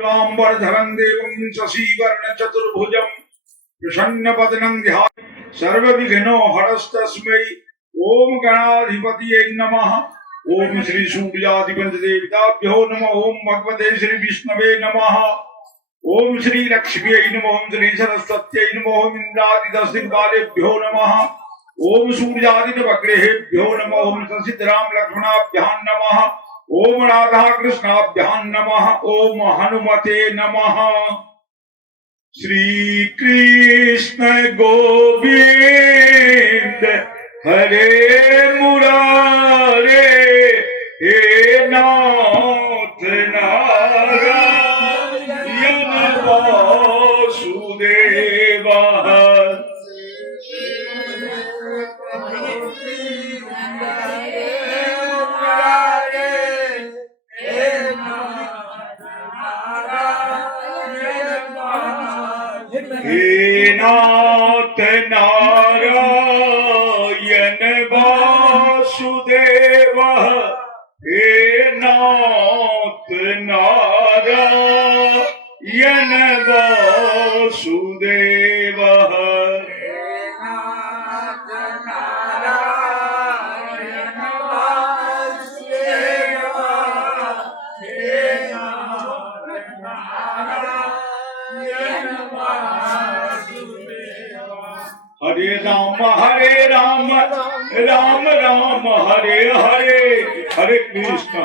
लांबरधरं देवं शशिवर्ण चतुर्भुजं प्रसन्नवदनं ध्यान सर्वविघ्नो हरस्तस्मै ओम गणाधिपतये नमः। ओम श्री सूर्यादिपंच देवताभ्यो नमः। ओम भगवते श्री विष्णवे नमः। ओम श्री लक्ष्म्यै नमः। ओम श्री सरस्वत्यै नमः। ओम इंद्रादिदशदिक्पालेभ्यो नमः। ओम सूर्यादिनवग्रहेभ्यो नमः। ओम शशिधराम लक्ष्मणाभ्यां नमः। ओम राधा कृष्णाभ्यां नमः। ओम हनुमते नमः। श्री कृष्ण गोविंद हरे मुरारे हे नाथ नारायण वासुदेवा। हे नाथ नारायण वासुदेव। हे नाथ नारायण वासुदेव। हरे राम राम राम हरे हरे। हरे कृष्ण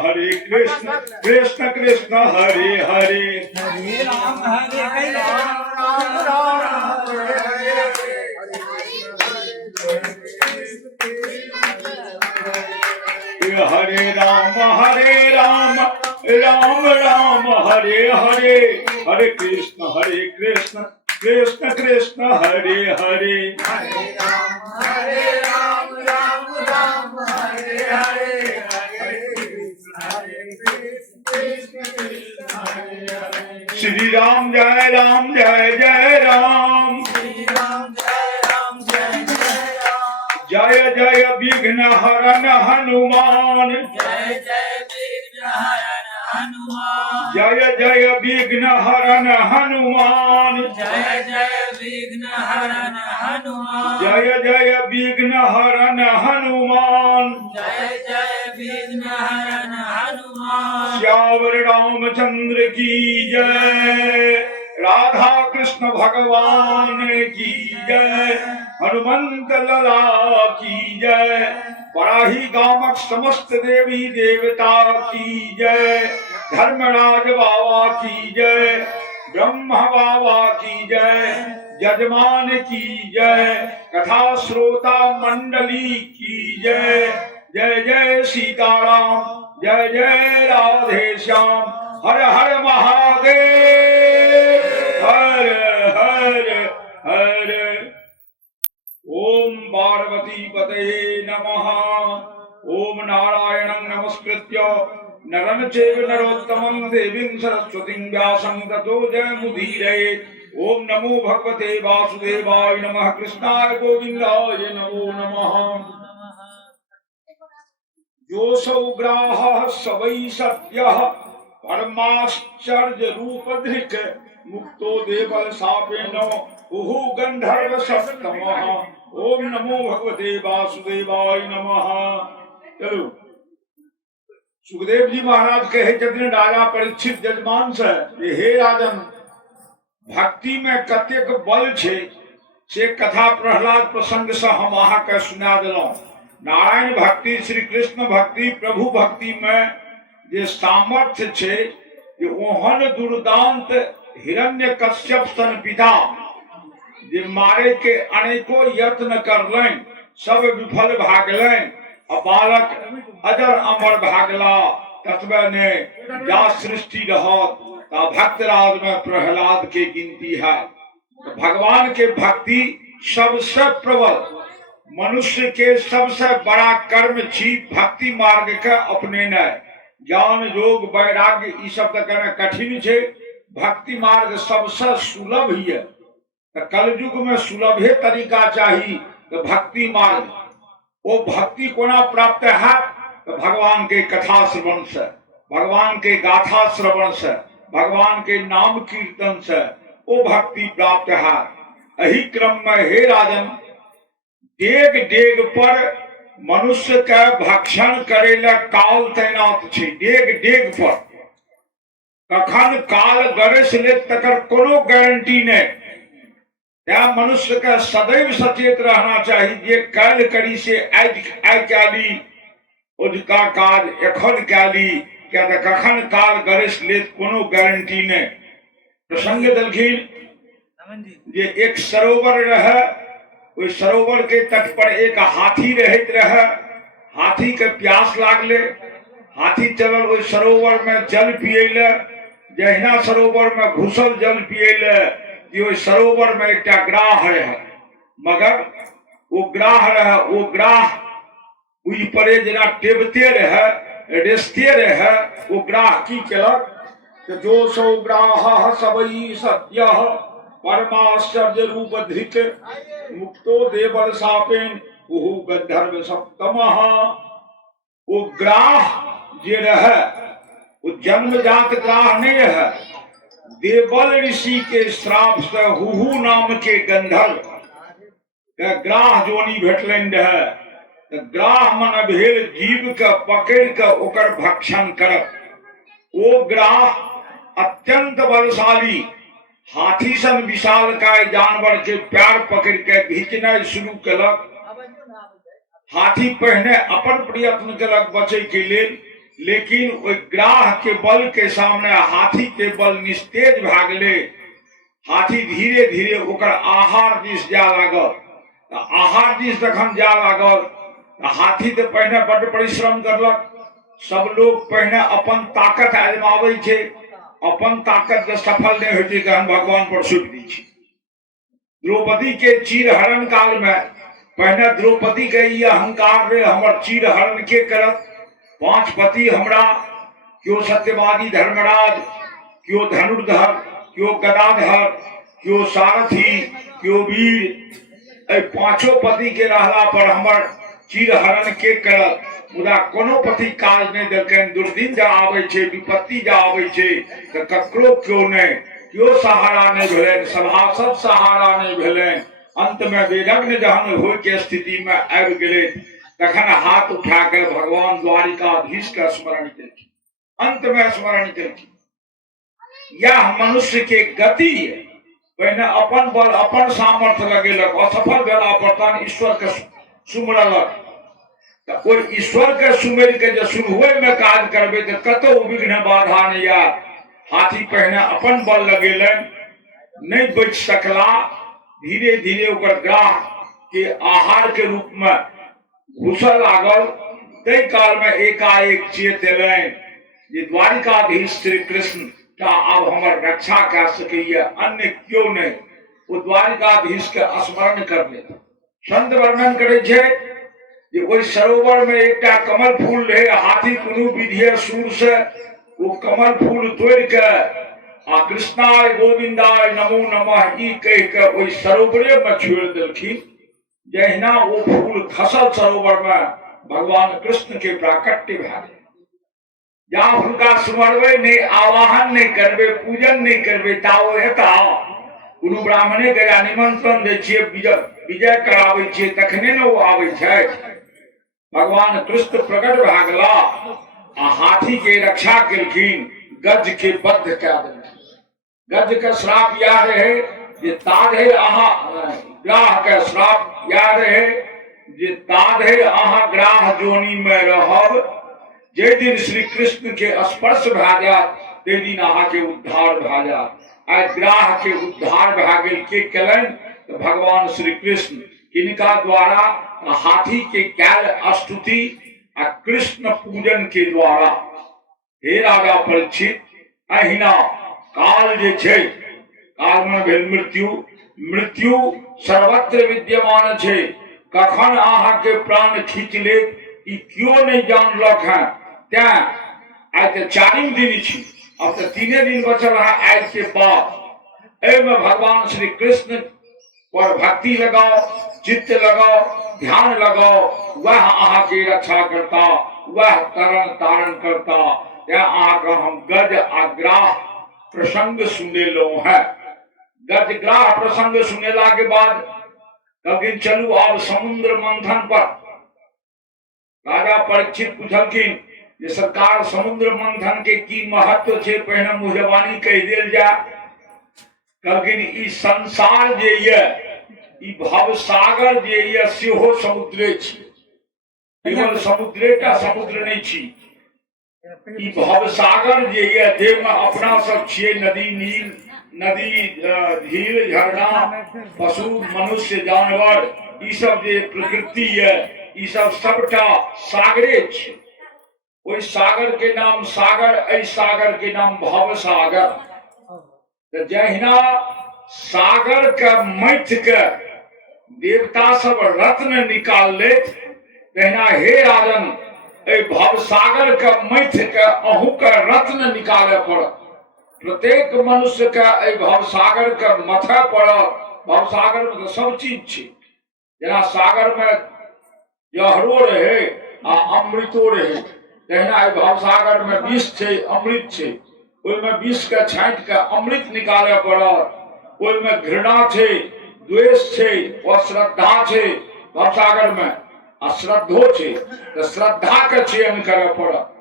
कृष्ण कृष्ण हरे हरे। हरे राम राम राम हरे हरे राम राम राम हरे हरे। हरे कृष्ण कृष्ण कृष्ण हरे हरे। हरे राम राम राम हरे हरे। हरे कृष्ण कृष्ण हरे हरे। श्री राम जय जय राम। श्री राम जय राम जय जय राम। जय जय विघ्न हरन हनुमान। जय जय विघ्न हरन हनुमान। जय जय विघ्न हरन हनुमान। जय जय विघ्न हरन हनुमान। जय जय विघ्न हरन हनुमान। जय जय विघ्न हरन हनुमान। श्यावर रामचंद्र की जय। राधा कृष्ण भगवान की जय। हनुमंत लला की जय। बड़ा ही गामक समस्त देवी देवता की जय। धर्मराज बाबा की जय। ब्रह्म बाबा की जय। यजमान की जय। कथा श्रोता मंडली की जय। जय जय सीताराम जय जय राधे श्याम। हर हर महादेव। हर हर हर। ओम पार्वती पतये नमः। ओम नारायणं नमस्कृत्य नरं चैव नरोत्तमं देवीं सरस्वतीं व्यासं ततो जयमुदीरये। ओम नमो भगवते वासुदेवाय नमः। कृष्णाय गोविंदाय नमो नमः। योऽसौ ग्राहः स वै सत्यः परमाश्चर्य रूपधृक् मुक्तो देवल शापेन उहु गंधर्व सप्तमः। ओम नमो भगवते वासुदेवाय नमः। चलो सुखदेव जी महाराज कहे जतिन राजा परीक्षित जजमान से हे राजन भक्ति में कतेक बल छे से कथा प्रहलाद प्रसंग से हम अहाँ के सुना दिलौं। नारायण भक्ति श्री कृष्ण भक्ति प्रभु भक्ति में जे सामर्थ्य छे जे ओहन दुर्दांत हिरण्यकश्यप सन पिता जे मारे के अनेको यत्न करलनि सब विफल भागलनि। बालक अजर अमर भागला ततबे ने जा सृष्टि रहत ता भक्तराज में प्रहलाद के गिनती है। तो भगवान के भक्ति सबसे प्रबल मनुष्य के सबसे बड़ा कर्म छी भक्ति मार्ग के अपने न ज्ञान योग वैराग्य ई सब करना कठिन छे। भक्ति मार्ग सबसे सुलभ ही है। तो कलयुग में सुलभे तरीका चाहिए तो भक्ति मार्ग। वो भक्ति कोना प्राप्त है तो भगवान के कथा श्रवण से, भगवान के गाथा श्रवण से, भगवान के नाम कीर्तन से वो भक्ति प्राप्त है। यही क्रम में हे राजन, डेग डेग पर मनुष्य के भक्षण करेला काल तैनात छे। डेग डेग पर कखन काल गरस ले तकर कोनो गारंटी नहीं। त्या मनुष्य का सदैव सचेत रहना चाहिए। जे काल करी से आज कैली, उजका काज एखन कैली, क्या कखन काल गरस ले कोनो गारंटी नहीं। प्रसंग दलखिन जे एक सरोवर रहे, ओई सरोवर के तट पर एक हाथी रहत रहे। हाथी के प्यास लागले, हाथी चलल ओई सरोवर में जल पियले। जहिना सरोवर में घुसल जल पियले कि ओई सरोवर में एक ग्राह रहे, मगर वो ग्राह रहे, वो ग्राह बुझ पड़े जना टेबते रहे, रेस्ते रहे। वो ग्राह की केलक कि जो सौ ग्राह सबई सत्य परमाश्चर्य रूप धृत मुक्तो देवल सापेन उहु गंधर्व सप्तमः। वो ग्राह जे रहे वो जन्मजात ग्राह नहीं है। देवल ऋषि के श्राप से हुहु नाम के गंधर्व के ग्राह जोनी भेटलन रहे। ग्राह मन भेल जीव के पकड़ के ओकर भक्षण करत। वो ग्राह अत्यंत बलशाली हाथी सन विशाल काय जानवर के पैर पकड़ के घींचना शुरू कलक। हाथी पहने अपन प्रयत्न कलक बचे के लिए, लेकिन ओई ग्राह के बल के सामने हाथी के बल निस्तेज भागले। हाथी धीरे धीरे ओकर आहार दिस जा लागल। आहार दिस जखन जा लागल, हाथी तो पहने बड़ परिश्रम करलक। सब लोग पहने अपन ताकत आजमावे छे, अपन ताकत के सफल नहीं होती कि हम भगवान पर सुख दी छी। द्रौपदी के चीर हरण काल में पहने द्रौपदी के ये अहंकार रे, हमर चीर हरण के करत। 5 पति हमरा, क्यों सत्यवादी धर्मराज, क्यों धनुर्धर, क्यों गदाधर, क्यों सारथी, क्यों वीर, ए 5 पति के रहला पर हमर चीर हरण के करत। मुदा कोनो पति काज नहीं देलकन। दुर्दिन जा आवे छे, विपत्ति जा आवे छे तो ककरो क्यों नहीं, क्यों सहारा नहीं भेलन, सभासद सहारा नहीं भेलन। अंत में बेदग्न जहन होय के स्थिति में आबि गेले, तखन हाथ उठा के भगवान द्वारिकाधीश का स्मरण केलखिन। अंत में स्मरण केलखिन। यह मनुष्य के गति है। पहले अपन बल अपन सामर्थ्य लगेलक, असफल भेला पर ईश्वर के सुमरलक। तो कोई ईश्वर के सुमेर के जो शुरुए में काज करबे तो कतो विघ्न बाधा नहीं आ। हाथी पहने अपन बल लगेलन, नहीं बच सकला। धीरे धीरे ओकर ग्राह के आहार के रूप में घुसल लागल। तय काल में एकाएक चेत एलन जे द्वारिकाधीश श्री कृष्ण का अब हमर रक्षा कर सकैया, अन्य क्यों नहीं। वो द्वारिकाधीश के स्मरण कर ले। संत वर्णन करे छे ओई सरोवर में एक कमल फूल रहे। हाथी कोनो विधिय सूर से वो कमल फूल तोड़ के आ कृष्णाय गोविंदाय नमो नमः ई कह के ओई सरोवरे में छोड़ देलखिन। जहिना वो फूल खसल सरोवर में, भगवान कृष्ण के प्राकट्य भागे। जहाँ हुनका सुमरबे नहीं, आवाहन नहीं करबे, पूजन नहीं करबे, ताओ हेता कोनो ब्राह्मणे के निमंत्रण दै छियै, विजय कराबै छियै, तखने ने वो आबै छै। भगवान कृष्ण प्रकट भा गेला आ हाथी के रक्षा केलखिन, गज के बद्ध कय देलखिन। गज के श्राप या रहे जे ताधे अहाँ ग्राह के श्राप या रहे जे ताधे अहाँ ग्राह जोनी में रहब। जे दिन श्री कृष्ण के स्पर्श भा जात ते दिन अहाँ के उद्धार भा जात। आ ग्राह के उद्धार भा गेल के केलन तो भगवान श्री कृष्ण। इनका द्वारा हाथी के कैल स्तुति आ कृष्ण पूजन के द्वारा। हे राजा परीक्षित, अहिना काल जे छै, काल में भेल मृत्यु। मृत्यु सर्वत्र विद्यमान छै। कखन अहाँ के प्राण खींच ले ई क्यों नहीं जानलक है। त्या आज तो 4 दिन छी, अब तो 3 दिन बचल है आज के बाद। एमे भगवान श्री कृष्ण पर भक्ति लगाओ, चित्त लगाओ, ध्यान लगाओ। वह अहाँ की रक्षा करता, वह तरण तारण करता। या अहाँ का हम गज आग्राह प्रसंग सुनेलो है। गजग्राह प्रसंग सुनेला के बाद कहलखिन चलू आब समुद्र मंथन पर। राजा परीक्षित पूछलखिन जे सरकार समुद्र मंथन के की महत्व छे, पहिने मुजबानी कह देल जा। कहलखिन ई संसार जे ये, ई भव सागर जे ये सेहो समुद्रे छी, केवल समुद्रेटा समुद्र नहीं छी। ई भव सागर जे ये, जेमे अपना सब छियै नदी, नील नदी, झील, झरना, पशु, मनुष्य, जानवर, ई सब जे प्रकृति है, ई सब सबटा सागरे छै। ओई सागर के नाम सागर, ऐ सागर के नाम भव सागर। तो जहिना सागर के मैथ के देवता सब रत्न निकाल लेत, तहिना हे राजन ऐ भव सागर के मैथ के अहू के रत्न निकाले पड़त। प्रत्येक मनुष्य के ऐ भव सागर के मथे पड़त। भव सागर में तो सब चीज छै। जेना सागर में जहरो रहे आ अमृतो रहे, तहिना ऐ भव सागर में विष छै, अमृत छै। ओहिमे विष के छांटि के अमृत निकाले पड़त। ओहिमे घृणा छै, द्वेष छै, अश्रद्धा छै भव सागर में, आ श्रद्धो छै। तो श्रद्धा के चयन करे पड़त,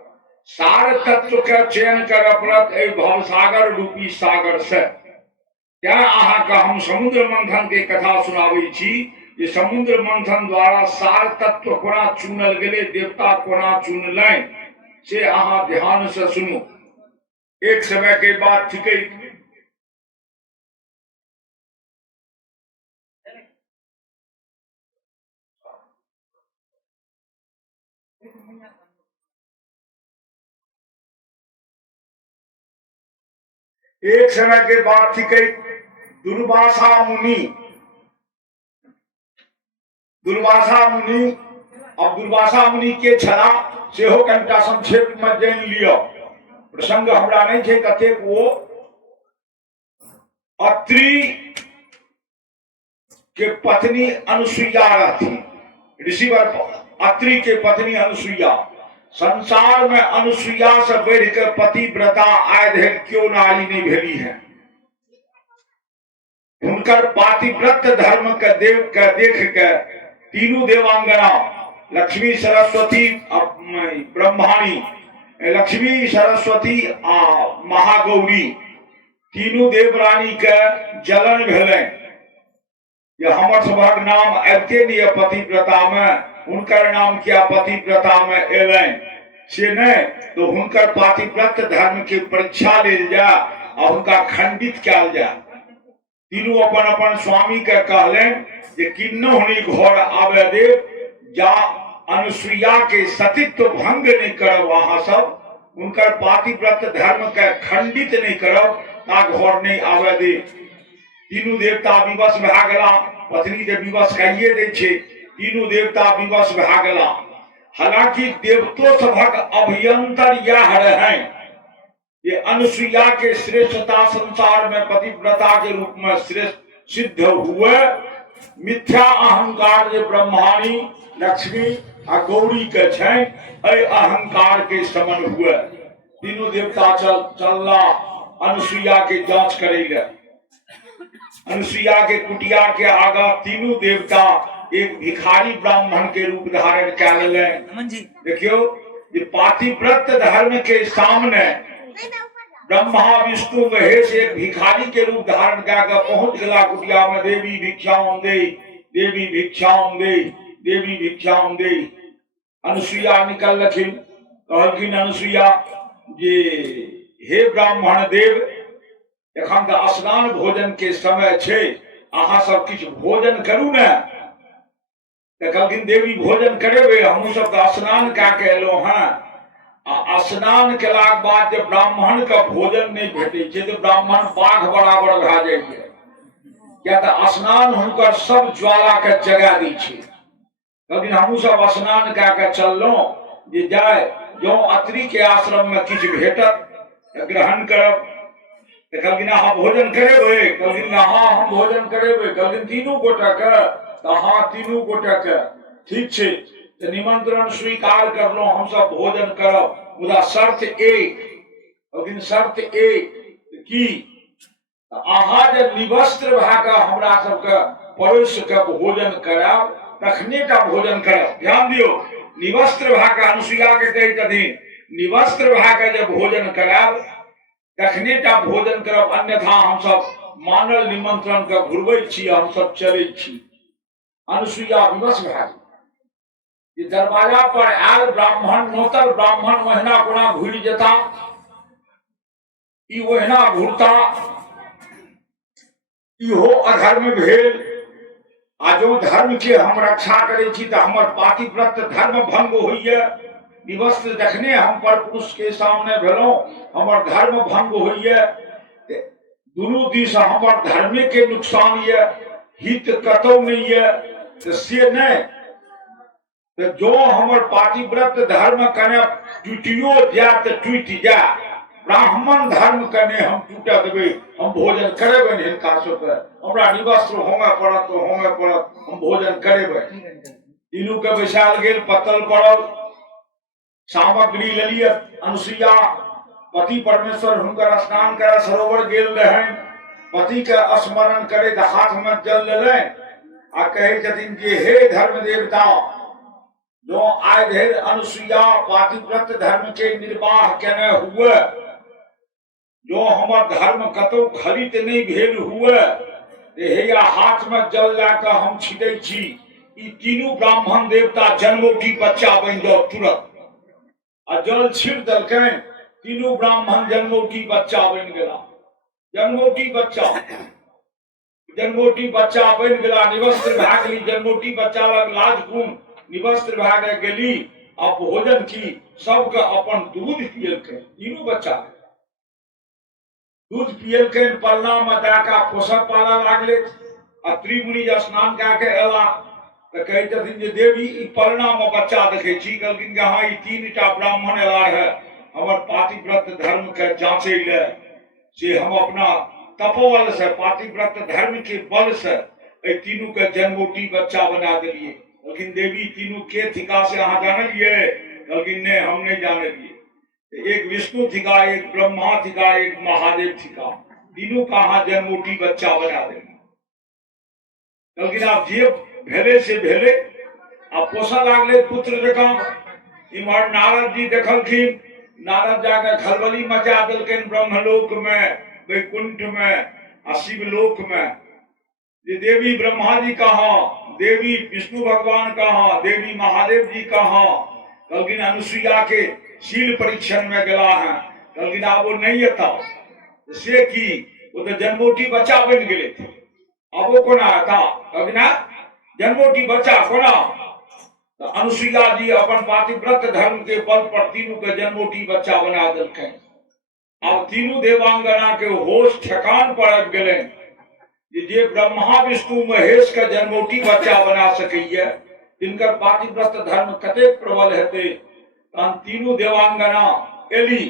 सार तत्व के चयन करे पड़त ऐ भव सागर रूपी सागर से। क्या अहाँ का हम समुद्र मंथन के कथा सुनाबै छी, जे समुद्र मंथन द्वारा सार तत्व कोना चुनल गेले, देवता कोना चुनलनि, से अहाँ ध्यान से सुनू। एक समय के बाद थिकै एक समय के बाद थिकै दुर्वासा मुनि। दुर्वासा मुनि, अब दुर्वासा मुनि के छला सेहो कनिटा संक्षेप में जान लियो। प्रसंग हमरा नहीं छै कतेक। वो अत्रि के पत्नी अनुसुईया रहती, ऋषिवर अत्रि के पत्नी अनुसुईया। संसार में अनुसुईया से बढ़ के पतिव्रता आय धरि क्यों नारी नहीं भेली है। हुनकर पातिव्रत धर्म के देव के देख के तीनों देवांगना लक्ष्मी, सरस्वती, ब्रह्माणी, लक्ष्मी, सरस्वती आ महागौरी, तीनों देवरानी के जलन भेलै। ये हमर सभक नाम अबिते नहीं पतिव्रता में, हुनकर नाम क्या पतिव्रता में एलैन से नहीं, तो हुनकर पातिव्रत धर्म के परीक्षा लेल जा आ हुनका खंडित कयल जाय। तीनों अपन अपन स्वामी के कहलनि जे किन्नो हुनी घर आबे देव, जा अनुसुईया के सतीत्व भंग नहीं करब, अहाँ सब हुनकर पातिव्रत धर्म के खंडित नहीं करब, ता घर नहीं आबे दे। तीनों देवता विवश भए गेला। पत्नी जे विवश कहिए दै छै, तीनों देवता विवश भए गेला। हालांकि देवतो सभक अभियंतर यह रहे ये अनुसुईया के श्रेष्ठता संसार में पतिव्रता के रूप में श्रेष्ठ सिद्ध हुए। मिथ्या अहंकार जे ब्रह्माणी, लक्ष्मी आ गौरी के छै, ऐ अहंकार के समन हुए। तीनों देवता चलला अनुसुईया के जांच करे ले। अनुसुईया के कुटिया के आगा तीनों देवता एक भिखारी ब्राह्मण के रूप धारण कर ले। देखियो, ये पातिव्रत धर्म के सामने ब्रह्मा विष्णु महेश एक भिखारी के रूप धारण करके पहुंच गया कुटिया में। देवी भिक्षाओं दे, देवी भिक्षाओं दे, देवी भिक्षाओं दे। अनुसुईया निकलखिन, कहलखिन अनुसुईया जे हे ब्राह्मण देव, एखन तो स्नान भोजन के समय छे, अहाँ सब किछ भोजन करू ने। कहलखिन देवी भोजन करेबे, हमहू सब तो स्नान कऽ के एलौ हैं। आ स्नान केलाक बाद जब ब्राह्मण का भोजन नहीं भेटे छै, तो ब्राह्मण बाघ बराबर भए जाइए। क्या तो स्नान हुनकर सब ज्वाला के जगा दै छै। कहलखिन हमहू सब स्नान कऽ के चललहुँ, जे जाय जो अत्रि के आश्रम में किछ भेटत ग्रहण करब। कहलखिन अहाँ भोजन करेबै? कहलखिन हाँ हम भोजन करेबै। कहलखिन तीनों गोटा के? हाँ तीनों गोटा के। ठीक छै, तो निमंत्रण स्वीकार करलहुँ, हम सब भोजन करब, मुदा शर्त एक। कहलखिन शर्त एक। की अहाँ जे निवस्त्र भए कऽ हमरा सबके परोस के भोजन कराब तखने टा भोजन करब। ध्यान दियौ, निवस्त्र भए कऽ अनुसुईया के कहै छथिन निवस्त्र भए कऽ जे भोजन कराब तखने टा भोजन करब, अन्यथा हमसब मानल निमंत्रण के घुरबै छी, हमसब चलै छी। अनुसुईया विवश भए गेल। ये दरवाजा पर आयल ब्राह्मण, नोतर ब्राह्मण ओहिना कोना घुरि जेता, ई ओहिना घुरता, इहो अधर्म भेल। आ जो धर्म के हम रक्षा करै छी तऽ हमर पातिव्रत धर्म भंग होइए। निवस्त्र जखने हम पर पुरुष के सामने भेलहुँ हमर धर्म भंग होइए। दुनू दिस हमर धर्मे के नुकसान ये, हित कतौ नहीं ये। तो से नहीं तो जो हमर पातिव्रत धर्म कने टूटियो जाए तो टूटि जाए, ब्राह्मण धर्म कने हम टूटा देबै, हम भोजन करेबै नहीं हिनका सबके। हमरा निवस्त्र होमे पड़त तो होमे पड़त, हम भोजन करेबै। तीनू के बैसाल गेल, पत्तल पड़ल, सामग्री लेलिए। अनुसुईया पति परमेश्वर हुनकर स्नान करे सरोवर गेल रहनि, पति के स्मरण करैत हाथ में जल लेलनि आ कहै छथिन जे हे धर्म देवता, जो आइ धरि अनुसुईया पातिव्रत धर्म के निर्वाह केने हुए, जो हमर धर्म कतौ खलित नहीं भेल हुए, हैया हाथ में जल लाके हम छिटै छी, ई तीनू ब्राह्मण देवता जन्मोटी बच्चा बनि जाओ तुरंत। आ जल छिट देलकनि, तीनू ब्राह्मण जन्मोटी बच्चा बनि गेला। जन्मोटी बच्चा बनि गेला, निवस्त्र भए गेली। जन्मोटी बच्चा लग लाज गुण निवस्त्र भए गेली। आ भोजन की सबके अपन दूध पियलकै, तीनू बच्चा दूध पियलकै, पलना में दए कऽ पोषक पालऽ लागलै। आ त्रिमुनि स्नान कए के एला तऽ कहै छथिन जे देवी ई पलना में बच्चा देखै छी। कहलखिन कि हाँ ई तीनटा ब्राह्मण एला है हमर पातिव्रत धर्म के जांचै ले, से हम अपना तपोबल से पातिव्रत धर्म के बल से ए तीनू के जन्मोटी बच्चा बना देलिए। कहलखिन देवी तीनू के थिका से अहाँ जानलिए? कहलखिन नहीं हम नहीं जानलिए। एक विष्णु थिका, एक ब्रह्मा थिका, एक महादेव थिका, तीनों का अहाँ जन्मोटी बच्चा बना देलिए। कहलखिन आब जे भेले से भेले, आ पोषण लागले पुत्र जकाँ। इम्हर नारद जी देखलखिन, नारद जाके खलबली मचा देलखिन ब्रह्मलोक में, वैकुंठ में आ शिवलोक में। ये देवी ब्रह्मा जी कहाँ, देवी विष्णु भगवान कहाँ, देवी महादेव जी कहाँ? कहलखिन अनुसुईया के शील परीक्षण में गेला है। कहलखिन आब वो नहीं आता, से की वो तो जन्मोटी बच्चा बन गए थे, अब वो कोना आता? कहलखिन जन्मोटी बच्चा कोना? तो अनुसुईया जी अपन पातिव्रत धर्म के बल पर तीनों के जन्मोटी बच्चा बना देलकै। अब तीनों देवांगना के होश ठेकान पर आबि गेलै जे ब्रह्मा विष्णु महेश के जन्मोटी बच्चा बना सकैए, तिनकर पातिव्रत धर्म कतेक प्रबल हेतै। तहन तीनों देवांगना एली,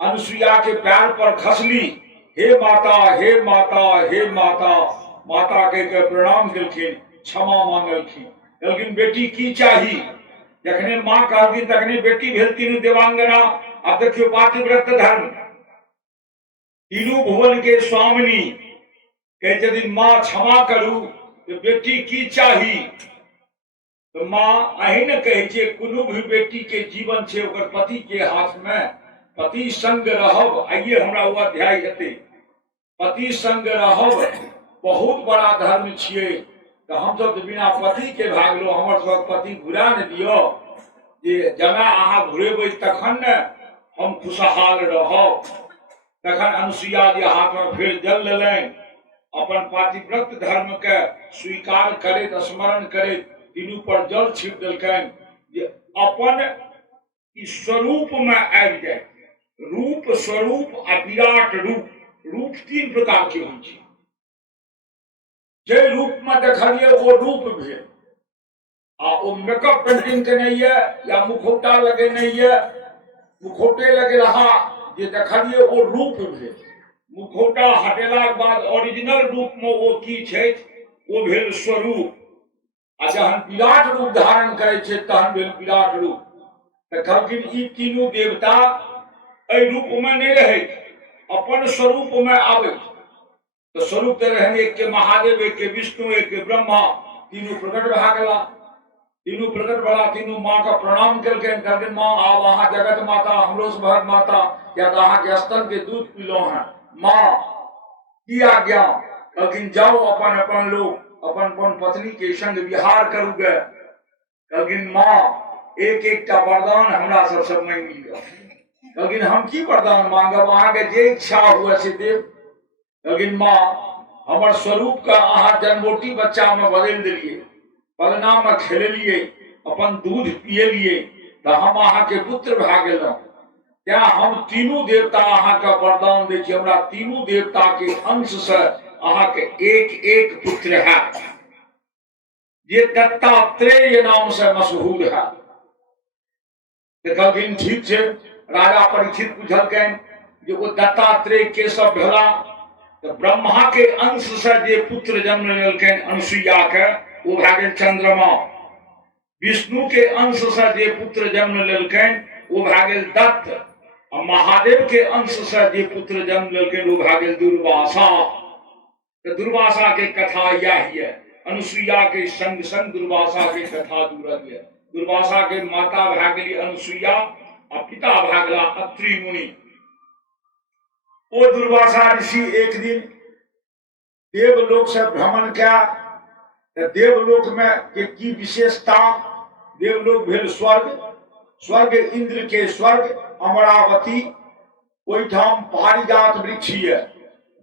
अनुसुईया के पैर पर खसली, हे माता हे माता हे माता। माता कह के प्रणाम केलखिन, क्षमा मांगलखिन। कहलखिन बेटी की चाही? जखने माँ कहलखिन तखने बेटी भेल तीनू देवांगना। अब देखियो पातिव्रत धर्म, तीनू भुवन के स्वामिनी कहै छथिन माँ क्षमा करू, तो बेटी की चाही? तो माँ अही ने कहै छै कोनो भी बेटी के जीवन छै ओकर पति के हाथ में, पति संग रहब। आइए हमरा वो अध्याय हेतै, पति संग रहब बहुत बड़ा धर्म छियै। तो हम सब बिना पति के भागलो, हमर सब पति घुरा न दियो, जे जमा अहाँ घुरेबै तखन ने हम खुशहाल रहब। तखन अनुसुईया जी हाथ में फेर जल लेलनि, अपन पातिव्रत धर्म के स्वीकार करैत स्मरण करैत तीनू पर जल छीट देलकनि जे अपन ई स्वरूप में आबि जाए। रूप स्वरूप आ विराट रूप, रूप तीन प्रकार के होइ छै। जे रूप में देखलिए वो रूप भेल, आ ओ मेकअप पेंटिंग केने ये या मुखौटा लगेने ये, मुखौटे लगे रहा जे देखलिए वो रूप भेल। मुखौटा हटेलाक बाद ओरिजिनल रूप में वो की छै, वो भेल स्वरूप। आ जहन विराट रूप धारण करे छै तहन भेल विराट रूप। तऽ कहलखिन ई तीनू देवता एहि रूप में नहीं रहे, अपन स्वरूप में आवे तो स्वरूप तो रहेंगे एक के महादेव, एक के विष्णु, एक के ब्रह्मा, तीनों प्रकट भा गला। तीनों प्रकट बड़ा, तीनों माँ का प्रणाम करके माँ आ वहां जगत माता, हमरो से भरत माता, क्या कहा के स्तन के दूध पीलो है माँ की आज्ञा, लेकिन जाओ अपन अपन लोग अपन अपन पत्नी के संग विहार करूगे। लेकिन माँ एक एक वरदान हमरा सब नहीं मिल गया, लेकिन हम की वरदान मांगब, वहां के जे इच्छा हुआ से देव। लेकिन माँ हमर स्वरूप का अहाँ जन्मोटी बच्चा में बदल दिलिए, पलना में खेलिए, अपन दूध पियलिए, तो हम अहाँ के पुत्र भा गेलहुं। क्या हम तीनों देवता अहाँ का वरदान देखिए, हमरा तीनों देवता के अंश से अहाँ के एक एक पुत्र है, ये दत्तात्रेय नाम से मशहूर है। कहलखिन ठीक है। राजा परीक्षित पूछलकन जे वो दत्तात्रेय के सब भेला, तो ब्रह्मा के अंश से जे पुत्र जन्म लेलकन अनुसुईया के वो भा गेल चंद्रमा, विष्णु के अंश से जे पुत्र जन्म लेलकन वो भा गेल दत्त, और महादेव के अंश से जे पुत्र जन्म लेलकन वो भा गेल दुर्वासा। तो दुर्वासा के कथा यह है, अनुसुईया के संग संग दुर्वासा के कथा जुड़ल है। दुर्वासा के माता भा गेली अनुसुईया और पिता भा गेला अत्रि मुनि। वो दुर्वासा ऋषि एक दिन देवलोक से भ्रमण किया। देवलोक में के की विशेषता, देवलोक भेल स्वर्ग, स्वर्ग इंद्र के स्वर्ग अमरावती, ओहिठाम पारिजात वृक्ष है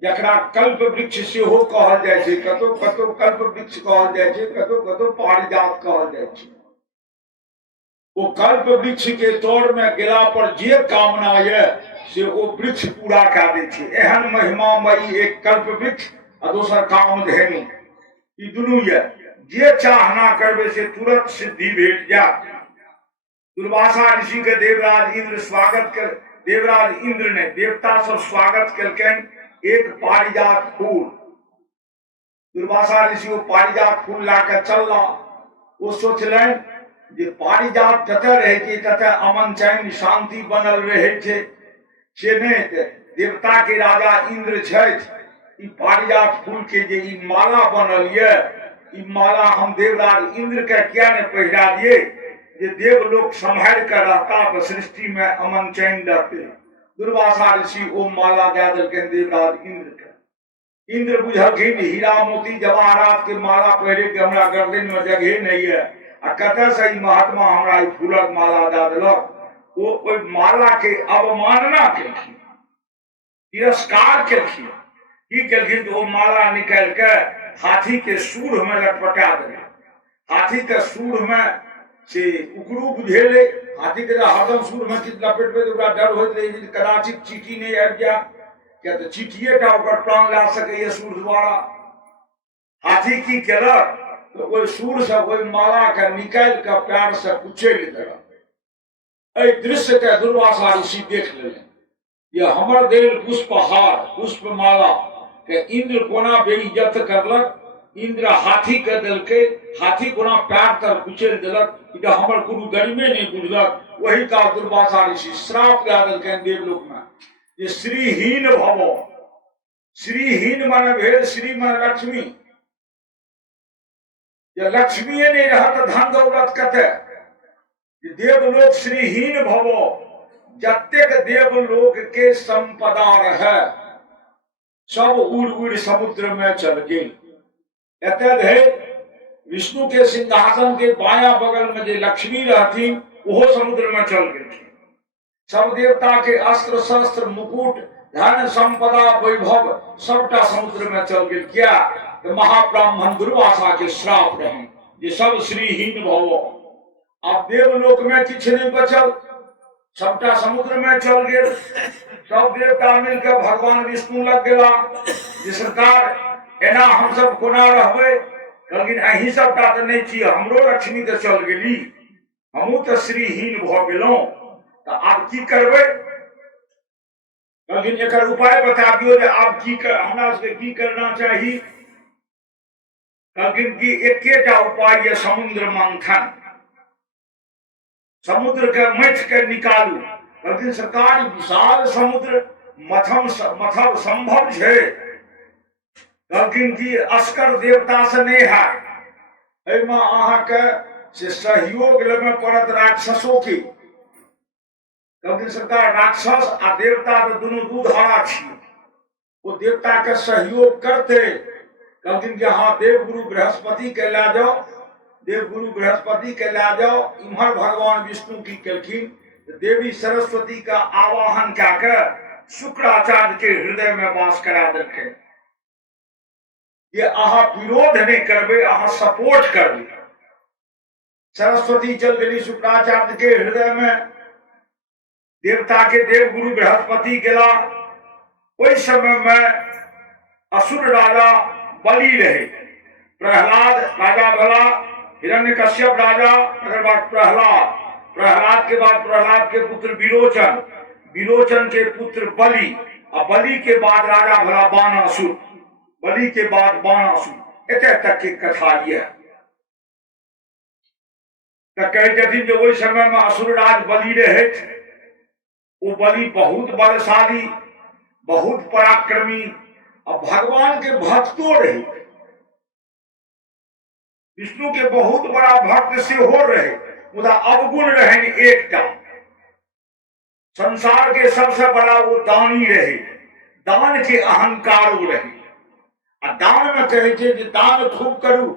जकरा कल्प वृक्ष सेहो कहल जाय छै, कतो कतो कल्प वृक्ष कहल जाय छै, कतो कतो पारिजात कहल जाय छै। वो कल्प वृक्ष के तोड़ में गेला पर जे कामना है से वो वृक्ष पूरा कर दे छै। एहन महिमामयी एक कल्प वृक्ष और दोसर कामधेनु, ई दुनू है, जे चाहना करबे से तुरंत सिद्धि भेट जात। दुर्वासा ऋषि के देवराज इंद्र स्वागत कर, देवराज इंद्र ने देवता सब स्वागत करके एक पारिजात फूल, दुर्वासा ऋषि वो पारिजात फूल लाकर चलला। वो सोचलन जे पारिजात जतऽ रहे छै ततऽ अमन चैन शांति बनल रहे छै, से नहीं देवता के राजा इंद्र छथि। ई पारिजात फूल के जे ई माला बनल ये, ई माला हम देवराज इंद्र के क्या ने पहिरा दिए, जे देवलोक संभाल कर रहता तो सृष्टि में अमन चैन रहते। दुर्वासा ऋषि वो माला दे दिलकन देवराज इंद्र के। इंद्र बुझलखिन हीरा मोती जवाहरात के माला पहिरे के हमरा गर्दन में जगह नहीं है, आ कतऽ से ई महात्मा हमरा ई फूलक माला दे देलक। वो ओई माला के अवमानना केलखिन, तिरस्कार केलखिन। की केलखिन तो वो माला निकाल के हाथी के सूढ़ में लटपटा देलक। हाथी के सूढ़ में से उकड़ू बुझेले, हाथी के हरदम सूढ़ में किछ लपेटबे तो ओकरा डर होइत रहे जे कदाचित चीटी नहीं आबि जाय, क्या तो चीटिए टा ओकर प्राण ला सकैए सूढ़ द्वारा। हाथी की केलक तो ओहि सूढ़ से ओहि माला के निकाल के पैर से कुचैल देलक। एहि दृश्य के दुर्वासा ऋषि देख लेलनि, ये हमर देल पुष्पहार पुष्पमाला के इंद्र कोना बेइज्जत करलक। इंद्र हाथी के देलके, हाथी कोना पैर तर कुचैल देलक, ई हमर कोनो गरिमे नहीं बुझलक। वही का दुर्वासा ऋषि श्राप दे देलकनि देवलोक में जे श्रीहीन भव। श्रीहीन माने भेल श्री माने लक्ष्मी, ये लक्ष्मीए नहीं रहत धन दौलत कते। देवलोक श्रीहीन भव, जतेक देवलोक के संपदा रहे सब उड़ उड़ समुद्र में चल गई। एतद है विष्णु के सिंहासन के बाया बगल में जो लक्ष्मी रहती वो समुद्र में चल गई। सब देवता के अस्त्र शस्त्र मुकुट धन संपदा वैभव सबटा समुद्र में चल गई। क्या तो महाब्राह्मण दुर्वासा के श्राप रहे, ये सब श्रीहीन भव। अब देवलोक में किछ नहीं बचल, सबटा समुद्र में चल गए। सब देवता मिलकर भगवान विष्णु लग गया जे सरकार एना हम सब कोना रहबे, लेकिन अही सबटा तो नहीं छी, हमरो लक्ष्मी तो चल गेली, हमहू तो श्रीहीन भ गेलौं, तो आब की करबे। लेकिन एकर उपाय बता दियो जे आब की हमरा सबके की करना चाहिए। लेकिन की एकेटा उपाय है समुद्र मंथन, समुद्र के मथ के निकालू। लेकिन सरकार विशाल समुद्र मथब संभव है, कहलखिन कि अस्कर देवता से नहीं है, एहिमे अहाँके से सहयोग लेबे पड़त राक्षसों की। कहलखिन सरकार राक्षस आ देवता तो दुनू दू धारा छी, वो देवता के सहयोग करते। कहलखिन कि हाँ देवगुरु बृहस्पति के ला जाओ, देवगुरु बृहस्पति के ला जाओ। इम्हर भगवान विष्णु की केलखिन, देवी सरस्वती का आवाहन क्या कर शुक्राचार्य के हृदय में वास करा देखे। ये अहा विरोध नहीं करबे, अहा सपोर्ट करबे। सरस्वती चल गई शुक्राचार्य के हृदय में, देवता के देवगुरु बृहस्पति गेला। ओई समय में असुर राजा बलि रहे, प्रहलाद राजा भला, हिरण्यकश्यप राजा, अगर बात प्रहलाद के बाद प्रहलाद के पुत्र विरोचन, विरोचन के पुत्र बलि, और बलि के बाद राजा भला बाणासुर, बलि के बाद बाणासुर। एते तक की कथा यह कहे छथिन जो ओहि समय में असुरराज बलि रहे, वो बलि बहुत बलशाली, बहुत पराक्रमी और भगवान के भक्तो रहे, विष्णु के बहुत बड़ा भक्त से हो रहे। मुदा अवगुण रहे एकटा, संसार के सबसे बड़ा वो दानी रहे, दान के अहंकार रहे। दान में कहे जे दान खूब करू,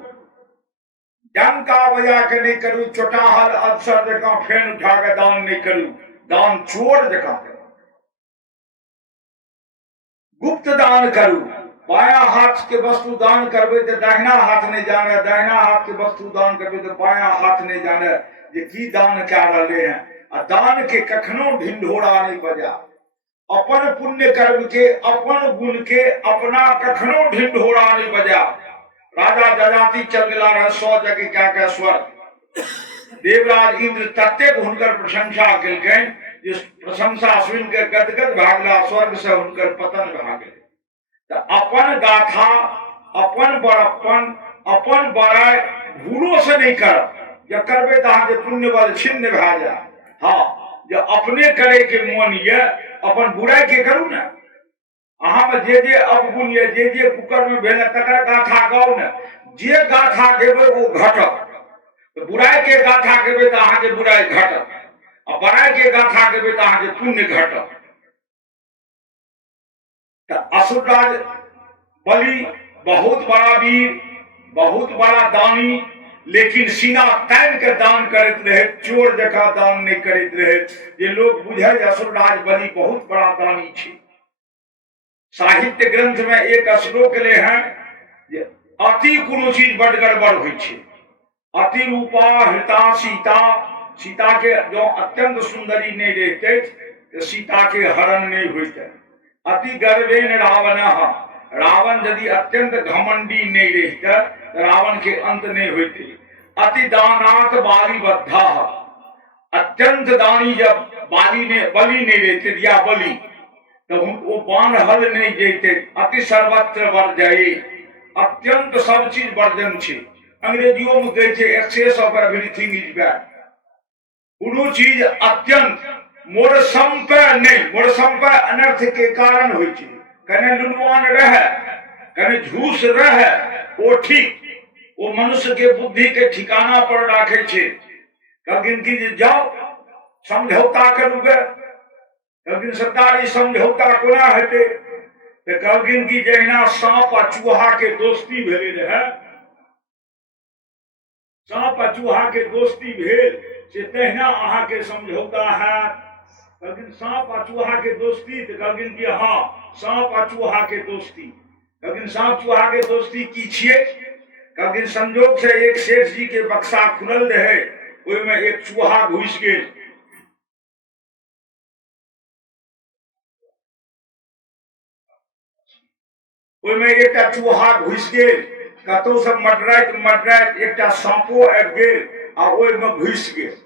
डंका बजा के नहीं करू, चोटाहल अफसर जका फेन उठा के दान नहीं करू, दान चोर जका करू। गुप्त दान करू, बाया हाथ के वस्तु दान करबे तो दाहिना हाथ नहीं जाने, दाहिना हाथ के वस्तु दान करबे तो बाया हाथ नहीं जाने जे की दान क्या रहे हैं। आ दान के कखनो ढिंढोरा नहीं बजा, अपन पुण्य कर्म के, अपन गुण के अपना कखनो ढिंढोरा नहीं बजा। राजा जजाति चल गला रह 100 जगह क्या क्या स्वर्ग। देवराज इंद्र तत्व हुनकर प्रशंसा केलकन, जिस प्रशंसा सुन के गदगद भागला, स्वर्ग से हुनकर पतन भागे। अपन गाथा, अपन बड़प्पन, अपन बड़ाई भूलो से नहीं कर, जब करबे तो अहाँ के पुण्य बल छिन्न भा जा। हाँ, जब अपने करे के मन ये अपन बुराई के करू ना, अहाँ में जे अवगुण ये, जे कुकर भेल तकर गाथा गाओ न, जे गाथा गेबे वो घटक। तो बुराई के गाथा गेबे तो अहाँ के बुराई घटक, और बड़ाई के गाथा गेबे तो अहाँ के पुण्य घटक। असुरराज बलि बहुत बड़ा वीर, बहुत बड़ा दानी, लेकिन सीना तान के दान करते रहे, चोर जका दान नहीं करते रहे। ये लोग बुझे असुरराज बलि बहुत बड़ा दानी छे। साहित्य ग्रंथ में एक श्लोक ले हैं, अति कोनो चीज बड़ गड़बड़ होइ छे। अति रूपा हृता सीता, सीता के जो अत्यंत सुंदरी नहीं रहते तो सीता के हरण नहीं होते। अति गर्वेन रावण, रावण यदि अत्यंत घमंडी नहीं रहता तो रावण के अंत नहीं होते। अति दानात बाली बद्धा, अत्यंत दानी जब बलि नहीं रहते दिया बलि तो वो बाण हल नहीं देते। अति सर्वत्र वर्जये, अत्यंत सब चीज वर्जन छे। अंग्रेजियों में कहते हैं excess of everything is bad. कोनो चीज अत्यंत मोर संपे नहीं, मोर संपे अनर्थ के कारण होई छे। कने लुलवान रहे, कने झूठ रहे, वो ठीक, वो मनुष्य के बुद्धि के ठिकाना पर राखे छे। कहलखिन कि जाओ समझौता करूगे, कहलखिन सरकारी समझौता कोना हेते। तो कहलखिन कि जहिना सांप आ चूहा के दोस्ती भेले रहे, सांप आ चूहा के दोस्ती भेल से तहिना अहाँ के समझौता है। कहलखिन सांप आ चूहा के दोस्ती, तो कहलखिन कि हाँ सांप आ चूहा के दोस्ती। कहलखिन सांप चूहा के दोस्ती की छिए? कहलखिन संजोग से एक सेठ जी के बक्सा खुलल रहे, ओहि में एक चूहा घुस गेल। ओहि में एकटा चूहा घुस गेल, कतौ से मडराइत एकटा सांपो आबि गेल आ ओहि में घुस गेल।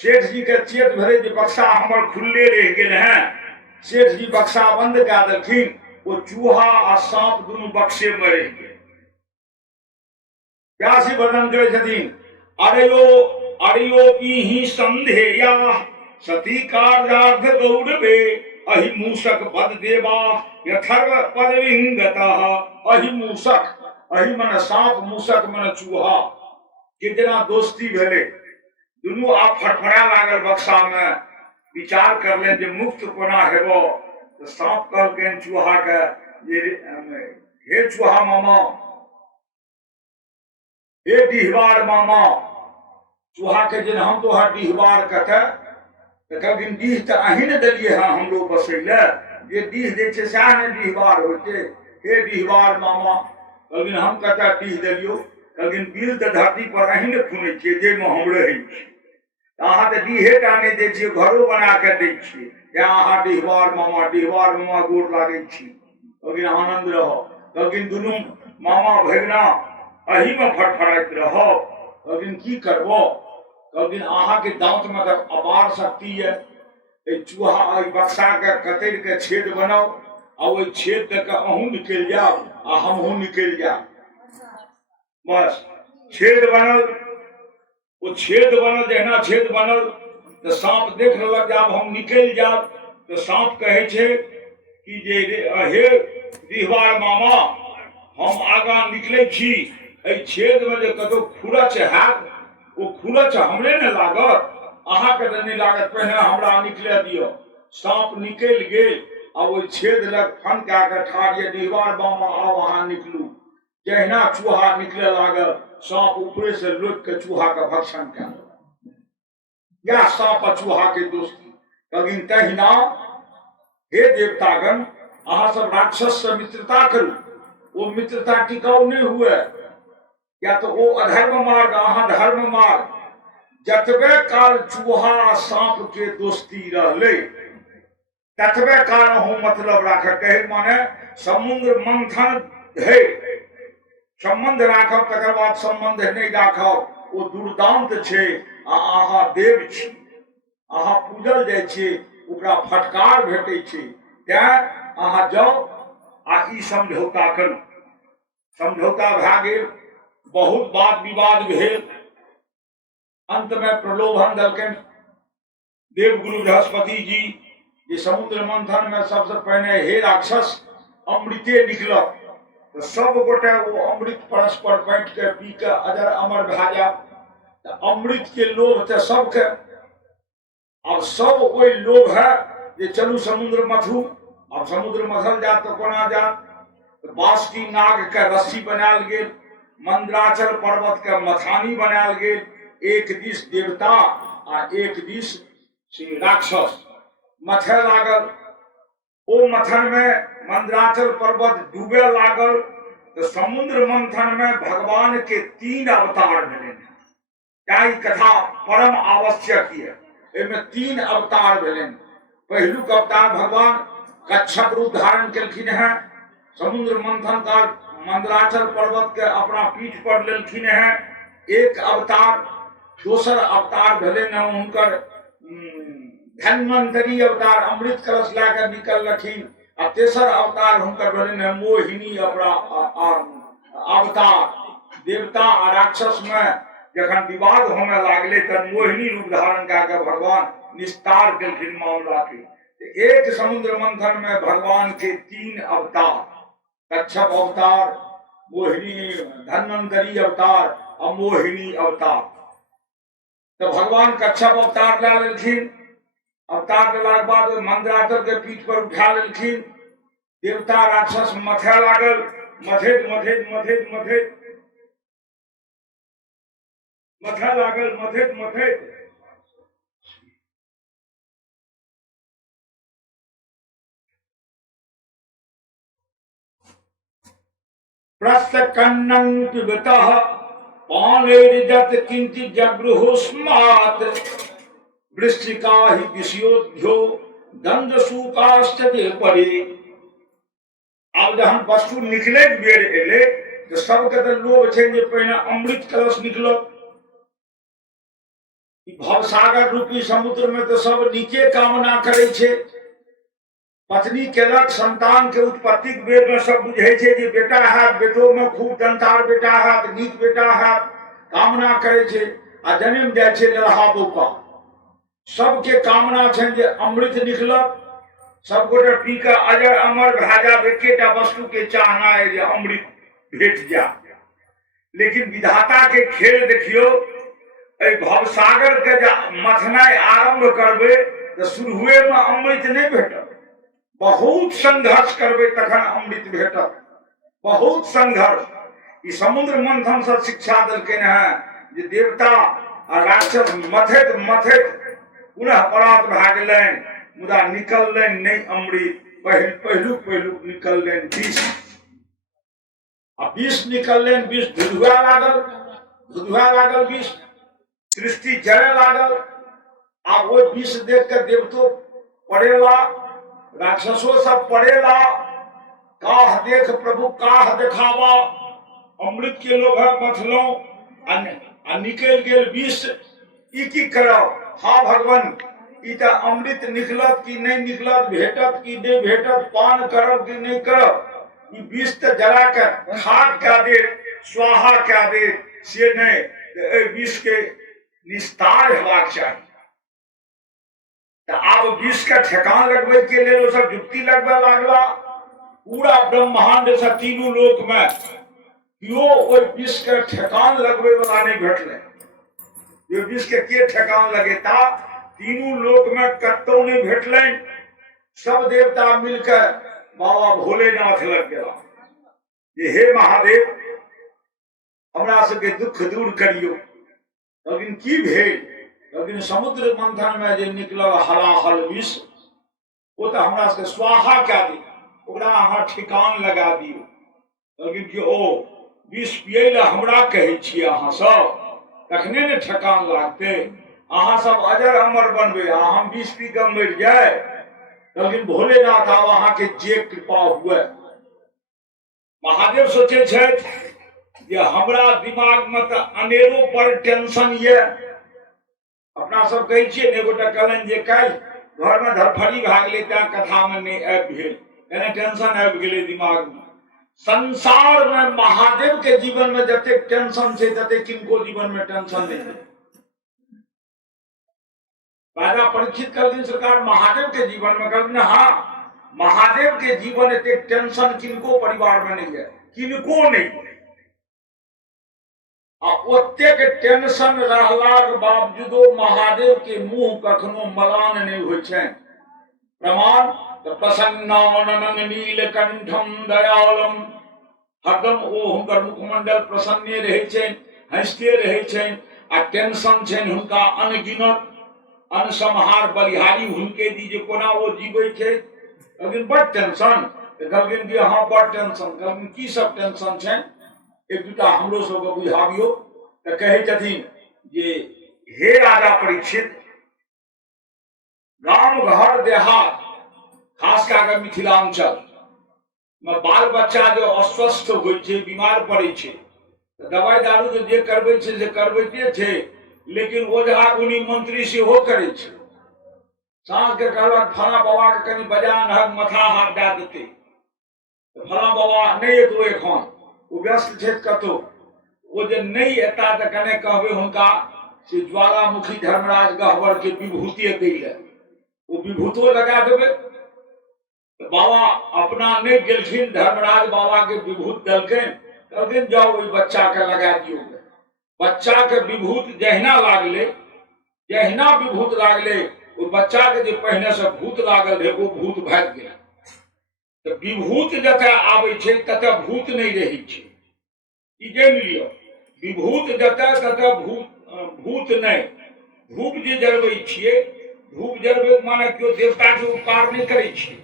सेठ जी के चेत भरे जे बक्सा हमर खुलले रह गेल हैं। सेठ जी बक्सा बंद कऽ देलखिन, वो चूहा आ सांप दुनू बक्से में रह गेल। व्यासी वर्णन करे छथिन, अरयो पीहि संधेया सती कार्यार्थ गौरवे अहि मूषक पद देवा यथर्व पद विंगतः। अहि मूषक, अहि मन सांप, मूषक मन चूहा के जेना दोस्ती भेले, दुनू आप फड़फड़ा लागल बक्सा में, विचार करले जे मुक्त कोना हेबो। तो सांप कहलकनि चूहा के जे हे चूहा मामा, हे डिहबार मामा। चूहा के जे हम तोहर डिहबार कते, तो कहलखिन डीह तो अहीं ने देलिए हाँ हमरो बसै ले, जे डीह दै छै सएह ने डिहबार होइते। हे डिहबार मामा, कहलखिन हम कते डीह देलियो। कहलखिन बिल तो धरती पर अहीं ने खुनै छियै, जाहिमे हम रहै छी। अहाँ तऽ डीहे टा नहि दै छियै, घरो बना के दै छियै। तेँ अहाँ डिहबार मामा, डिहबार मामा गोर लागै छी। कहलखिन आनन्द रहऽ। कहलखिन दुनू मामा भगिना अही में फड़फड़ाइत रहब। कहलखिन की करबो। कहलखिन अहाँके दाँत में तऽ अपार शक्ति है, चूहा बक्सा के कतरि के छेद बनाओ, आ ओहि छेद तक अहूँ निकलि जाओ आ हमहूँ निकलि जाओ। बस छेद बनल, वो छेद बनल, जहिना छेद बनल तो सांप देख लेलक जे आब हम निकलि जाब। तो सांप कहै छै कि जे हे डिहबार मामा, हम आगाँ निकलै छी, एहि छेद में जे कतौ खुरच हैत, ओ खुरच हमरे ने लागत, अहाँके तऽ नहि लागत, पहिने हमरा निकले दियौ। सांप निकलि गेल आ ओहि छेद लग फन कए कऽ ठाढ़ ये, डिहबार मामा आब अहाँ निकलू। जहिना चूहा निकले लागल, सांप ऊपरे से लोक के चूहा के भक्षण कए लेलक। यह सांप आ चूहा के दोस्ती। कहलखिन तहिना हे देवतागण, अहाँ सब राक्षस से मित्रता करू, वो मित्रता टिकाऊ नहीं हुए, या तो वो अधर्म मार्ग, अहाँ धर्म मार्ग। जतबे काल चूहा सांप के दोस्ती रहले, ततबे काल अहूँ मतलब राख। कहे माने समुद्र मंथन है, संबंध राखब तकर बाद संबंध नहीं राखब, वो दुर्दांत छे। अहाँ देव छी, अहाँ पूजल जाइ छी, ओकरा फटकार भेटै छै। तें अहाँ जाओ आ ई समझौता करू। समझौता भए गेल, बहुत वाद विवाद भेल। अंत में प्रलोभन देलकनि देवगुरु बृहस्पति जी, जे समुद्र मंथन में सबसे पहले हे राक्षस अमृते निकलत, तो सब गोटे वो अमृत परस्पर बांट के पी के अजर अमर भए जाए। अमृत के लोभ तो सबके, अब सब वही लोभ है जे चलू समुद्र मथू। अब समुद्र मथल जात तो कोना जात, तो बासुकी नाग के रस्सी बनायल गेल, मंद्राचल पर्वत के मथानी बनायल गेल। एक दिस देवता आ एक दिस श्री राक्षस मथे लागल। ओ मथन में मंद्राचल पर्वत डूबे लागल। तो समुद्र मंथन में भगवान के 3 अवतार भेले। क्या कथा परम आवश्यक है, इनमें 3 अवतार भेले। पहिलुक अवतार भगवान कच्छप रूप धारण केलखिन है, समुद्र मंथन काल मंदराचल पर्वत के अपना पीठ पर लेलखिन है। एक अवतार, दोसर अवतार भेले न हुनकर धन्वंतरी अवतार, अमृत कलश लाकर निकलखिन। आ तेसर अवतार हुनकर भेले न मोहिनी अवतार। देवता आ राक्षस में जखन विवाद होने लागले तब मोहिनी रूप धारण करके भगवान निस्तार केलखिन मामला के। एक समुद्र मंथन में भगवान के 3 अवतार, कच्छप अवतार, मोहिनी धन्वंतरी अवतार और मोहिनी अवतार। तो भगवान कच्छप अवतार ला लेलखिन। अवतार लेला के बाद मंदराचल के पीठ पर उठा लेलखिन। देवता राक्षस मथे लागल, मथेत मथेत मथेत मथेत मथा लागल, मथेत मथेत प्रस्तकन्नं पिबतः पानैर्जत किंचित् जगृहुस्मात् वृश्चिका हि विषयोध्यो दंडसूकाश्चते परे। अब जहन वस्तु निकले बेर एले तो सबके तो लोभ छै जे पहिने अमृत कलश निकलत। भवसागर रूपी समुद्र में तो सब नीके कामना करे छे। पत्नी केलक, संतान के उत्पत्ति के बेर में सब बुझे छे जे बेटा है, बेटो में खूब दंतार बेटा है, नीक बेटा है, कामना करे छे। आ जन्म जाय छे लड़हा बौका, सबके कामना छे जे अमृत निकलत, सब गोटे पी के अजर अमर भए जाब, एकेटा वस्तु के चाहना है जे अमृत भेट जाए। लेकिन विधाता के खेल देखियो, भवसागर के मथनाई आरंभ करबे तो शुरुए में अमृत नहीं भेटत, बहुत संघर्ष करबे तखन अमृत भेटत, बहुत संघर्ष। ई समुद्र मंथन से शिक्षा दिलखिन है जे देवता आ राक्षस मथैत मथैत पुनः परात भए गेलनि, मुदा निकललनि नहीं अमृत। पहिलुक निकललनि विष, आ विष निकललनि, विष धुधुआ लागल विष, सृष्टि जरे लागल। आब वो विष देख के देवतो पड़ेला, राक्षसो सब पड़ेला, काह देख प्रभु काह देखावा, अमृत के लोभ मथलो आ निकल गेल विष। ई की करब? हा भगवान, ई त अमृत निकलत कि नहीं निकलत, भेटत कि नहीं भेटत, पान करब कि नहीं करब, ई विष त जरा के खाक कए दे, स्वाहा कए दे, से नहीं, विष के निस्तार हेबाक चाही। आब विष के ठेकान लगबे के लिए सब जुक्ति लगबे लागला। पूरा ब्रह्मांड से तीनों लोक में क्यों ओहि विष के ठेकान लगबे वाला नहीं भेटले। ये विष के ठेकान लगेता, तीनों लोक में कत्तो नहीं भेटले। सब देवता मिलकर बाबा भोलेनाथ लग गया, ये हे महादेव हमरा सबके दुख दूर करियो। लेकिन की भेल? लेकिन समुद्र मंथन में जे निकलल हलाहल विष, वो तो हमरा सबके स्वाहा कए दी, ओकरा अहाँ ठिकान लगा दियो। लेकिन कि ओ विष पियै ले हमरा कहै छियै अहाँ सब, तखने ने ठेकान लागते। अहाँ सब अजर अमर बनबे, हम विष पी के मरि जाए। लेकिन भोलेनाथ आब अहाँ के जे कृपा हुए। महादेव सोचे छथि जे हमरा दिमाग में तो अनेरो पर टेंशन ये। अपना सब कहै छियै ने, एगोटा कहलनि जे काल्हि घर में धरफड़ी भए गेलै, तें कथा में नहीं आबि भेल, एने टेंशन आबि गेलै दिमाग में। संसार में महादेव के जीवन में जते टेंशन है, तते किनको जीवन में टेंशन नहीं है। राजा परीक्षित कहलखिन सरकार महादेव के जीवन में, कहलखिन हाँ, महादेव के जीवन एते टेंशन किनको परिवार में नहीं है, किनको नहीं। ओतेक टेंशन रहलाक बावजूदो महादेव के मुंह कखनो मलान नहीं होइ छै। प्रमाण प्रसन्नाननं नीलकंठम दयालम, हरदम ओ हुनकर मुखमंडल प्रसन्ने रहै छनि, हंसते रहै छनि। आ टेंशन छनि हुनका अनगिनत, अनसंहार बलिहारी हुनके दी जे कोना ओ जीवै छै। लेकिन बड़ टेंशन, कहलखिन कि हाँ बड़ टेंशन। कहलखिन की सब टेंशन छनि, एक दूटा हमरो सबके बुझाबियो। तऽ कहै छथिन जे हे राजा परीक्षित, गाम घर देहात खास कए कऽ मिथिलांचल में बाल बच्चा जो अस्वस्थ होइ छै, बीमार पड़ै छै, दवाई दारू तो जे करबै छै से करबैते छै, लेकिन ओझा गुनी मंत्री सेहो करै छै। साँझ के कहलक फला बाबा के कनि बजा नहक मथा हाथ दए देतै, फला बाबा नहीं एतौ एखन, ओ व्यस्त छै कतौ। ओ जे नहीं एता तऽ कने कहबै हुनका से ज्वालामुखी धर्मराज गहवर के विभूति दै ले, ओ विभूतो लगा देबै। बाबा अपना नहीं गेलखिन, धर्मराज बाबा के विभूत देलखिन, कहलखिन जाओ ओहि बच्चा के लगा दियो। बच्चा के विभूत जहिना लागले, जहिना विभूत लागले, ओ बच्चा के जे पहिने से भूत लागल रहे ओ भूत भागि गेल। तो विभूत जतऽ आबै छै ततऽ भूत नहीं रहै छै, ई जानि लियौ। विभूत जतऽ ततऽ भूत नहीं। धूप जे जरबै छियै, धूप जरबै माने केओ देवता के उपकार नहीं करै छियै।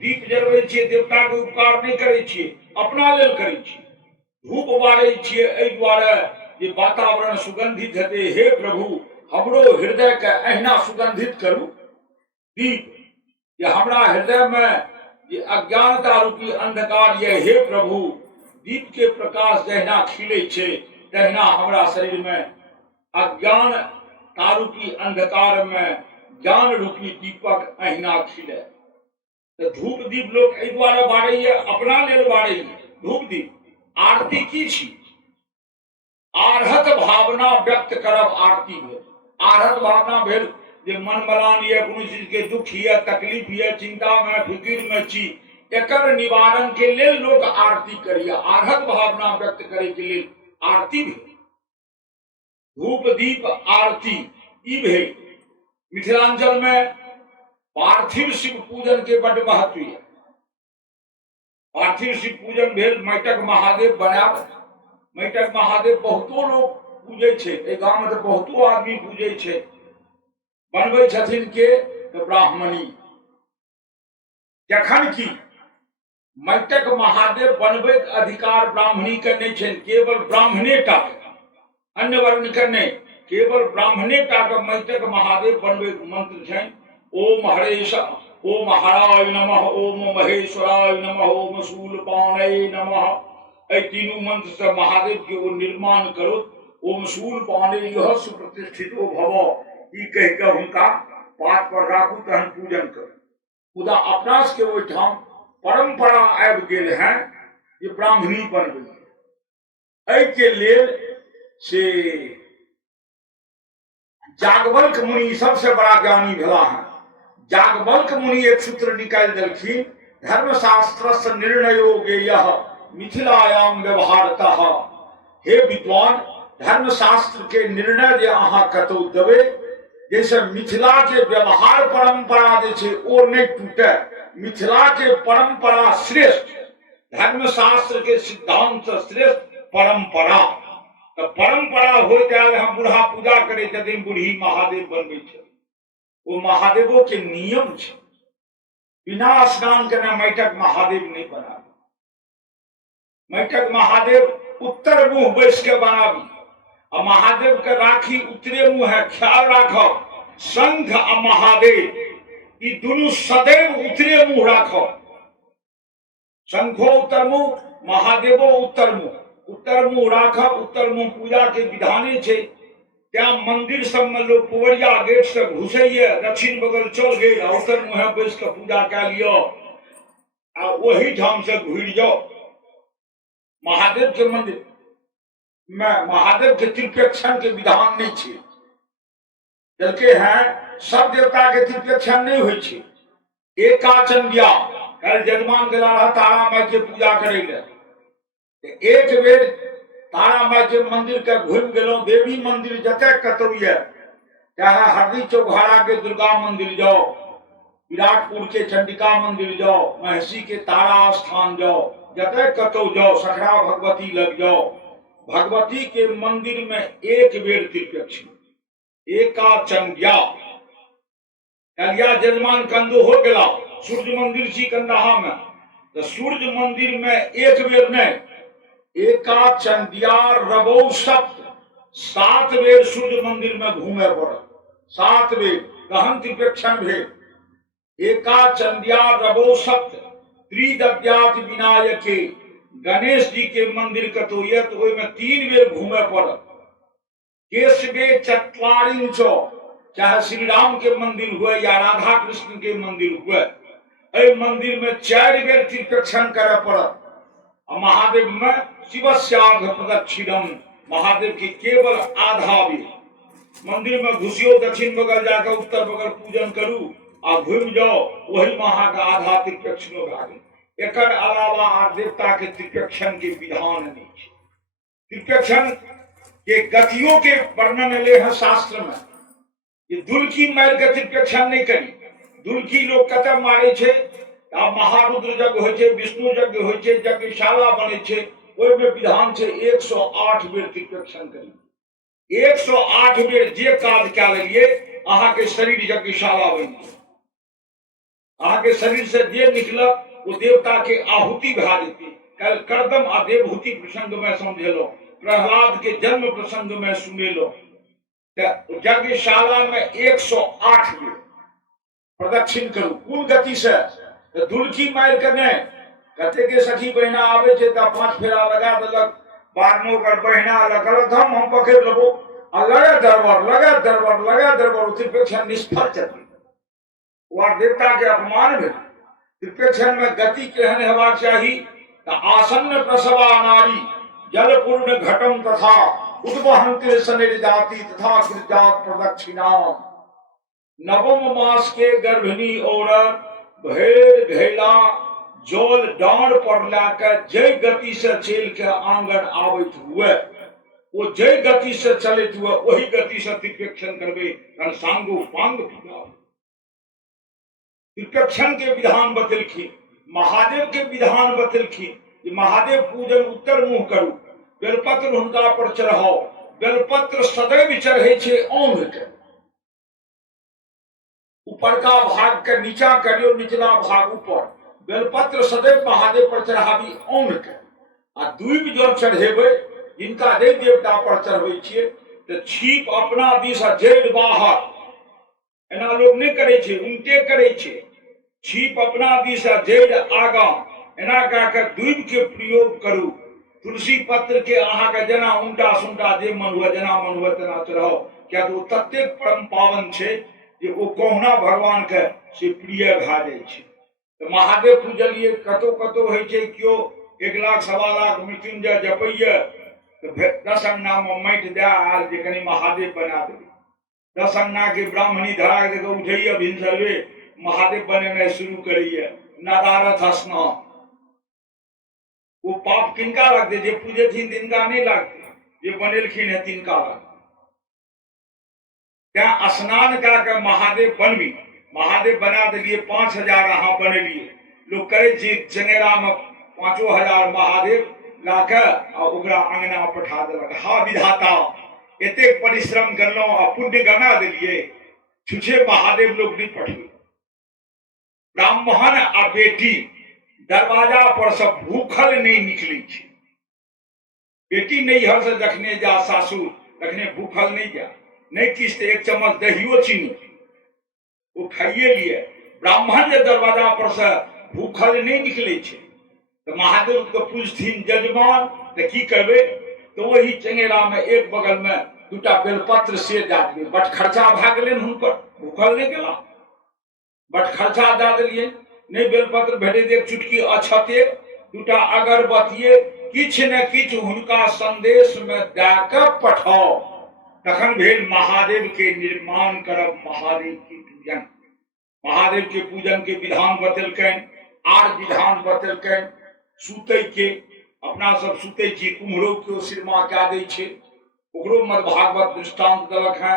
दीप जरबै छियै, देवता के उपकार नहीं करै छियै, अपना लेल करै छियै। धूप बारै छियै एहि दुआरे जे वातावरण सुगंधित हेतै। हे प्रभु हमरो हृदय के अहिना सुगंधित करू। दीप जे हमरा हृदय में जे अज्ञानता रूपी अंधकार ये, हे प्रभु दीप के प्रकाश जहिना खिलै छै, तहिना हमरा शरीर में अज्ञान तारूपी अंधकार में ज्ञान रूपी दीपक अहिना खिले। तो धूप दीप लोग एहि दुआरे बारैया, अपना लेल बारैया। धूप दीप आरती की छी? आरहत भावना व्यक्त करब आरती भेल। आरहत भावना भेल जे मन मलान या कोनो चीज के दुख या तकलीफ या चिंता में फिकिर में छी एकर निवारण के लिए लोग आरती करिए, आर्घक भावना व्यक्त करे के लिए आरती भी, धूप दीप आरती ई भी। मिथिलांचल में पार्थिव शिव पूजन के बड़ महत्व है। पार्थिव शिव पूजन भेल, मैटक महादेव बनाब, मैटक महादेव बहुतो लोग पूजे छे, ए गांव में तो बहुतो आदमी पूजे छे, बनबै छथिन के तो ब्राह्मणी। जखन की मैटक महादेव बनबै अधिकार ब्राह्मणी के नहीं छे, केवल ब्राह्मणे टा, अन्य वर्ण के नहीं, केवल ब्राह्मणे टा के मैटक महादेव बनबै मंत्र छे। ओम हरेश, ओम हराय नमः, ओम महेश्वराय नमः, ओम शूलपाणय नमः। ए तीनों मंत्र से महादेव के वो निर्माण करो। ओम शूलपाणय सुप्रतिष्ठितो भव ई कह के हुनका पात पर राखू तहन पूजन करू। खुदा अपना के ओठाम परंपरा आबि गेल है जे ब्राह्मणी बनबै। एहि के लेल से याज्ञवल्क्य मुनि सबसे बड़ा ज्ञानी भेला है। याज्ञवल्क्य मुनि एक सूत्र निकाल देलखिन, धर्मशास्त्र से निर्णयो गेयः मिथिलायाम व्यवहारतः। हे विद्वान, धर्मशास्त्र के निर्णय जे अहाँ कतौ देबै, जैसे मिथिला के व्यवहार परंपरा जे छै ओ नहीं टूटे, मिथिला के परंपरा श्रेष्ठ, धर्मशास्त्र के सिद्धांत से श्रेष्ठ परंपरा। तो परंपरा हो जाए, हम बूढ़ा पूजा करे छथिन, बूढ़ी महादेव बनबै छै, वो महादेवों के नियम छे। बिना स्नान करना मैटक महादेव नहीं बना। मैटक महादेव उत्तर मुंह बैस के बनाबी, आ महादेव के राखी उत्तरे मुंह है। ख्याल राखो, शंख आ महादेव ई दुनू सदैव उत्तरे मुंह राखो। शंखो उत्तर मुंह, महादेवो उत्तर मुंह। उत्तर मुंह राखब, उत्तर मुंह पूजा के विधाने छे। त्या मंदिर सब में लोग पुवरिया गेट से घुसैये, दक्षिण बगल चल गए, उत्तर मुंह बैस के पूजा कै लियो, आ वही ठाम से घुर जाओ। महादेव के मंदिर में महादेव के त्रिपेक्षण के विधान नहीं छे। देलके हैं सब देवता के त्रिपेक्षण नहीं होइ छे। एकाचंद्या, कल जजमान गेला रहा तारा माई के पूजा करे ले, एक बेर तारा माई के मंदिर के घूम गेलो। देवी मंदिर जते कतौ ये, चाहे हरदी चौघाड़ा के दुर्गा मंदिर जाओ, विराटपुर के चंडिका मंदिर जाओ, महसी के तारा स्थान जाओ, जते कतौ जाओ, सखरा भगवती लग जाओ, भगवती के मंदिर में एक बेर त्रिपेक्षण, एकाचंद्या। कलिया जजमान कंदो हो गया, सूर्य मंदिर छी कंदाहा में, तो सूर्य मंदिर में एक बेर नहीं, एकाचंद्या रबो सप्त, 7 बेर सूर्य मंदिर में घूमे पड़े, 7 बेर गहन त्रिपेक्षण भेल। एकाचंद्या रबो सप्त त्रिदव्यात विनायके, गणेश जी के मंदिर कतौ ये तो ओहि में 3 बेर घूमे पड़े। केशवे चत्वारिंचो, चाहे श्री राम के मंदिर हुए या राधा कृष्ण के मंदिर हुए, ए मंदिर में 4 बेर त्रिपेक्षण करे पड़त। महादेव में शिवस्यार्ध प्रदक्षिणम, महादेव की केवल आधा बेर मंदिर में घुसियो, दक्षिण बगल जाकर उत्तर बगल पूजन करू आ घूम जाओ, वही महा का आधा त्रिपेक्षणो भागे। एकर अलावा आ देवता के त्रिपेक्षण के विधान नहीं है। त्रिपेक्षण के गतियों के वर्णन ले है शास्त्र में। ये दुल्की मार के त्रिपेक्षण नहीं करी। दुल्की लोग कते मारे छे, आ महारुद्र यज्ञ होय छे, विष्णु यज्ञ होय छे, यज्ञशाला बने छे, ओय में विधान छे 108 बेर त्रिपेक्षण करी। 108 बेर जे काज क्या लेलिए, अहाँ के शरीर यज्ञशाला बन गई। अहाँ के शरीर से जे निकलत वो देवता के आहुति भा देती। कल कर्दम आ देवहूति प्रसंग में समझेलो, प्रहलाद के जन्म प्रसंग में सुनेलो। यज्ञशाला में 108 बेर प्रदक्षिण करू। कुल गति से दुल्की मार के नहीं, कते के सखी बहिना आवे छे त 5 फेरा लगा देलक, बारनो कर बहिना लगल हम पकड़ लेबो, आ लगा दरबार त्रिपेक्षण निष्फल चली। वह देवता के अपमान भेल। त्रिपेक्षण में गति केहन हेबाक चाही त आसन्न प्रसवा नारी जलपूर्ण घटम तथा उद्वहन्ते सनिर्जाति तथा कृजात प्रदक्षिणा। नवम मास के गर्भिणी औरत भेड़ घेला जल डांड पर लाकर जय गति से चल के आंगन आबैत हुए, वो जय गति से चलते हुए वही गति से त्रिपेक्षण करबे सांगो पांग त्रिपेक्षण के विधान बतलखिन, महादेव के विधान बतलखिन। महादेव पूजन उत्तर मुंह करू, बेलपत्र हुनका पर चढ़ाओ। बेलपत्र सदैव चढ़े छे औंघ के, ऊपर का भाग के नीचा करियो, निचला भाग ऊपर। बेलपत्र सदैव महादेव पर चढ़ाबी औंघ के। आ दूब जो चढ़ेबे जिनका देव देवता पर चढ़बे छिए तो छीप अपना दिस जेड़ बाहर, एना लोग नहीं करे छे, उनके करे छे। छीप अपना दिस जेड़ आगा, एना कह दूब के प्रयोग करू। तुलसी पत्र के अहाँ के जना उल्टा सुल्टा जे मन हुए जना मन हुए तना चढ़ाओ, क्या तो तत्ते परम पावन छे जे ओ कहुना भगवान के से प्रिय भा जाय छे। तो महादेव पूजलिए कतो कतो होय छे, कियो 1 लाख 1.25 लाख मृत्युंजय जपैया तो 10 अंगना में माटि दे आल जे कनी महादेव बना देबे। 10 अंगना के ब्राह्मणी धरा के उठैया भिनसरवे महादेव बनेनाइ शुरू करैया, नदारथ स्नान। वो पाप किनका लगते, जे पूजे तिनका नहीं लगते, जे बनेलखिन है तिनका लगते। क्या स्नान का महादेव बनबी, महादेव बना दिलिए 5000 अहाँ बनेलिए। लोग करे चंगेरा में 5000 महादेव लाके ओकरा अंगना पठा देलक। हा विधाता, एते परिश्रम करलो आ पुण्य गंगा दिलिए, छुछे महादेव लोग नहीं पठे। ब्राह्मण आ बेटी दरवाजा पर से भूखल नहीं निकले छे। बेटी नैहर से जखने जा सासुर तखने भूखल नहीं जा, नहीं किस तो 1 चम्मच दहियो चीनी वो खाइए लिए। ब्राह्मण जे दरवाजा पर से भूखल नहीं निकले छे तो महादेव को पूछथिन जजमान तो की करबे, तो वही चंगेरा में एक बगल में 2टा बेलपत्र से दे दिए। बट खर्चा भा गेलै हुनकर, भूखल नहीं गेला, बट खर्चा दे दिलिए। नहीं बेलपत्र भेटे दे, चुटकी अछते 2टा अगरबत्तिये किछ न किछ हुनका संदेश में दे पठाओ, तखन भेल महादेव के निर्माण करब। महादेव के पूजन, महादेव के पूजन के विधान बतेलकैन, आर विधान बतेलकैन। सुतै के अपना सब सुतै छी, कुम्हरो के सिरमा कए दै छै, ओकरो मद भागवत दृष्टांत देलक है।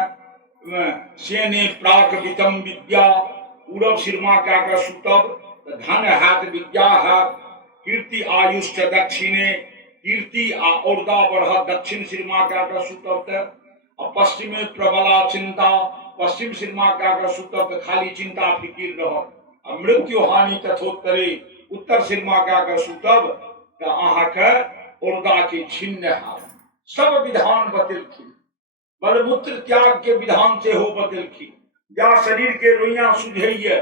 सेने प्राक वितम विद्या, पूरब सिरमा कए सुतब धन हैत विद्या हैत, कीर्ति आयुष दक्षिणे, कीर्ति आ औरदा बढ़त। दक्षिण सिरमा कए सुतब त पश्चिमे प्रबला चिंता, पश्चिम सिरमा कए सुतब त खाली चिंता फिकिर रहत। आ मृत्यु हानि तथोत्तरे, उत्तर सिरमा कए सुतब त अहाँ के औरदा के छिन्न हैत। सब विधान बतेलखिन। बलमूत्र त्याग के विधान से हो बतेलखिन। जा शरीर के रोइया सुझैया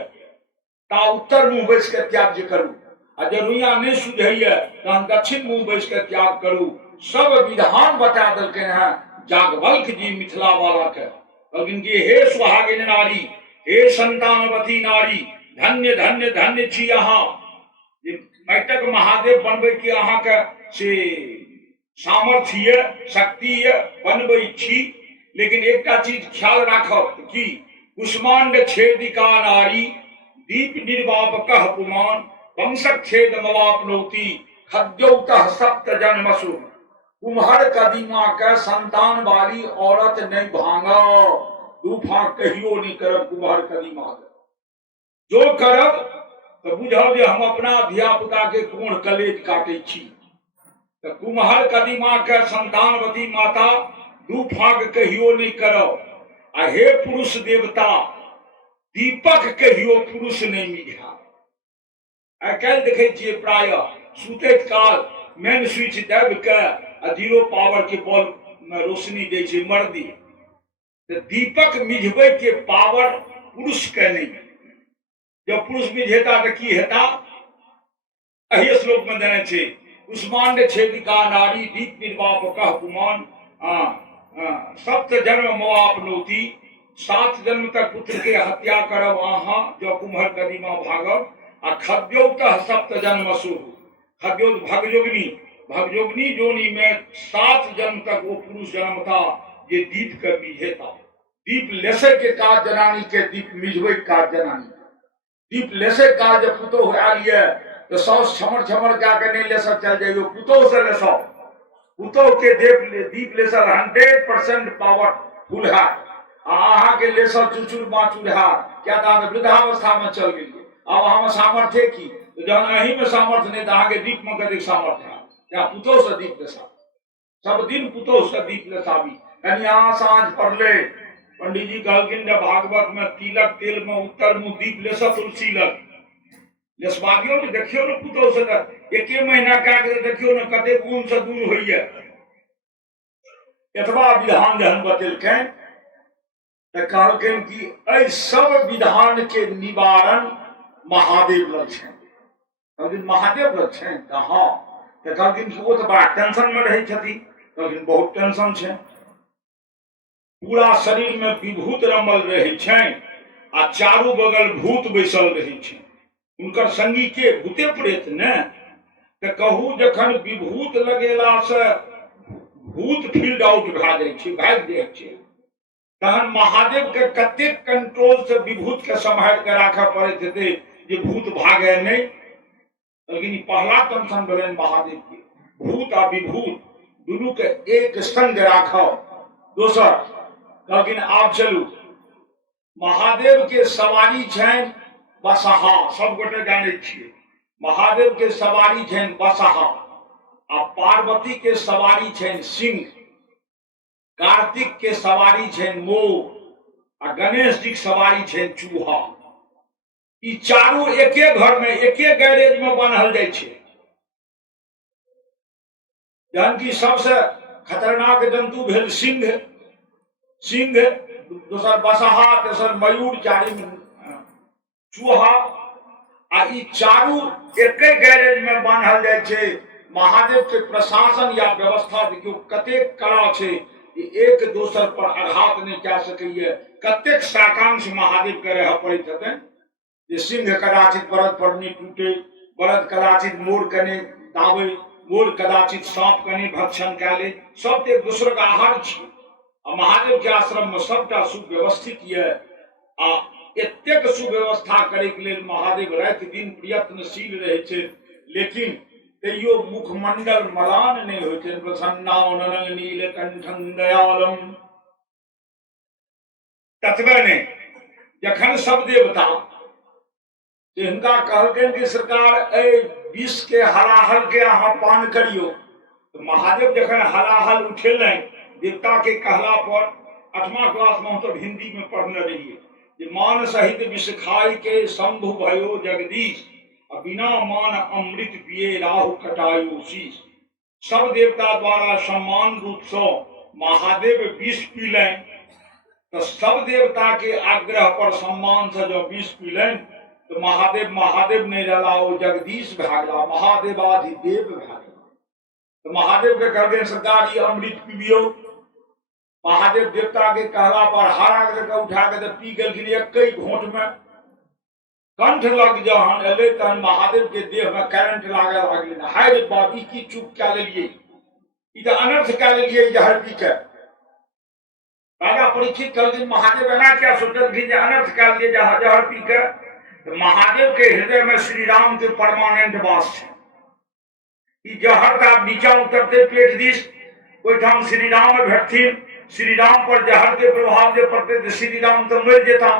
ता उत्तर मुंह बैस के त्याग करू, आ जब रुइया नहीं सुझैया तहन दक्षिण मुंह बैस के त्याग करू। सब विधान बता देलके हैं जागवल्क जी मिथिला वाला के। लेकिन हे सुहागिन नारी, हे संतानवती नारी, धन्य धन्य धन्य छी अहाँ। मैटक महादेव बनबै की अहाँ के से सामर्थ्य शक्ति बनबै छी। लेकिन एकटा चीज ख्याल राखब कि कुष्मांड छेदिका नारी, दीप निर्वापकः पुमान, वंशक छेद मवापनोति, खद्योतः सप्त जन्मसु। कुम्हर कदीमा के संतान वाली औरत नहीं भांगा, 2 फांक कहियो नहीं करब कुम्हर कदीमा के। जो करब तो बुझब जे हम अपना धिया पुता के कोढ़ कलेज काटे छी। तो कुम्हर कदीमा के संतानवती माता 2 फांक कहियो नहीं करब। आ हे पुरुष देवता, दीपक कहियो पुरुष नहीं मिझा। आई काल्हि देखे छियै प्राय सुतैत काल मेन स्विच दाबि के 0 पावर के बल्ब में रोशनी दै छै मर्दी। तो दीपक मिझबै के पावर पुरुष के नहीं। जब पुरुष मिझेता तो की हेता, एहि श्लोक में देने छै कुष्मांड छेदिका नारी, दीप निर्वापकः पुमान, सप्त जन्म मवापनोति। 7 जन्म तक पुत्र के हत्या करब अहाँ जो कुम्हर कदीमा भागब। आ खद्योतः सप्त जन्मसु, खद्योत भगजोगिनी, भगजोगिनी जोनी में 7 जन्म तक वो पुरुष जन्म था ये दीप कर मिझेता। दीप लेसे के काज जनानी के दीप मिझबै काज जनानी दीप लेसे काज जब पुतोह आयल ये तो सौस छमर छमर क्या के नहीं लेसर चल जाइयो पुतोह से लेसो पुतोह के दीप लेसर 100% पावरफुल है अहाँ के लेसर चुचुर माचुर है क्या दान वृद्धावस्था में चल गई अब हम सामर्थ्य की तो जहन अही में सामर्थ्य नहीं तो के दीप में कभी सामर्थ्य है क्या पुतोह से दीप लेसा सब दिन पुतोह से दीप लेसाबी कन्या साँझ पड़ले पंडित जी कहलखिन जब भागवत में तिलक तेल में उत्तर मुँह दीप लेसा तुलसी लग लेसबादियों ने देखियो न पुतोह से एक महीना क्या के देखियो न कते गुण से दूर होइए एतबा विधान जहन बतेलकैन तो कहलखिन कि एहि सब विधान के निवारण महादेव लग छनि कहलखिन महादेव लग छनि तऽ हाँ तऽ कहलखिन कि वो तो बड़ा टेंशन में रहै छथिन कहलखिन बहुत टेंशन छै पूरा शरीर में विभूत रमल रहै छनि आ चारू बगल भूत बैसल रहै छनि उनकर संगी के भूते प्रेत ने तऽ कहू जखन विभूत लगेला से भूत फील्ड आउट भए जाइ छै भागि जाइ छै तहन महादेव के कतेक कंट्रोल से विभूत के संभाल के राखऽ पड़ैत हेतै जे भूत भागे नहीं लेकिन पहला टेंशन भेलनि महादेव के भूत आ विभूत दुनू के एक संग राखऽ दोसर कहलखिन आब चलू महादेव के सवारी छनि बसहा सब गोटे जानै छियै महादेव के सवारी छनि बसहा आ पार्वती के सवारी छनि सिंह कार्तिक के सवारी छनि मोर आ गणेश जी के सवारी छनि चूहा ई चारू एके घर में एके गैरेज में बान्हल जाइ छै जहन की सबसे खतरनाक जंतु भेल सिंह सिंह दोसर बसहा तेसर मयूर चारिम चूहा आ ई चारू एके गैरेज में बान्हल जाइ छै महादेव के प्रशासन या व्यवस्था देखियो कतेक कड़ा छै एक दोसर पर आघात नहीं कह सकैए कतेक साकांक्ष महादेव के रह पड़ैत हेतनि जे सिंह कदाचित बरद पर नहीं टूटे बरद कदाचित मोर कने दाबे मोर कदाचित सांप कने भक्षण कए ले सब एक दोसर के आहार छै आ महादेव के आश्रम में सबटा सुव्यवस्थित ये आ एतेक सुव्यवस्था करे के लेल महादेव राति दिन प्रयत्नशील रहे छै लेकिन तैयो मुखमंडल मलान नहीं होते प्रसन्नानंद नीलकंठं दयालम ततबे ने जखन सब देवता हिनका कहलखिन कि सरकार ए विष के हलाहल के अहाँ पान करियो तो महादेव जखन हलाहल उठेलनि देवता के कहला पर 8वां क्लास में हम तो हिंदी में पढ़ने रहिए कि मान सहित विष खाई के शंभु भयो जगदीश बिना मान अमृत पिए राहु कटायु शीश सब देवता द्वारा सम्मान रूप से महादेव विष पीलनि तो सब देवता के आग्रह पर सम्मान से जो विष पीलनि तो महादेव नहीं रहला वो जगदीश भए गेला महादेवाधिदेव भए गेला तो महादेव के कहलखिन सरकार ये अमृत पीबियो महादेव देवता के कहला पर हारा के उठा के पी गेलखिन एक घोंट में कंठ लग जहन एले तहन महादेव के देह में करंट लागे लागल हाय रे बाप ई की चूक क्या लेलिए ई तो अनर्थ क्या लेलिए जहर पी के राजा परीक्षित कहलखिन महादेव एना क्या सोचलखिन जे अनर्थ क्या लिए जहर पी के तो महादेव के हृदय में श्री राम के परमानेंट वास है ई जहर का नीचा उतरते पेट दिस ओइठाम श्री राम भेटथिन श्री राम पर जहर के प्रभाव जे पड़ते श्री राम तो मर जेता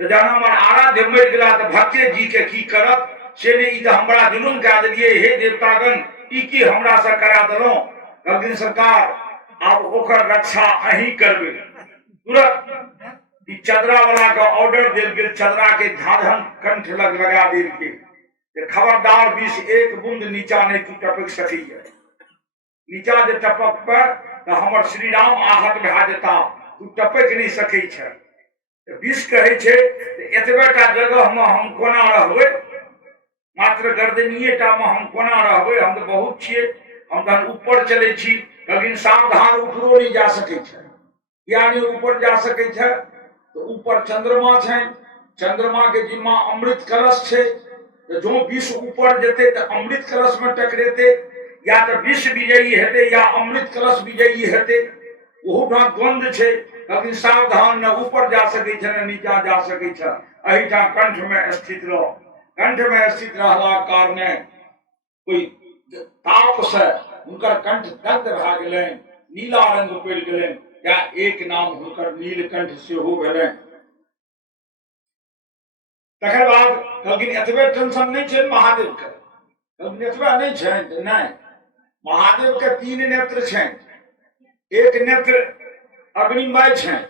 तो जहन हमर आराध्य मर गेला तो भक्ते जी के की करब से ने ई तो हमरा जुलुम कए देलिए हे देवतागण ई की हमरा से करा देलौं कहलखिन सरकार आब ओकर रक्षा अहीं करबे तुरंत ई चदरा वाला का ऑर्डर देल गेल चदरा के झाझन कंठ लगा देल गेल खबरदार विष एक बूंद नीचा नहीं तू टपक सकैया नीचा जे टपक पर तो हमर श्री राम आहत भए जेता तू टपक नहीं सकै छै विष कहे छे एतबेटा जगह में हम कोना रहबै मात्र गर्दनिये टा में हम कोना रहबै हम तो बहुत छियै हम तहन ऊपर चले छी लेकिन सावधान ऊपरो नहीं जा सकै छै या नहीं ऊपर जा सकै छै तो ऊपर चंद्रमा छै चंद्रमा के जिम्मा अमृत कलश छै तो जो विष ऊपर जेते तो अमृत कलश में टकरेते या तो विष विजयी हेते या अमृत कलश विजयी हेते ओहूठाम द्वंद्व छै कहलखिन सावधान, न ऊपर जा सकै छ न नीचा जा सकै छ, एहिठाम कंठ में स्थित रह। कंठ में स्थित रहला कारणे कोई ताप से हुनकर कंठ दग्ध भए गेलनि, नीला रंग पड़ि गेलनि, या एक नाम हुनकर नीलकंठ सेहो भेलनि। तकर बाद कहलखिन एतबे टेंशन नहीं छै महादेव के, कहलखिन एतबे नहीं छै, नहीं, महादेव के 3 नेत्र छनि, एक नेत्र अग्निमय छनि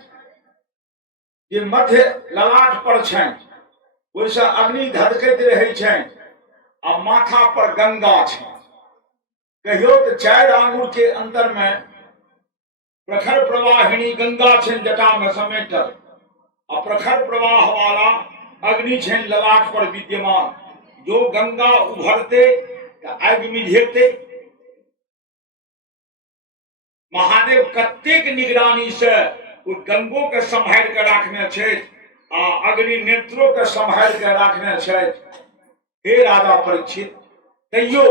जे मध्य ललाट पर छनि, ओहिसँ अग्नि धधकैत रहै छनि, आ माथा पर गंगा छनि। कहियो तो 4 आंगुर के अंतर में प्रखर प्रवाहिनी गंगा छनि जटा में समेटल, आ प्रखर प्रवाह वाला अग्नि छनि ललाट पर विद्यमान। जो गंगा उभरते तो आगि मिझेते। महादेव कतेक निगरानी से गंगो के संभाल के राखने छथि आ अग्नि नेत्रो के संभाल के राखने छथि। हे राजा परीक्षित, तैयो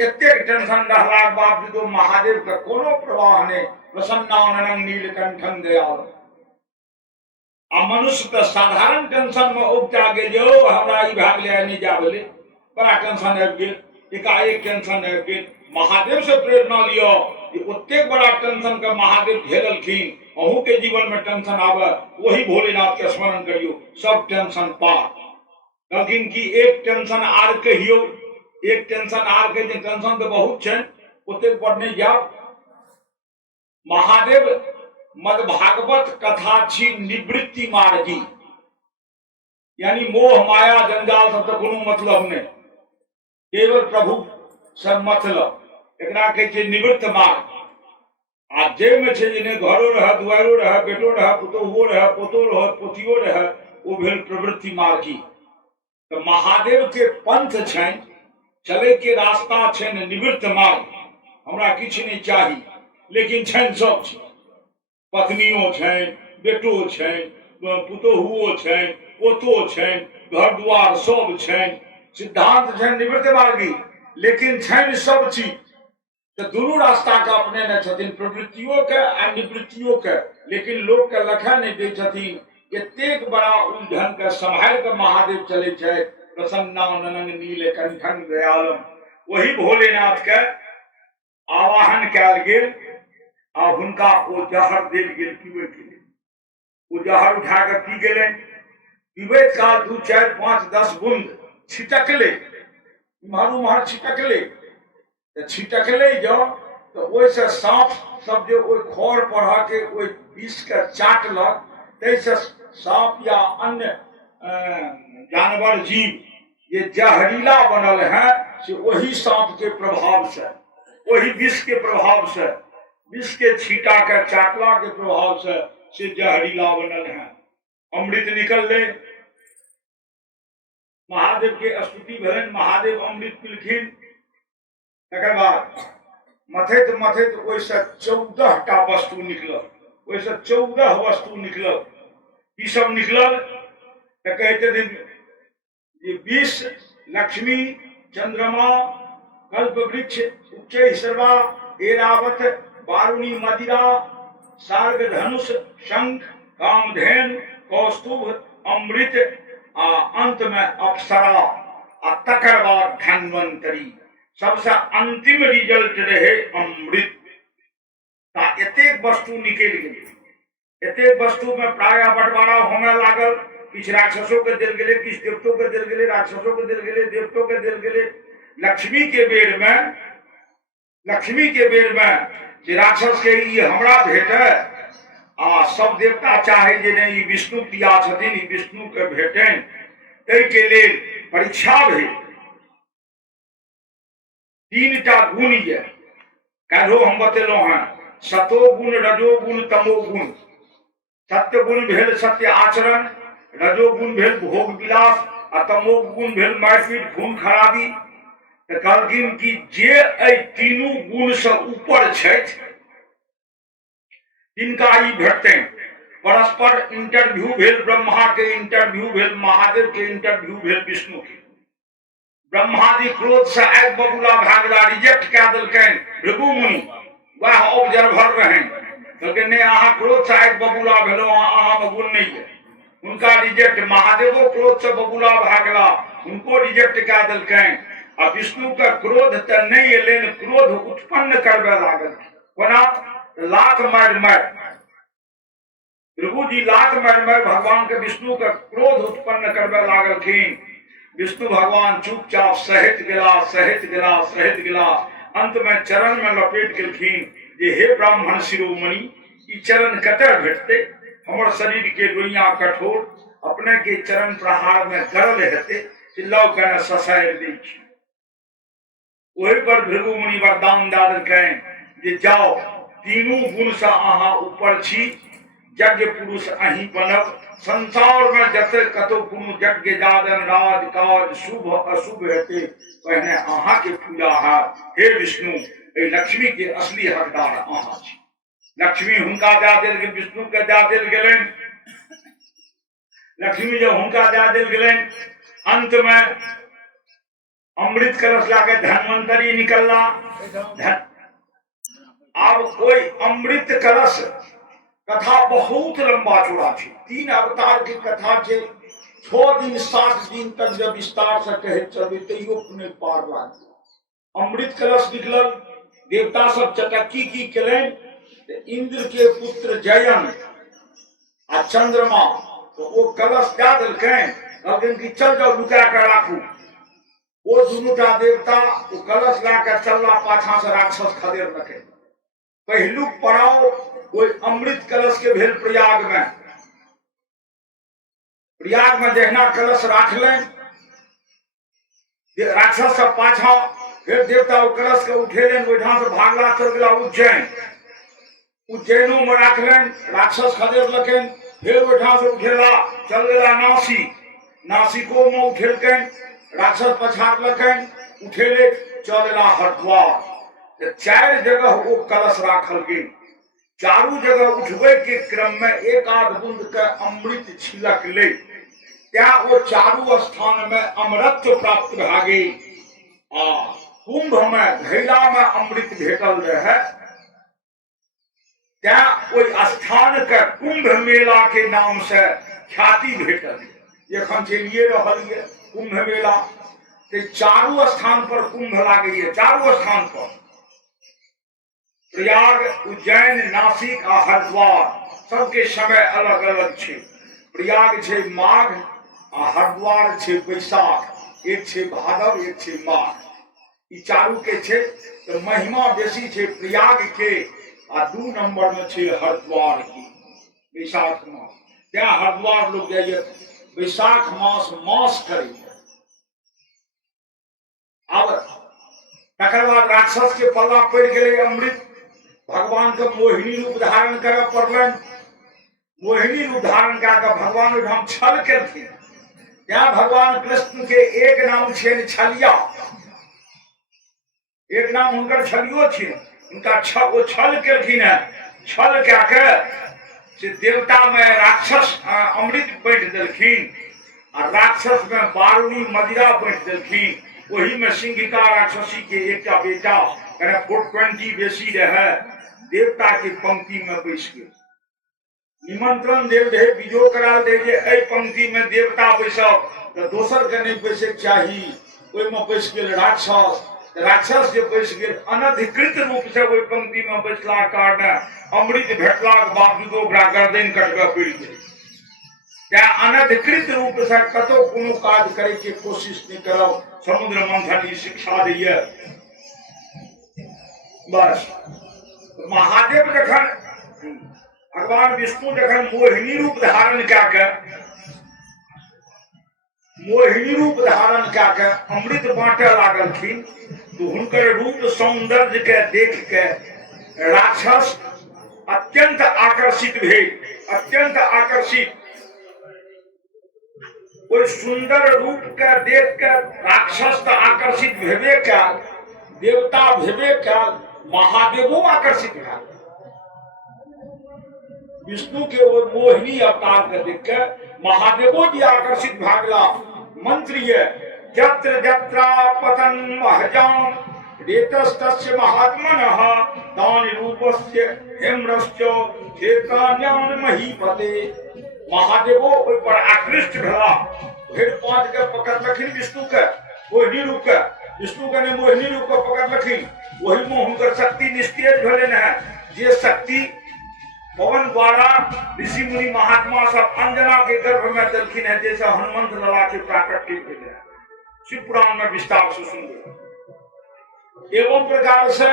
एतेक टेंशन रहलाक बावजूदो महादेव के कोनो प्रवाह नहीं। प्रसन्नाननं नीलकंठं दयाल। आ मनुष्य तो साधारण टेंशन में उपजा गेल, जो हमरा ई भए गेलै नहीं जा भेलै, बड़ा टेंशन आबि गेल, एकाएक टेंशन आबि गेल। महादेव से प्रेरणा लियो कि ओतेक बड़ा टेंशन के महादेव झेललखिन, अहूँ के जीवन में टेंशन आवे, वही भोलेनाथ के स्मरण करियो, सब टेंशन पार। कहलखिन कि एक टेंशन आर कहियो, एक टेंशन आर कहियो, टेंशन तो बहुत छै, ओतेक पर नहीं जाओ। महादेव मद्भागवत कथा छी निवृत्ति मार्गी, यानी मोह माया जंजाल सब तो कोनो मतलब नहीं, केवल प्रभु सब मतलब, एकरा कहै छै निवृत्त मार्ग। आ जे में छै जे घरो रह, दुआरो रह, बेटो रह, पुतोहुओ रह, पोतो रह, पोतियो रह, वो भेल प्रवृत्ति मार्गी। तो महादेव के पंथ छनि, चले के रास्ता छनि निवृत्त मार्ग। हमरा किछु नहीं चाही, लेकिन छनि सब चीज, पत्नियों छनि, बेटो छनि, पुतोहुओ छनि, पोतो छनि, घर दुआर सब छनि, सिद्धांत छनि निवृत्त मार्गी, लेकिन छनि सब चीज। तो दोनों रास्ता का अपने न छथिन, प्रवृत्तियों के आ निवृत्तियों के, लेकिन लोग के लखा नहीं दै छथिन। एतेक बड़ा उलझन के संभाल के महादेव चले छै। प्रसन्नाननं नीलकंठं दयालम। वही भोलेनाथ के आवाहन कयल गेल आ हुनका ओ जहर देल गेल पीबे के लिए। ओ जहर उठा के पी गेले, पीबैत काल 2, 4, 5, 10 बूंद छिटकले, इम्हर उम्हर छिटकले, छिटकले जो तो ओइसे सांप सब जो ओइ खर पर के ओइ विष के चाटलक, तैसे सांप या अन्य जानवर जीव ये जहरीला बनल है से वही सांप के प्रभाव से, वही विष के प्रभाव से, विष के छीटा के चाटला के प्रभाव से जहरीला बनल है। अमृत निकल ले, महादेव के स्तुति भेलन, महादेव अमृत पिलखिन। तकर बाद मथैत मथैत ओइसे 14 टा वस्तु निकलल, ओइसे 14 वस्तु निकलल। ई सब निकलल तो कहते दिन ये विष, लक्ष्मी, चंद्रमा, कल्प वृक्ष, उच्चै सर्वा, ऐरावत, वारुणी मदिरा, सार्ग धनुष, शंख, कामधेनु, कौस्तुभ, अमृत, आ अंत में अप्सरा, आ तकर बाद धन्वंतरी। सबसे अंतिम रिजल्ट रहे अमृत। एतेक वस्तु निकल गई, एतेक वस्तु में प्राय बंटवारा होने लागल। किछ राक्षसों के दिल गेले, किछ देवतों के दिल गेले, राक्षसों के दिल गेले, देवतों के दिल गेले। लक्ष्मी के बेर में जे राक्षस के ये हमरा भेटे, आ सब देवता चाहे जे नहीं विष्णु प्रिया छथिन, ई विष्णु के भेटेन, तै के लेल परीक्षा भेल। 3 टा गुण ये काल्हो हम बतेलहुं हैं, सतो गुण, रजो गुण, तमो गुण। सत्य गुण भेल सत्य आचरण, रजो गुण भेल भोग विलास, आ तमो गुण भेल मारपीट खून खराबी। तो कहलखिन कि जे एहि तीनू गुण से ऊपर छथि तिनका ई भेटतनि। परस्पर इंटरव्यू भेल, ब्रह्मा के इंटरव्यू भेल, महादेव के इंटरव्यू भेल, विष्णु के। ब्रह्मादि क्रोध से आग बबूला भागला, रिजेक्ट कऽ देलकनि भृगु मुनि, वह ऑब्जर्वर रहनि। कहलकै ने अहाँ क्रोध से आगि बबूला भेलो अहाँ में गुण नहीं है उनका रिजेक्ट महादेवो क्रोध से बबूला भए गेला उनको रिजेक्ट कए देलकनि आ विष्णु के क्रोध त नहीं एलनि क्रोध उत्पन्न करबे लागल कोना लात मारि मारि भृगु जी लात मारि मारि भगवान के विष्णु के क्रोध उत्पन्न करबे लागलखिन विष्णु भगवान चुपचाप सहित गेला अंत में चरण में लपेट गेलखिन जे हे ब्राह्मण शिरोमणि ई चरण कतय भेटते हमर शरीर के रोइया कठोर अपने के चरण प्रहार में गरल हेते चिल्लाओ कहने ससायर दै छी वही पर भृगु मुनि वरदान दे देलकनि जे जाओ तीनों गुण से अहाँ ऊपर छी यज्ञ पुरुष अहीं बनब संसार में जते कतो कोनो यज्ञ जादन राज काज शुभ अशुभ हेते पहने अहाँ के पूजा है हे विष्णु ए लक्ष्मी के असली हकदार अहाँ छी लक्ष्मी हुनका दे देल गेल विष्णु के दे देल गेलनि लक्ष्मी जो हुनका दे देल गेलनि अंत में अमृत कलश लाके धन्वंतरी निकलला अब कोई अमृत कलश कथा बहुत लंबा चौड़ा थी 3 अवतार की कथा थे 6 दिन 7 दिन तक जब विस्तार से कहे चलबे तैयो पुण्य पार लाग अमृत कलश निकलल देवता सब चटक्की की केलनि इंद्र के पुत्र जयन आ चंद्रमा तो वो कलश दे देलकनि कहलखिन कि चल जाओ लुका के राखू वो दुनूटा देवता वो कलश ला के चलला पाछा से राक्षस खदेड़ रखे पहिलुक पड़ाव कोई अमृत कलश के भेल प्रयाग में जहिना कलश राखलनि राक्षस सब पाछा फिर देवता वो कलश के उठेलनि ओहिठाम से भागला चल गेला उज्जैनो में राखलनि राक्षस खदेड़लखिन फिर ओहिठाम से उठेला चल गेला नासिको में उठेलकनि राक्षस पछाड़लखिन उठेले चल गेला हरिद्वार 4 जगह वो कलश राखल गेल चारू जगह उठबे के क्रम में एक आध बूंद के अमृत छिलक ले त्या वो चारू स्थान में अमरत्व प्राप्त भा गई कुंभ में घैला में अमृत भेटल रहे त्या ओई स्थान के कुंभ मेला के नाम से ख्याति भेटल एखन चलिए रहल ये कुंभ मेला ते चारू स्थान पर कुंभ लागे ये चारू स्थान पर प्रयाग उज्जैन नासिक आ हरिद्वार सबके समय अलग अलग छे प्रयाग छे माघ आ हरिद्वार छे बैसाख एक छे भादव एक छे माघ ई चारू के छे तो महिमा बेसी छे प्रयाग के आ 2 नंबर में छे हरिद्वार की बैसाख मास त्या हरिद्वार लोग जाइए बैसाख मास करे अब तकर बाद राक्षस के पल्ला पड़ गए अमृत भगवान के मोहिनी रूप धारण कर पड़लनि मोहिनी रूप धारण कर भगवान ओहिठाम छल केलखिन यहाँ भगवान कृष्ण के एक नाम छेन छलिया एक नाम हुनकर छलियो छे उनका छल केलखिन है छल क्या के से देवता में राक्षस अमृत बांट देलखिन आ राक्षस में बारूणी मदिरा बांट देलखिन वही में सिंहिका राक्षसी के एक बेटा 420 बेसी रहे देवता के पंक्ति में बैस गए निमंत्रण देव रहे बीजो कराल दे जे एहि पंक्ति में देवता बैसब तो दोसर के नहीं बैसे चाही ओहि में बैस गेल राक्षस जे बैस गेल अनधिकृत रूप से ओहि पंक्ति में बैसला कारण अमृत भेटलाक बावजूदो ओकरा गर्दन कटबे पड़ि गेल क्या अनधिकृत रूप से कतो कोनो काज करे के कोशिश नहीं करब समुद्र मंथन शिक्षा दैये बस महादेव जखन भगवान विष्णु जखन मोहिनी रूप धारण के अमृत बांटे लागलखिन तो हुनकर रूप सौंदर्य के देख के राक्षस अत्यंत आकर्षित कोई सुंदर रूप के देख के राक्षस तो आकर्षित भेबे कैल देवता भेबे कैल महादेवो आकर्षित है विष्णु के वो मोहिनी अवतार के देख के महादेवो जी आकर्षित भागला मंत्र ये जत्र जत्रा पतन महजाम रेतस्तस्य महात्मनः तानि रूप सर्वस्य हेम्रश्च हेतान्यान महीपते। महादेवो ओहि पर आकृष्ट भेला, भेड़ पांच के पकड़लखिन विष्णु के मोहिनी रूप के, विष्णु के ने मोहिनी रूप के पकड़लखिन, वही में हुनकर शक्ति निस्तेज भेलन है। जे शक्ति पवन द्वारा ऋषि मुनि महात्मा सब अंजना के गर्भ में दलखिन है, जैसे हनुमंत लला के प्राकट्य भेल है। शिव पुराण में विस्तार से सुनिए। एवं प्रकार से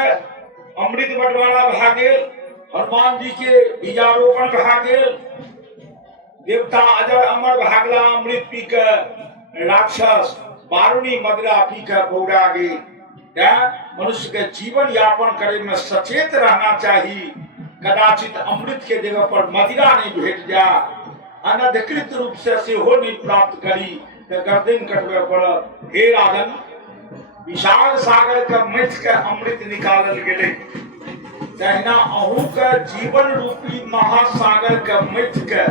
अमृत बंटवारा भा गेल, हनुमान जी के बीजारोपण भा गेल, देवता अजर अमर भागला अमृत पी के, राक्षस बारुणी मदिरा पी के बौरा गेल। मनुष्य के जीवन यापन करे में सचेत रहना चाहिए। कदाचित अमृत के जगह पर मदिरा नहीं भेट जा, अनधिकृत रूप से सेहो नहीं प्राप्त करी तो गर्दन कटवे पड़त। हे राजन, विशाल सागर का मथ के अमृत निकालल गेले, तहिना अहू के जीवन रूपी महासागर के मथ के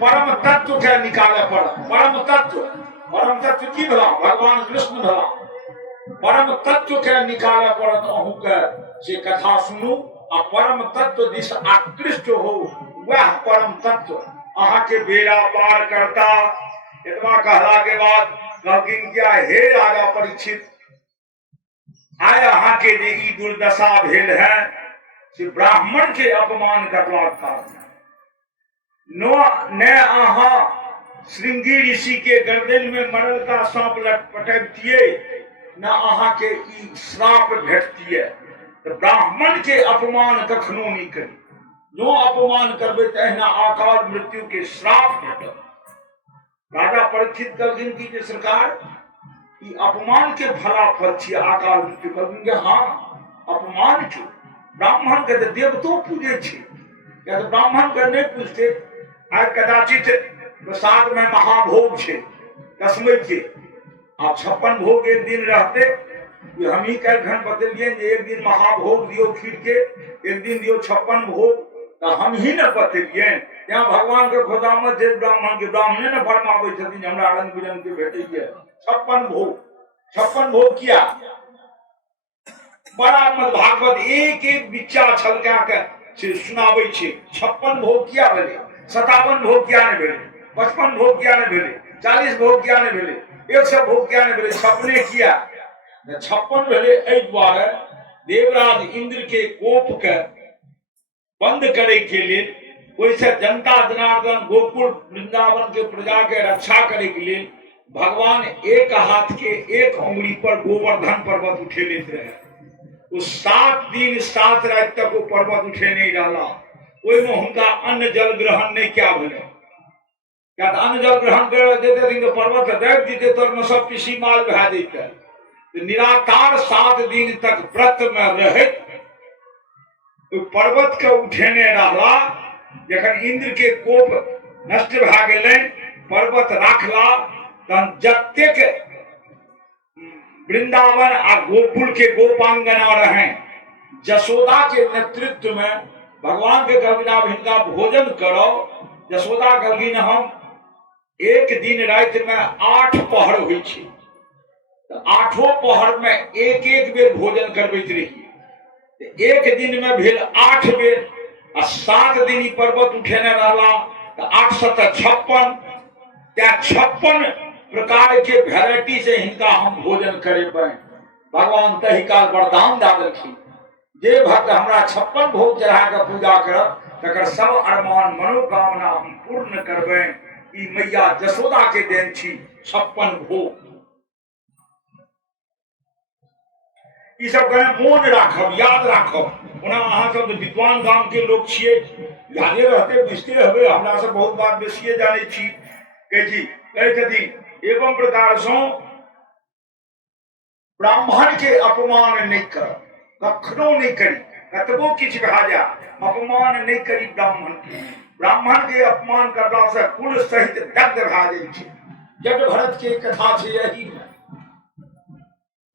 परम तत्व के निकाले पड़। परम तत्व की भला? भगवान कृष्ण भला। परम तत्व के निकाले पड़त अहू के से कथा सुनू आ परम तत्व दिस आकृष्ट हो, वह परम तत्व अहा के बेड़ा पार करता। इतना कहला के बाद कहकिन क्या, हे राजा परीक्षित, आय अहा के देगी दुर्दशा भेल है से ब्राह्मण के अपमान करला था। न अहा श्रृंगी ऋषि के गर्दन में मरल का सांप लटपटबतिये, न अहा के ई श्राप भेटतिये। तो ब्राह्मण के अपमान कखनो नहीं करी, जो अपमान करबे तहिना अकाल मृत्यु के श्राप भेटत। राजा परीक्षित कहलखिन कि सरकार, ई अपमान के भला फल छियै अकाल मृत्यु। कहलखिन हाँ, अपमान के ब्राह्मण के तो देवतो पूजे छे, या तो ब्राह्मण के नहीं पूजते। आज कदाचित प्रसाद में महाभोग छे दसमय के, आप 56 भोग एक दिन रहते, हम ही कल घन बदलिए एक दिन महाभोग दियो खीर के, एक दिन दियो 56 भोग, तो हम ही न बतलिए। यहाँ भगवान के खुदामत जे ब्राह्मण के ब्राह्मणे न फरमावे छथिन हमरा रंग बिरंग के भेटैये 56 भोग किया। बड़ा मत भागवत एक एक बिच्चा छलका के सुनावे छे। 56 भोग किया भेले, 57 भोग किया ने भेले, 55 भोग किया ने भेले, 40 भोग किया ने भेले, 100 भोग किया ने भेले, 56 किया। 56 भेले एहि द्वारे देवराज इंद्र के कोप के बंद करे के लिए, ओइसे जनता जनार्दन गोकुल वृंदावन के प्रजा के रक्षा करे के लिए भगवान एक हाथ के एक उंगली पर गोवर्धन पर्वत उठे लेते रहे। उस 7 दिन 7 रात तक वो पर्वत उठे नहीं रहा। ओइमे हुनका अन्न जल ग्रहण नहीं क्या भेले, क्या अन्न जल ग्रहण कर देते थे तो पर्वत दैव जीते तो में सब किसी माल बहा देते। तो निराकार 7 दिन तक व्रत में रहे पर्वत के उठेने रहा। जखन इंद्र के कोप नष्ट भा गेलै, पर्वत राखला, तहन जतेक वृंदावन आ गोकुल के गोपांगना रहे, जसोदा के नेतृत्व में भगवान के कहलखिन आब हिनका भोजन करो। जसोदा कहलखिन हम एक दिन रात में 8 पहर होइ छै, तो 8 पहर में एक एक बेर भोजन करबैत रहिए। एक दिन में भेल 8 बेर, आ 7 दिन ई पर्वत उठेने रहला, तो 8 7 56, क्या 56 प्रकार के वेराइटी से हिनका हम भोजन करे पाए। भगवान तही काल वरदान दे देलखिन, जे भक्त हमरा 56 भोग चढ़ा के पूजा करब तकर सब अरमान मनोकामना हम पूर्ण करबै। ई मैया जसोदा के देन छी 56 भोग। ई सब कने मोन राखब, याद राखब। ओना अहाँ सब विद्वान गाम के लोग छियै, यादे रहते बुझते रहबै। हमरा सब बहुत बात बेसिए जानै छी। कहै छथिन एवं प्रकार से ब्राह्मण के अपमान नहीं कर, कखनो नहीं करी, कतबो किछ भा जा अपमान नहीं करी ब्राह्मण के। ब्राह्मण के अपमान करला से कुल सहित दग्ध भा जाइ छै। जट भरत के कथा छै यही में।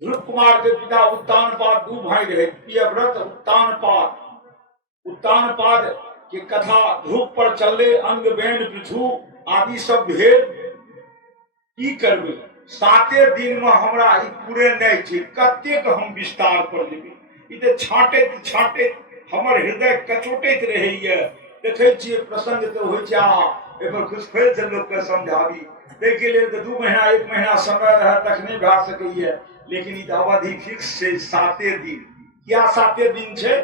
ध्रुव कुमार के पिता उत्तानपाद 2 भाई रहे, प्रियव्रत उत्तानपाद के कथा ध्रुव पर चलले, अंग बेन पृथु आदि सब भेल। की करबे 7 दिन में हमरा ई पूरे नहीं छै, कतेक हम विस्तार कर देबे। ई तो छाँटैत छाँटैत हमर हृदय कचोटैत रहैए। देखै छियै प्रसंग तो होइ छै, एहिपर खुशफैल से लोकके समझाबी, ताहिके लेल तऽ 2 महीना 1 महीना समय रहै तखने भए सकैए, लेकिन ई तऽ अवधि फिक्स छै 7 दिन। क्या 7 दिन छै?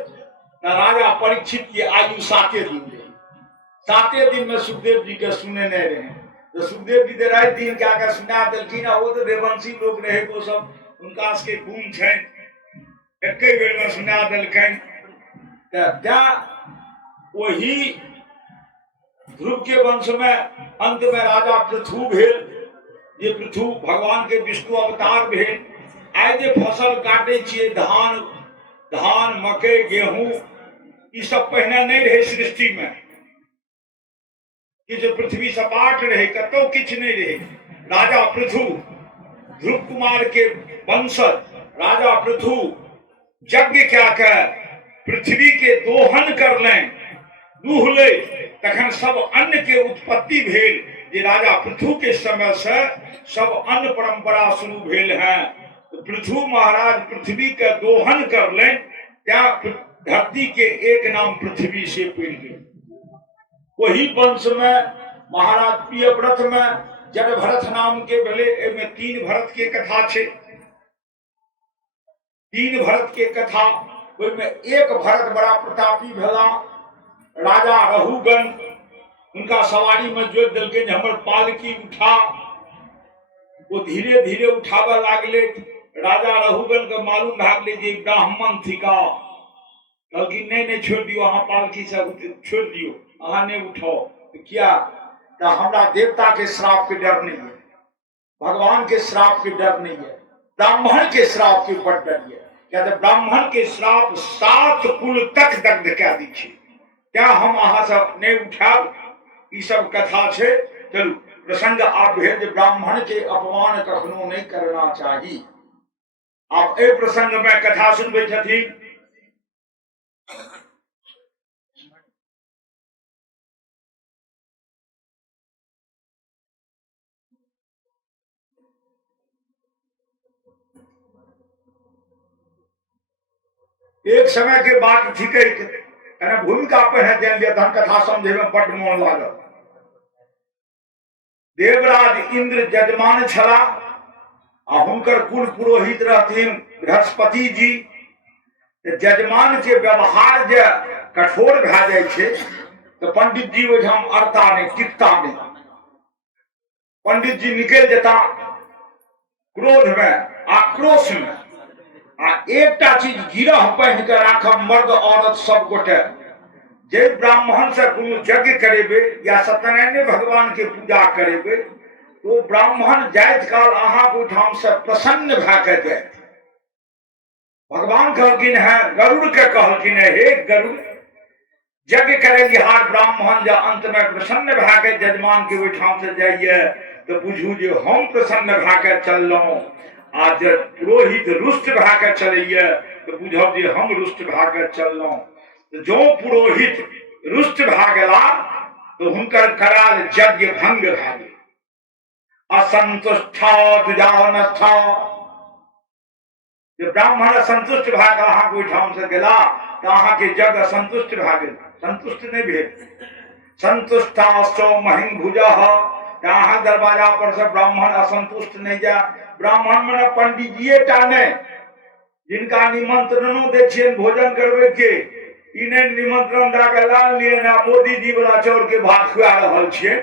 राजा परीक्षित की आयु 7 दिन रहे। 7 दिन में सुखदेव जी के सुने नहीं रहे, तो सुखदेव जी तो रात दिन क्या क्या सुना दिलखिन। वो तो देवंशी लोग रहे, वो सब उनका के गुण छै, एक बेर में सुना दिलखिन। वही ध्रुव के वंश में अंत में राजा पृथु भेल, जे पृथु भगवान के विष्णु अवतार भेल। आइ जे फसल काटे छिए, धान धान मकई गेहूं, ई सब पहले नहीं रहे सृष्टि में। कि जो पृथ्वी सपाट रहे, कतो किछ नहीं रहे। राजा पृथु, ध्रुव कुमार के वंशज राजा पृथु यज्ञ क्या कर पृथ्वी के दोहन कर लें, दूहले, तखन सब अन्न के उत्पत्ति भेल। जे राजा पृथु के समय से सब अन्न परंपरा शुरू भेल है। तो पृथु महाराज पृथ्वी के दोहन कर लें, त्या धरती के एक नाम पृथ्वी से पड़ गए। वही वंश में महाराज प्रियव्रत में जड़ भरत नाम के भेले। में 3 भरत के कथा छे, 3 भरत के कथा। में एक भरत बड़ा प्रतापी भेला, राजा रहुगण उनका सवारी में जोत दिलके, हमर पालकी उठा। वो धीरे धीरे उठावे लागले। राजा रहुगण के मालूम भए गेलै जे ब्राह्मण थिका, कहलखिन नहीं नहीं छोड़ दियो, अहाँ पालकी से छोड़ दियो, अहाँ नहीं उठाओ। तो क्या? तो हमरा देवता के श्राप के डर नहीं है, भगवान के श्राप के डर नहीं है, ब्राह्मण के श्राप के बड़ डर है। क्या? तो ब्राह्मण के श्राप 7 कुल तक दग्ध क्या दी छे, क्या हम अहाँ सब नहीं उठाब। ई सब कथा छे। चलू प्रसंग आप भेल जे ब्राह्मण के अपमान कखनो नहीं करना चाहिए। आप ए प्रसंग में कथा सुनबे छथिन। एक समय के बाद ठीक है, भूमिका पहने जान लिया, धन कथा समझे में बड़ मन लागल। देवराज इंद्र जजमान छला, आ हुनकर कुल पुरोहित रहथिन बृहस्पति जी। जजमान के व्यवहार जे कठोर भए जाय छे, तो पंडित जी ओहिठाम अरता नहीं, टिकता नहीं। पंडित जी निकल जेता क्रोध में, आक्रोश में। आ एकटा चीज गिरह पहन के राखब मर्द औरत सब गोटे। जे ब्राह्मण से कोनो यज्ञ करेबे या सत्यनारायण भगवान के पूजा करेबे, तो ब्राह्मण जाइत काल अहाँ ओहिठाम से प्रसन्न भए के जाइत। भगवान कहलखिन है, गरुड़ के कहलखिन है, हे गरुड़, यज्ञ करेनिहार ब्राह्मण जे अंत में प्रसन्न भए के जजमान के ओहिठाम से जाइए, तो बुझू जे हम प्रसन्न भए के चललहुं। आ जब पुरोहित रुष्ट भए के चलैए, तो बुझब जे हम रुष्ट भए के चललहुं। तो जो पुरोहित रुष्ट भए गेला, तो हुनकर कराल यज्ञ भंग भए गेल। असंतुष्टा दुजानस्था, जे ब्राह्मण असंतुष्ट भए के अहाँके ओहिठाम से गेला, तो अहाँके यज्ञ असंतुष्ट भए गेल, संतुष्ट नहीं भेल। संतुष्टाश्चो महिम भुजः, अहाँ दरवाजा पर से ब्राह्मण असंतुष्ट नहीं जा। ब्राह्मण में पंडित जी टा नहीं, जिनका निमंत्रणों दे छियन भोजन करवे के, इन्हें निमंत्रण दे के लाल लिए ना मोदी जी वाला चाउर के भात खुआ रहल छियै।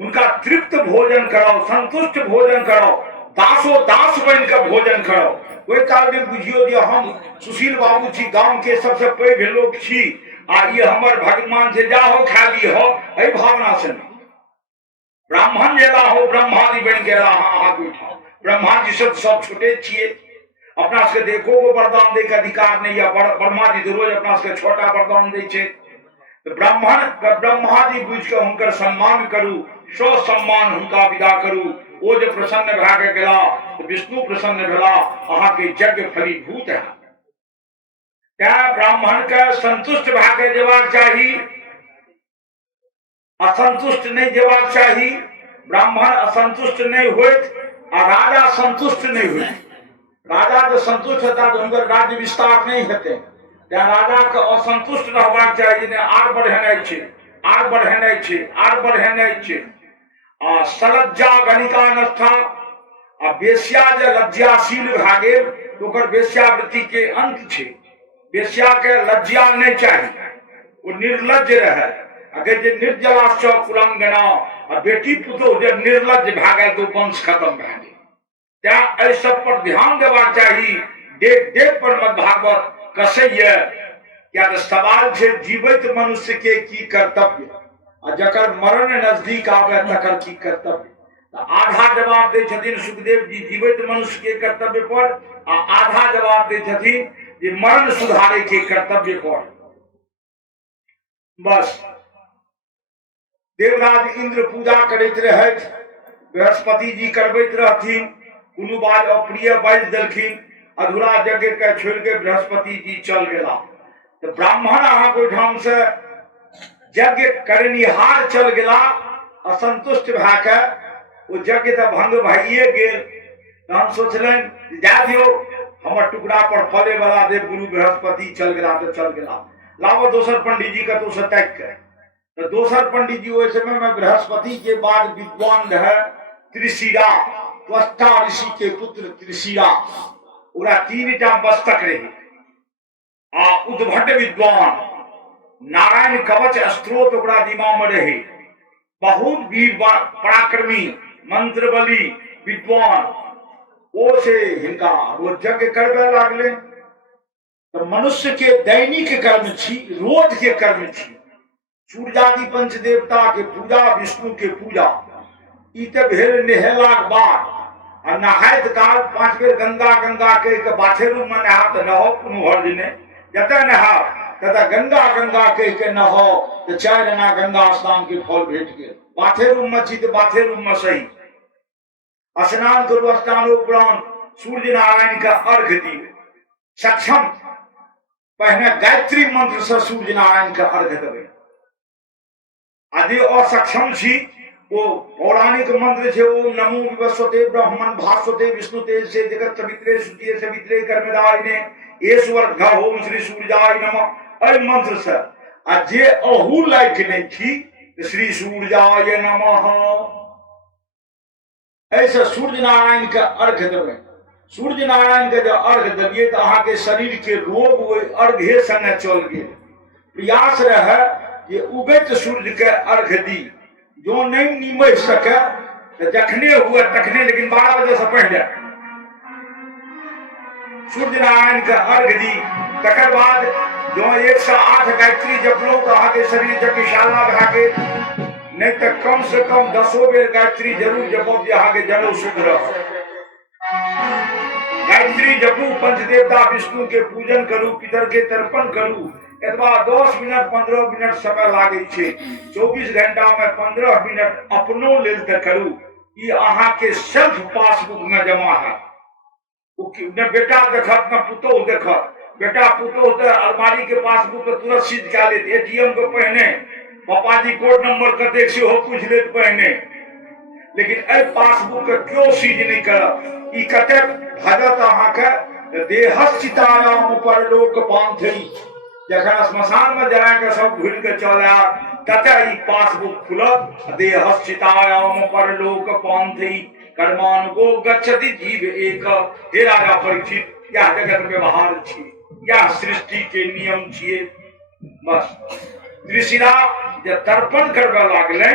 उनका तृप्त भोजन कराओ, संतुष्ट भोजन कराओ, दासो दास बन के भोजन कराओ। कोई काल में बुझियो जे हम सुशील बाबू छी, गांव के सबसे पैघ लोग छी, आ ये हमर भगवान से जाहो खा ली हो, एहि भावना से नहीं। ब्राह्मण जेला हो, ब्रह्मादि बन गेला अहाँ बैठाओ। ब्रह्मा जी से सब छुटे छिए, अपना से देखो वो वरदान दे के अधिकार नहीं है। ब्रह्मा जी तो रोज अपना से छोटा वरदान दे छे। तो ब्राह्मण ब्रह्मा जी बुझ के हुनकर सम्मान करू, स्व सम्मान हुनका विदा करू। वो जो प्रसन्न भए के गेला, तो विष्णु प्रसन्न भेला, अहाँ के यज्ञ फलीभूत है। क्या ब्राह्मण के संतुष्ट भए के जेबाक चाही, असंतुष्ट नहीं जेबाक चाही। ब्राह्मण असंतुष्ट नहीं होइत आ राजा संतुष्ट नहीं हुए। राजा जो संतुष्ट होता तो उनकर राज्य विस्तार नहीं हेते। राजा के असंतुष्ट रहबाक चाहिए, ने आर बढ़ेनाइ छै, आर बढ़ेनाइ छै, आर बढ़ेनाइ छै। आ सलज्जा गणिका नष्टा, आ बेश्या जे लज्जाशील भए गेल तो ओकर बेश्यावृत्ति के अंत छै। बेश्या के लज्जा नहीं चाहिए, वो निर्लज्ज रहे। अगर जे निर्जलाश्च कुलंगना, आ बेटी पुतोह जे निर्लज्ज भए गेल तो वंश खत्म भए गेल। त्या एहि सब पर ध्यान देबाक चाही। देख देख पर मत भागवत कसैया, क्या तो सवाल छै जीवित मनुष्य के की कर्तव्य, आ जकर मरण नजदीक आवे तकर की कर्तव्य। आधा जवाब दे छथिन सुखदेव जी जीवित मनुष्य के कर्तव्य पर, आ आधा जवाब दे छथिन जे मरण सुधारे के कर्तव्य पर। बस देवराज इंद्र पूजा करैत रहथि, बृहस्पति जी करबैत रहथिन। कोनो बात अप्रिय बाजि देलखिन, अधूरा यज्ञ के छोड़ के बृहस्पति जी चल गेला। तो ब्राह्मण अहाँके ओहिठाम से यज्ञ करनिहार चल गेला, असंतुष्ट भए के ओ यज्ञ तो भंग भइए गेल। तहन सोचलनि जा दियो, हमर टुकड़ा पर फले वाला देव गुरु बृहस्पति चल गेला तो चल गेला, लाबो दोसर पंडित जी कतौ से ताकि के। तो दोसर पंडित जी ओहि समय में बृहस्पति के बाद विद्वान रहे त्रिशिरा, त्वष्टा ऋषि के पुत्र त्रिशिरा। ओरा 3टा मस्तक रहे, आ उद्भट विद्वान नारायण कवच स्त्रोत ओकरा दिमाग में रहे। बहुत वीर पराक्रमी मंत्र बली विद्वान। ओ से हिनका रोज यज्ञ करबे लागले। तो मनुष्य के दैनिक कर्म छी, रोज के कर्म छी। सूर्यादि पंच देवता के पूजा, विष्णु के पूजा, ई तो भेल नहेलाक बाद। आ नहाइत काल 5 बेर गंगा गंगा कहि के बाथरूम में नहा तो नहाओ, कोनो हर्ज नहीं। जतऽ नहाओ ततऽ गंगा गंगा कहि के नहाओ, तो 4 आना गंगा स्नान के फल भेट गेल। बाथरूम में छी तो बाथरूम में सही स्नान करू। स्नानोपरांत सूर्य नारायण का अर्घ दिए सक्षम। पहले गायत्री मंत्र से सूर्य नारायण का अर्घ देवे। यदि असक्षम छी, वो पौराणिक मंत्र छे, ओम नमो विवस्वते ब्रह्मण भास्वते विष्णुते से जगत सवित्रे सुतिये सवित्रे कर्मदायिने ईश्वर ओम श्री सूर्याय नमः। एहि मंत्र से आ जे अहू लायक नहीं थी तो श्री सूर्याय नमः, ऐसे सूर्य नारायण के अर्घ देवे। सूर्य नारायण के जब अर्घ दिए तो अहाँ के शरीर के रोग वो अर्घे संगे चल गए। प्रयास रहे ये उगत सूर्य के अर्घ दी, जो नहीं निमह सके तो जखने हुए तखने, लेकिन 12 बजे से पहले सूर्य नारायण का अर्घ दी। तकर बाद जो 108 गायत्री जपलो तो अहाँ के शरीर जपिशाला भए गेल। नहीं तो कम से कम 10 बेर गायत्री जरूर जपब, अहाँ के जनेऊ शुद्ध रह। गायत्री जपू, पंचदेवता विष्णु के पूजन करू, पितर के तर्पण करू। एतबा 10 मिनट 15 मिनट समय लागे छे। 24 घंटा में 15 मिनट अपनो लेल त करू। ई अहाँ के सेल्फ पासबुक में जमा है। न बेटा देखत न पुतोह देखत। बेटा पुतोह तो अलमारी के पासबुक के तुरंत सीध क्या लेते, एटीएम के पहने पापा जी कोड नंबर कते से हो पूछ लेत पहने। लेकिन ए पासबुक के क्यों सीज नहीं करब। ई कते भजत अहाँ के देहस्थितायाम परलोक पांथई। जखन श्मशान में जा के सब घुर के चल आयत तते ई पासबुक खुलत। देहस्थितायाम परलोक पांथई कर्मानुगो गच्छति जीव एक। हे राजा परीक्षित, यह जगत व्यवहार छी, यह सृष्टि के नियम छिए। बस त्रिशिरा जब तर्पण करबे लागले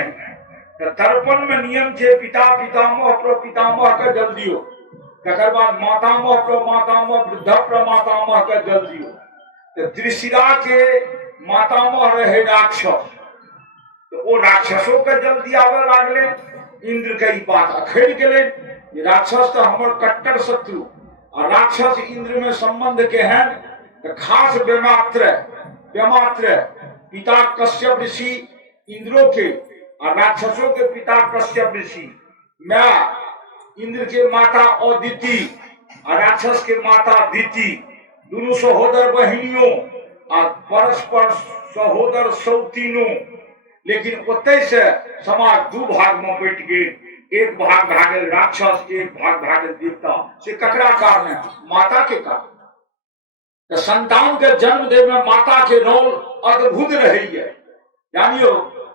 तो तर्पण में नियम छे, पिता पितामह प्रपितामह के जल दियो। तकर बाद मातामह प्रमातामह वृद्ध प्रमातामह के जल दियो। तो त्रिशिरा के मातामह रहे राक्षस, तो वो राक्षसों के जल दियावे लागले। इंद्र के ई बात अखड़ गेले, राक्षस तो हमर कट्टर शत्रु। और राक्षस इंद्र में संबंध के हैं तो खास बेमात्र पिता कश्यप ऋषि इंद्रों के और राक्षसों के पिता कश्यप ऋषि। मैं इंद्र के माता अदिति और राक्षस के माता दिति, दोनों सहोदर बहिनियों और परस्पर सहोदर सौतीनों। लेकिन ओते से समाज 2 भाग में बट गए। एक भाग भागल राक्षस, एक भाग भागल देवता। से ककरा कारण है? माता के कारण। तो संतान के जन्म दे में माता के रोल अद्भुत रही है। जानियो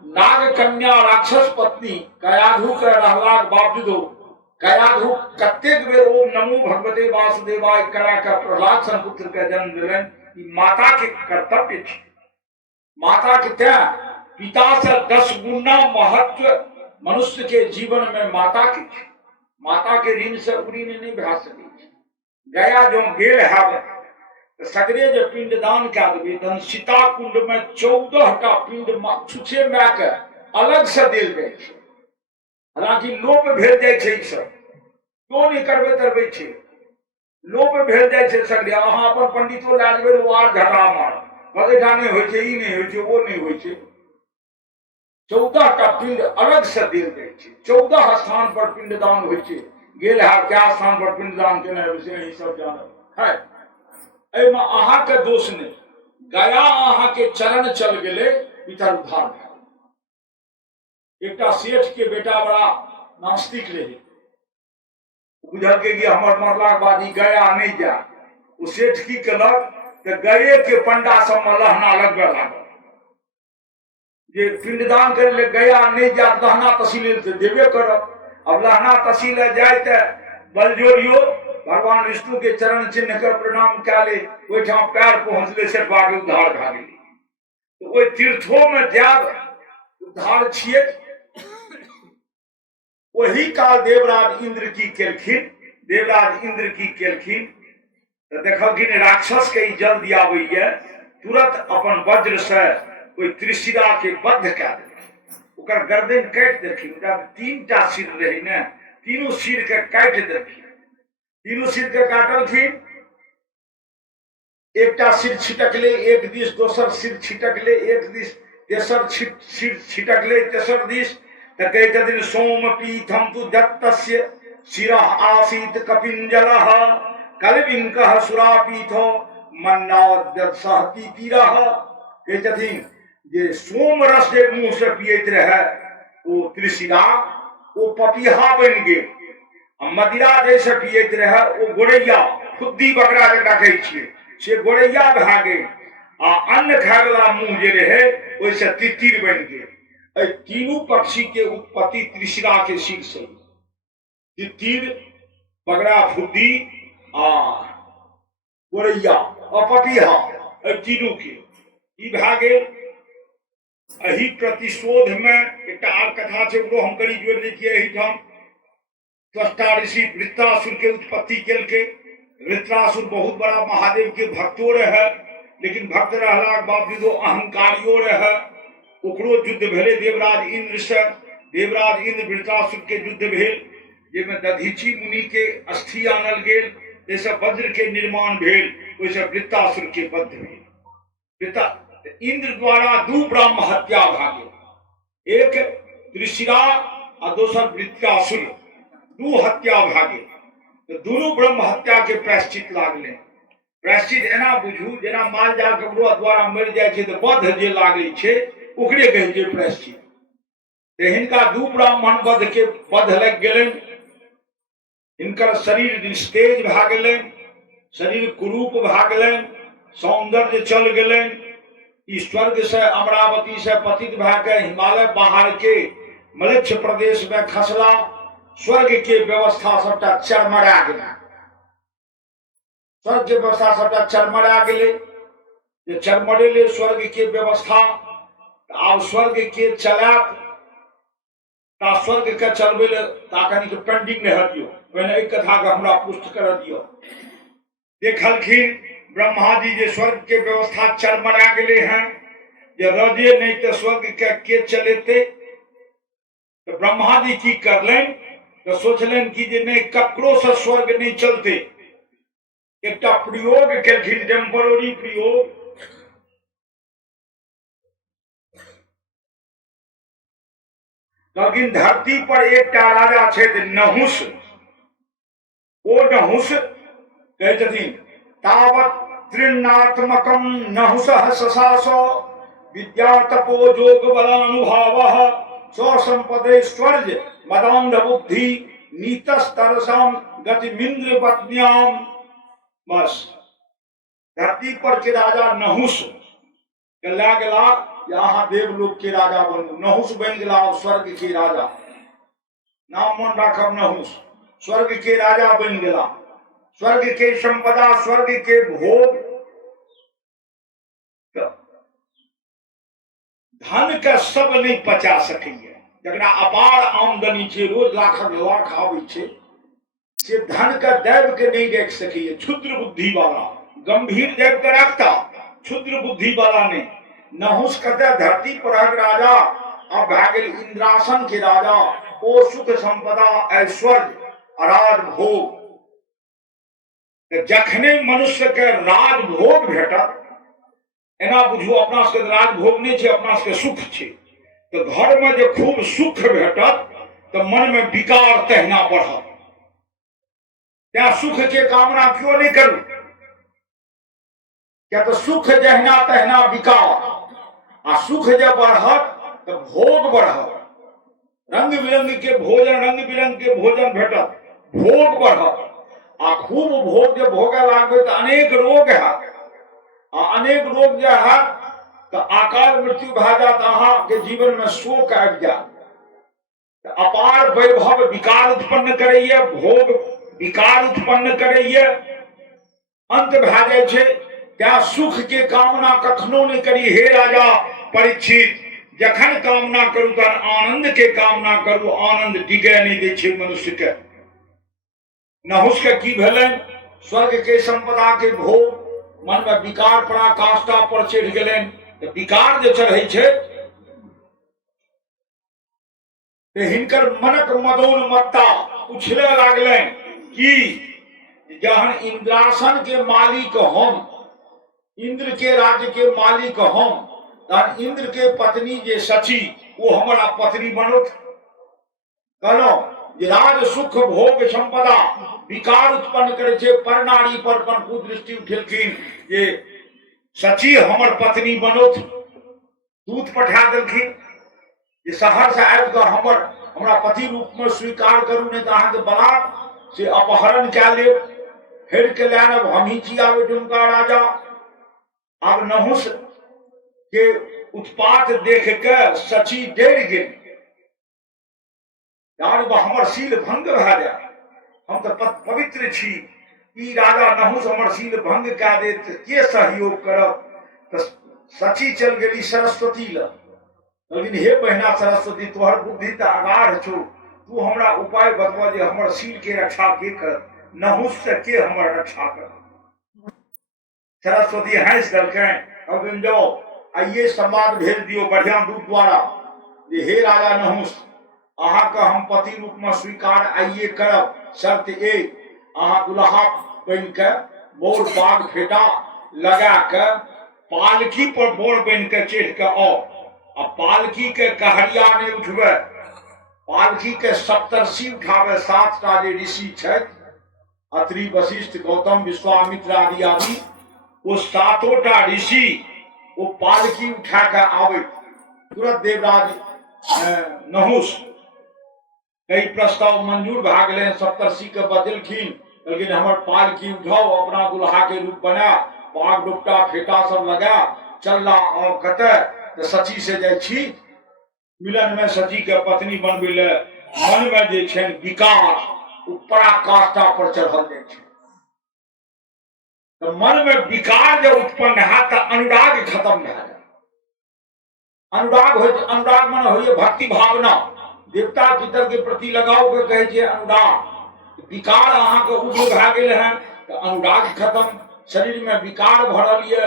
नाग कन्या राक्षस पत्नी कयाधु के रहलाक बावजूदो कयाधु कतेक बेर ओम नमो भगवते वासुदेवाय करा का प्रहलाद सन पुत्र के जन्म दिलन। ई माता के कर्तव्य थी। माता के क्या पिता से 10 गुना महत्व मनुष्य के जीवन में माता की थी। माता के ऋण से उड़ी नहीं भा सकी। गया जो गेल है सगरे जो पिंडदान क्या देवी तन सीता कुंड में 14 का पिंड छुछे मै के अलग से दिल गए। हालांकि लोप भेल जाए छे। सब क्यों नहीं करबे तरबे छे? लोप भेल जाए छे। सगरे अहाँ अपन पंडितो ला लेबे वार झटा मार कदेठा नहीं होय छे, ई नहीं होय छे, वो नहीं होय छे। 14 का पिंड अलग से दिल गए छे। 14 स्थान पर पिंडदान होय छे। गेल है क्या स्थान पर पिंडदान केने विषय ई सब जानब है। एमे अहा के दोष नहीं। गया अहा के चरण चल गेले पितर उद्धार भे। एकटा सेठ के बेटा बड़ा नास्तिक रहे। बुझल के कि हमर मरला बाद ई गया नहीं जा। उ सेठ की केलक त गए के पंडा सब में लहना लगबे लागल। जे पिंडदान करे ले गया नहीं जा लहना तहसील से देबे करब। अब लहना तहसील जाए त बलजोड़ियो भगवान विष्णु के चरण चिन्ह कर प्रणाम क्या ले ओठा पैर पहुंचले से बागे उद्धार भा गेली। तो ओई तीर्थों में जाब उद्धार छिए। वही काल देवराज इंद्र की केलखिन। देवराज इंद्र की केलखिन तो देखलखिन राक्षस के जल दियाबैया तुरंत अपन वज्र से कोई त्रिशिरा के बद्ध कए देलखिन। ओकर गर्दन काट देलखिन। ओकरा 3टा सिर रही ने, तीनों सिर के काट देलखिन। तीनों सिर के काटलखिन। एकटा सिर छिटकले एक दिस, दोसर सिर छिटकले एक दिस, तेसर सिर छिटकले तेसर दिस। तो कहते दिन सोम पीठम तु दत्तस्य शिरा आसीत कपिंजलः कलविंकः सुरापीठो मन्नाद्यसहति तीरः। कहते दिन जे सोम रस जे मुंह से पियत रहे वो त्रिशिरा वो पपीहा बन गेल। मदिरा जैसे पियत रहे वो गोरैया खुद्दी बकरा जकरा कहै छियै से गोरैया भए गेल। आ अन्न खाय वाला मुंह जे रहे वैसे तितिर बन गेल। तीनों पक्षी के उत्पत्ति त्रिशिरा के सिर से। तितिर, बगड़ा फुद्दी आ गोरैया और पपीहा तीनों के ई भए गेल। एही प्रतिशोध में एक आर कथा छै ओकरो हम करी जोड़ दै छियै। एहिठाम त्वष्टा ऋषि वृत्रासुर के उत्पत्ति केलकै। वृत्रासुर बहुत बड़ा महादेव के भक्तो रहे, लेकिन भक्त रहलाक बावजूदो अहंकारियो रहे। ओकरो युद्ध भेले देवराज इंद्र से। देवराज इंद्र वृत्रासुर के युद्ध भेल जेमे दधीची मुनि के अस्थि आनल गेल। जैसे वज्र के निर्माण भेल वैसे वृत्रासुर के वध भेल। इंद्र द्वारा 2 ब्रह्म हत्या भा गेल। एक त्रिशिरा आ दोसर वृत्रासुर 2 हत्या भा गेल। तो दोनों ब्रह्म हत्या के प्रायश्चित लागले। प्रायश्चित एना बुझू जेना माल जाल ककरो द्वारा मरि जाय छै तो वध जे लागै छै ओकरे कहै छै प्रायश्चित। तो हिनका 2 ब्राह्मण वध के वध लग गेलनि। हिनकर शरीर निस्तेज भा गेलनि, शरीर कुरूप भा गेलनि, सौंदर्य चल गेलनि। ई स्वर्ग से अमरावती से पतित भए के हिमालय पहाड़ के मलक्ष प्रदेश में खसला। स्वर्ग के व्यवस्था सबटा चरमरा गेलै। स्वर्ग के व्यवस्था सबटा चरमरा गेलै। जे चरमरेले स्वर्ग के व्यवस्था आब स्वर्ग के चलात ता स्वर्ग के चलबे ले ता कनी के पेंडिंग रह दियो। पहले एक कथा के हमरा पुष्ट कर दियो। देखलखिन ब्रह्मा जी जे स्वर्ग के व्यवस्था चरमरा गेले हैं, जे रजे नहीं तो स्वर्ग के चलेते। तो ब्रह्मा जी की करलें तो सोचलें कि जे नहीं ककरो से स्वर्ग नहीं चलते। एक प्रयोग केलखिन, टेम्पररी प्रयोग। लेकिन धरती पर एक राजा छे नहुस। ओ नहुस कहै छथिन तावत त्रिनात्मकम नहुसः शशास विद्या तपो योग बलानुभावः स्वसंपदे स्वर्ज मदांध बुद्धि नीतस्तरसम गतिमिंद्र पत्न्याम। बस धरती पर के राजा नहुस गला गला यहाँ देवलोक के राजा बनू। नहुस बन गला स्वर्ग के राजा, नाम मन राखब नहुस। स्वर्ग के राजा बन गला, स्वर्ग के संपदा, स्वर्ग के भोग, धन का सब नहीं पचा सकिए। जकरा अपार आमदनी छे, रोज लाखक लाख आवे छे, से धन का दैव के नहीं देख सकिए। क्षुद्र बुद्धि वाला, गंभीर दैव का रखता, क्षुद्र बुद्धि वाला ने। नहुस कहते धरती पर राजा, अब भागल इंद्रासन के राजा, ओ सुख संपदा ऐश्वर्य राज भोग। जखने मनुष्य के राज भोग भेटत, एना बुझू अपना सबके राज भोग नहीं छे, अपना सबके सुख छे। तो घर में जो खूब सुख भेटत तो मन में विकार तहिना बढ़त। क्या सुख के कामना क्यों नहीं करूं? क्या तो सुख जहना तहना विकार, आ सुख जब बढ़त तो भोग बढ़त। रंग बिरंग के भोजन, रंग बिरंग के भोजन भेटत, भोग बढ़त। आ खूब भोग जब भोगे लागबे तो अनेक रोग है, अनेक रोग जो है तो अकाल मृत्यु भा जात, अहाँ के जीवन में शोक आबि जात। अपार वैभव विकार उत्पन्न करैये, भोग विकार उत्पन्न करैये, अंत भा जाय छे। क्या सुख के कामना कखनो नहीं करी हे राजा परीक्षित। जखन कामना करू तहन आनंद के कामना करू, आनंद टिके नहीं दै छे मनुष्य के। नहुस के की भेलन? स्वर्ग के संपदा के भोग, मन में विकार पराकाष्ठा पर चढ़ गेलन। तो विकार जो चढ़े छे तो हिनकर मनक मदोन्मत्ता उछले लागलन कि जहन इंद्रासन के मालिक हम, इंद्र के राज्य के मालिक हम, तहन इंद्र के पत्नी जे सची वो हमारा पत्नी बनोत। कहलो जे राज सुख भोग संपदा विकार उत्पन्न करे छे, पर नारी पर कुदृष्टि उठेलखिन जे सची हमर पत्नी बनोत। दूत पठा देलखिन जे शहर से आबि कऽ हमरा पति रूप में स्वीकार करू, नहीं तो अहाँके बलात् से अपहरण कए लेब, फेर के लए आनब, हमही छी आबे हुनका राजा। आब नहुस के उत्पात देख के सची डर गेल, यार हमर सील भंग भए जाए, हम तो पवित्र छी, ई राजा नहुस हमर सील भंग कए देत, के सहयोग करब। तो सची चल गेली सरस्वती ल, लेकिन हे बहिना सरस्वती, तोहर बुद्धि तो अगाढ़ छो, तू हमरा उपाय बतबा जे हमर सील के रक्षा के करत, नहुस से के हमर रक्षा करत। सरस्वती हंस देलकैन, कहलखिन जाओ आइए संवाद भेज दियो बढ़िया दूत द्वारा जे हे राजा नहुस, अहाँ के हम पति रूप में स्वीकार आइए करब, शर्त एक, अहाँ दुल्हा बन के बोर पाग फेटा लगा के पालकी पर बोर बन के चढ़ के आओ। आ पालकी के कहरिया नहीं उठबे, पालकी के सप्तर्षि उठावे। 7 टा जे ऋषि छथि, अत्रि वशिष्ठ गौतम विश्वामित्र आदि आदि, वो 7 टा ऋषि वो पालकी उठा के आवे। तुरंत देवराज नहुस कई प्रस्ताव मंजूर भए गेलै, सप्तर्षि के बदलखिन, लेकिन हमर पालकी उठाओ, अपना दुल्हा के रूप बना, पाग डुपटा फेटा सब लगा, चलला और कते तो सची से जाइ छी मिलन में, सची के पत्नी बनबे ले। मन में जे छै विकार पराकाष्ठा पर चढ़ल जाइ छै। तो मन में विकार जब उत्पन्न है तो अनुराग खत्म भए जाए। अनुराग हो, अनुराग मन होइए भक्ति भावना, देवता पितर के प्रति लगाव के कहे छै अनुराग। विकार अहाँ के उग्र भए गेल है तो अनुराग खत्म। शरीर में विकार भरल ये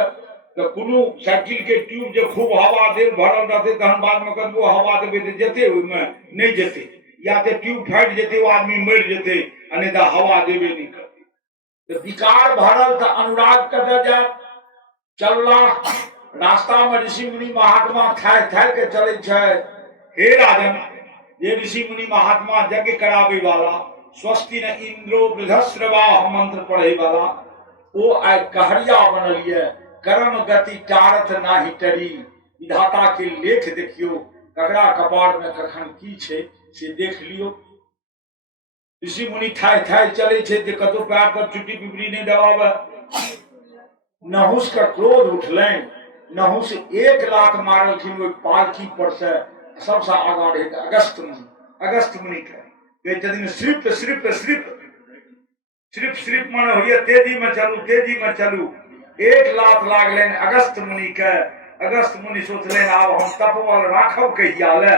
तो कोनो साइकिल के ट्यूब जो खूब हवा दे भरल रहते, तहन बाद में कतबो हवा देबे तो जेते, ओइमे नहीं जेते, या तो ट्यूब फाटि जेते, वो आदमी मरि जेते, नहीं तो हवा देबे नहीं करते। तो विकार भरल तो अनुराग कतऽ जात? चलला रास्ता में ऋषि मुनि महात्मा थाय के चले छै। हे राजन, ये ऋषि मुनि महात्मा यज्ञ करावे वाला, स्वस्ति न इंद्रो वृद्धश्रवा मंत्र पढ़े वाला, वो आइ कहरिया बनलिए। कर्म गति टारत नाही टरी, विधाता के लेख देखियो, ककरा कपाड़ में कखन की छै से देख लियो। ऋषि मुनि थाय थाय चले छे जे कतौ पैर पर चुट्टी पिपरी नहीं दबावे। नहुस का क्रोध उठलनि, नहुस 1 लात मारलखिन ओहि पालकी पर से। सबसे आगां रहैत अगस्त मुनि। अगस्त मुनि के कहते shrimp shrimp shrimp shrimp shrimp मन होइए तेजी में चलू, तेजी में चलू। 1 लात लागलनि अगस्त मुनि के। अगस्त मुनि सोचलनि आब हम तपबल राखब कहिया ले।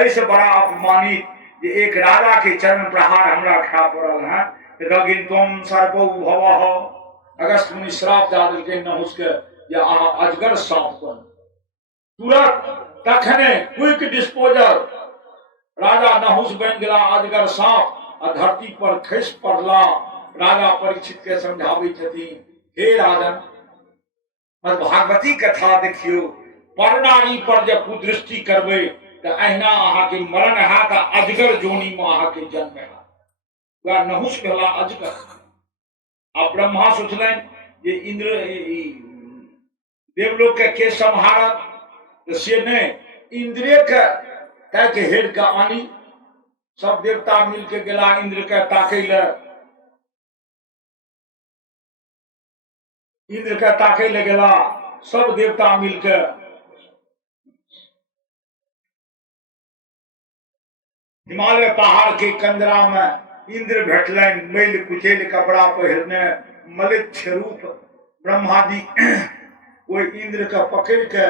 ऐसे बड़ा अपमानित जे एक राजा के चरण प्रहार हमरा खा पड़ल है। कहलखिन तुम सर्पो भवः। अगस्त मुनि श्राप दे देलखिन नहुस के जे अहाँ अजगर सांप बन। तुरंत तखने क्विक डिस्पोजल राजा नहुस बन गेला अजगर सांप आ धरती पर खसि पड़ला। राजा परीक्षित के समझाबै छथिन, हे राजन भागवती कथा देखियो, परनारी पर जब कुदृष्टि करबै तो अहिना अहाँ के मरण हैत आ अजगर जोनी में अहाँ के जन्म हैत। वह नहुस भेला अजगर। आ ब्रह्मा सोचलनि जे इंद्र देवलोक के सम्हारत, तो से नहीं इंद्रे के तय के हेर के आनी। सब देवता मिल के गेला इंद्र के ताकै ले। इंद्र के ताकै ले गेला सब देवता मिल के। हिमालय पहाड़ के कंदरा में इंद्र भेटलनि, मैल कुचेल कपड़ा पहिरने मलिच्छ रूप। ब्रह्मा जी वो इंद्र के पकड़ के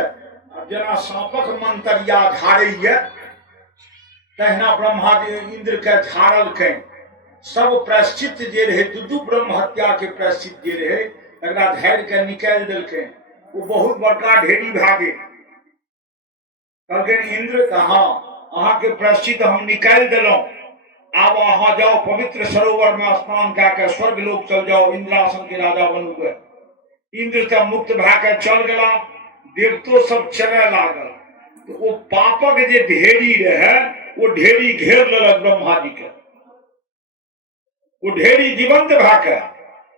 जना सांपक मंतरिया झाड़ैया तहिना ब्रह्मा जी इंद्र के झाड़लखिन। सब प्रायश्चित जे रहे दू ब्रह्म हत्या के प्रायश्चित जे रहे एकरा धैर्य के निकालि देलखिन। वो बहुत बड़का ढेरी भए गेल। कहलखिन इंद्र कहाँ अहाँ के प्रायश्चित हम निकालि देलहुं, आब अहाँ जाओ पवित्र सरोवर में स्नान कऽ के स्वर्ग लोक चल जाओ, इंद्रासन के राजा बनू। इंद्र का मुक्त भए के चल गेला। देवतो सब चले लागल। तो वो पापक जे ढेरी रहे वो ढेरी घेर लेलक ब्रह्मा जी के। वो ढेरी जीवंत भए के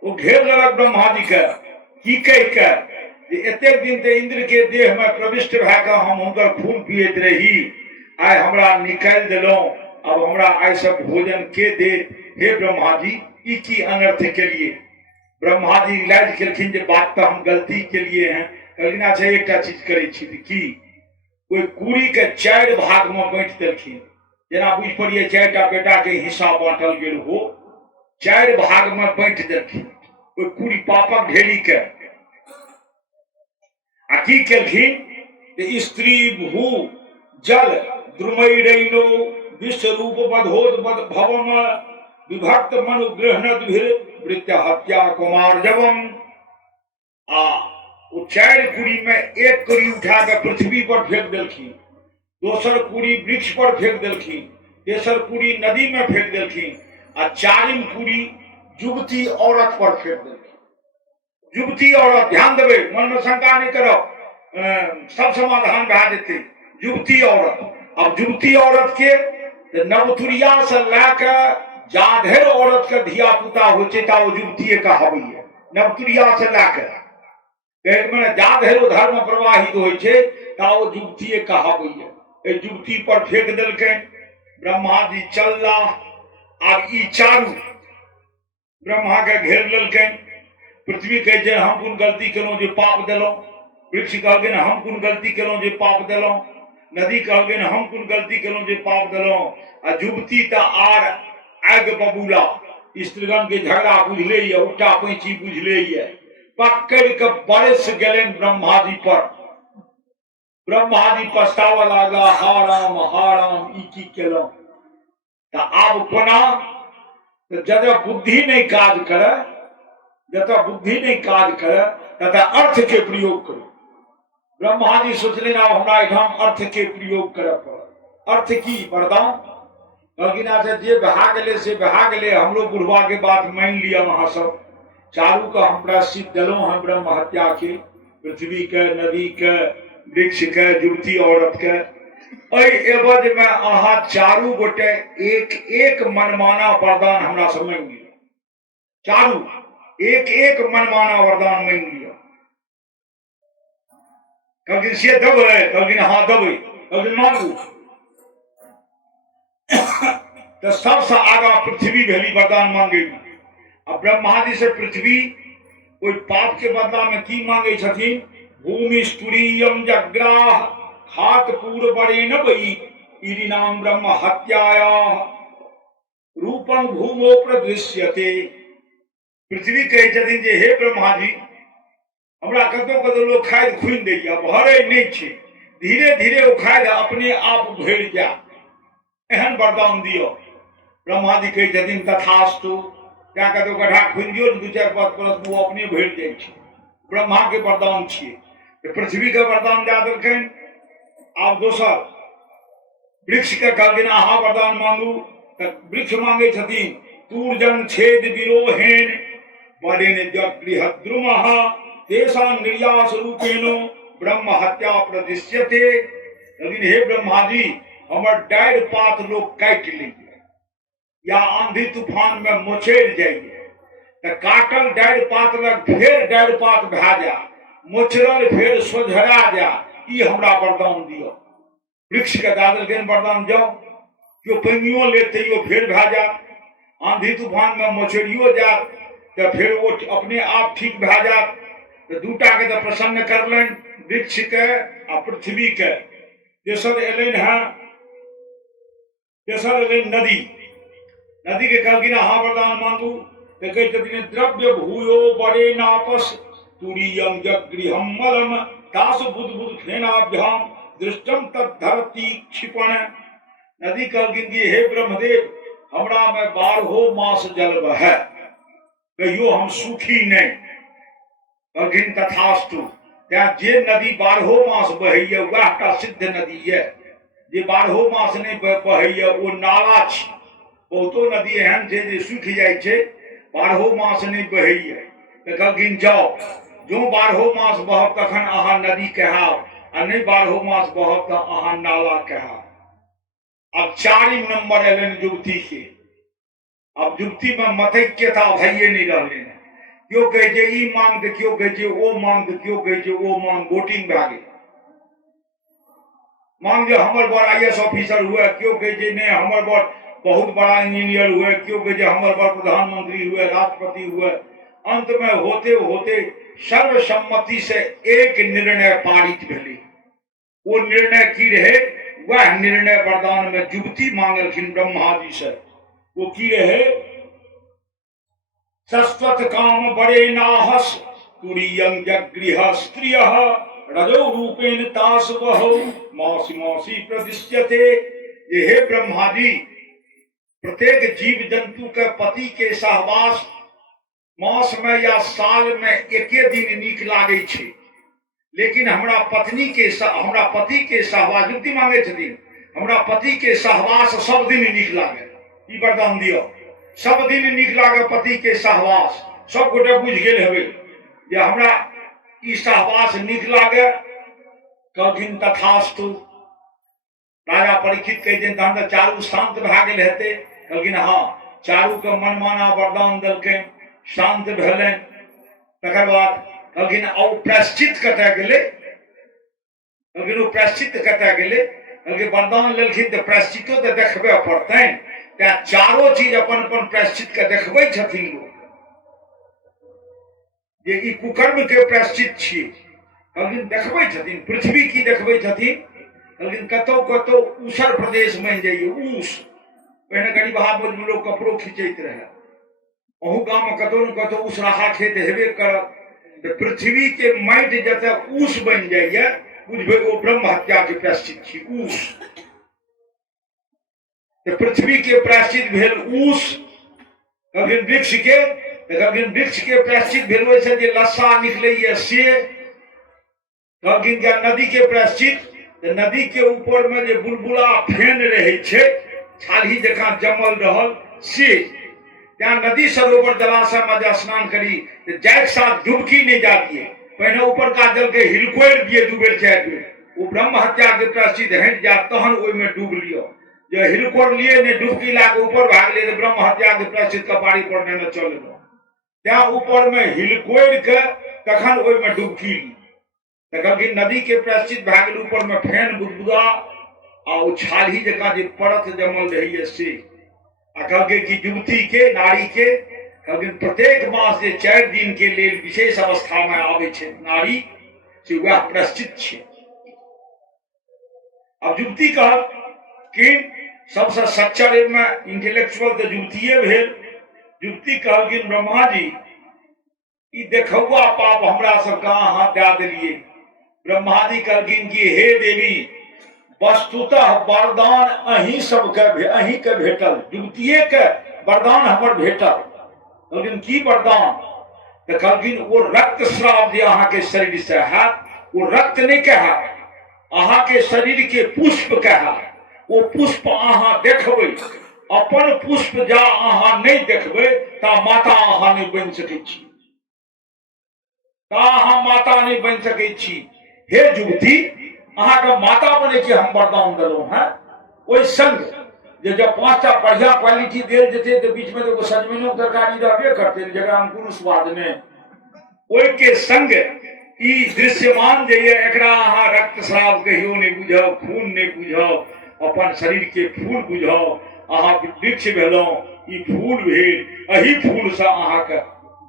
वो घेर लेलक ब्रह्मा जी के। की कह के एतेक दिन ते इंद्र के देह में प्रविष्ट भए के हम हुनकर खून पियत रही, आइ हमरा निकालि देलहुं। अब हमरा आइ सब भोजन के दे। हे ब्रह्मा जी ई की अनर्थ केलिए। ब्रह्मा जी लाज केलखिन जे बात तो हम गलती के लिए हैं। कहलिन अच्छा एक चीज करे छी की कोई कुड़ी के 4 भाग में बांटि देलखिन। जेना बुझ पड़िए 4टा बेटा के हिस्सा बांटल गेल हो, 4 भाग में बांटि देलखिन कोई कुड़ी पापक ढेरी के। आ की केलखिन स्त्री भू जल द्रुमैरैनो विश्वरूप बधोद भवम विभक्त मनु गृहणद्भिर वृत्य हत्या कुमार जवम। वो 4 कुड़ी में 1 कुड़ी उठा के पृथ्वी पर फेंक देलखिन, दोसर कुड़ी वृक्ष पर फेंक देलखिन, तेसर कुड़ी नदी में फेंक देलखिन आ 4वीं कुड़ी युवती औरत पर फेंक देलखिन। युवती औरत ध्यान देवे, मन में शंका नहीं करो, सब समाधान भए जेते। युवती औरत, अब युवती औरत के नवतुरिया से लैके जाधेर औरत के धिया पुता हो वो युवती कहबैया। नवतुरिया से लैके मैंने जाधेर धर्म प्रवाहित हो वो युवती कहबैया। युवती पर फेंक दिलखिन। ब्रह्मा जी चलला। आब ई चारू ब्रह्मा के घेर लेलखिन। पृथ्वी कहे जे हम कोन गलती केलहुं जे पाप देलहुं। वृक्ष कहलखिन हम कोन गलती केलहुं जे पाप देलहुं। नदी कहलखिन हम कोन गलती केलहुं जे पाप देलहुं। आ युवती त आर आग बबूला स्त्रीगण के झगड़ा बुझले ये, उल्टा पैंची बुझले ये, पकड़ के बरस गेलन ब्रह्मा जी पर। ब्रह्मा जी पछतावा लागला, हा राम ई की केलहुं। तो आब कोना जतऽ बुद्धि नहीं काज करे, जतऽ बुद्धि नहीं काज करे ततऽ अर्थ के प्रयोग करो। ब्रह्मा जी सोचले ना हमरा एठाम अर्थ के प्रयोग करे पड़त। अर्थ की वरदान कहलखिन अच्छा जे बहा गेले से बहा गेले, हमरो बुढ़वा के बात मान लिया। वहां सब चारू का हम प्रायश्चित दिलहुं हैं ब्रह्म हत्या के, पृथ्वी के, नदी के, वृक्ष के, युवती औरत के। एवज में अहा चारू गोटे एक एक मनमाना वरदान हमरा से मांग लिया। चारू एक एक मनमाना वरदान मांग लिया। कहलखिन से देबै? कहलखिन हाँ देबै। कहलखिन मांगू। तो सबसे आगा पृथ्वी भेली वरदान मांगेगी। अब ब्रह्मा जी से पृथ्वी कोई पाप के बदला में की मांगे छथिन? भूमि स्तुरीयम जग्राह खात पूर्वरेण वै इरिनाम ब्रह्म हत्याया रूपम भूमो प्रदृश्यते। पृथ्वी कहे छथिन जे हे ब्रह्मा जी, हमरा कतौ कतौ लोग खाद खुनि दैया, भरे नहीं छे, धीरे धीरे ओ खाद अपने आप भरि जा, एहन वरदान दियो। ब्रह्मा जी कहे छथिन तथास्तु। क्या कतौ गड्ढा खुनि दियो, 2-4 बरस वो अपने भरि जाइ छै। ब्रह्मा के वरदान छियै। तो पृथ्वी के वरदान दे देलखिन। आब दोसर वृक्ष के कहलखिन अहाँ वरदान मांगू। तो वृक्ष मांगे छथिन तूर्जन छेद विरोहेन वरेण जगृहद्रुमः तेषां निर्यास रूपेण ब्रह्म हत्या प्रदिश्यते। लेकिन हे ब्रह्मा जी, हमर डाढ़ि पात लोग काटि लैया या आंधी तूफान में मोचैर जाइए, तो काटल डाढ़ि पात लग फेर डाढ़ि पात भए जा, मोचरल फेर सोझरा जा, ई हमरा वरदान दियो। वृक्ष के दे देलखिन वरदान, जाओ केओ पानियो ले तैयो फेर भए जा, आंधी तूफान में मोचरियो जात तो फिर वो अपने आप ठीक भए जात। तो दूटा के तो प्रसन्न करलनि, वृक्ष के आ पृथ्वी के। तेसर एलनि है, तेसर एलनि नदी। नदी के कहलखिन अहाँ वरदान मांगू। तो कहै छथिन द्रव्य भूयो बड़े नापस तुरीयम जगृहम मलम दास बुध बुध फेनाभ्याम दृष्टम तद्धरती क्षिपण। नदी कहलखिन कि हे ब्रह्मदेव, हमरा में 12 मास जल बहे, कहियो हम सूखी नहीं। कहलखिन तथास्तु। त्या जे नदी 12 मास बहैया वह सिद्ध नदी है। जे 12 मास नहीं बहैया वो नाला छै। बहुतो नदी एहन छै जे सूखि जाइ छै, 12 मास नहीं बहैया। तो कहलखिन जाओ, जो 12 मास बहब तखन अहाँ नदी कहाब, आ नहीं 12 मास बहब तो अहाँ नाला कहाब। अब 4 नंबर एलनि युवती के। अब युवती में मतैक्यता भइए नहीं रहले। क्यों कहे जे ई मांग, तो क्यों कहे जे ओ मांग, तो क्यों कहे जे ओ मांग। वोटिंग भए गेल। मांग जे हमर बड़ IAS ऑफिसर हुए, क्यों कहे जे नहीं हमर बड़ बहुत बड़ा इंजीनियर हुए, क्यों कहे जे हमर बड़ प्रधानमंत्री हुए, राष्ट्रपति हुए। अंत में होते होते सर्वसम्मति से एक निर्णय पारित भेले। वो निर्णय की रहे? वह निर्णय वरदान में युवती मांगलखिन ब्रह्मा जी से। वो की रहे? सस्वत काम बड़े नाहस तुरीयं जगृह स्त्रिय रजो रूपेण तास बहो मौसी मौसी प्रदिश्यते। ये हे ब्रह्मा जी, प्रत्येक जीव जंतु के पति के सहवास मास में या साल में एके दिन नीक लागे छे, लेकिन हमरा पत्नी के हमरा पति के सहवास, युक्ति मांगे छथिन, हमरा पति के सहवास सब दिन नीक लागे। ई वरदान दियो, सब दिन नीक लागे पति के सहवास। सब गोटे बुझ गेल हेबे जे हमरा ई सहवास नीक लागे। कहलखिन तथास्तु। राजा परीक्षित कहे दिन तहन तो चारू शांत भए गेल हेतै। कहलखिन हाँ, चारू के मनमाना वरदान देलखिन, शांत भेलनि। तकर बाद कहलखिन ओ प्रायश्चित कतय गेलै? कहलखिन ओ प्रायश्चित कतय गेलै? कहलखिन वरदान लेलखिन तो प्रायश्चितो तो देखबे पड़तनि। त्या चारो चीज अपन अपन प्रायश्चित के देखबै छथिन लोग, जे ई कुकर्म के प्रायश्चित छियै। कहलखिन देखबै छथिन। पृथ्वी की देखबै छथिन? कहलखिन कतौ कतौ ऊसर प्रदेश बनि जाइए। ऊस पहिने गरीबहा बोझ में लोग कपड़ो खींचैत रहे। अहू गाम में कतौ न कतौ उसराहा खेत हेबे करत। तो पृथ्वी के माटि जतऽ ऊस बनि जाइए, बुझबै ओ ब्रह्म हत्या के प्रायश्चित छी। ऊस तो पृथ्वी के प्रायश्चित भेल ऊस। कहलखिन वृक्ष के, कहलखिन वृक्ष के प्रायश्चित भेल ओइसे जे लस्सा निकलैया से। कहलखिन क्या नदी के प्रायश्चित? तो नदी के ऊपर में जे बुलबुला फेन रहे छे, छाली जकां जमल रहल से। त्या नदी सरोवर जलाशय में जा स्नान करी तो जाके साथ डुबकी नहीं जा दिए, पहले ऊपर का जल के हिलकोर दिए 2 बेर 4 बेर। वो ब्रह्म हत्या के प्रायश्चित हट जा, तहन ओइ में डूब लियो। जो हिलकोर लिए ने डुबकी लाग ऊपर भाग ले तो ब्रह्म हत्या के प्रायश्चित कपाड़ी पर न चल लो। त्या ऊपर में हिलकोर के तखन ओइ में डुबकी ली। कहलखिन नदी के प्रायश्चित भए गेल, ऊपर में फेन बुदबुदा आ छाली जका जे परत जमल रही से आ कहलकै कि युवती के नारी के कहलखिन प्रत्येक मास जे 4 दिन के लिए विशेष अवस्था में आवे छे नारी से वह प्रश्चित छे। अब युवती कहल कि सबसे सच्चा में इंटेलेक्चुअल तो युवतीये भेल। युवती कहलखिन ब्रह्मा जी ई देखौआ पाप हमरा सबका अहाँ दे देलिए। ब्रह्मा जी कहलखिन कि हे देवी वस्तुतः वरदान अहीं सबके अहीं के भेटल, युवतीये के वरदान हमर भेटल। लेकिन की वरदान तो कहलखिन वो रक्त स्राव जे अहाँ के शरीर से है वो रक्त नहीं कहे अहाँ के शरीर के पुष्प कहे। वो पुष्प अहाँ देखबै, अपन पुष्प जा अहाँ नहीं देखबै ता माता अहाँ नहीं बन सकै छी, ता अहाँ माता नहीं बन सकै छी। हे युवती अहाँ के माता बने के हम वरदान देलहुं हैं। ओई संग जे जब 5टा बढ़िया क्वालिटी देल जेते तो बीच में तो सजमैनो तरकारी रहबे करते जगह अंकुर स्वाद में। ओई के संग ई दृश्यमान जे एकरा अहाँ रक्तस्राव कहियो नहीं बुझाओ, खून नहीं बुझाओ, अपन शरीर के फूल बुझाओ। अहाँ वृक्ष भेलौं, ई फूल भेल, एही फूल से अहाँ के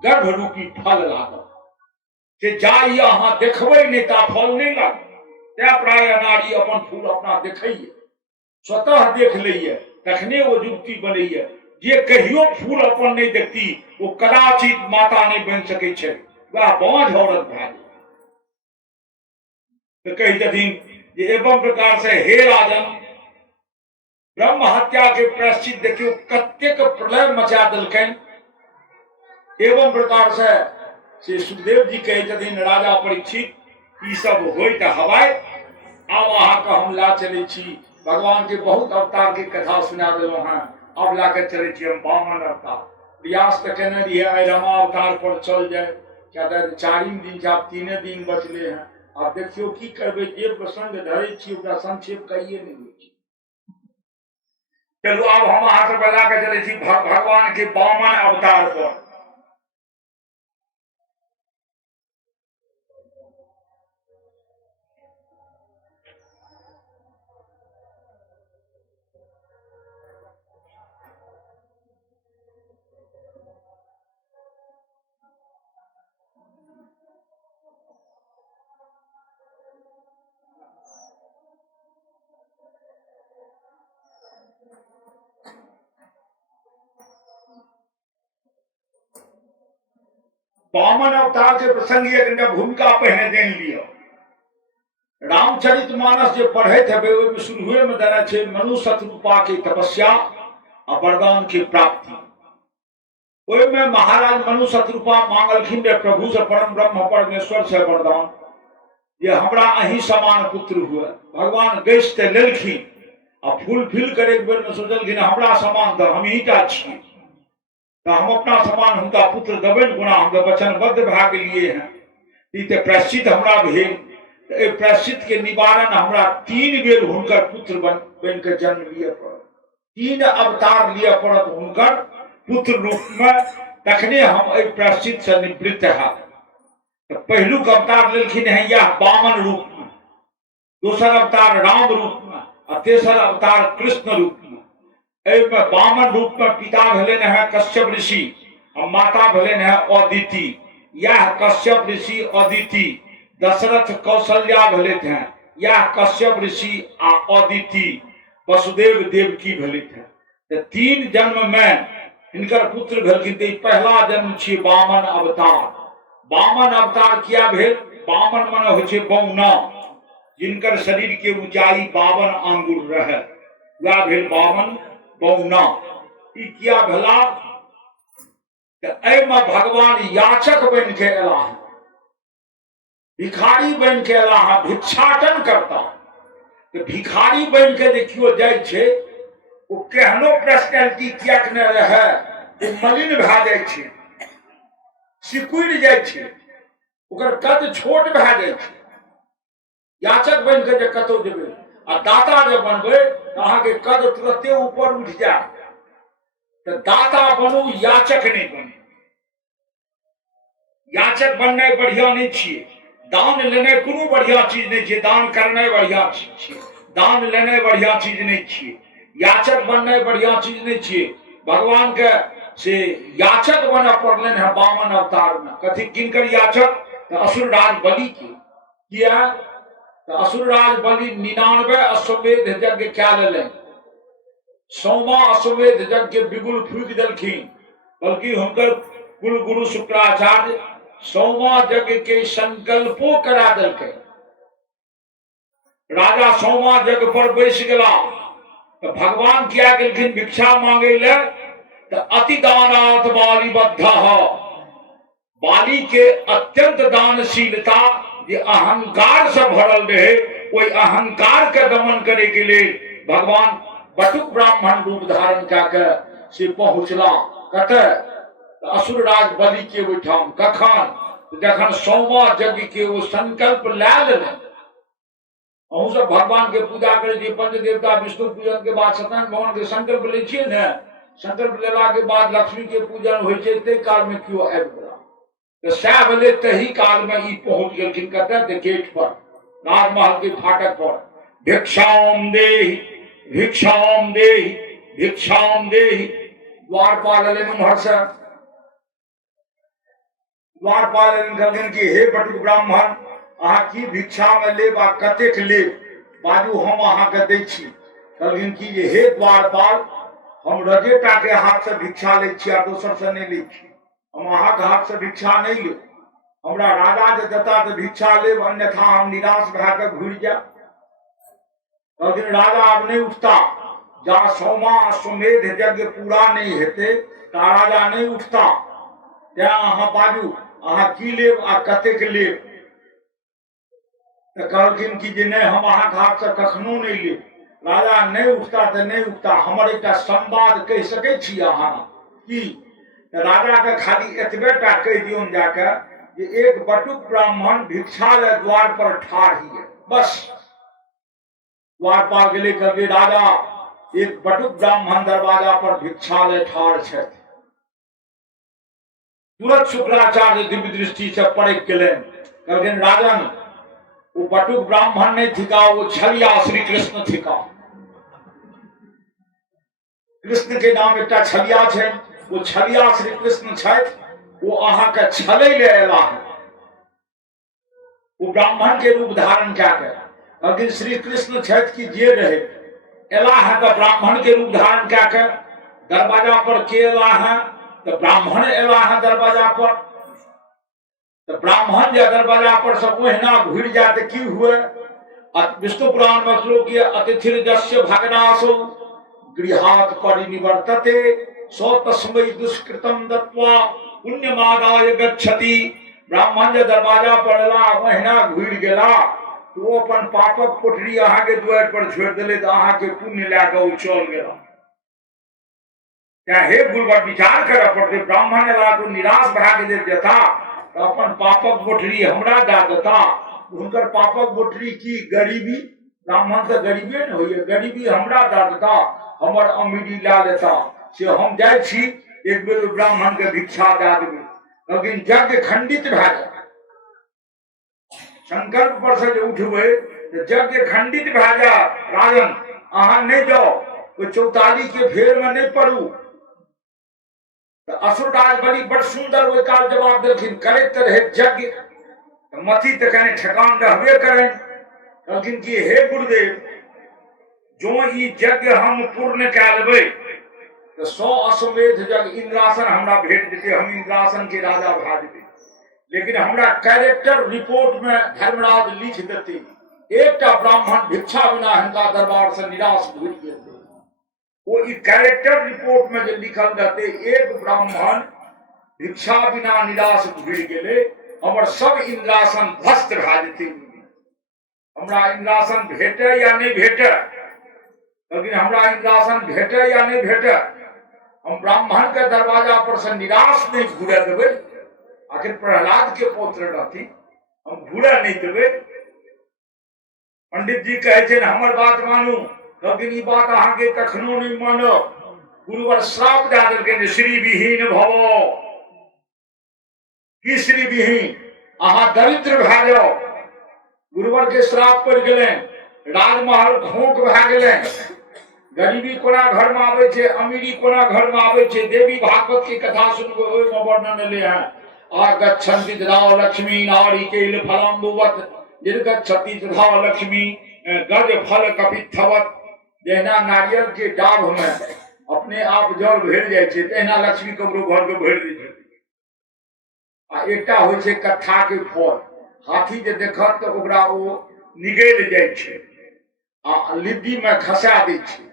गर्भ रूपी फल लागल से जाई अहाँ देखबै नहीं ता फल नहीं लागल। तै प्राय नारी अपन फूल अपना देखैये, स्वतः देख लैये, तखने वो युवती बनैये। जे कहियो फूल अपन नहीं देखती वो कदाचित माता नहीं बन सकै छै, वह बाँझ औरत भए जाए। तो कही छथिन एवं प्रकार से हे राजन ब्रह्म हत्या के प्रायश्चित देखियो कतेक प्रलय मचा देलकैन। एवं प्रकार से सुखदेव जी कहे छथिन राजा परीक्षित ई सब होइत हवाई आब अहाँ के हम ला चले छी। भगवान के बहुत अवतार के कथा सुना देलहुं हैं, अब ला के चले छी हम वामन अवतार। प्रयास तो कहने रहिए आई रमा अवतार पर चल जाए, क्या 4 दिन से आप 3 दिन बचले हैं। आप देखियो की करबे, जे प्रसंग धरे छी ओकरा संक्षेप कहिए नहीं दै छी। चलू अब हम अहाँ से बता के चले छी भगवान के वामन अवतार पर। वामन अवतार के प्रसंग एक भूमिका पहने देन लिया। रामचरित मानस जो पढ़े थे शुरुए में देना छे मनु शत्रुपा की तपस्या और वरदान की प्राप्ति। ओहि में महाराज मनु शत्रुपा मांगलखिन प्रभु से परम ब्रह्म परमेश्वर से वरदान ये हमरा अही समान पुत्र हुए। भगवान गैस ते लेलखिन आ फुलफिल करे एक बेर में सोचलखिन हमरा समान तो हम ही टा छी, तो हम अपना समान हुनका पुत्र देबन गुना हम तो वचनबद्ध भए गेलिए हैं। ई ते प्रायश्चित हमरा भेल, ए प्रायश्चित के निवारण हमरा 3 बेर हुनकर पुत्र बन के जन्म लिए पड़त, 3 अवतार लिए पड़त हुनकर पुत्र रूप में, तखने हम ए प्रायश्चित से निवृत्त है। तो पहलुक अवतार लेलखिन है यह वामन रूप में, दोसर अवतार राम रूप में और तेसर अवतार कृष्ण रूप में। एमे वामन रूप में पिता भेलन है कश्यप ऋषि और माता भेलन है अदिति। यह कश्यप ऋषि अदिति दशरथ कौशल्या भेलित हैं, यह कश्यप ऋषि आ अदिति वसुदेव देवकी भेलित हैं। तो 3 जन्म में इनकर पुत्र भेलखिन। पहला जन्म छी वामन अवतार। वामन अवतार किया भेल? वामन मन होइ छै बौना, जिनकर शरीर के ऊंचाई 52 आंगुर रहे, वह भेल वामन बौना। ई किया भेला? एमे भगवान याचक बन के एला है, भिखारी बन के एला है, भिक्षाटन करता। तो भिखारी बन के देखियो जाय छे, वो केहनो पर्सनैलिटी किया के न रहे, वो मलिन भए जाय छे, सिकुड़ जाय छे, ओकर कद छोट भए जाय छे। याचक बन के जे कतौ जेबे आ दाता जे बनबे तो अहाँ के कद तुरंते ऊपर उठ जाए। तो दाता बनू, याचक नहीं बने। याचक बनना बढ़िया नहीं छिए, दान लेना कोनो बढ़िया चीज नहीं छिए, दान करना बढ़िया चीज छिए। दान लेने बढ़िया चीज नहीं छिए, याचक बनने बढ़िया चीज नहीं छिए। भगवान के से याचक बना पड़लन है वामन अवतार में। कथी किनकर याचक? तो असुर राज बलि की किया। तो असुर राज बलि 99 अश्वमेध यज्ञ क्या ले, 100वां अश्वमेध यज्ञ बिगुल फूक दलखिन। बल्कि हुनकर कुल गुरु शुक्राचार्य 100वां यज्ञ के संकल्पो करा दलकै। राजा 100वां यज्ञ पर बैस गेला तो भगवान क्या गेलखिन भिक्षा मांगे ले। तो अति दानात बाली बद्ध, बाली के अत्यंत दानशीलता जे अहंकार से भरल रहे, कोई अहंकार के दमन करे के लिए भगवान बटुक ब्राह्मण रूप धारण करके से पहुंचला कते असुर राज बलि के ओठाम। कखन? जखन 100वां यज्ञ के वो संकल्प ला लेने। अहूँ सब भगवान के पूजा करे जी, पंच देवता विष्णु पूजन के बाद सत्यनारायण भगवान के संकल्प ले छिए ने। संकल्प लेला के बाद लक्ष्मी के पूजन होइ छै, ते काल में क्यों आबि गेला? तो सह भेलै तही काल में ई पहुंच गेलखिन कते गेट पर, राजमहल के फाटक पर। भिक्षाम देहि भिक्षाम देहि भिक्षाम देहि। द्वारपाल एलनि उम्हर से, द्वारपाल एलनि कहलखिन कि हे बटुक ब्राह्मण, अहाँ की भिक्षा में लेब आ कतेक लेब, बाजू हम अहाँके दै छी। कहलखिन कि जे हे द्वारपाल, हम रजेटा के हाथ से भिक्षा ले छी आ दोसर से नहीं ले छी। हम अहाँके हाथ से भिक्षा नहीं लेब, हमरा राजा जे देता तो भिक्षा लेब, अन्यथा हम निराश भए के घुरि जायब। कहलखिन राजा अब नहीं उठता, जा 100वां अश्वमेध यज्ञ पूरा नहीं हेते ता राजा नहीं उठता। तें अहाँ बाजू, अहाँ की लेब आ कतेक लेब। तो कहलखिन कि जे नहीं, हम अहाँके हाथ से कखनो नहीं लेब। राजा नहीं उठता तो नहीं उठता, हमर एक संवाद कह सकै छी अहाँ की? राजा के खाली एतबेटा कह दियौन जाके जे एक बटुक ब्राह्मण भिक्षा ले द्वार पर ठाढ़ ही है, बस। द्वारपाल गेले कहलकै राजा, एक बटुक ब्राह्मण दरवाजा पर भिक्षा ले ठाढ़ छै। तुरंत शुक्राचार्य दिव्य दृष्टि से परख गेलन, कहलखिन राजन, वो बटुक ब्राह्मण नहीं थिका, वो छलिया श्री कृष्ण थिका। कृष्ण के नाम एक छलिया है, वो छलिया श्री कृष्ण छथि, वो अहाँ के छलै ले एला है। वो ब्राह्मण के रूप धारण क्या कर, अगर श्री कृष्ण छथि की जे रहे एला है तो ब्राह्मण के रूप धारण क्या कर। दरवाजा पर के एला है तो ब्राह्मण एला है दरवाजा पर। तो ब्राह्मण जो दरवाजा पर सब ओहिना घुर जाते की हुए। विष्णु पुराण में श्लोक किया, अतिथिर जस्य भगनासो गृहात परिनिवर्तते सो तस्मै दुष्कृतम दत्वा पुण्यमादाय गच्छति। ब्राह्मण जो दरवाजा पड़ला महीना घुर गेला तो वो अपन पापक कोठरी अहाँ के द्वार पर छोड़ दिले तो अहाँ के पुण्य लेके वो चल गेला। क्या हे गुरुवर विचार करऽ पड़ते, ब्राह्मण एला तो निराश भए गेल जता तो अपन पापक कोठरी हमरा दे देता। उनकर पापक कोठरी की गरीबी, ब्राह्मण से गरीबे न होइए, गरीबी हमरा दे देता, हमर अमीरी ला लेता। से हम जाय छी एक बेर ब्राह्मण के भिक्षा दे देबै, लेकिन यज्ञ खंडित भए जाए। संकल्प पर से उठबै तो यज्ञ खंडित भए जाए। राजन अहाँ नहीं जाओ, कोई 44 के फेर में नहीं पड़ू। तो असुर राज बलि बड़ सुंदर ओहि काल जवाब देलखिन, करैत रहे यज्ञ मथी तो कहीं ठेकान रहबे करें। कहलखिन कि हे गुरुदेव, जो ई यज्ञ हम पूर्ण कए लेबै तो 100 अश्वमेध यज्ञ इंद्रासन हमरा भेट जेतै, हम इंद्रासन के राजा भए जेबै। लेकिन हमरा कैरेक्टर रिपोर्ट में धर्मराज लिख देते, एकटा ब्राह्मण भिक्षा बिना हिनका दरबार से निराश घुरि गेल। वो ई कैरेक्टर रिपोर्ट में जो लिखल रहते, एक ब्राह्मण भिक्षा बिना निराश घुरि गेले, हमर सब इंद्रासन ध्वस्त भए जेतै। हमरा इंद्रासन भेटे या नहीं भेटे, लेकिन हमरा इंद्रासन भेटे या नहीं भेटे, हम ब्राह्मण के दरवाजा पर से निराश नहीं घूरे देवे। आखिर प्रहलाद के पुत्र रहती, हम घूरे नहीं देवे। पंडित जी कहे छे हमर बात मानू, लेकिन ई बात अहाँ के कखनो नहीं मानो। गुरुवर श्राप दे देलकै, श्री विहीन भवो, की श्री विहीन, अहाँ दरिद्र भए जाओ। गुरुवर के श्राप पड़ गए। राजमहल खोक भए गेलै, गरीबी कोना घर में आवे छे, अमीरी कोना घर में आवे छे। देवी भागवत की कथा सुनबो, ओय में वर्णन एले हैं। आगच्छन्ति तथा लक्ष्मी नारिकेल फलाम्बुवत्, निर्गच्छति तथा लक्ष्मी गज फल कपित्थवत्। जहिना नारियल के डाभ में अपने आप जल भरि जाय छै, तहिना लक्ष्मी ककरो घर के भरि दै छै। आ एकटा होइ छै कत्था के फल, हाथी जे देखत तऽ ओकरा ओ निगल जाय छै आ लिद्दी में खसा दै छै।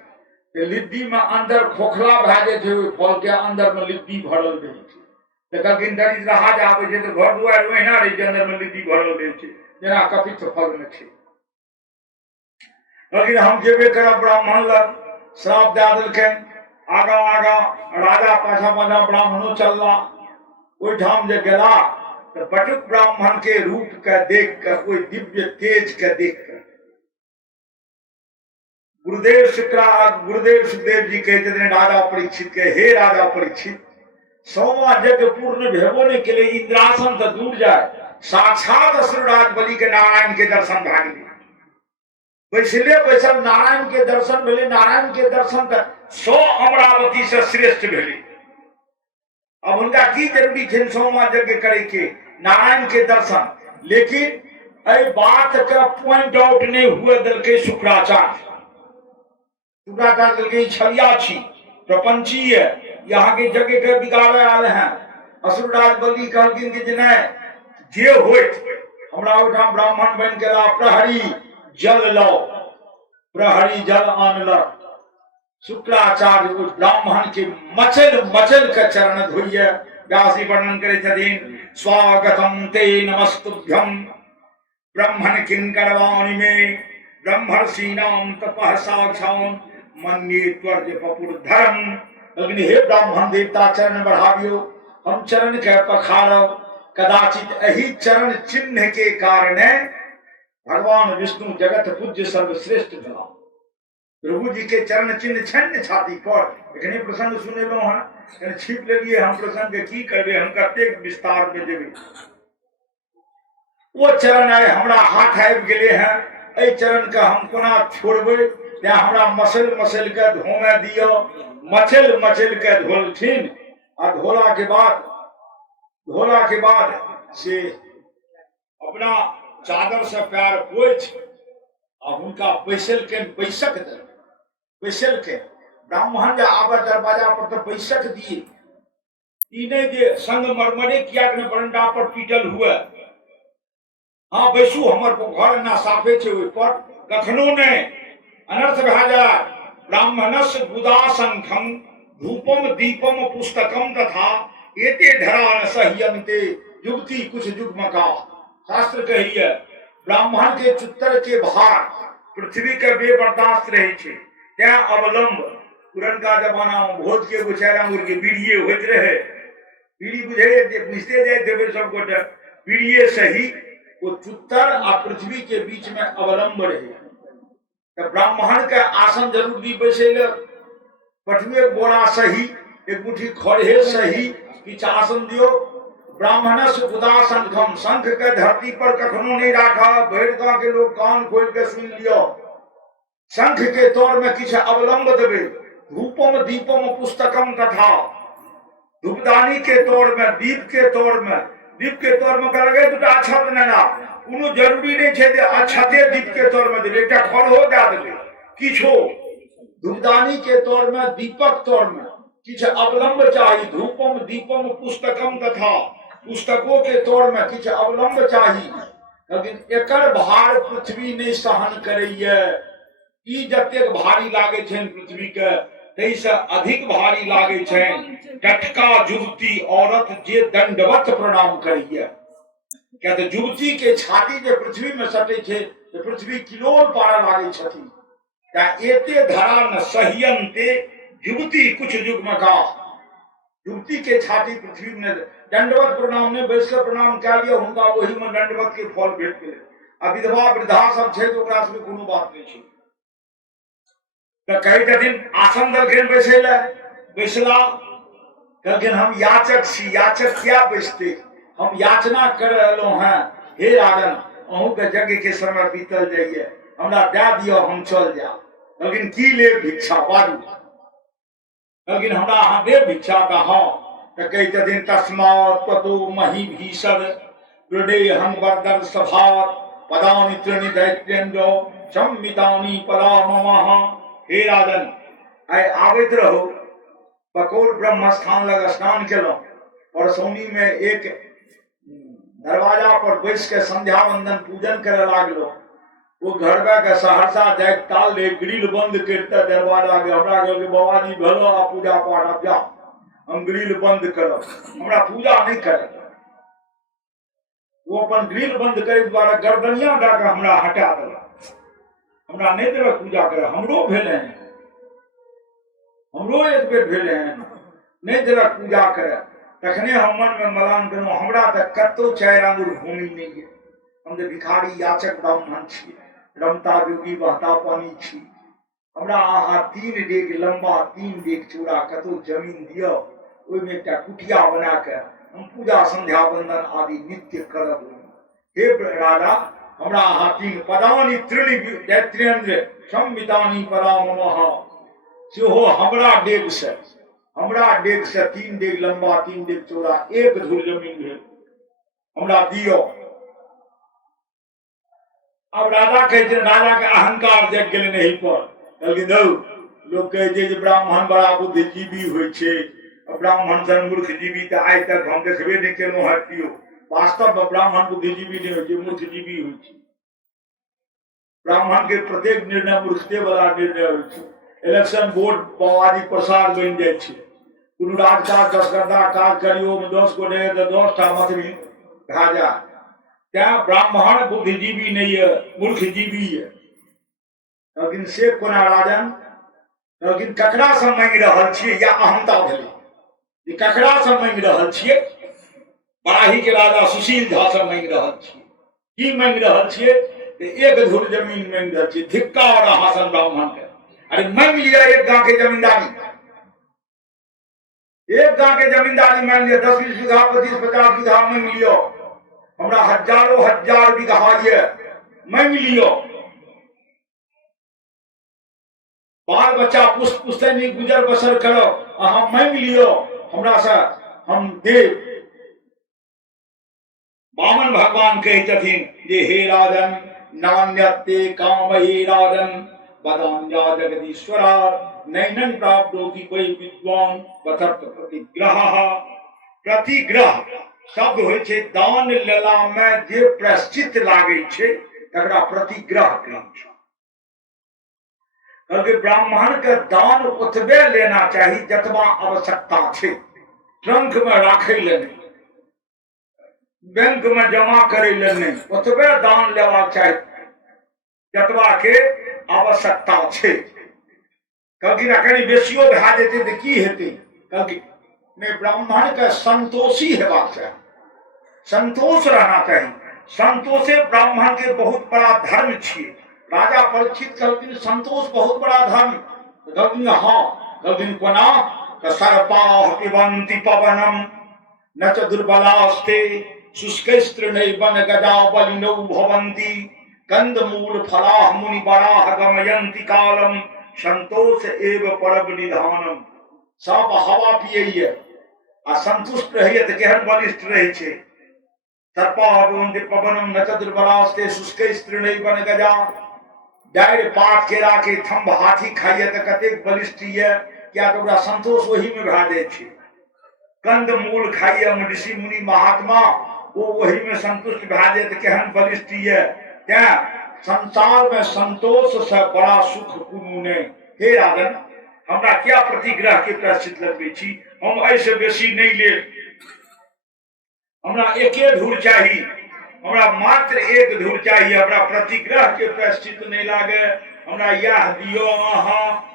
लिद्दी में अंदर खोखला भए जाय छै, ओहि फल के अंदर में लिद्दी भरल रहै छै। तऽ कहलखिन दरिद्र राज आबै छै तऽ घर दुआरि ओहिना रहै छै, अंदर में लिद्दी भरल रहै छै, जेना कपित्थ फल में छै। लेकिन हम जेबे करब ब्राह्मण लग, श्राप दे देलखिन। आगा आगा राजा पाछा पाछा ब्राह्मणों चलला। ओहिठाम जे गेला तऽ बटुक ब्राह्मण के रूप के देख के, कोई दिव्य तेज के देख के गुरुदेव सुखदेव जी कहते थे राजा परीक्षित के, हे राजा परीक्षित, 100वां यज्ञ पूर्ण भेबो नहीं के लिए इंद्रासन तो दूर जाए, साक्षात असुरराज बलि के नारायण के दर्शन भए गेलै। बैसले बैसल नारायण के दर्शन भेले। नारायण के दर्शन तो 100 अमरावती से श्रेष्ठ भेले। अब उनका की जरूरी थे 100वां यज्ञ करे के, नारायण के दर्शन। लेकिन अ बात का पॉइंट आउट नहीं हुए दिलके शुक्राचार्य। शुक्राचार्य छलिया छी, प्रपंची है, यहाँ के जगह के बिगाड़े आले हैं। असुरराज बलि कहलखिन कि जे होइत हमरा ओहिठाम ब्राह्मण बन के ला, प्रहरी जल लाओ। प्रहरी जल आनलक। शुक्राचार्य उस ब्राह्मण के मचल मचल के चरण धोइए। व्यास जी वर्णन करे छथिन, स्वागतम ते नमस्तुभ्यम ब्रह्मण किंकरवाणि में ब्रह्मर्षि नाम तपः साक्षान मन्ये त्वर्ज पपुर धर्म। लेकिन हे ब्राह्मण देवता चरण बढ़ावियो, हम चरण के पखारब। कदाचित यही चरण चिन्ह के कारण भगवान विष्णु जगत पूज्य सर्वश्रेष्ठ भेला। प्रभु जी के चरण चिन्ह छन छाती पर। एखने प्रसंग सुनेलहुं हैं, छिप लेलिए हम प्रसंग के की करबे, हम कतेक विस्तार में देबे। वो चरण आए हमरा हाथ आबि गेले हैं, एहि चरण के हम कोना छोड़बै। त्या हमरा मसल मसल के धोमे दियो। मचल मचल के धोलथिन आ धोला के बाद से अपना चादर से पैर पोछ आ हुनका बैसल के बैसक दे। बैसल के ब्राह्मण जे आबे दरवाजा पर तो बैसक दिए। ई नहीं जे संगमरमरे किया के बरंडा पर पीटल हुए। हाँ बैसू, हमर घर ना साफे छे, ओहि पर कखनो नहीं अनर्थ भए जाए। ब्राह्मणस्य बुदाशंखम धूपम दीपम पुस्तकम तथा एते धरा न सह्यन्ते युक्ति कुछ युग्मका। शास्त्र कहिए ब्राह्मण के चित्तर के भार पृथ्वी के बेबर्दाश्त रहे छे। त्या अवलंब पुरनका जमाना में भोज के गुचारा मुर्गे बीड़िए होते रहे। बीड़ी बुझते जाए देवे सब गोटे बीड़िए सही वो चुत्तर आ पृथ्वी के बीच में अवलंब रहे। तो ब्राह्मण के आसन जरूर दी बैसे, पटवे बोरा सही, एक मुट्ठी खड़े सही, किछ आसन दियो। ब्राह्मण से उदासंखम, शंख के धरती पर कखनो नहीं राखा। भैरवा के लोग कान खोल के सुन लियो। शंख के तौर में किछ अवलंब देवे। धूपम दीपम पुस्तकम तथा धूपदानी के तौर में, दीप के तौर में कर लगे दूटा अक्षत नेना कोनो जरूरी नहीं छे। अक्षते दीप के तौर में देवे, एकटा खड़हो दे देवे। किछो धूपदानी के तौर में, दीपक तौर में किछ अवलंब चाहिए। धूपम दीपम पुस्तकम तथा पुस्तकों के तौर में किछ अवलंब चाहिए। लेकिन एकर भार पृथ्वी नहीं सहन करैये। ई जतेक भारी लागे छन पृथ्वी के, तई से अधिक भारी लागे छन टटका युवती औरत जे दंडवत प्रणाम करैये। क्या तो युवती के छाती जे पृथ्वी में सटे छे तो पृथ्वी किलोर पारा लागे छथि। त्या एते धरा न सह्यन्ते युवती कुछ युग्मका। युवती के छाती पृथ्वी में दंडवत प्रणाम ने बैस के प्रणाम कए लिया, हुनका वही में दंडवत के फल भेट गेलै। आ विधवा वृद्धा सब छे तो ओकरा से कोनो बात नहीं छे। तो कही छथिन आसन दलखिन बैसे ले, बैसला कहलखिन हम याचक छी। याचक क्या बैसते, हम याचना कर रहलो हैं। हे राजन, अहूँ के यज्ञ के समय बीतल जाइए, हमरा दे दियो हम चल जाओ। लेकिन की ले भिक्षा बाजू। लेकिन हमरा अहाँ दे भिक्षा का हाँ तो कही दिन तस्मात् ततो मही भीषद हृदय वर्दर सभार पदानि त्रीणि दैत्येन्द्रो संमितानि पराममः। हे राजन आय आवित रहो बकौल ब्रह्म स्थान लग स्नान केलो और सोनी में एक दरवाजा पर बैस के संध्या वंदन पूजन करे लागलो। वो घरवा के सहरसा जाके ताल ले ग्रिल बंद करते दरवाजा के हमरा के बाबा जी भलो आ पूजा पाठ अब जाओ हम ग्रिल बंद करो हमरा पूजा नहीं करे। वो अपन ग्रिल बंद करे द्वारा गर्दनिया दा के हमरा हटा देला। हमरा नहीं देलक पूजा करे। हमरो भेले हैं हमरो एक बेर भेले हैं नहीं देलक पूजा करे। तखने हम मन में मलान करो हमरा तक कतो 4 आंगुर भूमि नहीं है। हम तो भिखारी याचक ब्राह्मण छी रमता जोगी बहता पानी छी। हमरा अहाँ 3 डेग लंबा 3 डेग चौड़ा कतो जमीन दियो ओइमे एकटा कुटिया बना के हम पूजा संध्या वंदन आदि नित्य करब। हे राजा हमरा अहाँ 3 पदानि त्रीणि दैत्येन्द्र संमितानि पराममः सेहो हमरा डेग से 3 डेग लंबा 3 डेग चौड़ा 1 धूर जमीन भेल हमरा दियो। अब राजा कहे राजा के अहंकार जग गेल नहीं पर लोग कहे ब्राह्मण बड़ा बुद्धिजीवी होइ छे ब्राह्मण सन मूर्ख जीवी तो आज तक हम देखबे नहीं केलहुँ है कियो। वास्तव में ब्राह्मण बुद्धिजीवी नहीं होइ छे मूर्खजीवी होइ छे। ब्राह्मण के प्रत्येक निर्णय मूर्खते वाला निर्णय होइ छे। इलेक्शन बोर्ड बाबाजी प्रसाद बन जाए छे। कोनो राजकाज 10 गड्ढा काज करियो में 10 गो नहीं तो 10 टा मतभी भा जाए। क्या ब्राह्मण बुद्धिजीवी नहीं है मूर्खजीवी है। लेकिन से कोना राजन लेकिन ककरा से मांगि रहल छियै या अहमता भेलै ई ककरा से मांगि रहल छियै। बड़ाही के राजा सुशील झा से मांगि रहल छियै। की मांगि रहल छियै तो 1 धूर जमीन मांगि रहल छियै। धिक्कार हासन ब्राह्मण के। अरे मांग लिया 1 गांव के जमींदारी 1 गांव के जमींदारी मांग लिया 10-20 बीघा 25-50 बीघा मांग लियो। हमरा हजारों हजार बीघा ये मांग लियो। बाल बच्चा पुष्ट पुस्तैनी गुजर बसर करो अहाँ मांग लियो हमरा से हम देव। वामन भगवान कहते जे हे राजन नान्यते काम हे राजन वदान्या जगदीश्वरा नैनन प्राप्नोति वै विद्वान वतर्क प्रतिग्रह शब्द होइ छे दान लेला में जे प्रायश्चित लागे छे तकरा प्रतिग्रह कहै छे। क्योंकि ब्राह्मण के दान ओतबे लेना चाहिए जतबा आवश्यकता छे। ट्रंक में राखे ले नहीं बैंक में जमा करे ले नहीं ओतबे दान लेवा चाहिए जतबा के आवश्यकता छे। क्योंकि ना कहीं बेसियो भा जेते तो की हेते। क्योंकि में ब्राह्मण के संतोषी हेबाक चाहिए संतोष रहना चाहिए। संतोषे ब्राह्मण के बहुत बड़ा धर्म छिए। राजा परीक्षित कहलखिन संतोष बहुत बड़ा धर्म। कहलखिन हाँ कहलखिन कोना सर्पाः पिबन्ति पवनम न च दुर्बलास्ते शुष्कैस्तृणैर्वन गजा बलिनौ भवन्ति कंदमूल फलाः मुनिवराः गमयन्ति कालम संतोष एव परम निधानम। सब हवा पिए आ संतुष्ट रहिए तो केहन बलिष्ठ रहे छे। सर्पाः पिबन्ति पवनम न च दुर्बलास्ते शुष्कैस्तृणैर्वन गजा डायर पात केरा के थम्ब हाथी खाइए तो कतेक बलिष्ठ ये क्या तो ओकरा संतोष वही में भा जाए छे। कंद मूल खाइए ऋषि मुनि महात्मा वो वही में संतुष्ट भा जाए तो केहन बलिष्ठ ये। क्या संसार में संतोष से बड़ा सुख कोनो नहीं। हे राजन हमरा क्या प्रतिग्रह के प्रायश्चित लगबे छी। हम ऐसे बेसी नहीं ले हमरा 1 धूर चाहिए। हमरा मात्र 1 धूर चाहिए। हमरा प्रतिग्रह के प्रायश्चित नहीं लागे। हमरा यह दियो अहाँ।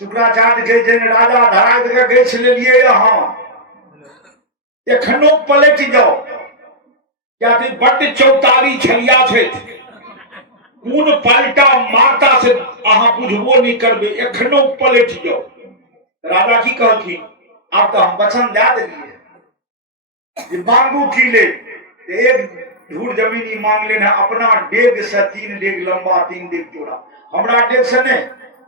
शुक्राचार्य कहते हैं राजा धरा के गैस ले लिए यहाँ एखनो पलट जाओ क्या बड़ चौतारी छलिया छे कौन पलटा माता से अहाँ बुझबो नहीं करबे, एखनो पलट जाओ। राजा की कहलखिन आब तो हम वचन दे देलिए, मांगू की ले, एक धूर जमीनी मांग लेना, अपना डेग से 3 डेग लंबा 3 डेग चौड़ा, हमरा डेग से नहीं,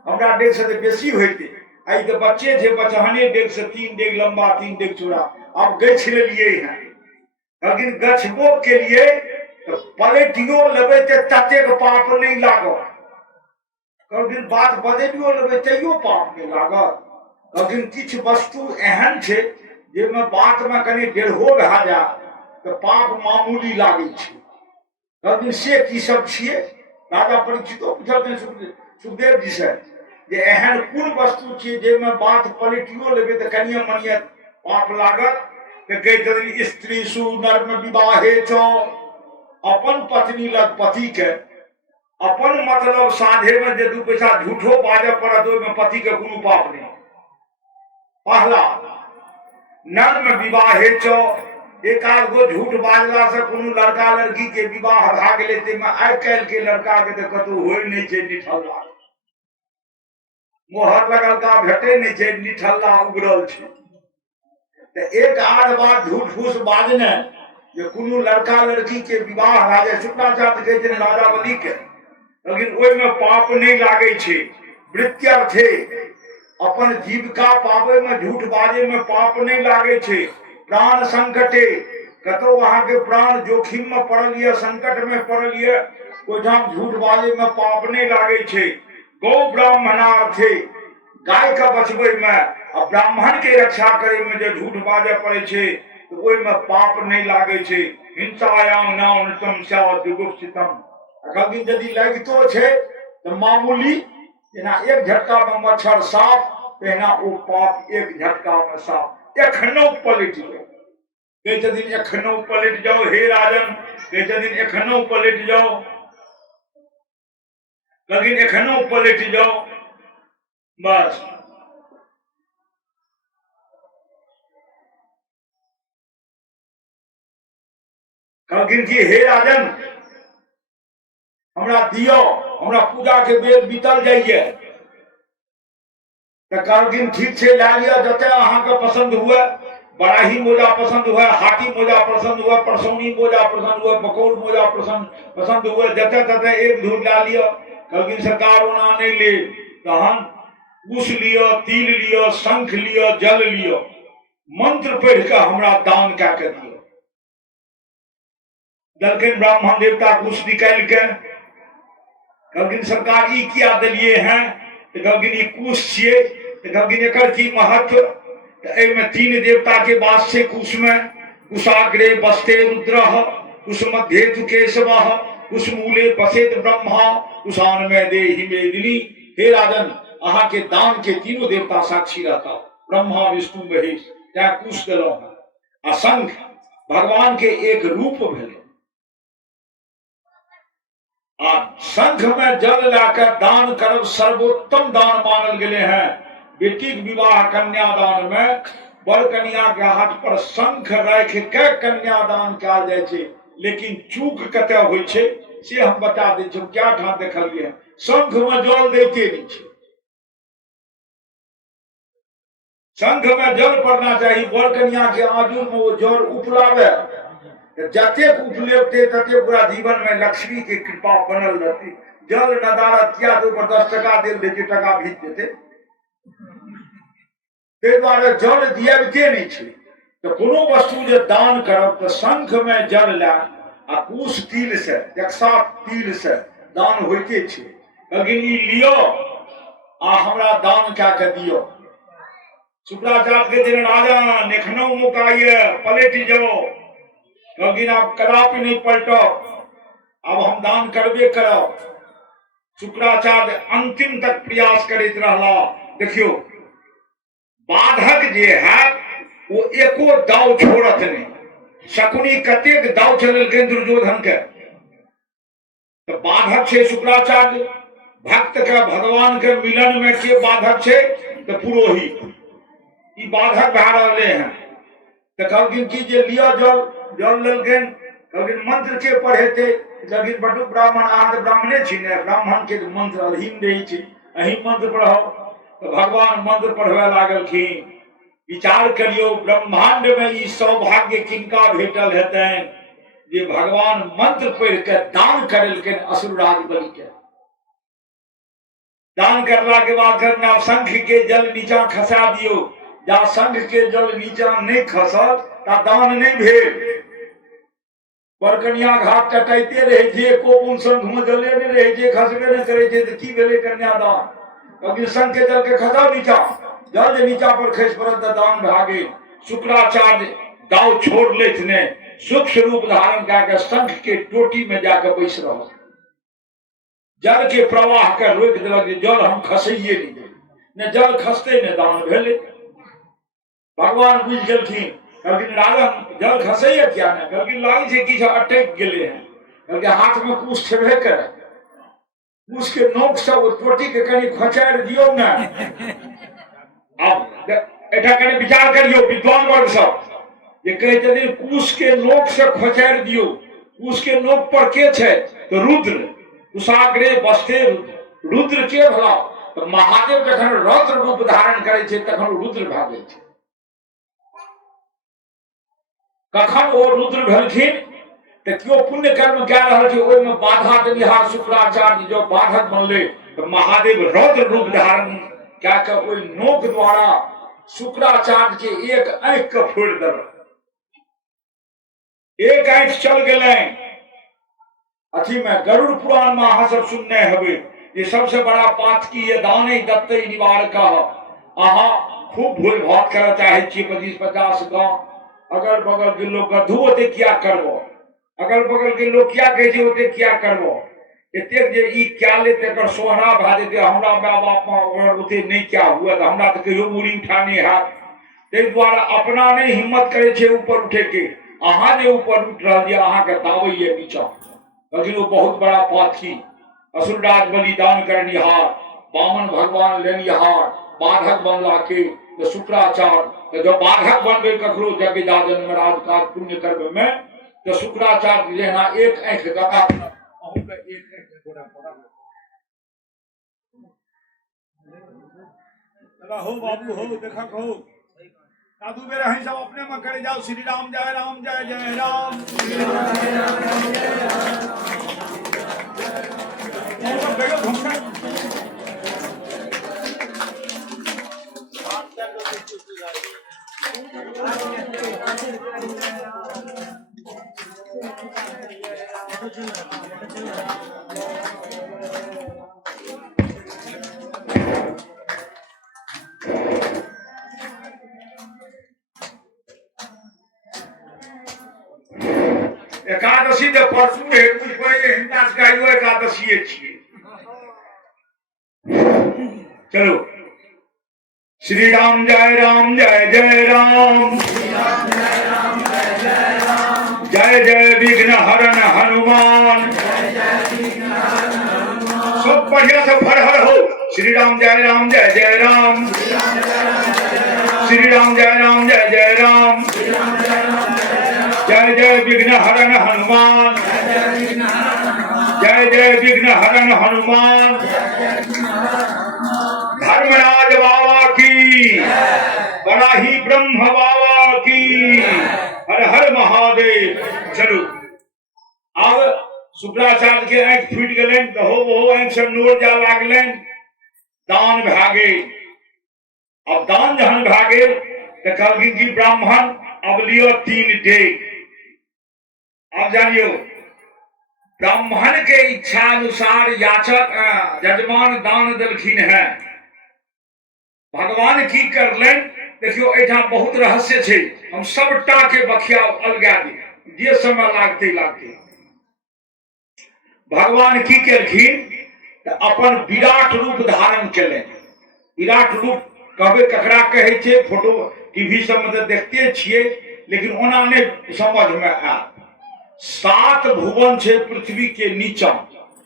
हमरा डेग से तो बेसी होते, आई तो बच्चे थे बचहने डेग से 3 डेग लंबा 3 डेग चौड़ा, अब गछ लिए हैं, लेकिन गछबो के लिए तो पलटियो लेबे तो ततेक पाप नहीं लागत, लेकिन बात बदलियो लेबे तैयो पाप नहीं लागत, लेकिन किछ वस्तु एहन छे जेमे बात में कनी डेढ़ो भए जा तो पाप मामूली लागे छे, लेकिन से की सब छिए। राजा परीक्षितो पूछलखिन सुखदेव जी से जे एहन कोन वस्तु छिए जेमे बात पलटियो लेबे तो कनिए मनिए पाप लागत, तो कहे छथिन स्त्री सु नर्म विवाहे चो, अपन पत्नी लग पति के अपन मतलब साधे में जे 2 पैसा झूठो बाजे पड़त ओहिमे पति के कोनो पाप नहीं। पहला नर्म विवाहे चो, एक आध गो झूठ बाजला से कोनो लड़का लड़की के विवाह भा गेले, तेमे आइ काल्हि के लड़का के तो कतौ होय नहीं छै निठल्ला, मोहर लगलका भेटे नहीं छै, निठल्ला उगरल छै, तो एक आध बार झूठ फूस बाजने जे कोनो लड़का लड़की के विवाह भा जाए, शुक्राचार्य कहै छै राजा बलि के, लेकिन ओहिमे पाप नहीं लागे छै, वृत्त्यर्थे अपन जीविका पावे में झूठ बाजे में पाप नहीं लागे छे। प्राण संकटे कतो वहां के प्राण जोखिम में पड़ल ये, संकट में पड़ल ये, ओठाम झूठ बाजे में पाप नहीं लागे छे। गौ ब्राह्मणार्थे गाय का बचबे में आ ब्राह्मण के रक्षा करे में जो झूठ बाजे पड़े छे तो ओई में पाप नहीं लागे छे। हिंसायाम नाउनतम स्यात् जुगुप्सितम, अगर यदि लगितो छे तो मामूली जेना एक झटका में मच्छर साफ, तेना ओ पाप एक झटका में साफ, एखनो पलट जाओ, कहते दिन एखनो पलट जाओ हे राजन, कहते दिन एखनो पलट जाओ, लेकिन एखनो पलट जाओ बस। कहलखिन कि हे राजन हमरा दियो, हमरा पूजा के बेर बीतल जाइए, तो कहलखिन ठीक छे ला लिया, जते अहाँके पसंद हुए, बड़ाही मोजा पसंद हुए, हाथी मोजा पसंद हुए, परसौनी मोजा पसंद हुए, बकौल मोजा पसंद हुए, जते तते एक धूर ला लिया। कहलखिन सरकार ओना नहीं ले, तहन कुश लियो, तिल लियो, शंख लियो, जल लियो, मंत्र पढ़ के हमरा दान कऽ के दियो। दलखिन ब्राह्मण देवता कुश निकाल के, कहलखिन सरकार ई किया दिलिए हैं, तो कहलखिन ई कुश छिए, तो कहलखिन एकर की महत्व, तो एहिमे 3 देवता के वास छे कुश में, कुशाग्रे बसते रुद्रः, कुश मध्य तु केशवः, कुश मूले बसेत ब्रह्मा, कुशान में देहि मेदिनी। हे राजन अहाँ के दान के 3 देवता साक्षी रहता, ब्रह्मा विष्णु महेश, त्या कुश देलौ है, आ शंख भगवान के एक रूप भेले, आ शंख में जल लाकर दान करब सर्वोत्तम दान मानल गेले हैं। बेटी के विवाह कन्यादान में बड़ कन्या के हाथ पर शंख राख के कन्यादान कयल जाय छे, लेकिन चूक कते होय छे से हम बता दै छी। क्या ठाम देखलिए शंख में जल देते नहीं छे, शंख में जल पड़ना चाहिए, बड़ कन्या के आजू में वो जल उपलावे, जतेक उपलेबते तते पूरा जीवन में लक्ष्मी के कृपा बनल रहती। जल नदारत किया तो ऊपर 10 टका देल देते, टका भीज देते, ते द्वारे जल दियबते नहीं छे। तो कोनो वस्तु जे दान करब तो शंख में जल ला आ कुश तिल से 100 तिल से दान होइते छे, लेकिन ई लियो आ हमरा दान क्या के दियो। शुक्राचार्य के दिन राजन एखनो मुकाइए, पलट जाओ, लेकिन आप कदापि नहीं पलटो, अब हम दान करबे करब। शुक्राचार्य अंतिम तक प्रयास करते रहला। देखियो बाधक जे है वो एको दाव छोड़त नहीं, शकुनी कतेक दाव चलेलखिन दुर्योधन के, तो बाधक छे शुक्राचार्य। भक्त के भगवान के मिलन में के बाधक छे, तो पुरोहित ई बाधक भए रहले हैं। तो कहलखिन कि जे लिया जल, जल लेलखिन, कहलखिन मंत्र के पढ़ेते, लेकिन बटु ब्राह्मण अहाँ तो ब्राह्मणे छी ने, ब्राह्मण के मंत्र अधीन रही छी, अही मंत्र पढ़ाओ। तो भगवान मंत्र पढ़वे लागलखिन। विचार करियो ब्रह्मांड में ई सौभाग्य किनका भेटल हेतैन जे भगवान मंत्र पढ़ के दान करेलखिन असुरराज बलि के। दान करला के बाद कहना शंख के जल नीचा खसा दियो, जा शंख के जल नीचा नहीं खसल ता दान नहीं भेल। कन्या घाट टटाइते रहे जे को उन शंख में जले नहीं रहे जे खसबे नहीं करे जे, तो की भेले कन्यादान। क्योंकि शंख के जल के खसाओ नीचा, जल जे नीचा पर खस पड़त त दान भागे। शुक्राचार्य दाव छोड़ लेत ने सूक्ष्म रूप धारण करके शंख के टोटी में जाकर बैस रहो, जल के प्रवाह के रोक दिलक, जल हम खसैये नहीं दे, न जल खसते न दान भेले। भगवान बुझ गेलखिन, कहलखिन राजन जल खसैये क्या ने, कहलखिन लागे छे किछ अटक गेले हैं, कहलखिन हाथ में कुछ छेबे करे, उसके नोक से वो टोटी के कनी खचार दियो ना। अब एटा कने विचार करियो विद्वान वर्ग सब ये कहते थे कुश के नोक से खचार दियो, कुश के नोक पर के छे तो रुद्र, कुशाग्रे बस्ते रुद्र, रुद्र के भला तो महादेव जखन रौद्र रूप धारण करे छे तखन रुद्र भागे छे। कखन ओ रुद्र भेलखिन तो क्यों पुण्य कर्म क्या रहल छे ओय में बाधा देनिहार शुक्राचार्य जो बाधक बनले तो महादेव रौद्र रूप धारण क्या के ओय नोक द्वारा शुक्राचार्य के एक आंख के फोड़ देलक, एक आंख चल गए। अथी में गरुड़ पुराण में अहाँ सब सुनने हबे, ये सबसे बड़ा पातकी ये दाने दत्ते निवारक। अहाँ खूब भोज भात करे चाहे छी 25-50 गांव, अगल बगल के लोग गधू होते क्या करबो, अगल बगल के लोग क्या कहे छे होते क्या करबो, एतेक जे ई क्या लेते कर सोहरा भा देते हमरा माँ बाप अगर होते नहीं क्या हुआ तो हमरा तो कहियो मुड़ी उठाने हाथ। ते द्वारा अपना नहीं हिम्मत करे छे ऊपर उठे के, अहाँ जे ऊपर उठ रह दिया अहाँ के दावैये नीचा। लेकिन वो बहुत बड़ा पाथी असुरराज बलिदान करनिहार, वामन भगवान लेनिहार, बाधक बनला के तो शुक्राचार्य तो जब बाधक बनबे ककरो जग जाजन में राजकाज पुण्य कर्म में तो शुक्राचार्य जेना एक आंख गता अहू के एक आंख गोरा पड़ा। चला हो बाबू हो देखा हो साधु बेरा हैं सब अपने में करे जाओ। श्री राम जय राम जय जय राम, श्री राम जय राम जय राम। एकादशी जो परसू है कुछ पहले हिंदा गायो एकादशी छिए। चलो श्री राम जय जय राम, जय जय विघ्न हरण हनुमान। सब बढ़िया से फर हर हो। श्री राम जय जय राम, श्री राम जय जय राम, जय जय विघ्न हरण हनुमान, जय जय विघ्न हरण हनुमान। धर्मराज बाबा की, बराही ब्रह्म बाबा की, हर हर महादेव। चलो अब शुक्राचार्य के आंख फूट गए तो हो आंख से नोर जा लागले, दान भागे। अब दान जहन भागे तो कहलखिन कि ब्राह्मण अब लियो 3 डेग। अब जानियो ब्राह्मण के इच्छा अनुसार याचक जजमान दान देलखिन है। भगवान की करलन देखियो एठा बहुत रहस्य छे, हम सबटा के बखिया अलगा दी जे समय लागते लागते। भगवान की करखिन तो अपन विराट रूप धारण केले। विराट रूप कहबे ककरा कहे छे, फोटो टीवी सब में देखते छिए लेकिन ओना नहीं समझ में आ। 7 भुवन छे पृथ्वी के नीचा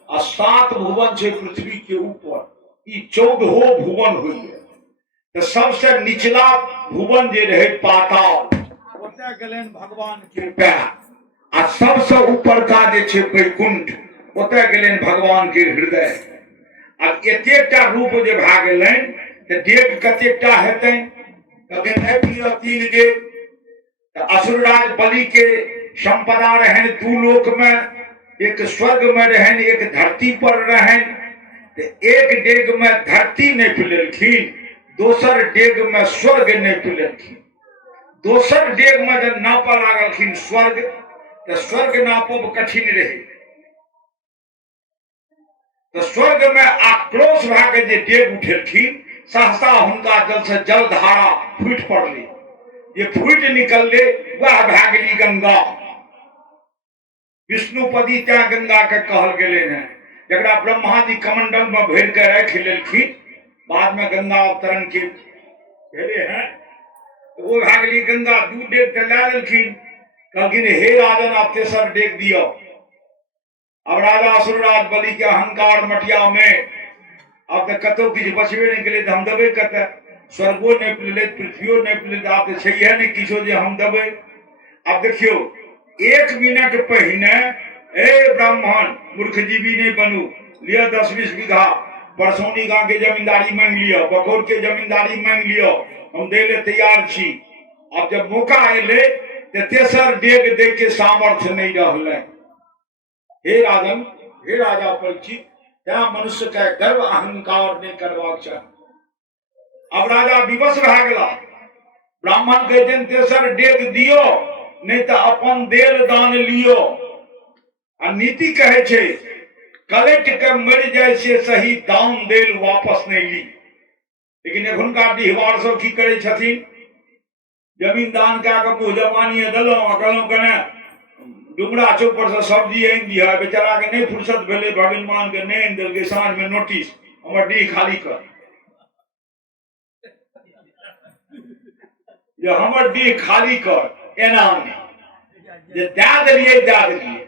आ 7 भुवन छे पृथ्वी के ऊपर, ई 14 भुवन हुई है। तो सबसे निचला भुवन जे रहे पाताल, ओते गेलन भगवान के पैर आ सबसे ऊपर का जे छै वैकुंठ, ओतय गेलनि भगवान के हृदय। अब एतेकटा रूप जे भए गेलनि तऽ डेग कतेकटा हेतनि? कहलखिन 3 डेग। असुरराज बलि के संपदा रहनि 2 लोक में, एक स्वर्ग में रहनि, एक धरती पर रहनि। एक डेग में धरती नापि लेलखिन, दोसर डेग में स्वर्ग नापि लेलखिन। दोसर डेग में जब नापा लागलखिन स्वर्ग, तो स्वर्ग नापब कठिन रहे। तो स्वर्ग में आक्रोश भए के जे डेग उठेलखिन, सहसा हुनका जल से जल धारा फूटि पड़लै। जे फूटि निकलले वह भए गेली गंगा। विष्णुपदी त्या गंगा के कहल गेले हैं, जरा ब्रह्मा जी कमंडल में भर के रख लेलखिन, बाद में गंगा अवतरण के भेले हैं। तो वो भए गेली गंगा। 2 डेग तऽ लए लेलखिन, कहलखिन हे राजन आप तेसर डेग दियो। अब राजा असुरराज बलि के अहंकार मटिया में अब तो कतौ किछु बचबे नहीं केले, हम देबै कतऽ? स्वर्गो नापि लेलै, पृथ्वियो नापि लेलै, आब तऽ छैहे नहीं किछो जे हम देबै। अब देखियो 1 मिनट पहिने ए ब्राह्मण मूर्खजीवी नहीं बनू, लियो 10-20 बीघा परसौनी गांव के जमींदारी मांग लियो, बखौर के जमींदारी मांग लियो, हम दे ले तैयार छी। अब जब मौका अयलै तो तेसर डेग दे के सामर्थ्य नहीं रहलै। हे राजन, हे राजा परीक्षित, त्या मनुष्य का गर्व अहंकार नहीं करबाक चाही। अब राजा विवश भए गेला। ब्राह्मण कहते तेसर डेग दियो, नहीं तो अपन देल दान लियो। आ नीति कहे छे कलेट के मर जाए से सही, दान देल वापस नहीं ली। लेकिन एखुनका डिहवार सब की करे छथिन? जमीन दान कए कऽ मुँह जमानिए देलहुँ आ कहलहुँ कने डुमरा चौक पर से सब्जी आनि दिया। बेचारा के नहीं फुर्सत भेले, भगवान के नहीं आनि देलकै, साँझ में नोटिस हमर डीह खाली कर, जे हमर डीह खाली कर। एना नहीं जे दए देलिए दए देलिए।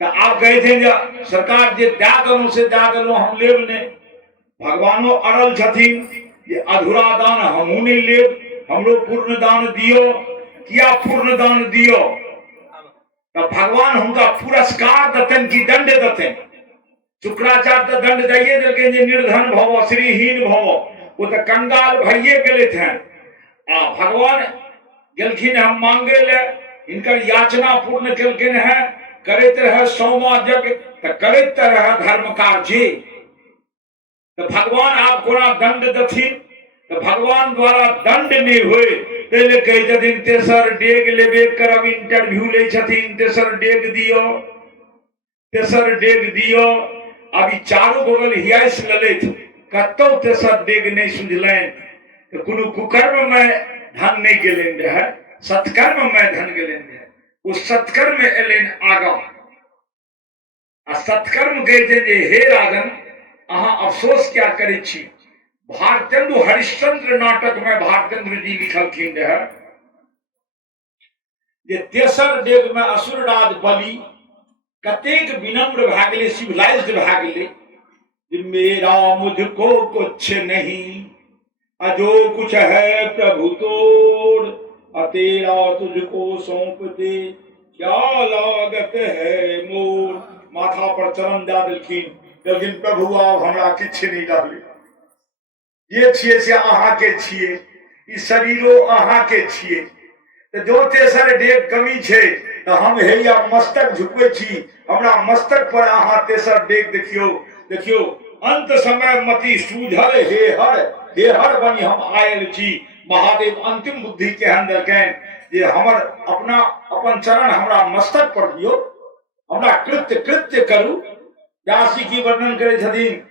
तो आप कहे थे जे सरकार जे दए देलहुँ से दए देलहुँ, हम लेब नहीं। भगवानो अड़ल छथिन जे अधूरा दान हमहूँ नहीं लेब, हमरो पूर्ण दान दियो। किया पूर्ण दान दियो? तो भगवान हुनका पुरस्कार देतन कि दंड देतन? शुक्राचार्य तो दंड दैये देलकै जे निर्धन भव, श्रीहीन भव, वो तो कंगाल भइए गेले थे। आ भगवान गेलखिन हम मांगे ले, इनकर याचना पूर्ण केलखिन है। करैत रहे सौमा यज्ञ, तो करैत रहे धर्म कार्य। तो भगवान आप कोना दंड दथिन? तो भगवान द्वारा दंड नहीं हुए, तेले कहे छथिन तेसर डेग लेबे करब। इंटरव्यू ले छथिन, तेसर डेग दियो, तेसर डेग दियो। अभी चारों बगल हियास ललैथ, कतौ तेसर डेग नहीं सुझलनि। तो कोनो कुकर्म में धन नहीं गेलनि रहे, सत्कर्म में धन गेलनि रहे। उस सत्कर्म में एलनि आगा। आ सत्कर्म कहते जे हे राजन, अहाँ अफसोस क्या करे छी? भारतेंदु हरिश्चंद्र नाटक में भारतेंद्र जी लिखलखिन रहे जे तेसर डेग में असुरराज बलि कतेक विनम्र भए गेलै, सिविलाइज्ड भए गेलै कि मेरा मुझको कुछ नहीं, अजो कुछ है प्रभु तोड़, तेरा तुझको सौंप दे, क्या लागत है मोर। माथा पर चरण दे देलखिन, लेकिन प्रभु आब हमरा किछ नहीं रहलै। ये छिए से अहाँ के छिए, ई शरीरो अहाँ के छिए। तो जो तेसर डेग कमी छे तो हम हैया मस्तक झुकबै छी, हमरा मस्तक पर अहाँ तेसर डेग देखियो। देखियो अंत समय मति सूझल हे हर बनी हम आयल छी। महादेव अंतिम बुद्धि केहन देलकैन जे हमर अपना अपन चरण हमरा मस्तक पर दियो, हमरा कृत्य कृत्य करू। व्यासी की वर्णन करे छथिन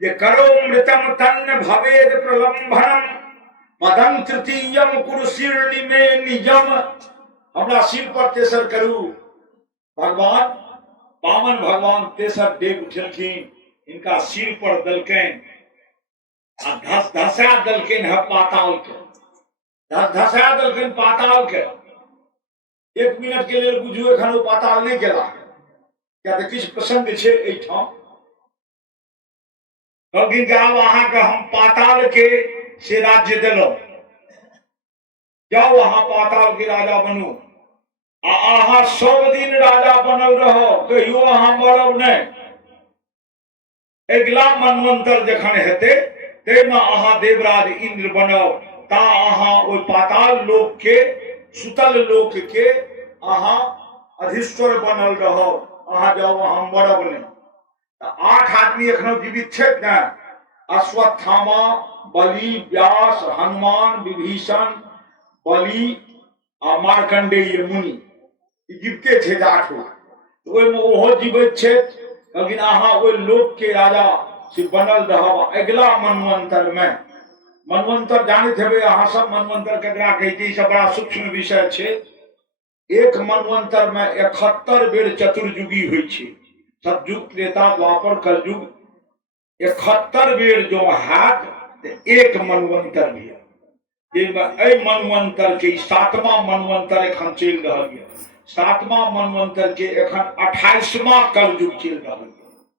जे करो मृतम तन्न भवेद प्रलंभनम, पदम तृतीयम कुरुशीर्णि में निजम। हमरा सिर पर तेसर करू। भगवान पावन भगवान तेसर डेग उठेलखिन, इनका सिर पर दलकैन आ धस धसा दलकैन है पाताल के, धस धसा दलकैन पाताल के। 1 मिनट के लिए बुझू एखन ओ पाताल नहीं गेला, क्या तो किछु प्रसंग छे एठाम। कहलखिन कि आब अहाँके हम पाताल के से राज्य देलहुँ, जाओ वहां पाताल के राजा बनो अहाँ सब दिन राजा बनल रहो कहियो अहाँ मरब नहीं। अगिला मनवंतर जखन हेते तेमा अहाँ देवराज इंद्र बनब ता अहाँ ओ पाताल लोक के सुतल लोक के अहाँ अधिश्वर बनल रहब अहाँ जाओ अहाँ मरब नहीं। 8 आदमी एखनो जीवित छथि ने अश्वत्थामा बलि व्यास हनुमान विभीषण बलि आ मार्कंडेय मुनि जीवते छे 8 ओहिमे ओहो जीवित छथि लेकिन अहाँ ओहि लोक के राजा से बनल रहब अगिला मनवंतर में। मनवंतर जानैत हेबै अहाँ सब मनवंतर केकरा कहै छै ई सब बड़ा सूक्ष्म विषय छै। एक मनवंतर में 71 बेर चतुर्युगी होइ छै सतयुग त्रेता द्वापर कलयुग 71 बेर जो हैत एक मनवंतर भी मनवंतर के 7वां मनवंतर एखन चलि रहल है। 7वां मनवंतर के एखन 28वां कलयुग चलि रहल है।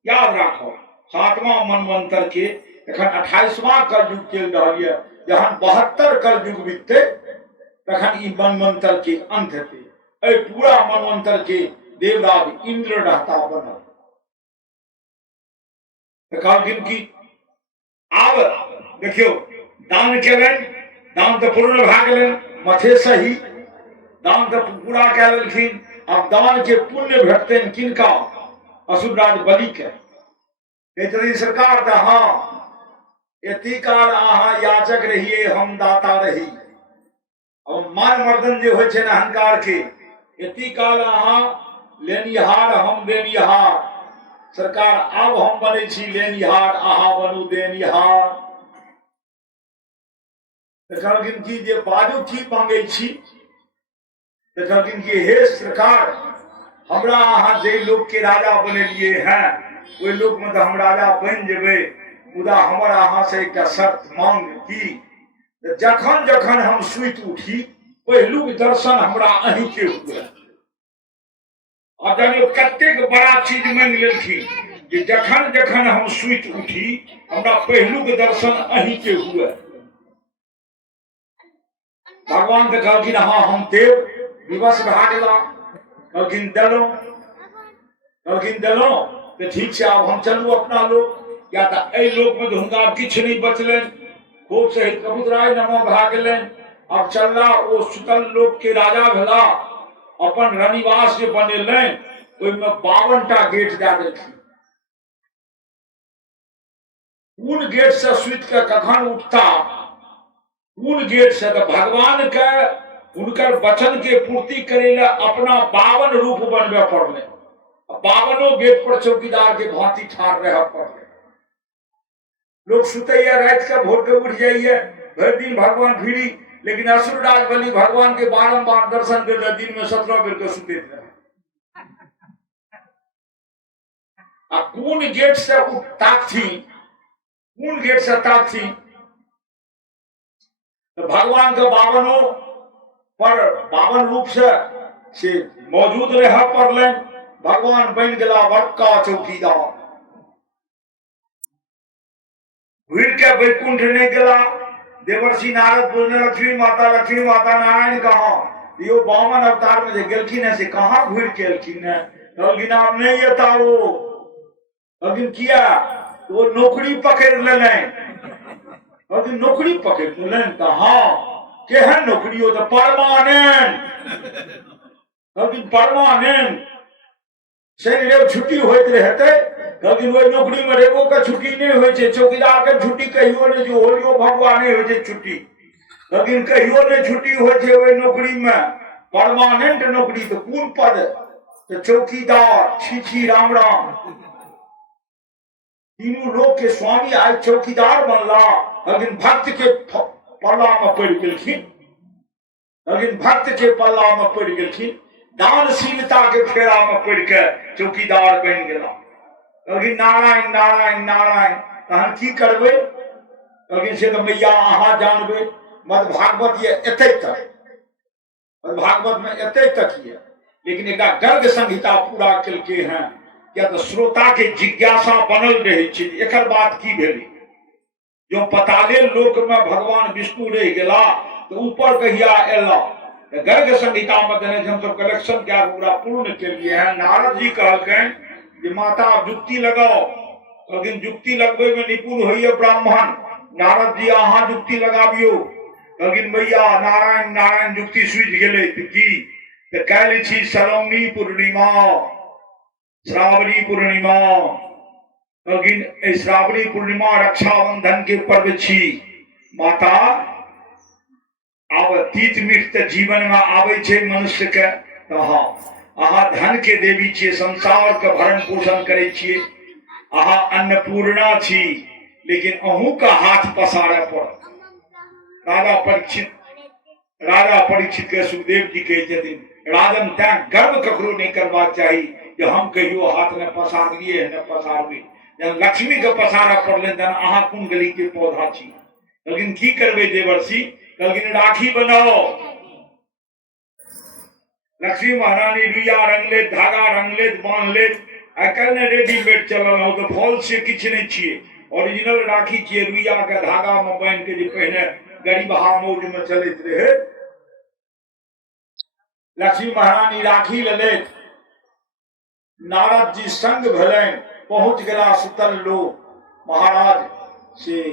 याद राखो 7वां मनवंतर के एखन 28वां कलयुग चलि रहल है। जहन 72 कलयुग बीतते तखन ई मनवंतर के अंत हेतै। पूरा मनवंतर के देवराज इंद्र रहता बनल। कहलखिन कि आब देखियो दान केलनि दान तो पूर्ण भए गेलनि मथे सही दान तो पूरा कए लेलखिन। अब दान के पुण्य भेटतनि किनका असुरराज बलि के कहते सरकार तो हाँ एती काल अहाँ याचक रहिए हम दाता रही। अब मान मर्दन जे होइ छै ने अहंकार के एती काल अहाँ लेनिहार हम देनिहार सरकार आब हम बने छी लेनिहार अहाँ बनू देनिहार। कहलखिन कि जे बाजू की मांगे छी कहलखिन कि हे सरकार हमरा अहाँ जे लोक के राजा बनेलिए हैं ओहि लोक में तो हम राजा बन जेबै मुदा हमर अहाँ से एक शर्त मांग की जखन जखन हम सुति उठी पहिलुक दर्शन हमरा अहीं के हुए। आ जानियो कतेक बड़ा चीज मांग लेलखिन कि जखन जखन हम सुति उठी हमरा पहिलुक दर्शन अहीं के हुए। भगवान के कहलखिन हाँ हम देव विवश भए गेला कहलखिन देलौं तो ठीक छै आब हम चलू अपना लोक या तो एहि लोक में तो हुनका किछु नहीं बचलनि खूब सहित कबूतराय नमो भए गेलनि। अब चलला ओ सुतल लोक के राजा भेला अपन रनिवास जे बनेलनि ओहिमे 52टा गेट दए देलखिन। कोन गेट से सुति के कखन उठता कोन गेट से तो भगवान के उनकर वचन के पूर्ति करे ला अपना 52 रूप बनबे पड़ले। 52 गेट पर चौकीदार के भांति ठाड़ रह पड़ले। लोग सुतैया रात के भोर के उठ जाइए भर दिन भगवान भिड़ी लेकिन असुरराज बलि भगवान के बारंबार दर्शन कर दिन में 17 बेर के सुते रहे। कौन गेट से ताक थी कौन गेट से ताक थी तो भगवान के 52 रूप से मौजूद रह पड़ले। भगवान बन गया बड़का चौकीदार भीड़ के वैकुंठ नहीं गला। देवर्षि नारद बोलने लक्ष्मी माता नारायण कहा यो वामन अवतार में गेलखिन है से कहाँ घुर के एलखिन है नाम नहीं आता वो लेकिन किया वो नौकरी पकड़ लेने नौकरी पकड़ लेने तो हाँ केहन नौकरी हो तो परमानेंट शनि छुट्टी होते रहते लेकिन वो नौकरी में रेगो का छुट्टी नहीं हो चौकीदार के छुट्टी कहियो नहीं जो होलियो भगवान नहीं हो छुट्टी लेकिन कहियो नहीं छुट्टी हो नौकरी में परमानेंट नौकरी तो कौन पद तो चौकीदार छी राम राम तीनों लोग के स्वामी आज चौकीदार बनला लेकिन भक्त के पल्ला में पड़ गेलखिन दानशीलता के फेरा में पड़ के चौकीदार बन गया। लेकिन नारायण नारायण नारायण तहन की करबे लेकिन से तो मैया अहाँ जानबे मद भागवत ये एते तक भागवत में एते तक ये लेकिन एक गर्ग संहिता पूरा केलके हैं या तो श्रोता के जिज्ञासा बनल रहे छी एकर बात की भेली जो पताले लोक में भगवान विष्णु रह गेला तो ऊपर कहिया एला गर्ग संहिता में देने हम सब कलेक्शन क्या पूरा पूर्ण के लिए है। नारद जी कहलकन कि माता जुक्ति लगाओ, लेकिन जुक्ति लगबे में निपुण होइए ब्राह्मण। नारद जी अहाँ जुक्ति लगाबियो, लेकिन भैया नारायण नारायण जुक्ति सूझ गेले की तो काल्हि छी श्रावणी पूर्णिमा, श्रावणी पूर्णिमा, लेकिन श्रावणी पूर्णिमा रक्षाबंधन के पर्व छी माता। आब तीत मीठ तो जीवन में आवे छे मनुष्य के, तो हाँ अहाँ धन के देवी छे, संसार के भरण पोषण करे छे, अहाँ अन्नपूर्णा छी, लेकिन अहू का हाथ पसारे पड़। राजा परीक्षित के सुखदेव जी कहे छथिन राजन तैं गर्व ककरो नहीं करवा चाहिए कि हम कहियो हाथ ने पसारिए न पसारबे। जब लक्ष्मी के पसारा पड़ले तन अहाँ कोन गली के पौधा छी, लेकिन की करबे देवर्षि, लेकिन राखी बनाओ। लक्ष्मी महारानी रुइया रंगले, धागा रंगले, बांधले, आजकल ने रेडीमेड चलल हो तो फॉल से किछ नहीं छिए, ओरिजिनल राखी छिए, रुइया के धागा में बांध के जे पहने गरीब मौज में चलत रहे। लक्ष्मी महारानी राखी लले, नारद जी संग भेलन, पहुंच गया सुतल लोग। महाराज से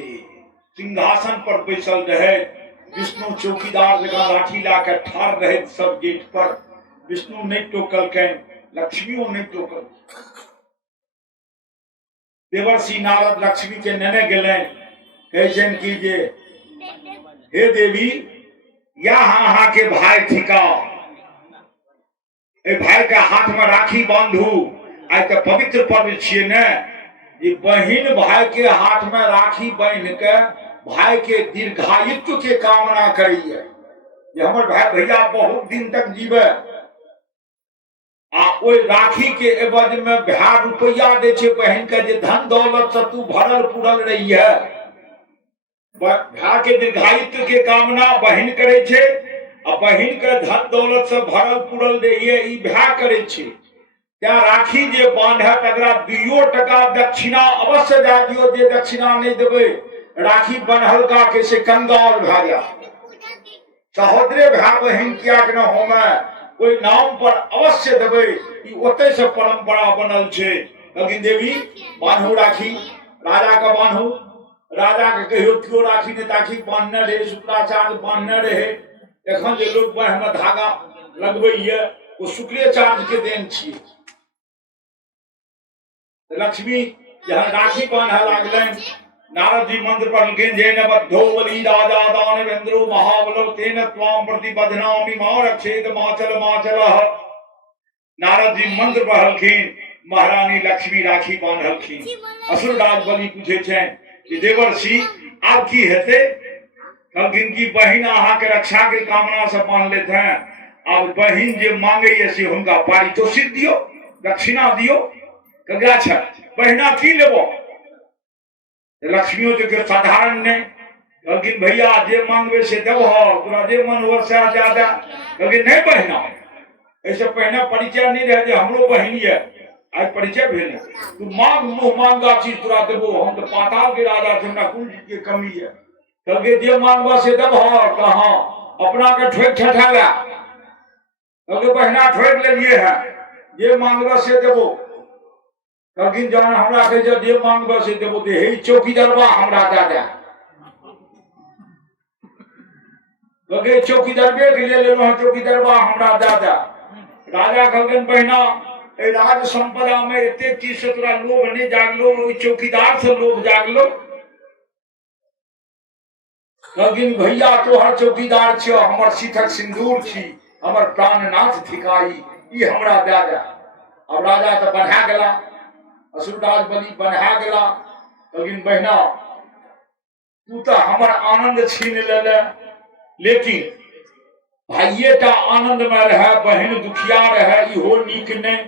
सिंहासन पर बैसल रहे, विष्णु चौकीदार जगह लाठी लाकर ठाड़ रहे सब गेट पर। विष्णु नहीं टोकलकन, लक्ष्मियों नहीं टोकल। देवर्षि नारद लक्ष्मी के नेने गेलन, कहन की जे हे देवी यहाँ के भाई थिका, ए भाई का हाथ में राखी बांधू, आज तो पवित्र पर्व छिए ने, ये बहिन भाई के हाथ में राखी बांध के भाई के दीर्घायुत्व के कामना करिए, ये हमर भाई भैया बहुत दिन तक जीवे। आ ओई राखी के एवज में भाई रुपया दे छे बहन के, जे धन दौलत से तू भरल पुरल रही है। भाई के दीर्घायुत्व के कामना बहन करे छे, आ बहन के धन दौलत से भरल पुरल रहिए ई भाई करे छे। त्या राखी जे बांधे तकरा 2 टका दक्षिणा अवश्य दे दियो, जे दक्षिणा नहीं देबे राखी बंधल का के से कंगाल भ जा। सहोदरे भाई बहन किया के न होमे, कोई नाम पर अवश्य देबे, ई ओते से परंपरा बनल छे। लेकिन देवी बांधू राखी, राजा का बांधू, राजा के कहियो क्यों राखी ने ताकि बांधने रहे, शुक्राचार्य बांधने रहे। एखन जे लोग बाह में धागा लगबैये वो शुक्राचार्य के देन छिए। लक्ष्मी जहाँ राखी बांधे लागलन, नारद जी मंत्र पढ़लखिन, जेन बद्धो बलि राजा दानवेंद्रो महाबलो तेन त्वाम प्रति बधनामि मा रक्षेत माचल माचलः। नारद जी मंत्र पढ़लखिन, महारानी लक्ष्मी राखी बांधलखिन। असुरराज बलि पूछे छे कि देवर्षि आब की हेते, कहलखिन की बहिन अहाँ के रक्षा के कामना से बांध लेते हैं, अब बहिन जे मांगे से हुनका पारितोषिक दियो, दक्षिणा दियो। कगरा छ बहिना की लेबो, लक्ष्मियों के साधारण ने, लेकिन भैया जे मांगबे से देबो, तोरा जे मन हो से ज्यादा, लेकिन नहीं बहिना ऐसे पहले परिचय नहीं रहे जे हमरो बहिन ये, आज परिचय भेल। तू मांग मुंह मांगा चीज तोरा देबो, हम तो पाताल के राजा छे, हमरा कुल चीज के कमी है। कहे जे मांगबा से देबो, कहां अपना के ठोक ठठाला, कहे बहिना ठोक लेलिए है, जे मांगबा से देबो। लेकिन जान हमरा के जे मांगबा से देबो, ते हे चौकीदारवा हमरा दादा, कहे चौकीदारवे के ले लेलो, चौकीदारवा हमरा दादा। राजा कहलकन बहिना ए राज संपदा में एते चीज से तोरा लोभ नहीं जागलो, ओई चौकीदार से लोभ जागलो। लेकिन भैया तोहर चौकीदार छो, हमर सीथक सिंदूर छी, हमर प्राणनाथ थिकाई, ई हमरा दादा। अब राजा तो बन्हा गेला, असुरराज बलि बन्हा गेला। लेकिन बहिना तू तो हमर आनंद छीन लेले, लेकिन भाइये टा आनंद में रहे, बहन दुखिया रहे, इहो नीक नहीं।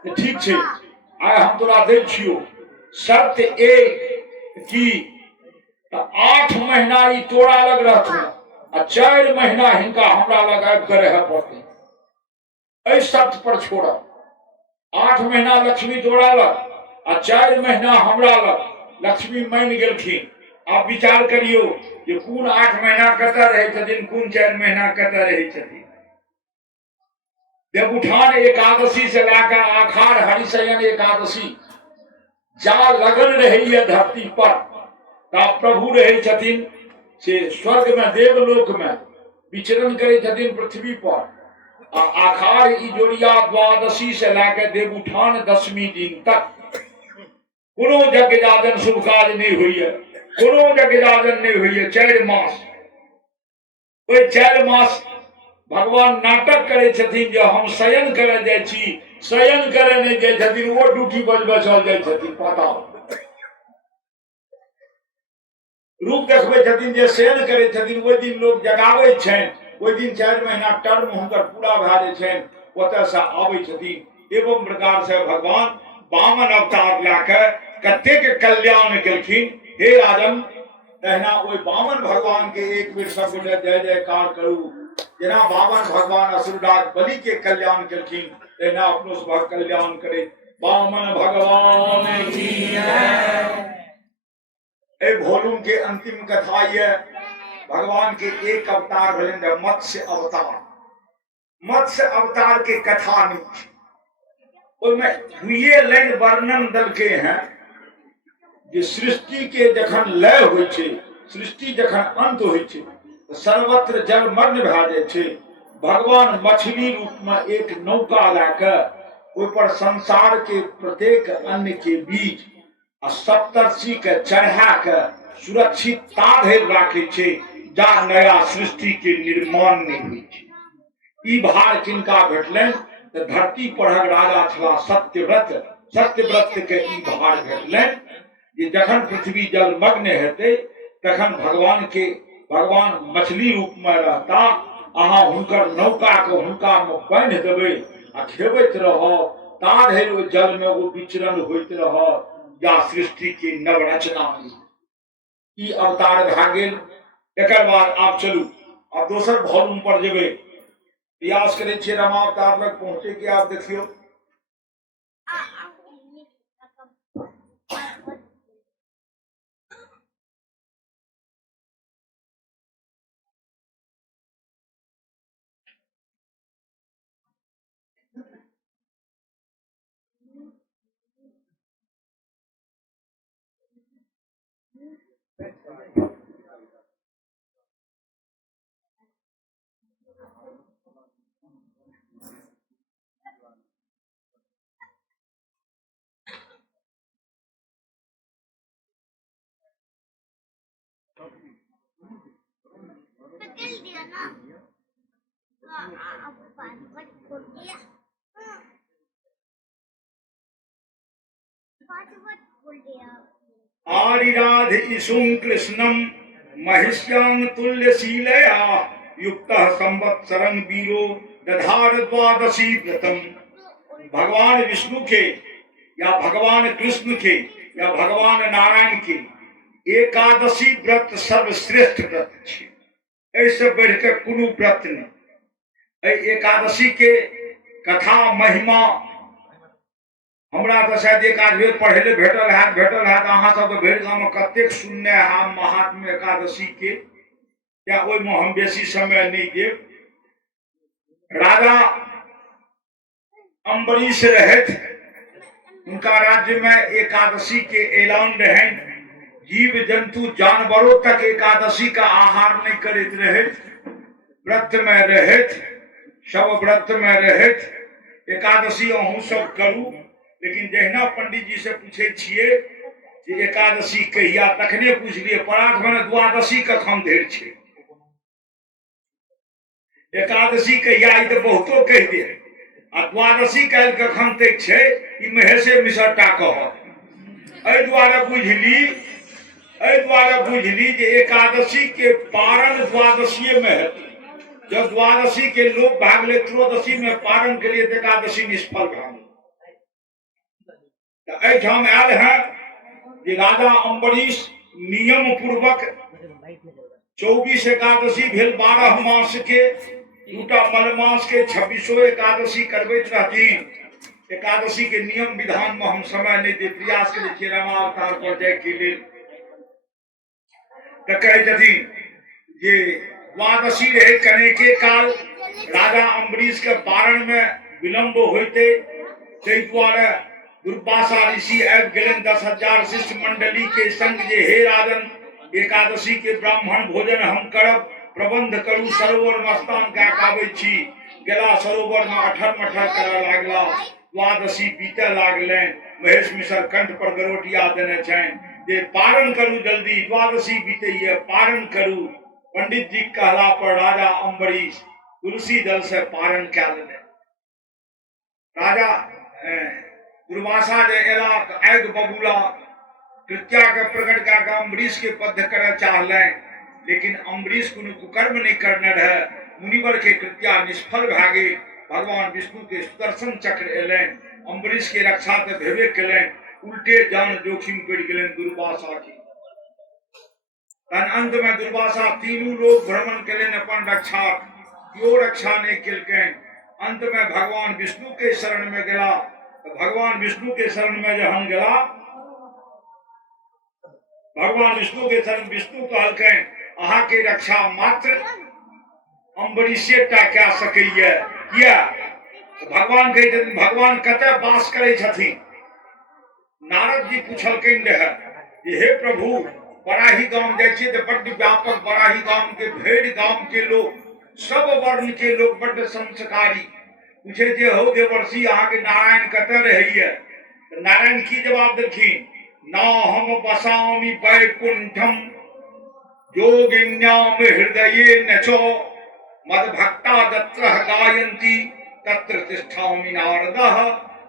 तो ठीक छे, आय हम तोरा दे छियो शर्त एक की 8 महीना ई तोरा लग रहथुन, आ 4 महीना हिनका हमरा लग आबि के रहे पड़ते। एहि शर्त पर छोड़ा, 8 महीना लक्ष्मी तोरा लग आ 4 महीना हमरा लग। लक्ष्मी मान गेलखिन, आप विचार करियो जे कोन 8 महीना कतऽ रहै छथिन, कोन 4 महीना कतऽ रहै छथिन। देवउठान एकादशी से लैके आखाड़ हरिशयन एकादशी जा लगन रहैया धरती पर, ता प्रभु रहै छथिन से स्वर्ग में, देवलोक में विचरण करै छथिन पृथ्वी पर। आ आखाड़ इजोरिया द्वादशी से लैके देवउठान 10वीं दिन तक कोनो यज्ञ याजन शुभ काज नहीं हुई, कोनो यज्ञ याजन नहीं हुई। 4 मास, ओहि 4 मास भगवान नाटक करे छथिन जे हम शयन करे जाइ छी, शयन करे नहीं जाइ छथिन, वो ड्यूटी बजबे चल जाइ छथिन। पता रूप देखबे छथिन जे शयन करे छथिन, ओहि दिन लोग जगाबै छनि, ओहि दिन 4 महीना टर्म हुनकर पूरा भए जाइ छनि, ओतऽ से आबै छथिन। एवं प्रकार से भगवान वामन अवतार लाके कतेक कल्याण केलखिन। हे राजन, तहिना ओहि वामन भगवान के एक बेर सब गोटे जय जयकार करू। जेना वामन भगवान असुरराज बलि के कल्याण केलखिन, तहिना अपनो सभक कल्याण करे। वामन भगवान की जय। ए वॉल्यूम के अंतिम कथा ये भगवान के एक अवतार भेलन मत्स्य अवतार। मत्स्य अवतार के कथा नहीं, उसमें दुए लाइन वर्णन दलके हैं जे सृष्टि के जखन लय होइ छै, सृष्टि जखन अंत होइ छै, सर्वत्र जलमग्न भए जाइ छै। भगवान मछली रूप में एक नौका लाके ओहि पर संसार के प्रत्येक अन्न के बीज आ सप्तर्षि के चढ़ा के सुरक्षित ता धरि राखे छै जा नया सृष्टि के निर्माण नहीं होइ छै। ई भार किनका भेटलनि तऽ धरती परक राजा छला सत्यव्रत। सत्यव्रत के ई भार भेटलनि जे जखन पृथ्वी जलमग्न हेतै तखन भगवान मछली रूप में रहता। अहाँ हुनकर नौका के हुनका में बांधि देबै आ खेबैत रहब, ता धरि ओहि जल में ओ विचरण होइत रहत या सृष्टि के नवरचना होई। ई अवतार भए गेल। एकर बाद आप चलू, आप दोसर वॉल्यूम पर जेबै। प्रयास करै छियै रामावतार लग पहुंचे के। आप देखियो आरिराध ईशुं कृष्णं महिष्याम तुल्यशीलया युक्तः संवत्सरं वीरो दधार द्वादशी व्रतम। भगवान विष्णु के या भगवान कृष्ण के या भगवान नारायण के एकादशी व्रत सर्वश्रेष्ठ व्रत है। ऐसे बढ़ के कोनो व्रत नहीं। एकादशी के कथा महिमा हमरा तो शायद एक आध बेर पढ़े ले भेटल है। अहाँ सब तो भेड़ गाँव में कतेक सुनने है महात्म एकादशी के, क्या ओहि में हम बेसी समय नहीं देव। राजा अम्बरीश रहत, उनका राज्य में एकादशी के ऐलान रहे। जीव जंतु जानवरों तक एकादशी का आहार नहीं करते रहे, व्रत में रहत, सब व्रत में रहत। एकादशी अहूँ सब करू। लेकिन जहिना पंडित जी से पूछे छिए कि एकादशी कहिया, तखने पूछलिए परात में द्वादशी कखन धरि छै, एकादशी कहिया ई तो बहुतो कहि दे, आ द्वादशी काल्हि कखन तक छै ई महेशे मिसरटा कहत। एहि दुआरे बुझली जे एकादशी के पारण द्वादशी में हेतै। जब द्वादशी के लोग भाग ले त्रयोदशी में पारण के लिए एकादशी निष्फल भाग। एठाम आयल है कि राजा अम्बरीश नियम पूर्वक 24 एकादशी भेल 12 मास के, 2टा मलमास के 26 एकादशी करबैत रहथिन। एकादशी के नियम विधान में हम समय नहीं दे, प्रयास करे रामावतार पर जाए के लिए। तो कहे छथिन जे द्वादशी रहे कने के काल राजा अम्बरीश के पारण में विलंब होते ताहि द्वारे दुर्वासा ऋषि आबि गेलनि 10,000 शिष्य मंडली के संग जे हे राजन एकादशी के ब्राह्मण भोजन हम करब प्रबंध करू सरोवर में स्नान कए पाबै छी। गेला सरोवर में अठर मठर करऽ लागला। द्वादशी बीतऽ लागलनि। महेश मिश्र कंठ पर गरोटिया देने छनि जे पारण करू जल्दी द्वादशी बीतैये पारण करू। पंडित जी कहला पर राजा अम्बरीश तुलसी दल से पारण कए लेने। राजा दुर्वासा जे एला आगि बबूला कृत्या के प्रकट कए कऽ अम्बरीश के बद्ध करय चाहलनि, लेकिन अम्बरीश कोनो कुकर्म नहीं करने रहे। मुनिवर के कृत्या निष्फल भए गेल। भगवान विष्णु के सुदर्शन चक्र एलनि, अम्बरीश के रक्षा तो भेबे केलनि, उल्टे जान जोखिम पड़ि गेलनि दुर्वासा के। तहन अंत में दुर्वासा तीनों लोग भ्रमण केलनि अपन रक्षा, केओ रक्षा नहीं केलकनि। अंत में भगवान विष्णु के शरण में गेला। तो भगवान विष्णु के शरण में जहन गेला, भगवान विष्णु के शरण विष्णु कहलकनि अहाँ के रक्षा मात्र अम्बरीशे टा कए सकैये। किया? भगवान कहै छथिन भगवान कतऽ वास करै छथिन? नारद जी पूछलखिन रहे जे हे प्रभु बराही गांव जाइ छियै तऽ बड्ड व्यापक बराही गांव के भरि गांव के लोग सब वर्ण के लोग बड्ड संस्कारी पूछे जे हो देवर्षि अहाँ के नारायण कतऽ रहैये? नारायण की जवाब देलखिन ना हम बसामि वैकुंठम योगिन्याम हृदये न चो मद भक्ता जत्र गायन्ति तत्र तिष्ठामि नारदः।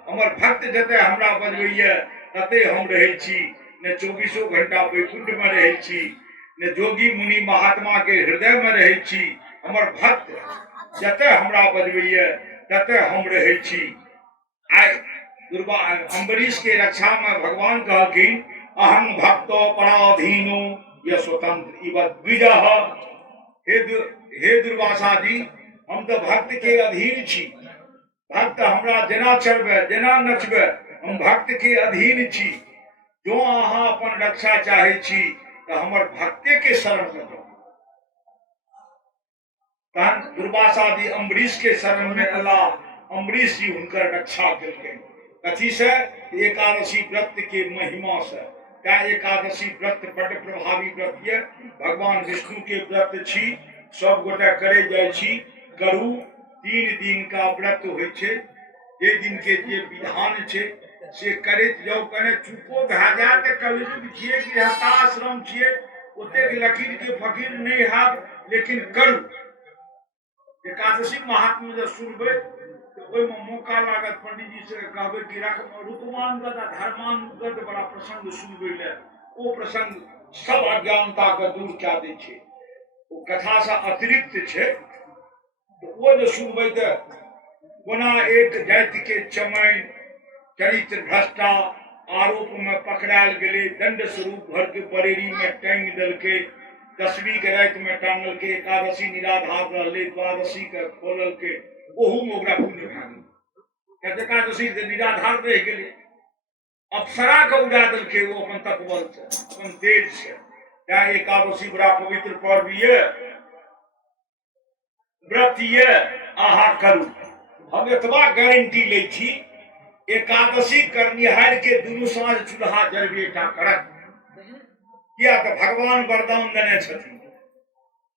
हमर भक्त जते हमरा बजबैये तते हम रहै छी। ने 24 घंटा वैकुंठ में रहै छी, ने जोगी मुनि महात्मा के हृदय में रहै छी। हमर भक्त जते हमरा बजबैये तते हम रहै छी। आइ अम्बरीश के रक्षा में भगवान कहलखिन अहं भक्तो पराधीनो ये स्वतंत्र इव द्विजः। हे दुर्वासा जी हम तो भक्त के अधीन छी। भक्त हमरा जेना चलबे जेना नचबे हम भक्त के अधीन छी। जो अहाँ अपन रक्षा चाहे छी तो हमर भक्ते के शरण में जाओ। तहन दुर्वासा जी अम्बरीश के शरण में अला। अम्बरीश जी हुनकर रक्षा केलखिन। कथी से? एकादशी व्रत के महिमा से। क्या एकादशी व्रत बड़ प्रभावी व्रत ये। भगवान विष्णु के व्रत छी, सब गोटे करे जाय छी। करू 3 दिन का व्रत होय छे। जे दिन के जे विधान छे से करैत जाओ। कने चुपो भए जाए तऽ कलयुग छियै, गृहस्थाश्रम छियै, ओतेक लकीर के फकीर नहीं हैब, लेकिन करू। एकादशी महात्म्य जब सुनबै तो ओहिमे मौका लागत पंडित जी से कहबै कि रुकमानुगत आ धर्मानुगत बड़ा प्रसंग सुनबै ले। ओ प्रसंग सब अज्ञानता के दूर कए दै छै। ओ कथा से अतिरिक्त छै। तो वो जो सुनबै तऽ कोना एक जाति के चमैन चरित्र भ्रष्टा आरोप में पकड़ायल गेले, दंड स्वरूप घर के बरेरी में टांग देलके, 10वीं के रात में टांगल के, एकादशी निराधार रहले, द्वादशी के खोलल के, ओहू में ओकरा पुण्य भए गेल। एकादशी के निराधार रह गेले, अप्सरा के उड़ा देलके वो अपन तत्वबल से, अपन तेज से। क्या एकादशी बड़ा पवित्र पर्व ये, व्रत ये, आहा करू। हम एतबा गारंटी ले छी एकादशी करनिहार के दुनू साँझ चूल्हा जरबेटा करत। किया तो भगवान वरदान देने छथिन।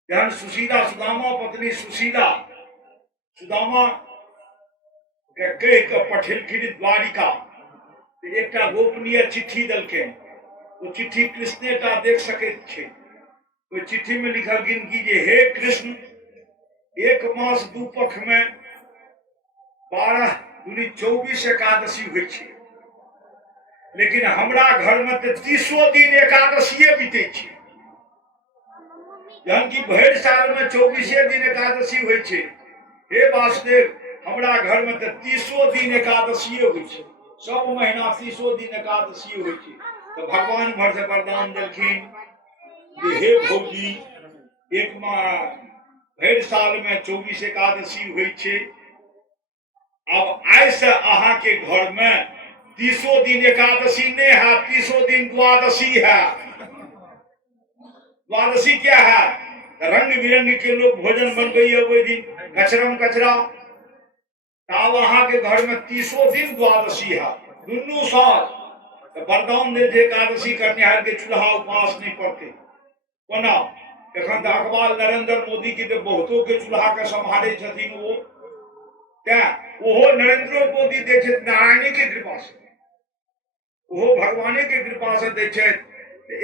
जहन सुशीला सुदामा पत्नी सुशीला सुदामा के कह के पठेलखिन द्वारिका, एक गोपनीय चिट्ठी दलके। वो चिट्ठी कृष्णेटा देख सकैत छै। ओहि चिट्ठी में लिखलखिन कि जे हे कृष्ण 1 मास 2 पख में 12 दूनी 24 एकादशी होइ छै, लेकिन हमरा घर में तो 30 दिन एकादशीए बीते छै। जहन की भरि साल में 24 दिन एकादशी होइ छै। हे वासुदेव हमरा घर में तो 30 दिन एकादशीए होइ छै। सब महीना 30 दिन एकादशी होइ छै। तो भगवान भर से वरदान देलखिन जे हे भौजी 1 भरि साल में 24 एकादशी होइ छै। अब आइ से अहाँ के घर में 30 दिन एकादशी नहीं है, 30 दिन द्वादशी है। द्वादशी क्या है? रंग बिरंग के लोग भोजन बन गई है वो दिन, कचरम कचरा। वहां के घर में 30 दिन द्वादशी है, दुनू साल। तो वरदान दे जे एकादशी करनिहार के चूल्हा उपवास नहीं पड़ते कोना। एखन तो अखबार नरेंद्र मोदी के बहुतों के चूल्हा के संभाले छथिन वो क्या ओहो नरेंद्र मोदी देखे नारायणी के कृपा से, ओहो भगवाने के कृपा से देखे।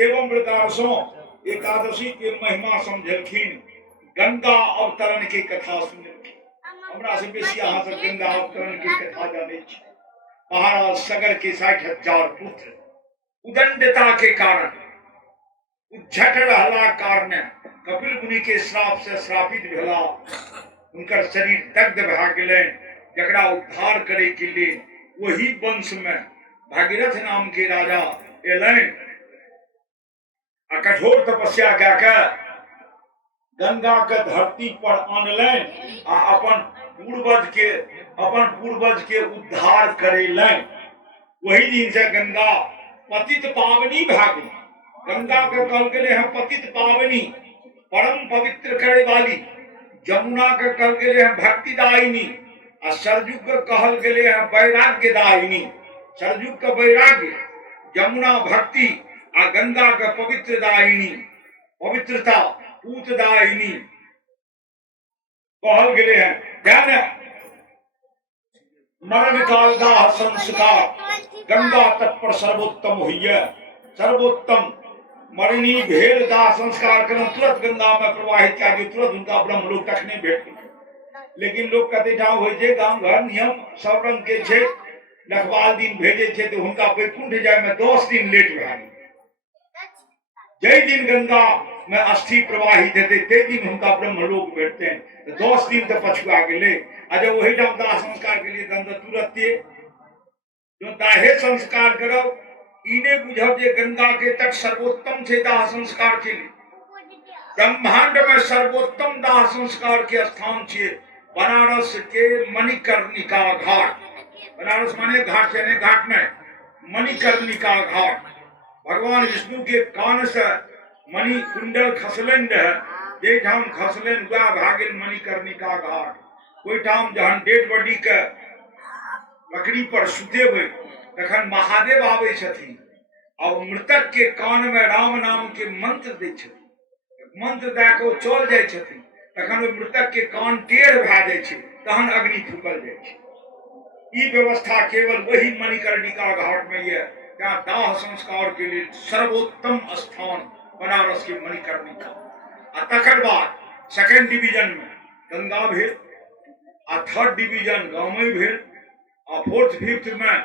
एवं प्रकार से एकादशी के महिमा समझलखिन, गंगा अवतरण के कथा सुनलखिन। हमरा से बेसी अहाँ सब गंगा अवतरण के कथा जाने छी। महाराज सगर के 60,000 पुत्र उदंडता के कारण, उज्झट रहला कारण कपिल मुनि के श्राप से श्रापित भेला। उनकर शरीर दग्ध भा गेलै। जकरा उद्धार करे के लिए वही वंश में भागीरथ नाम के राजा एलैन आ कठोर तपस्या कऽ के गंगा के धरती पर आनलैन आ अपन पूर्वज के उद्धार करेलैन। वही दिन से गंगा पतित पावनी भा गेल। गंगा के कहल गेलै है पतित पावनी, परम पवित्र करे वाली। जमुना के कहल गेलै है भक्तिदायिनी आ सरजू के कहल गेलै है वैराग्यदायिनी। सरजू के वैराग्य, जमुना भक्ति आ गंगा के पवित्र दायिनी, पवित्रता पूतदायिनी कहल गेले हैं। ध्यान मरण काल दाह संस्कार गंगा तट पर सर्वोत्तम हुई। सर्वोत्तम मरणी भेल दाह संस्कार कर तुरंत गंगा में प्रवाहित किया, तुरंत उनका ब्रह्मलोक तखने भेट। लेकिन लोग कहते ठाम हो जे गांव घर नियम सब रंग के छे, लखवाल दिन भेजे छे तो उनका वैकुंठ जाय में 10 दिन लेट भए। जय दिन गंगा में अस्थि प्रवाहित हेते ते दिन उनका ब्रह्मलोक भेटते हैं। तो 10 दिन तो पछुआ गेले। आ जब वही ठाम दाह संस्कार के लिए तुरंते जो दाहे संस्कार करो इने बुझब जे गंगा के तट सर्वोत्तम छे दाह संस्कार के लिए। ब्रह्मांड में सर्वोत्तम दाह संस्कार के स्थान छे बनारस के मणिकर्णिका घाट। बनारस माने घाट से नहीं, घाट में मणिकर्णिका घाट। भगवान विष्णु के कान से मणि कुंडल खसलन रहे, जे ठाम खसलन वह भागिल मणिकर्णिका घाट। कोई ठाम जहन डेड बॉडी के लकड़ी पर सुतेबे तखन महादेव आवे छथिन और मृतक के कान में राम नाम के मंत्र दै छथिन। मंत्र दे के चल जाय छथिन, तखन ओ मृतक के कान टेढ़ भए जाय छै, तहन अग्नि फूकल जाय छै। ई व्यवस्था केवल वही मणिकर्णिका घाट में है। क्या दाह संस्कार के लिए सर्वोत्तम स्थान बनारस के मणिकर्णिका। तकर बाद सेकंड डिवीजन में गंगा भेल, आ थर्ड डिवीजन गाँव में भेल, आ फोर्थ फिफ्थ में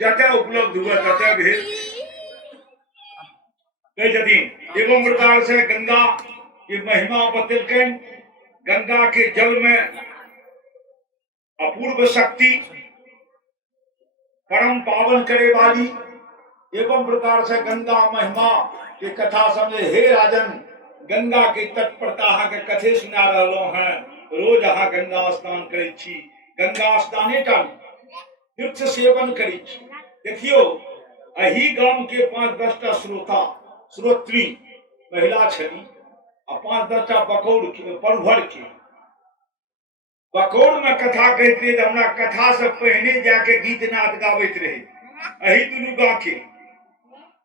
जते उपलब्ध हुआ तते भेल। एवं प्रकार से गंगा की महिमा बतलकन। गंगा के जल में अपूर्व शक्ति, परम पावन करे वाली। एवं प्रकार से गंगा महिमा के कथा समझे। हे राजन, गंगा के तट पर के कथे सुना रहा हैं। रोज अहाँ गंगा स्नान करे छी, गंगा स्नाने टा तीर्थ सेवन करे छी। देखियो अही गांव के 5-10टा श्रोता श्रोत्री महिला छली आ 5-10टा बकौड़ के परभर के बकौड़ में कथा कहते रहे। हमरा कथा से पहले जाके गीत नाद गाबैत रहे अही दुनू गाँव के।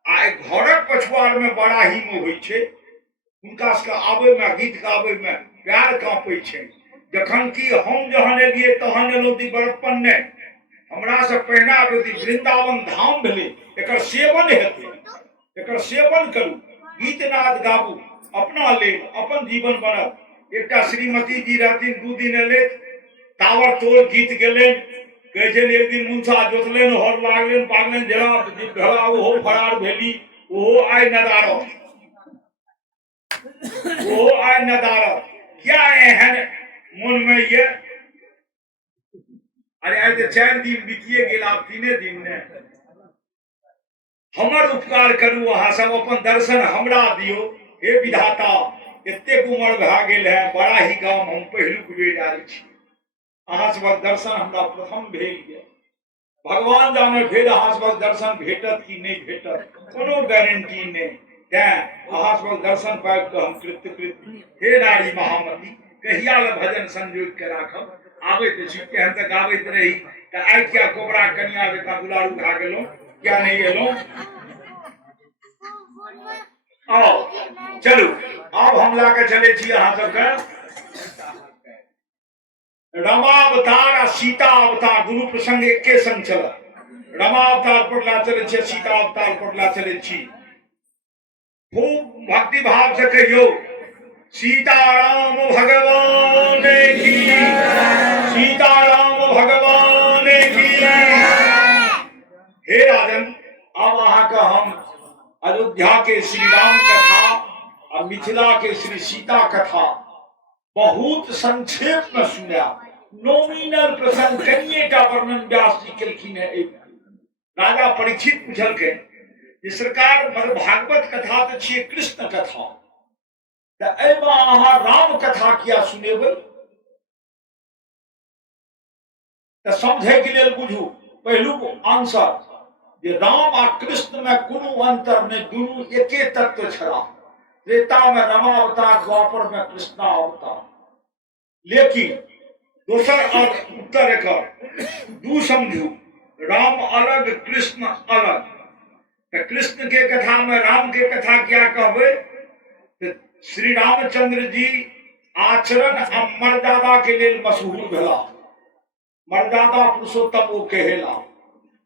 आ घरक पछुआर में बड़ा ही में होइ छै, हुनका सबके आबे में गीत गाबे में प्यार कांपे छै। जखन कि हम जहन एलिए तहन एलहुँ दी बड़प्पन ने हमरा से पहिना वृंदावन धाम भेले। एकर सेवन हेतै, एकर सेवन करू, गीत नाद गाबू, अपना लेल अपन जीवन बनत। एकटा श्रीमती जी रहथिन, 2 दिन एले तावर तोड़ गीत गेलेन। कहे छै एक दिन मुंसा जोतलेन, हर लागलेन, पागलेन, जरा भला ओहो फरार भेली। ओहो आइ नदारत, ओहो आइ नदारत। क्या एहन मन में ये? अरे आज तो 4 दिन बीतिए गेल, आब 3 दिन ने। हमर उपकार करू, अहाँ सब अपन दर्शन हमरा दियो। हे विधाता, एतेक उमर भए गेल है, बड़ा ही गाम हम पहिलुक बेर आयल छी। अहाँ सबक दर्शन हमरा प्रथम भेल ये। भगवान जाने फिर अहाँ सबक दर्शन भेटत कि नहीं भेटत, कोनो गारंटी नहीं। अहाँ सब दर्शन पाबि कऽ हम कृतकृत हे नारी महामती कहिया ले भजन संजोग के राखब आबैत छी केहन तक गाबैत रही तऽ आइ क्या कोबरा कनिया जकाँ दुलारू भए गेलहुँ क्या नहीं एलहुँ आओ चलू आब हम ला के चले छी अहाँ सबके रामावतार आ सीता अवतार दुनू प्रसंग एके संग चलत रामावतार पर ला चले छी सीता अवतार पर ला चले छी खूब भक्ति भाव से कहियो सीताराम भगवान की सीताराम भगवान की हे राजन अब अहाँ का हम अयोध्या के श्री राम कथा और मिथिला के श्री सीता कथा बहुत संक्षेप में सुना नॉमिनल प्रसंग कनिएटा वर्णन व्यास जी केलखिन है राजा परीक्षित पूछलकै जे सरकार भागवत कथा तो छियै कृष्ण कथा तो अहाँ राम कथा किया सुनेबै तो समझे के लिए बुझू पहिलुक आंसर जे राम आ कृष्ण में कोनो अंतर नहीं दुनू एके तत्व छला त्रेता में रामावतार द्वापर में कृष्णा अवतार लेकिन दोसर और उत्तर एकर दू समझू राम अलग कृष्ण अलग तो कृष्ण के कथा में राम के कथा क्या कहबे तो श्री रामचंद्र जी आचरण आ मर्यादा के लिए मशहूर भेला मर्यादा पुरुषोत्तम वो कहेला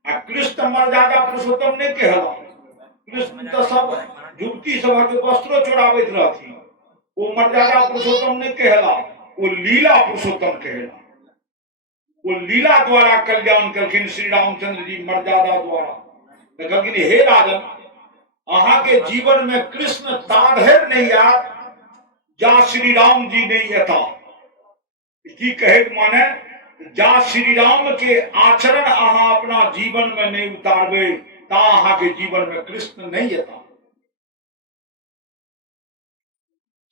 आ कृष्ण मर्यादा पुरुषोत्तम नहीं कहला कृष्ण तो सब युवती सब के वस्त्रों चोराबैत रहथी वो मर्यादा पुरुषोत्तम नहीं कहला वो लीला पुरुषोत्तम कहला वो लीला द्वारा कल्याण करखिन श्री रामचंद्र जी मर्यादा द्वारा तो कहलखिन हे राजन अहाँ के जीवन में कृष्ण ताधर नहीं आत जा श्री राम जी नहीं अता की कहे माने जा श्री राम के आचरण अहाँ अपना जीवन में नहीं उतारबे ता अहाँ के जीवन में कृष्ण नहीं अता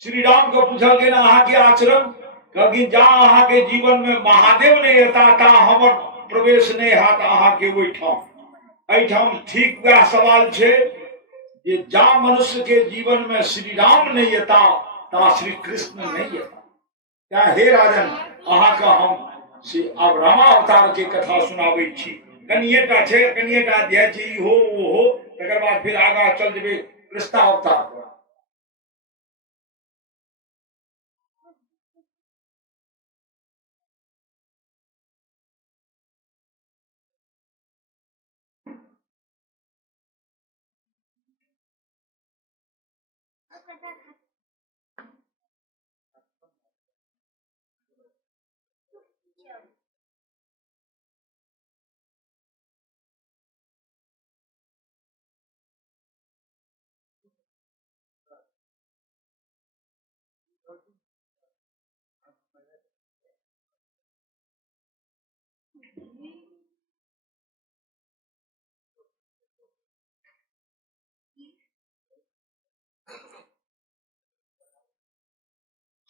श्री राम को पूछल गेल अहाँ के आचरण कहलखिन जा अहाँ के जीवन में महादेव नहीं अता ता हमर प्रवेश नहीं हाथ अहाँ के ओठाम ठीक वह सवाल छे जे जा मनुष्य के जीवन में श्री राम नहीं अता ता श्री कृष्ण नहीं अता क्या हे राजन अहाँ का हम से अब रामावतार के कथा सुनाबै छी कनिएटा छे कनिएटा अध्याय छे ई हो वो हो तकर बाद फिर आगा चल जेबे कृष्णावतार पर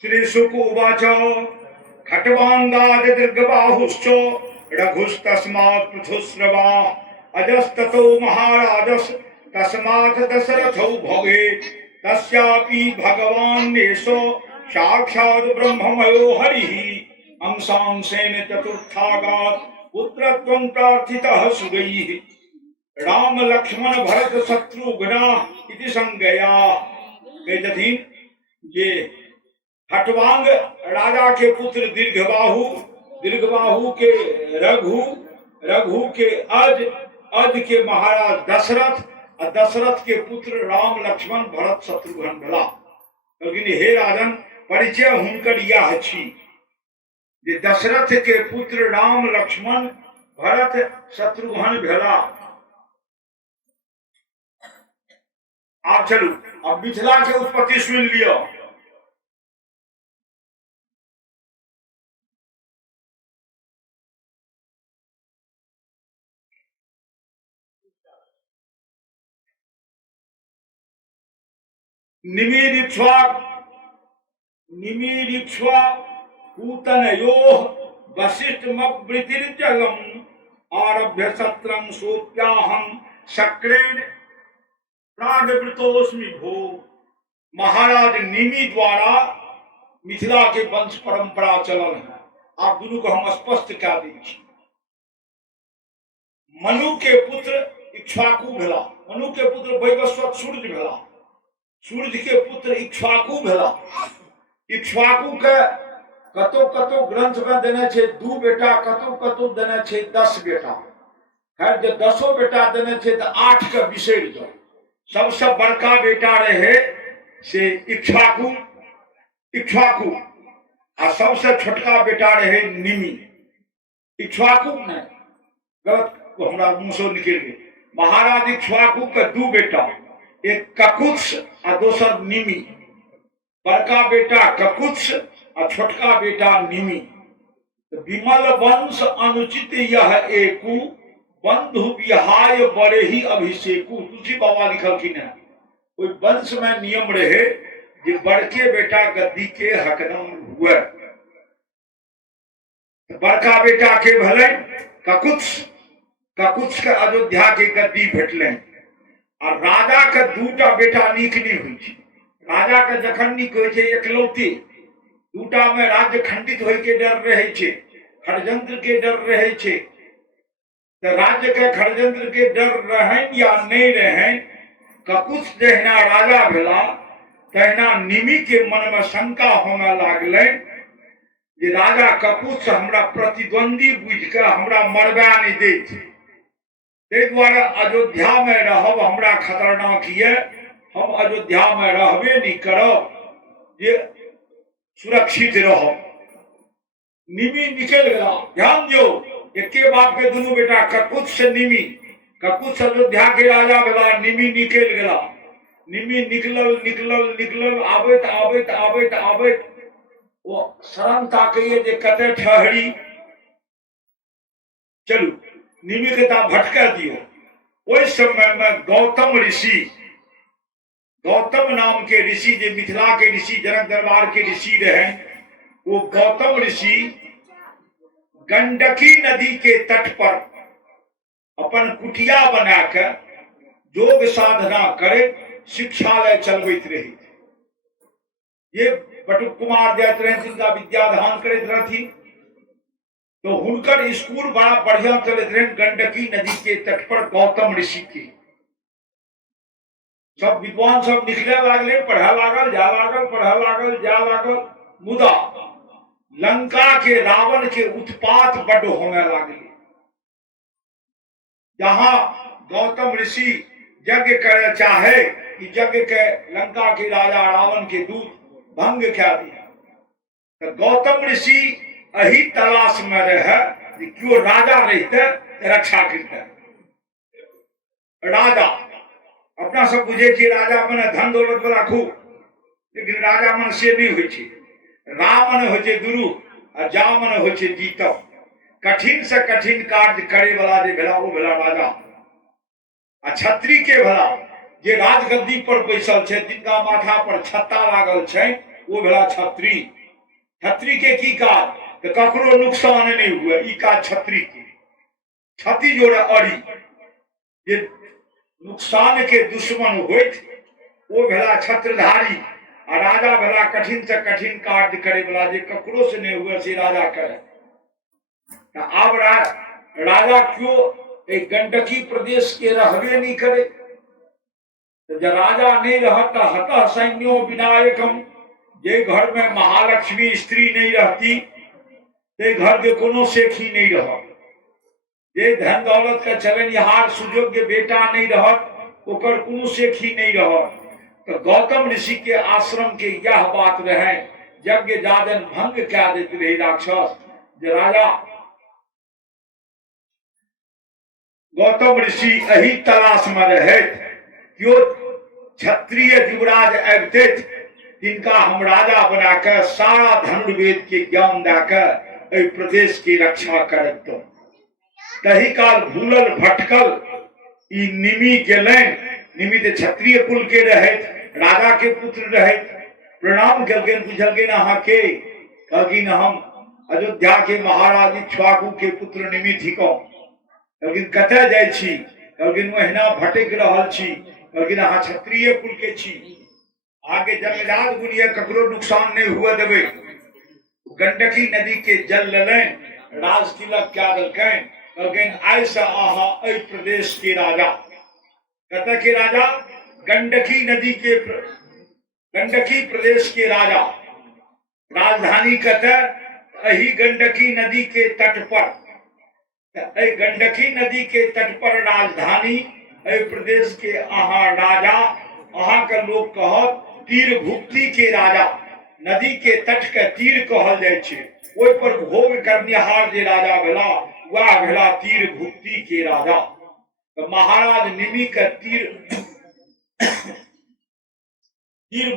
श्री शुक उवाच खट्वांगाद दीर्घबाहुश्च रघुस्तस्मात् पृथुस्रवा अजस्ततो महाराजस् तस्मात् दशरथो भवेत् तस्यापि भगवान्नेषो साक्षात् ब्रह्ममयो हरिः अंशांशेन चतुर्थागात् पुत्रत्वं प्रार्थितः सुगैः राम लक्ष्मण भरत शत्रुघ्ना इति संज्ञया कहते ये खट्वांग राजा के पुत्र दीर्घबाहु के रघु के अज के महाराज दशरथ और दशरथ के पुत्र राम लक्ष्मण भरत शत्रुघ्न भेला लेकिन हे राजन परिचय हुनकर यह छी जे दशरथ के पुत्र राम लक्ष्मण भरत शत्रुघ्न भेला आप चलू अब मिथिला के उत्पत्ति सुन लियो निमीरिक्ष्वा पूतनयोः वसिष्ठमवृतिर्जलम् आरभ्य सत्रं सोप्याहं शक्रेण प्राणवृतोस्मि भो। महाराज निमि द्वारा मिथिला के वंश परंपरा चलल है। आप दोनों को हम स्पष्ट क्या दी। मनु के पुत्र इक्ष्वाकु भेला, मनु के पुत्र वैवस्वत सूर्य भेला, सूर्य के पुत्र इक्ष्वाकु भेला। इक्ष्वाकु के कतो कतो ग्रंथ में देने छे 2 बेटा, कतो कतो देने छे 10 बेटा। खैर जो 10 बेटा देने छे तो 8 के बिसर जाओ। सबसे बड़का बेटा रहे से इक्ष्वाकु, इक्ष्वाकु आ सबसे छोटका बेटा रहे निमि। इक्ष्वाकु ने गलत हमरा मुंह से निकल गए। महाराज इक्ष्वाकु के 2 बेटा, एक ककुत्स और दूसर निमि। बड़का बेटा ककुत्स और छोटका बेटा निमि। तो विमल वंश अनुचित यह एकु, बंधु विहाय बड़े ही अभिषेकु। तुलसी बाबा लिखल की ना कोई वंश में नियम रहे कि बड़के बेटा गद्दी के हकदार हुए। तो बड़का बेटा के भले ककुत्स, ककुत्स के अयोध्या के गद्दी भेटले। और राजा के 2टा बेटा नीक नहीं हुई छे। राजा के जखन नीक होय छे एकलौते, 2टा में राज्य खंडित होय के डर रहे छे, षड्यंत्र के डर रहे छे। तो राज्य के षड्यंत्र के डर रहें या नहीं रहें, ककुत्स जहिना राजा भेला तहिना निमि के मन में शंका होने लागले जे राजा ककुत्स हमरा प्रतिद्वंदी बुझ के हमरा मरबा नहीं दे छे। ते द्वारा अयोध्या में रहब हमरा खतरनाक ये, हम अयोध्या में रहबे नहीं करब, ये सुरक्षित रहब। निमि निकल गया। ध्यान दियो, एके बाप के दोनों बेटा ककुत्स से निमि। ककुत्स अयोध्या के राजा भेला, निमि निकल गया। निमि निकलल निकलल निकलल आबैत आबैत आबैत आबैत वो शरण ताकइए जे कते ठहरी। चलू निमि के ता भटका दियो। ओइ समय में गौतम ऋषि, गौतम नाम के ऋषि जे मिथिला के ऋषि, जनक दरबार के ऋषि रहे, वो गौतम ऋषि गंडकी नदी के तट पर अपन कुटिया बनाकर योग साधना करे शिक्षालय चलबैत रहे। ये बटुक कुमार जात रहे जिनका विद्याधान करैत रहथिन। तो हुनकर स्कूल बड़ा बढ़िया चलत रहे गंडकी नदी के तट पर गौतम ऋषि के। सब विद्वान सब निकले लागले, पढ़ा लागल, जा लागल, पढ़ा लागल, जा लागल। मुदा लंका के रावण के उत्पात बड़ होने लागले। जहां गौतम ऋषि यज्ञ करे चाहे कि यज्ञ के लंका के राजा रावण के दूत भंग क्या दिया। तो गौतम ऋषि अही तलाश में रहे कि क्यों राजा रहते रक्षा करते। राजा अपना सब बुझे कि राजा मने धन दौलत वाला खूब, लेकिन राजा मन से नहीं होय छे। रामन होय छे गुरु और जामन होय छे जीतब। कठिन से कठिन कार्य करे वाला जे भेला वो भेला राजा। आ छत्री के भेला जे राजगद्दी पर बैसल छे, जिनका माथा पर छत्ता लागल छे, वो भेला छत्री। छत्री के की काज तो ककरो नुकसान नहीं हुए, ई काज छत्री के। छती जोड़े अड़ी जे नुकसान के दुश्मन होइत वो भेला छत्रधारी। आ राजा भेला कठिन से कठिन कार्य करे वाला जे ककरो से नहीं हुए से राजा करे। अब राजा क्यों एक गंडकी प्रदेश के रहबे नहीं करे। तो जब राजा नहीं रहता हतः सैन्यो विनायकम, जे घर में महालक्ष्मी स्त्री नहीं रहती ते घर के कोनो सेठी नहीं रह। जे धन दौलत का चलनिहार सुयोग्य बेटा नहीं रहत ओकर कोनो सेठी नहीं रह। तो गौतम ऋषि के आश्रम के यह बात रहे, यज्ञ जादन भंग क्या देते रहे राक्षस। जे राजा गौतम ऋषि यही तलाश में रहे क्यों क्षत्रिय युवराज अवते जिनका हम राजा बनाकर सारा धनुर्वेद के ज्ञान देकर प्रदेश की रक्षा करत। तो तही काल भूलल भटकल ई निमि गेलन। निमि तो क्षत्रिय कुल के रहे, राजा के पुत्र रहे। प्रणाम करके बुझलगे अहाँ के कहलखिन हम अयोध्या के महाराज इक्ष्वाकु के पुत्र निमि थिको। कहलखिन कतऽ जाइ छी? कहलखिन महीना भटक रहल छी। लेकिन अहाँ क्षत्रिय कुल के छी, आगे जंगलात गुनिया ककरो नुकसान नहीं हुआ देवे। गंडकी नदी के जल लेन, राज तिलक क्या दलकैन, लेकिन ऐसा आहा ऐ प्रदेश के राजा, कत के राजा, गंडकी नदी के गंडकी प्रदेश के राजा, राजधानी कत अही गंडकी नदी के तट पर, गंडकी नदी के तट पर राजधानी, प्रदेश के आहा राजा, आहा का लोग कहत तीर भुक्ति के राजा, नदी के तट के तीर कहल जाय छे, ओइ पर भोग करनिहार जे राजा भेला वह भेला तीर भुक्ति के राजा। तो महाराज निमि का तीर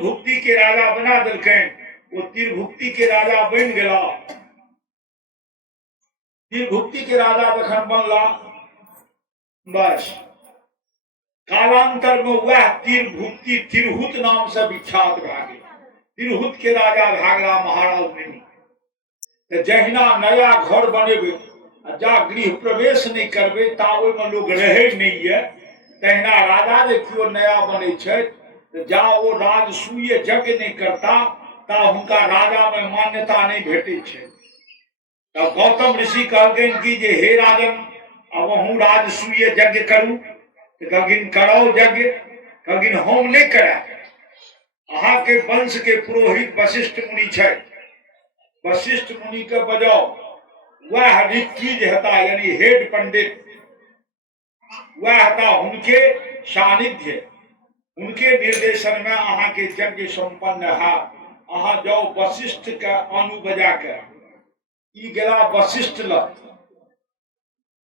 भुक्ति के राजा बना दिलकैन, वो तीर भुक्ति के राजा बन गया। तीर भुक्ति के राजा जखन बनला, बस कालांतर में वह तीर भुक्ति तिरहुत नाम से विख्यात भए गेल। तिरहुत के राजा भए गेला महाराज निमि। तो जहिना नया घर बनेबे जा गृह प्रवेश नहीं करबे ता ओइ में लोग रहे नहीं है, तहिना राजा जे कियो नया बने छै तो जा वो राजसूय यज्ञ नहीं करता ता हुनका राजा में मान्यता नहीं भेटे छै। तब गौतम ऋषि कहलखिन कि जे हे राजन अब हूँ राजसूय यज्ञ करूं, तो कहलखिन करो यज्ञ, कहलखिन हम नहीं करा, अहाँ के वंश के पुरोहित वशिष्ठ मुनि छै, वशिष्ठ मुनि के बजाओ, वह ऋत्विज हता यानी हेड पंडित, वह हता उनके सानिध्य, उनके निर्देशन में अहाँ के यज्ञ संपन्न है। अहाँ जाओ वशिष्ठ के अनु बजा के ई गेला वशिष्ठ लग,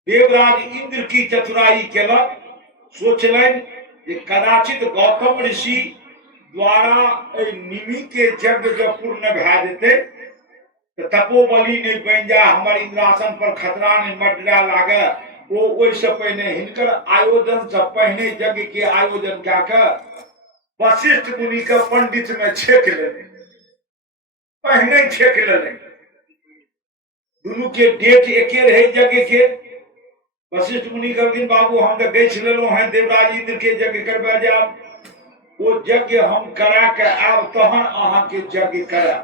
देवराज इंद्र की चतुराई केलक, सोचलन जे कदाचित गौतम ऋषि द्वारा निमि के यज्ञ जब पूर्ण भए जेते तो तपोबली नहीं बन जाए, हमारे इंद्रासन पर खतरा नहीं मडरा लागे, वो ओइसे पहले हिनकर आयोजन से पहले यज्ञ के आयोजन क्या कर वशिष्ठ मुनि के पंडित में छेक लेने, पहले छेक लेने, दोनों के डेट एके रहे यज्ञ के। वशिष्ठ मुनि कहलखिन बाबू हम तो गई लेलो हैं देवराज इंद्र के यज्ञ करबा जाब, वो यज्ञ हम करा के आब तहन अहाँ के यज्ञ करा,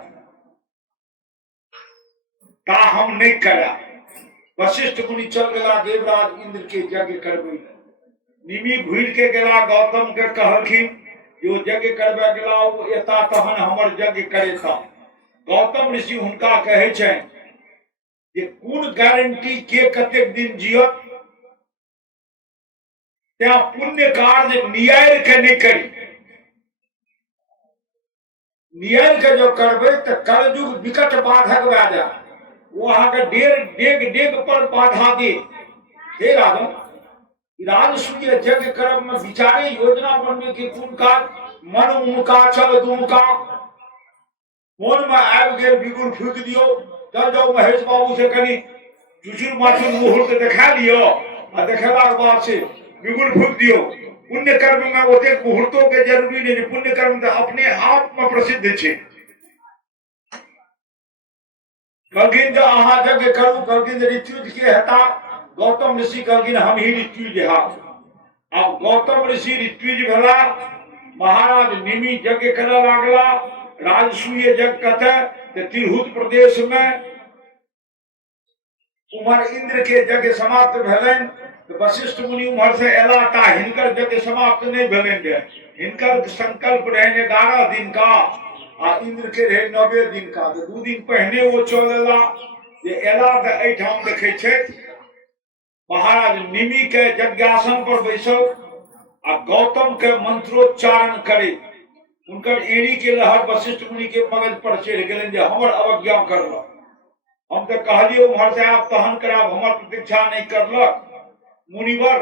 ता हम नहीं करा। वशिष्ठ मुनि चल गला देवराज इंद्र के यज्ञ करबे, निमि घुर के गला गौतम के कहलखिन जो यज्ञ करबा गेला एता तहन हमर यज्ञ करे था। गौतम ऋषि हुनका कहे छै जे कोन गारंटी के कतेक दिन जियत, त्या पुण्य कार्य नियार के नहीं करी, नियार के जो करबे तो कलयुग विकट बाधक भए जाए, वो अहाँ के डेग डेग पर बाधा दे। हे राजन राजसूय यज्ञ करब में विचारे योजना बनबे के कोन काज, मन उनका चल दुमका, मन में आबि गेल बिगुल फूक दियो, चल जाओ महेश बाबू से कनी चुचुर माचुर मुहूर्त देखा लियो, आ देखेला के बाद से बिगुल फूक दियो। पुण्य कर्म में ओते मुहूर्तों के जरूरी नहीं, पुण्य कर्म तो अपने आप में प्रसिद्ध छे। कहलखिन जो अहाँ यज्ञ करू, कहलखिन ऋत्विज के हता, गौतम ऋषि कहलखिन हम ही ऋत्विज हा। अब गौतम ऋषि ऋत्विज भेला, महाराज निमि यज्ञ करे लागला, राजसूय यज्ञ कते तिरहुत प्रदेश में उमर इंद्र के यज्ञ समाप्त भेलन, तो वशिष्ठ मुनि उमर से एला ता हिनकर यज्ञ समाप्त नहीं भेलन रे, हिनकर संकल्प रहे 11 दिन का आ इंद्र के रहे 90 दिन का। तो 2 दिन पहले वो चलेला ये एला तो एठाम देखे छे महाराज निमि के यज्ञासन पर बैसल आ गौतम के मंत्रोच्चारण करे, उनकर एड़ी के लहर वशिष्ठ मुनि के मगज पर चढ़ गेलन जे हमर अवज्ञा करलक, हम तो कहलिए उम्हर से आप तहन कराब, हमर प्रतीक्षा नहीं करलक। मुनिवर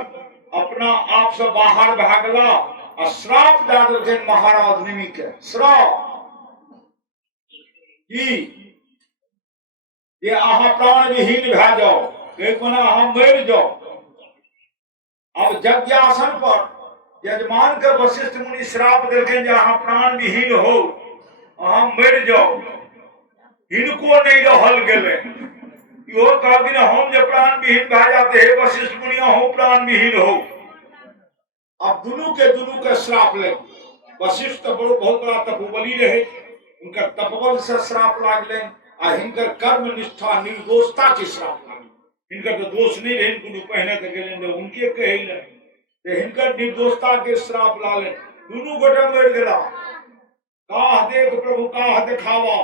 अपना आप से बाहर भए गेला आ श्राप दे देलखिन महाराज निमि के, श्राप ये अहाँ प्राण विहीन भए जाओ, कोना अहाँ मरि जाओ। अब यज्ञासन पर यजमान के वशिष्ठ मुनि श्राप देलखिन जे अहाँ प्राण विहीन हो, अहाँ मरि जाओ। हिनको नहीं रहल गेले, इहो कहलखिन हम जे प्राण विहीन भए जाते हे वशिष्ठ मुनि अहूँ प्राण विहीन हो। अब दुनू के श्राप लगे। वशिष्ठ तो बहुत बड़ा तपोबली रहे, उनका तपबल से श्राप लागले आ हिनकर कर्म निष्ठा निर्दोषता के श्राप लागले। हिनकर तो दोष नहीं रहे, इनको पहने तक गेले उनके कहे तो हिनकर निर्दोषता के श्राप लागले। दुनू गोटे मर गेला। काह देख प्रभु काह देखावा,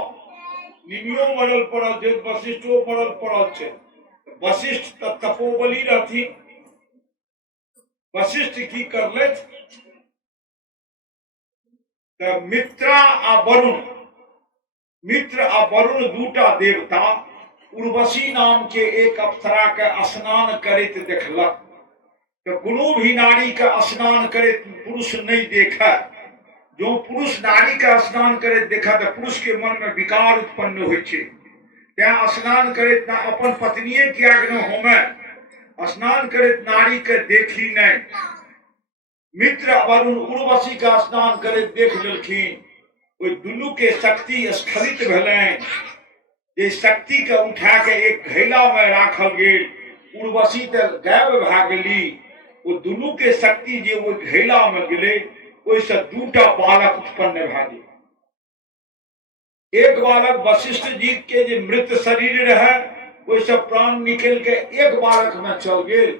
निमियो मरल पड़ल छै, वशिष्ठो मरल पड़ल छै। वशिष्ठ त तपोबली रहती। वशिष्ठ की करले त मित्र आ वरुण दूटा देवता उर्वशी नाम के एक अप्सरा के स्नान करैत देखलक। तो कोनो भी नारी के स्नान करैत पुरुष नहीं देखा। जो पुरुष नारी का स्नान करे देखा तो पुरुष के मन में विकार उत्पन्न हो स्नान करे ना अपन पत्निये त्याग न होमे, स्नान करे नारी के देखी नहीं। मित्र वरुण उर्वशी का स्नान करे देख लेलखिन। ओइ दुनू के शक्ति स्खलित भेलैन। जे शक्ति के उठा के एक घैला में राखल गेल, उर्वशी तो गायब भा गेली। वो दुनू के शक्ति जे वो घैला में गेले, ओइसे दूटा बालक उत्पन्न भा गेल। एक बालक वशिष्ठ जी के जे मृत शरीर रहे, ओइसे प्राण निकल के एक बालक में चल गेल,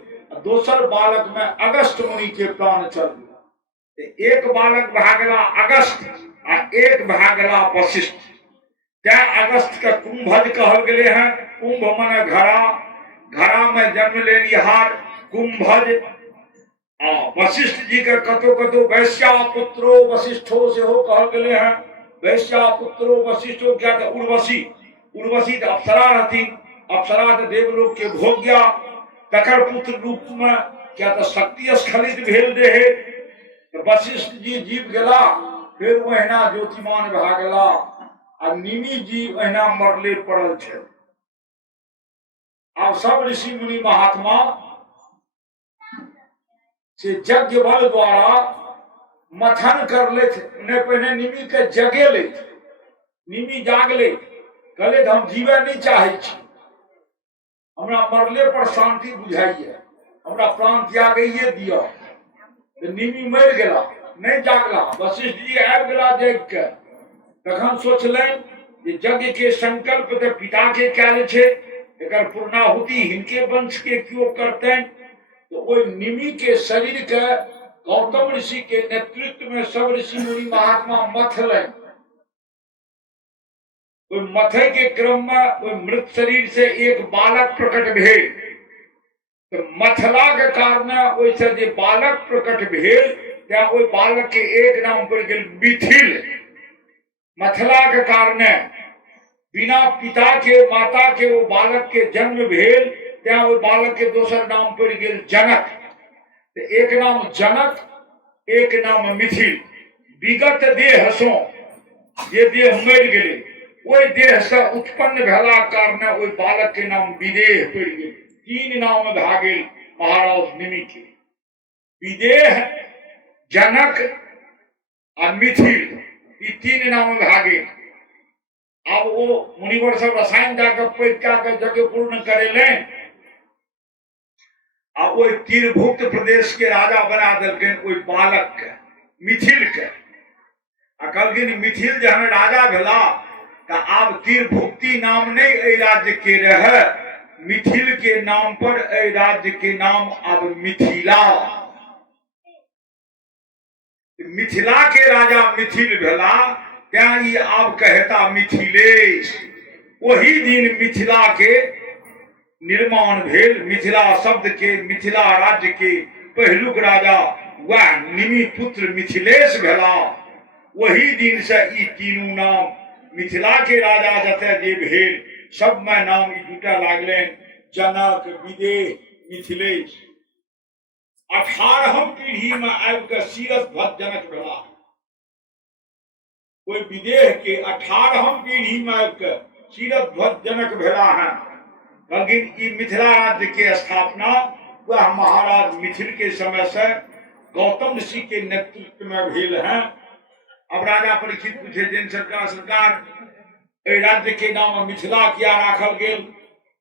दोसर बालक में अगस्त मुनि के प्राण चल गया। एक बालक भा गेला अगस्त आ एक भा गेला वशिष्ठ। क्या अगस्त का कुंभज कहल गेले हैं। कुंभ माने घड़ा, घड़ा में जन्म लेनिहार कुंभज। वशिष्ठ जी के कतो कतो वैश्या पुत्रो वशिष्ठो से हो कहल गेले हैं। वैश्या पुत्रो वशिष्ठो क्या था उर्वशी। उर्वशी तो अप्सरा रहती। अप्सरा तो देवलोक के भोग्या, तकर पुत्र रूप में क्या तो शक्ति स्खलित भेल रहे। तो वशिष्ठ जी जीव गेला, फिर वहना ज्योतिमान भा गेला आ निमि जी वहना मरले पड़ल छे। अब सब ऋषि मुनि महात्मा से यज्ञ बल द्वारा मथन कर ले ने पहने निमि के जगे ले। निमि जागले कहले हम जीवे नहीं चाहे छी, हमरा मरले पर शांति बुझाइए, हमरा प्राण त्यागइए दियो। तो निमि मर गेला, नहीं जागला। वशिष्ठ जी आबि गेला देख के, तखन सोचलनि जे यज्ञ के संकल्प तो पिता के कैल छे, एकर पूर्णाहुति हिनके वंश के क्यों करतनि। तो ओइ निमि के शरीर के गौतम ऋषि के नेतृत्व में सब ऋषि मुनि महात्मा मथलनि। ओइ मथे के क्रम में ओइ मृत शरीर से एक बालक प्रकट भेल। तो मथला के कारण ओइसे जे बालक प्रकट भेल, त्या ओइ बालक के एक नाम पड़ गेल मिथिल। मथला के कारण बिना पिता के माता के वो बालक के जन्म भेल, त्या वो बालक के दोसर नाम पड़ गेल जनक। तो एक नाम जनक, एक नाम मिथिल। विगत देह सो ये देह मर गेले, ओइ देह से उत्पन्न भेला कारण ओइ बालक के नाम विदेह पड़ गेल। तीन नाम भा गेल महाराज निमि के, विदेह, जनक आ मिथिल। ये तीन नाम भा गेल। अब वो मुनिवर सब रसायन जाकर पैक के जगह पूर्ण करेले। आ ओइ तीरभुक्त प्रदेश के राजा बना देलखिन ओइ बालक के, मिथिल के। आ कहलखिन मिथिल जहन राजा भेला तो आब तीरभुक्ति नाम नहीं ए राज्य के रहे, मिथिल के नाम पर ए राज्य के नाम अब मिथिला। मिथिला के राजा मिथिल भेला, क्या ये आप कहता मिथिलेश। वही दिन मिथिला के निर्माण भेल। मिथिला शब्द के, मिथिला राज्य के पहलुक राजा वह निमि पुत्र मिथिलेश भेला। वही दिन से ई तीनों नाम मिथिला के राजा जते जे भेल, सब में नाम ई जुटा लागले, जनक, विदेह, मिथिलेश। 18वीं पीढ़ी में आबि के सीरथ जनक भेला। कोई विदेह के 18वीं पीढ़ी में आबि के सीरथ जनक भेला है। लेकिन ई मिथिला राज्य के स्थापना वह महाराज मिथिल के समय से गौतम ऋषि के नेतृत्व में भेल है। अब राजा परीक्षित पूछे जिन सरकार राज्य के नाम मिथिला किया राखल गेल,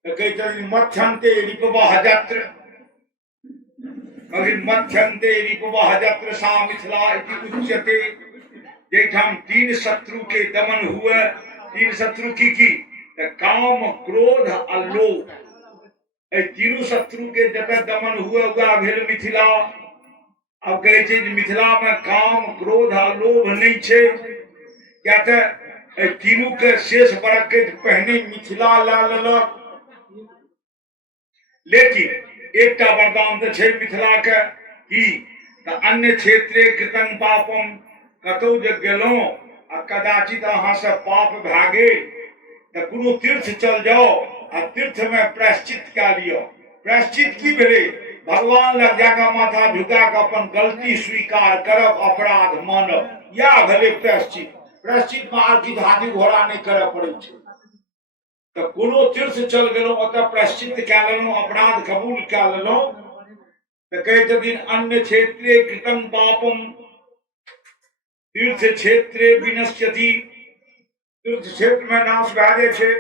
तो कहते मथ्यंते रिपवः जत्र। मध्यन्ते रिपुवः यत्र सा मिथिला इति उच्यते। जेठाम तीन शत्रु के दमन हुए। तीन शत्रु की काम क्रोध और लोभ, तीनों शत्रु के जतऽ दमन हुए हुआ भेल मिथिला। अब कहे छे मिथिला में काम क्रोध और लोभ नहीं छे, क्या तीनों के शेष बरकत पहने मिथिला ला लेलक। लेकिन एक वरदान तो छे मिथिला के कि अन्य क्षेत्रे कृतं पापम, कतौ जे गेलौं आ कदाचित अहाँ से पाप भागे तो कोनो तीर्थ चल जाओ आ तीर्थ में प्रायश्चित क्या लियो। प्रायश्चित की भेले? भगवान लग जाकर माथा झुका के अपन गलती स्वीकार करब, अपराध मानब, या भेले प्रायश्चित। प्रायश्चित में आर की हाथी घोड़ा नहीं करे पड़े छे। तो कोनो तीर्थ चल गेलौं, ओतऽ प्रायश्चित क्या लेलौं, अपराध कबूल क्या लेलौं, तो कहे छथिन अन्य क्षेत्रे कृतं पापम तीर्थ क्षेत्रे विनश्यति। तीर्थ क्षेत्र में नाश भए जाइ छै।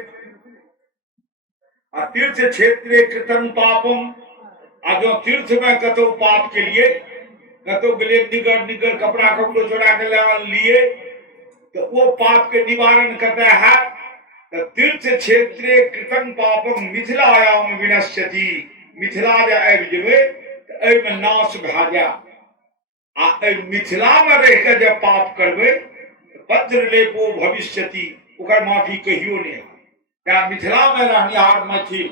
आ तीर्थ क्षेत्रे कृतं पापम, आ जो तीर्थ में कतौ पाप के लिए कतौ गेलिए, निगर निगर कपड़ा कपड़ो चोरा के लिए, तो वो पाप के निवारण कतऽ है? तो तीर्थ क्षेत्रे कृतं पापम मिथिलायाम विनश्यति। मिथिला जे आबि जेबै तो एहिमे नाश भए जाए। आ मिथिला में रह के जब पाप करबै वज्रलेपो भविष्यति, ओकर माफी कहियो नहीं। क्या मिथिला में रहनिहार मैथिल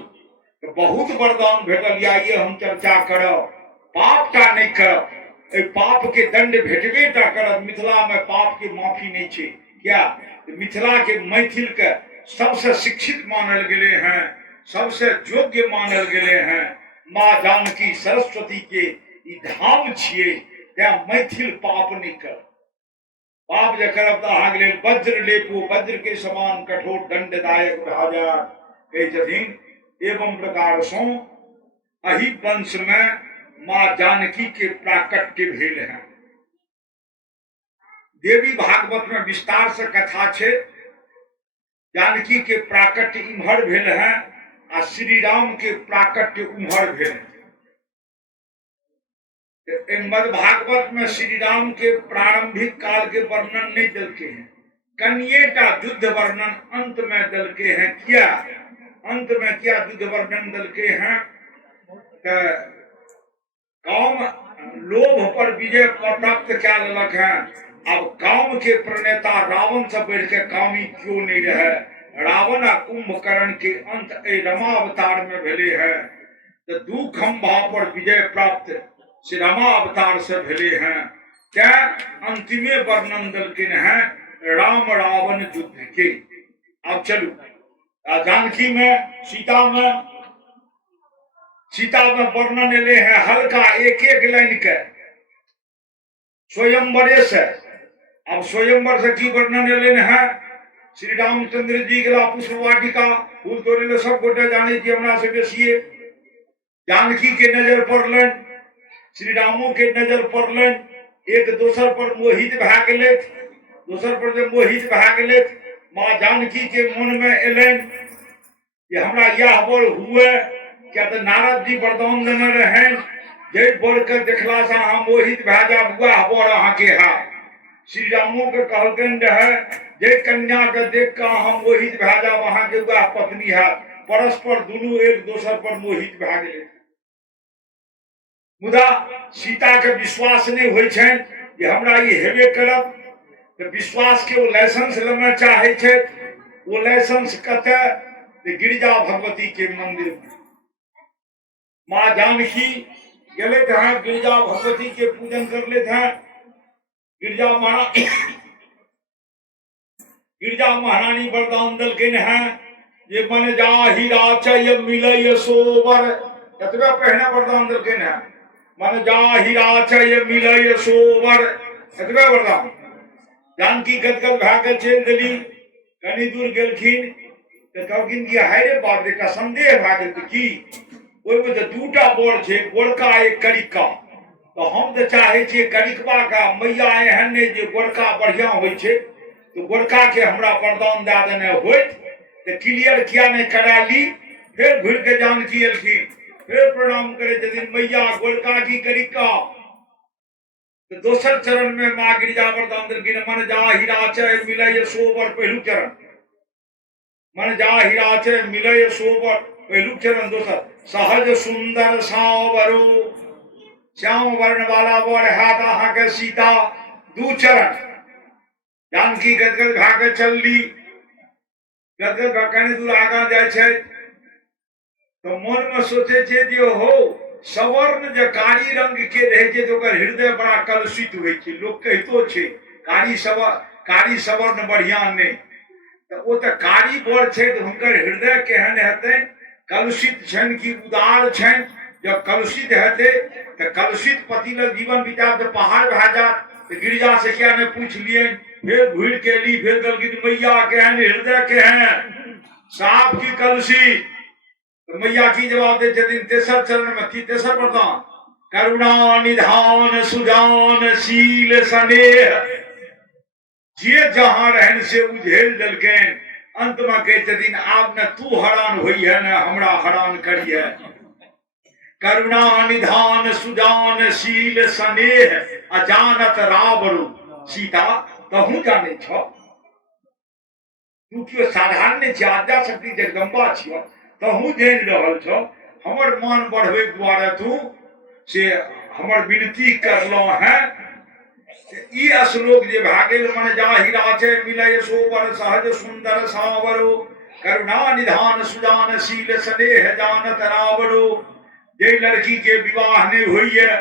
तो बहुत वरदान भेटल। ये हम चर्चा करब, पाप का नहीं करब, पाप के दंड भेटबे टा करब। मिथिला में पाप के माफी नहीं छे। क्या मिथिला के मैथिल के सबसे शिक्षित मानल गेले हैं, सबसे योग्य मानल गेले हैं। माँ जानकी सरस्वती के ई धाम छिए, त्या मैथिल पाप नहीं कर। पाप जे करब तो अहाँ गेल वज्र लेपो, वज्र के समान कठोर दंडदायक भए जायत। कहे छथिन एवं प्रकार से अहि वंश में माँ जानकी के प्राकट्य भेल है। देवी भागवत में विस्तार से कथा छे। जानकी के प्राकट्य इम्हर भेल है आ श्री राम के प्राकट्य उम्हर भेल है। मद भागवत में श्री राम के प्रारंभिक काल के वर्णन नहीं दलके हैं, कन्येटा युद्ध वर्णन अंत में दलके हैं। क्या अंत में क्या युद्ध वर्णन दलके हैं? काम लोभ पर विजय प्राप्त क्या ललक है। अब काम के प्रणेता रावण से बढ़ के कामी क्यों नहीं रहे। रावण आ कुंभकर्ण के अंत रमा अवतार में भेले है। तो दू खंभा पर विजय प्राप्त श्री रमा अवतार से भेले हैं। क्या अंतिमे वर्णन दलकिन है राम रावण युद्ध के। अब चलो जानकी में सीता में वर्णन ले है हल्का एक एक लाइन के स्वयंवरे से। अब स्वयंवर से की वर्णन ले है? श्री रामचंद्र जी गेला पुष्प वाटिका, फूल तोड़े सब गोटे जाने की हमरा से बेसिए। जानकी के नजर पड़लन, श्री रामो के नजर पड़लन, एक दोसर पर मोहित भए गेले। दोसर पर जब मोहित भए गेले माँ जानकी के मन में एलन कि हमरा यह बर हुए। क्या तो नारद जी वरदान देने रहे, जे बर के देखला से अहाँ मोहित भए जाब वह बर अहाँ के है। श्री रामो के कहलकन रहे जे कन्या के देख के अहाँ मोहित भए जाब अहाँ के वह पत्नी है। परस्पर दुनू एक दोसर पर मोहित भए गेले। मुदा सीता के विश्वास नहीं होय छन कि हमरा ई हेबे करब। तो विश्वास के वो लाइसेंस लेना चाहे छे। वो लाइसेंस कते? गिरिजा भगवती के मंदिर में माँ जानकी गेले थे, गिरिजा भगवती के पूजन कर ले थे। गिरिजा महारानी वरदान दलकिन है ये मन जा हीरा चय मिलय सोवर। एतबे पहने वरदान दलकिन है मन जा हीरा चय मिलय सोवर। एतबे वरदान। जानकी गदगद भए के चल देली। कनी दूर गेलखिन तो कहलखिन कि हाय रे बाप रे, का संदेह भए गेल कि ओहिमे तो दूटा बर छै, गोरका एक करिका। तो हम तो चाहे छियै करिकवा का मैया एहन नहीं जे गोरका बढ़िया होइ छै, तो गोरका के हमरा वरदान दे देने होइत तो क्लियर किया नहीं करा ली। फिर घुर के जानकी एलखिन, फिर प्रणाम करे जदिन मैया गोलका की करी का तो दोसर चरण में माँ गिरिजा वरदान दिलखिन मन जा हीराचय मिलय सोबर पहलू चरण मन जा हीराचय मिलय सोबर पहलू चरण दोसर सहज सुंदर सावरो श्याम वर्ण वाला वर हाथ अहाँ के सीता दू चरण जानकी गदगद भा के चलली गदगद भा कने दूर आगा जाय छै तो मन में सोचे छे जे हो सवर्ण जे कारी रंग के रहे छे तो ओकर हृदय बड़ा कलुषित होय छे लोग कहितो छे कारी सवर्ण बढ़िया ने तो ओ त कारी बर छे तो हुनकर हृदय केहन हेतै कलुषित छन कि उदार छन जब कलुषित हेतै तो कलुषित पति लग जीवन बिता तो पहाड़ भा जात तो गिरिजा से क्या ने पूछ लिए फिर घुड़ के ली फिर गलगिन मैया केहन हृदय केहन साफ की कलुषित तो मैया की जवाब दे जदिन तेसर चरण में थी तेसर वरदान करुणा निधान सुजान शील स्नेह जे जहां रहन से उझेल दलके अंत में कहे जदिन आब न तू हरान होई है न हमरा हरान करिए करुणा निधान सुजान शील स्नेह अजानत रावरु सीता तहू जाने छो तू क्यों साधारण आद्या शक्ति जगदम्बा छियो तहू जान रहल छो हमर मान बढ़वे द्वारा तू से हमर विनती करलो है ई श्लोक जे भागेल मन जाहि राचे मिलय सोबर सहज सुंदर सावरो करुणा निधान सुजान शील स्नेह जानत रावरो जे लड़की के विवाह नहीं हुई है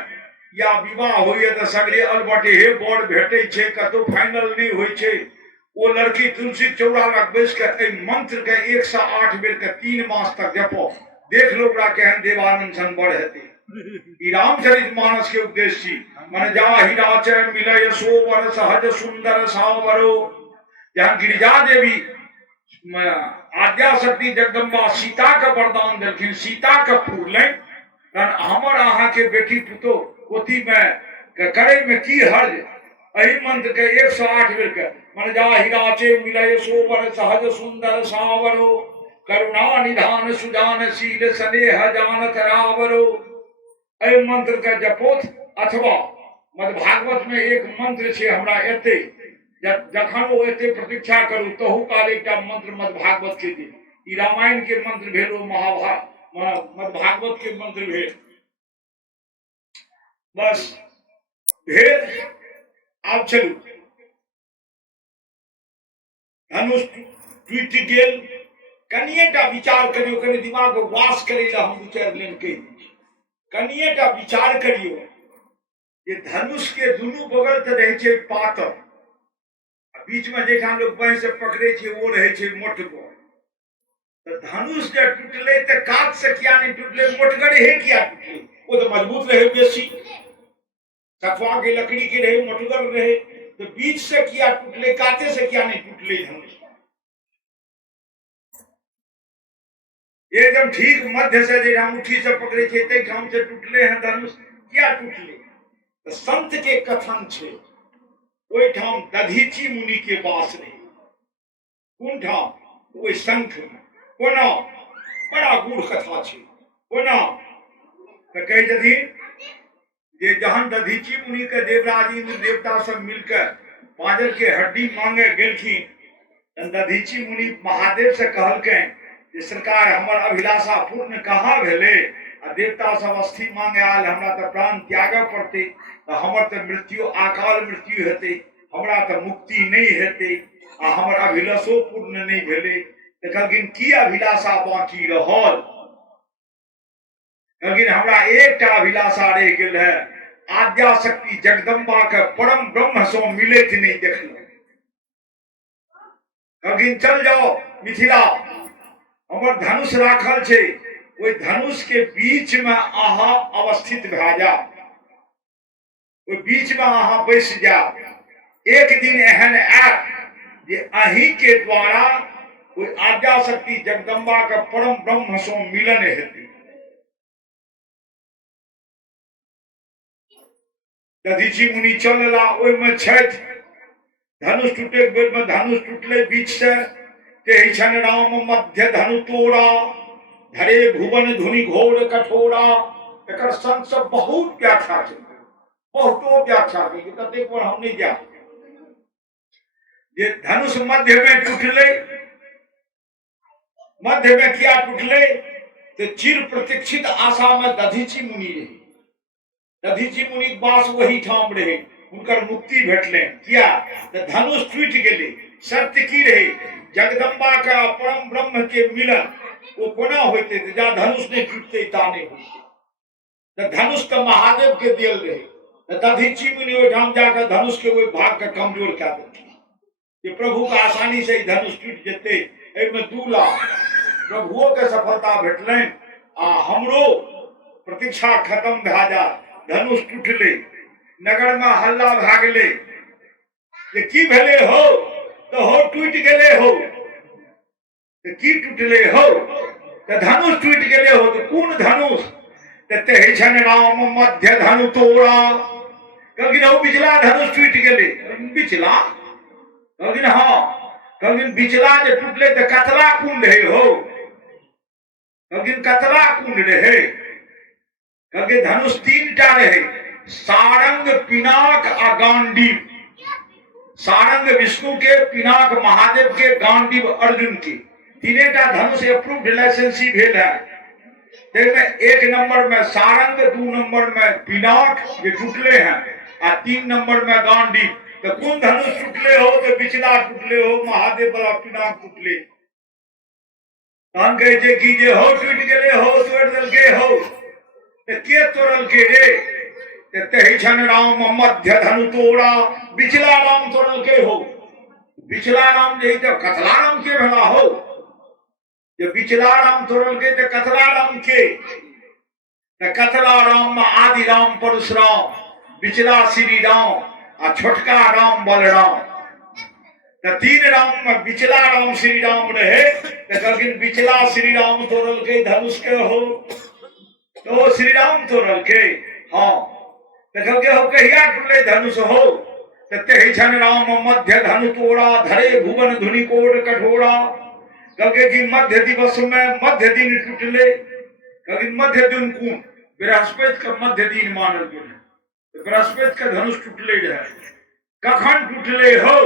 या विवाह हुई है तो सगले अलबटे हे बोर्ड भेटे छे कतो फाइनल नहीं हुई छे वो लड़की तुलसी चौरा लग बैस के मंत्र के 108 बेर के 3 मास तक जपो देख लो बड़ा केहन देवानंद सन बढ़ हेते ई रामचरित मानस के उपदेश छी मन जाहि राचय मिलय सोबर सहज सुंदर सावरो जहां गिरिजा देवी आद्या शक्ति जगदम्बा सीता का वरदान देलखिन सीता का पूरले हमर अहाँ के बेटी पुतो पोती में करे में की हर्ज एहि मंत्र के 108 बेर के मन जाहि राचे मिलय सोबर सहज सुंदर सावरो करुणा निधान सुजान शील स्नेह जानत रावरो एहि मंत्र के जपोथ अथवा मद भागवत में एक मंत्र छे हमरा एते जखन ओ एते प्रतीक्षा करू तहु काल एकटा मंत्र मद भागवत के दी ई रामायण के मंत्र भेल ओ महाभारत मद भागवत के मंत्र भेल बस भेल आब चलू धनुष टूट गेल कनिएटा विचार करियो कनि दिमाग को वास करे ला हम विचार लेन कहि कनिएटा विचार करियो ये धनुष के दुनू बगल तो रहे छे पातर बीच में जेठा लोग बांह से पकड़े छे वो रहे छे मोटगर तो धनुष जे टूटले तो काट से किया नहीं टूटले मोटगर है क्या टूटले वो तो मजबूत रहे बेसी सखवा के लकड़ी के रहे मोटगर रहे तो बीच से किया टूटले काटे से क्या नहीं टूटले धनुष एकदम ठीक मध्य से जे मुट्ठी से पकड़े छे ते ठाम से टूटले हैं धनुष क्या टूटले तो संत के कथन छे ओई ठाम दधीची मुनि के वास रहे कोन ठाम ओई संख में कोना बड़ा गूढ़ कथा छे कोना तो कहे जदी जे जहां दधीची मुनि के देवराज इंद्र देवता सब मिलकर पाजर के हड्डी मांगे गेलखिन दधीची मुनि महादेव से कहलके जे सरकार हमर अभिलाषा पूर्ण कहाँ भेले आ देवता सब अस्थि मांगे आल हमरा तो प्राण त्यागे पड़ते तो हमर तो मृत्यु अकाल मृत्यु हेते हमरा तो मुक्ति नहीं हेते आ हमर अभिलाषो पूर्ण नहीं भेले तो कहलखिन की अभिलाषा बाकी रहल कहलखिन हमरा एकटा अभिलाषा रह गेल है आद्या शक्ति जगदम्बा के परम ब्रह्म सो मिले थे नहीं देखल कहलखिन चल जाओ मिथिला हमर धनुष राखल छे ओई धनुष के बीच में आहा अवस्थित भा जा ओई बीच में आहा बैस जा एक दिन एहन आयत जे अही के द्वारा ओई आद्या शक्ति जगदम्बा के परम ब्रह्म सो मिलन हेतै दधीची मुनि चलला ओई में छथि धनुष टूटे बेर में धनुष टूटले बीच से ते छन राम मध्य धनु तोड़ा धरे भुवन धुनि घोर कठोरा। एकर संत सब बहुत व्याख्या छै, बहुतो व्याख्या छै, ततेक पर हम नहीं जा। जे धनुष मध्य में टूटले, मध्य में किया टूटले तो चिर प्रतीक्षित आशा में दधीची मुनि रहे। दधीची मुनि के पास वही ठाम रहे, उनकर मुक्ति भेटले। किया तो धनुष टूट गेले। शर्त की रहे, जगदम्बा का परम ब्रह्म के मिलन वो कोना होते थे, जा धनुष नहीं टूटते ता नहीं होते। तो धनुष तो महादेव के दिल रहे, तो दधीची मुनि वो ठाम जाकर धनुष के वो भाग का कमजोर कर देते कि प्रभु का आसानी से ही धनुष टूट जेते। एमे 2 लाख प्रभुओं के सफलता भेटले आ हमरो प्रतीक्षा खत्म भा जा। धनुष टूटले, नगर में हल्ला भा गेले जे की भेले हो, तो हो टूट गेले हो, तो की टूटले हो, तो धनुष टूट गेले हो, तो कौन धनुष, ते छन राम मध्य धनु तोड़ा। कभी हो बिचला धनुष टूट गेले, बिचला कभी हाँ, कभी बिचला जे टूटले तो कतरा कुंड है हो, कभी कतरा कुंड रहे, कभी धनुष 3 टा रहे, सारंग पिनाक आ गांडीव। सारंग विष्णु के, पिनाक महादेव के, गांडीव अर्जुन के, 3 टा धनुष अप्रूव्ड लाइसेंसी भेल है। में 1 नंबर में सारंग, 2 नंबर में पिनाक ये टूटले हैं, और 3 नंबर में गांडीव। तो कौन धनुष टूटले हो, तो बिचला टूटले हो, महादेव वाला पिनाक टूटले। तहन कहे जे कि जे हो टूट गेले हो, तोड़ दल के हो, तो के तोड़ल के रे, ते छन राम मध्य धनु तोड़ा। बिचला राम तोड़ल के हो, बिचला राम जे तो कतला राम के भला हो, जो बिचला राम तोड़ल के तो कतला राम के, तो कतला राम में आदि राम परशुराम, बिचला श्री राम आ छोटका राम बलराम। तो 3 राम में बिचला राम श्री राम रहे, तो कभी बिचला श्री राम तोड़ल के धनुष के हो, तो श्री राम तोड़ल के हाँ, तो कभी हो कहिया टूटे धनुष हो, तो ते छन राम मध्य धनु तोड़ा। धरे भुवन धुनि कोड कठोरा। कभी कि मध्य दिवस में मध्य दिन टूटले, कभी मध्य दिन कौन, बृहस्पति का मध्य दिन मानल गेल, बृहस्पति का धनुष टूटले रहे। कखन टूटले हो,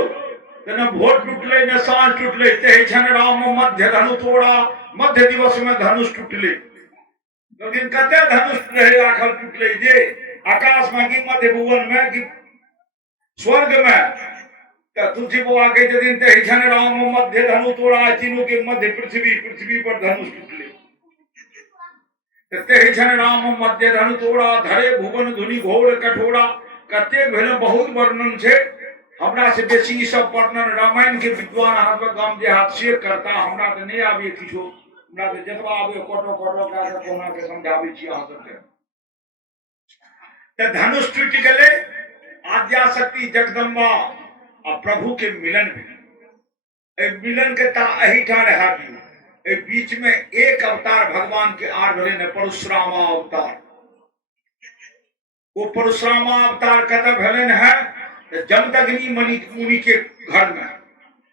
तो न भोर टूटले न सांझ टूटले, ते छन राम मध्य धनु तोड़ा। मध्य दिवस में धनुष टूटले, लेकिन कते धनुष रहे राखल टूटले जे आकाश में कि मध्य भुवन में कि स्वर्ग में। तो तुलसी बाबा के जदिन ते छन राम मध्य धनु तोड़ा, तीनों के मध्य पृथ्वी, पृथ्वी पर धनुष टूटले। ते छन राम मध्य धनु तोड़ा, धरे भुवन धुनि घोर कठोरा। कते भेल बहुत वर्णन छे, हमरा से बेसी ई सब वर्णन रामायण के विद्वान हमरा गाम देहात से करता। हमरा तो नहीं आबे किछो, हमरा तो जतबा आबे कोटो कोटो का के कोना के समझाबे छी अहाँ सबके। ते धनुष टूट गेले, आद्या शक्ति जगदम्बा आ प्रभु के मिलन भेल। ए मिलन के ता एही ठाम रहा दियो। ए बीच में एक अवतार भगवान के आर भेले ने, परशुराम अवतार। वो परशुराम अवतार कत भेलन है, जमदग्नि मुनि के घर में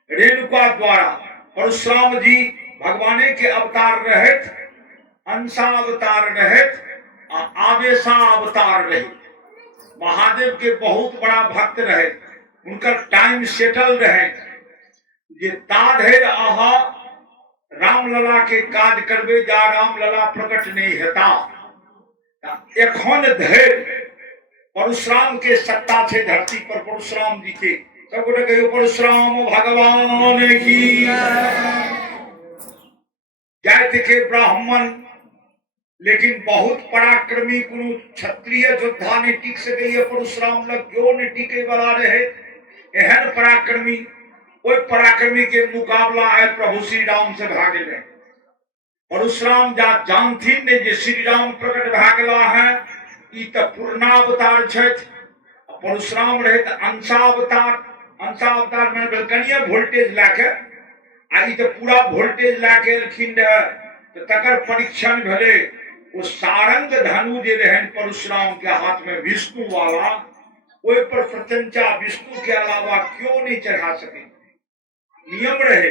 रेणुका द्वारा। परशुराम जी भगवाने के अवतार रहत, अंशा अवतार रहत, आवेशा अवतार रहे। महादेव के बहुत बड़ा भक्त रहे, उनका टाइम सेटल रहे जे ता धरि अहाँ रामलला के काज करबे जा रामलला प्रकट नहीं हेता। एखन धरि परशुराम के सत्ता छे धरती पर, परशुराम जी के। सब गोटे कहियो परशुराम भगवान की। जाति के ब्राह्मण लेकिन बहुत पराक्रमी, कोनो क्षत्रिय योद्धा ने टिक सके, परशुराम लग क्यों ने टिके वाला रहे। एहन पराक्रमी, ओई पराक्रमी के मुकाबला आए प्रभु श्री राम से भागे रहे। परशुराम जा जानथिन ने जे श्री राम प्रकट भा गेला है, ई त पूर्णावतार छथि। परशुराम रहे त अंशावतार। अंशावतार में कनिया वोल्टेज लाके आ ई त पूरा वोल्टेज लाके एलखिन रहे। तो तकर परीक्षण भेले। वो सारंग धनु जे रहन परशुराम के हाथ में विष्णु वाला, ओई पर प्रत्यंचा विष्णु के अलावा क्यों नहीं चढ़ा सके। नियम रहे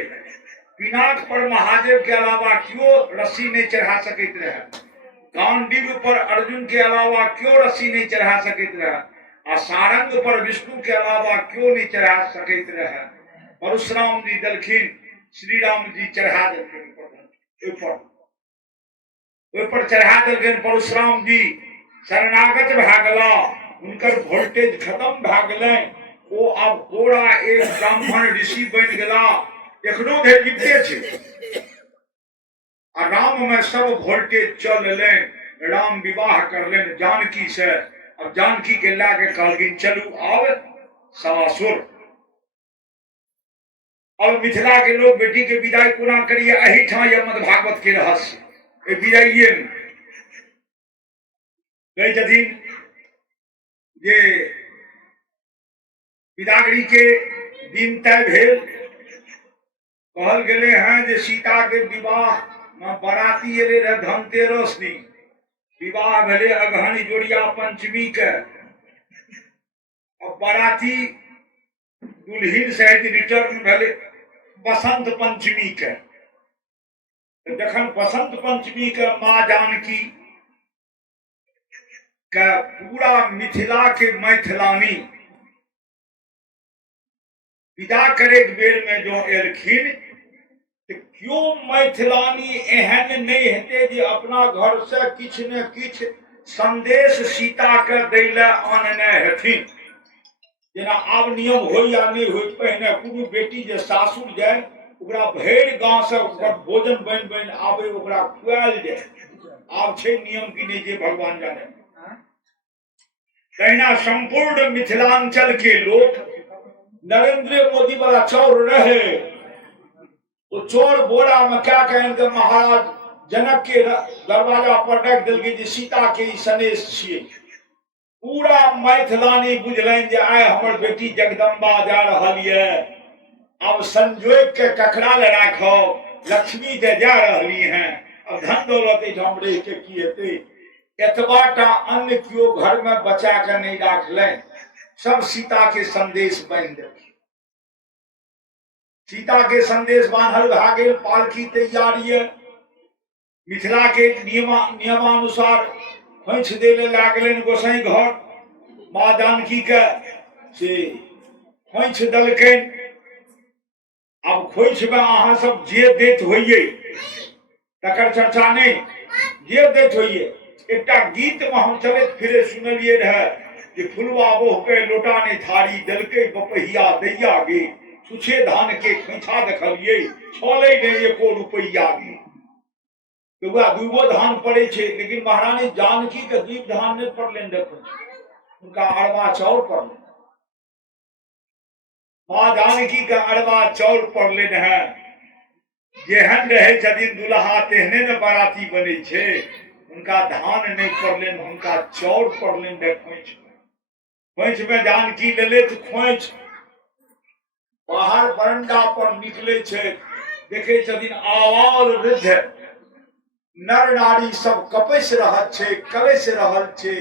पिनाक पर महादेव के अलावा क्यों रस्सी नहीं चढ़ा सकते रहे, गांडीव पर अर्जुन के अलावा क्यों रस्सी नहीं चढ़ा सकते रहे, और सारंग पर विष्णु के अलावा क्यों नहीं चढ़ा सकते रहे। परशुराम जी दलखिन, श्री राम जी चढ़ा दिलखिन ऊपर चढ़ा दिलखिन। परशुराम जी शरणागत भागला, उनकर वोल्टेज खत्म भ गए। वो अब पूरा एक ब्राह्मण ऋषि बन गला, एखनो धरि जीते छे। आ राम में सब वोल्टेज चल ले। राम विवाह कर लेन जानकी से। अब जानकी के लाके कहलखिन चलू आब सवासुर। अब मिथिला के लोग बेटी के विदाई कोना करिए, एही ठाम यमद भागवत के रहस्य विदाइये में कही छथिन जे विदागरी के दिन तय भेल। कहल गेले हैं जे सीता के विवाह में बराती एले रहे धनतेरस दिन, विवाह भेले अगहनी जोड़िया पंचमी के। और बराती दुल्हिन सहित रिटर्न भेले बसंत पंचमी के। जखन बसंत पंचमी के माँ जानकी के पूरा मिथिला के मैथिलानी विदा करे के बेर में जो एलखिन, तो क्यों मैथिलानी एहन नहीं हेते जे अपना घर से किछ न किछ संदेश सीता के दैले आनने हेथिन। जेना आब नियम हो या नहीं हो, पहने कोनो बेटी जे सासुर जाए ओकरा भरि गांव से भोजन बन बन आबे, ओकरा खुआल जाए। आब छे नियम कि नहीं जे भगवान जाने। तहिना संपूर्ण मिथिलांचल के लोग नरेंद्र मोदी वाला चौर रहे, तो चोर बोरा में क्या कहें कि महाराज जनक के दरवाजा पर रख दिल जे सीता के सनेश छिए। पूरा मैथिलानी बुझलनि जे आइ हमर बेटी जगदम्बा जा रही है, अब संजोग के कखड़ा ले राखो, लक्ष्मी दे जा रही हैं, अब धन दौलत हमरे के की हेते। एतबाटा अन्न क्यों घर में बचा के नहीं राखले, सब सीता के संदेश बन दे। सीता के संदेश बांधल भा गेल, पालकी तैयारी है। मिथिला के नियमानुसार खोइछ देले लागलन गोसाई घर। माँ जानकी के से खोइछ दलकन। अब खोइछ में अहाँ सब जे देत होइए तकर चर्चा नहीं, जे देत होइए। एकटा गीत में हम चलत फिरे सुनलिए रहे कि फुलवा बोह के लोटा ने थारी दलके बपहिया दैया गे, छुछे धान के खोइछा देखलिए छोले ने एको रुपैया गे। तो वह दूगो धान पड़े छे, लेकिन महारानी जानकी के दीप धान नहीं पड़ले, देखो उनका अरवा चौर पड़ले। माँ जानकी का अरवा चौर पड़ले है। जेहन रहे छथिन दुल्हा तेहने न बाराती बने छे। उनका धान नहीं पड़ले, उनका चौर पड़ले। खोइछ में जानकी ललित खोइछ बाहर बरंडा पर निकले छे, देखे छथिन आवाल वृद्ध नर नारी सब कपैस रहल छे, कलैस रहल छे,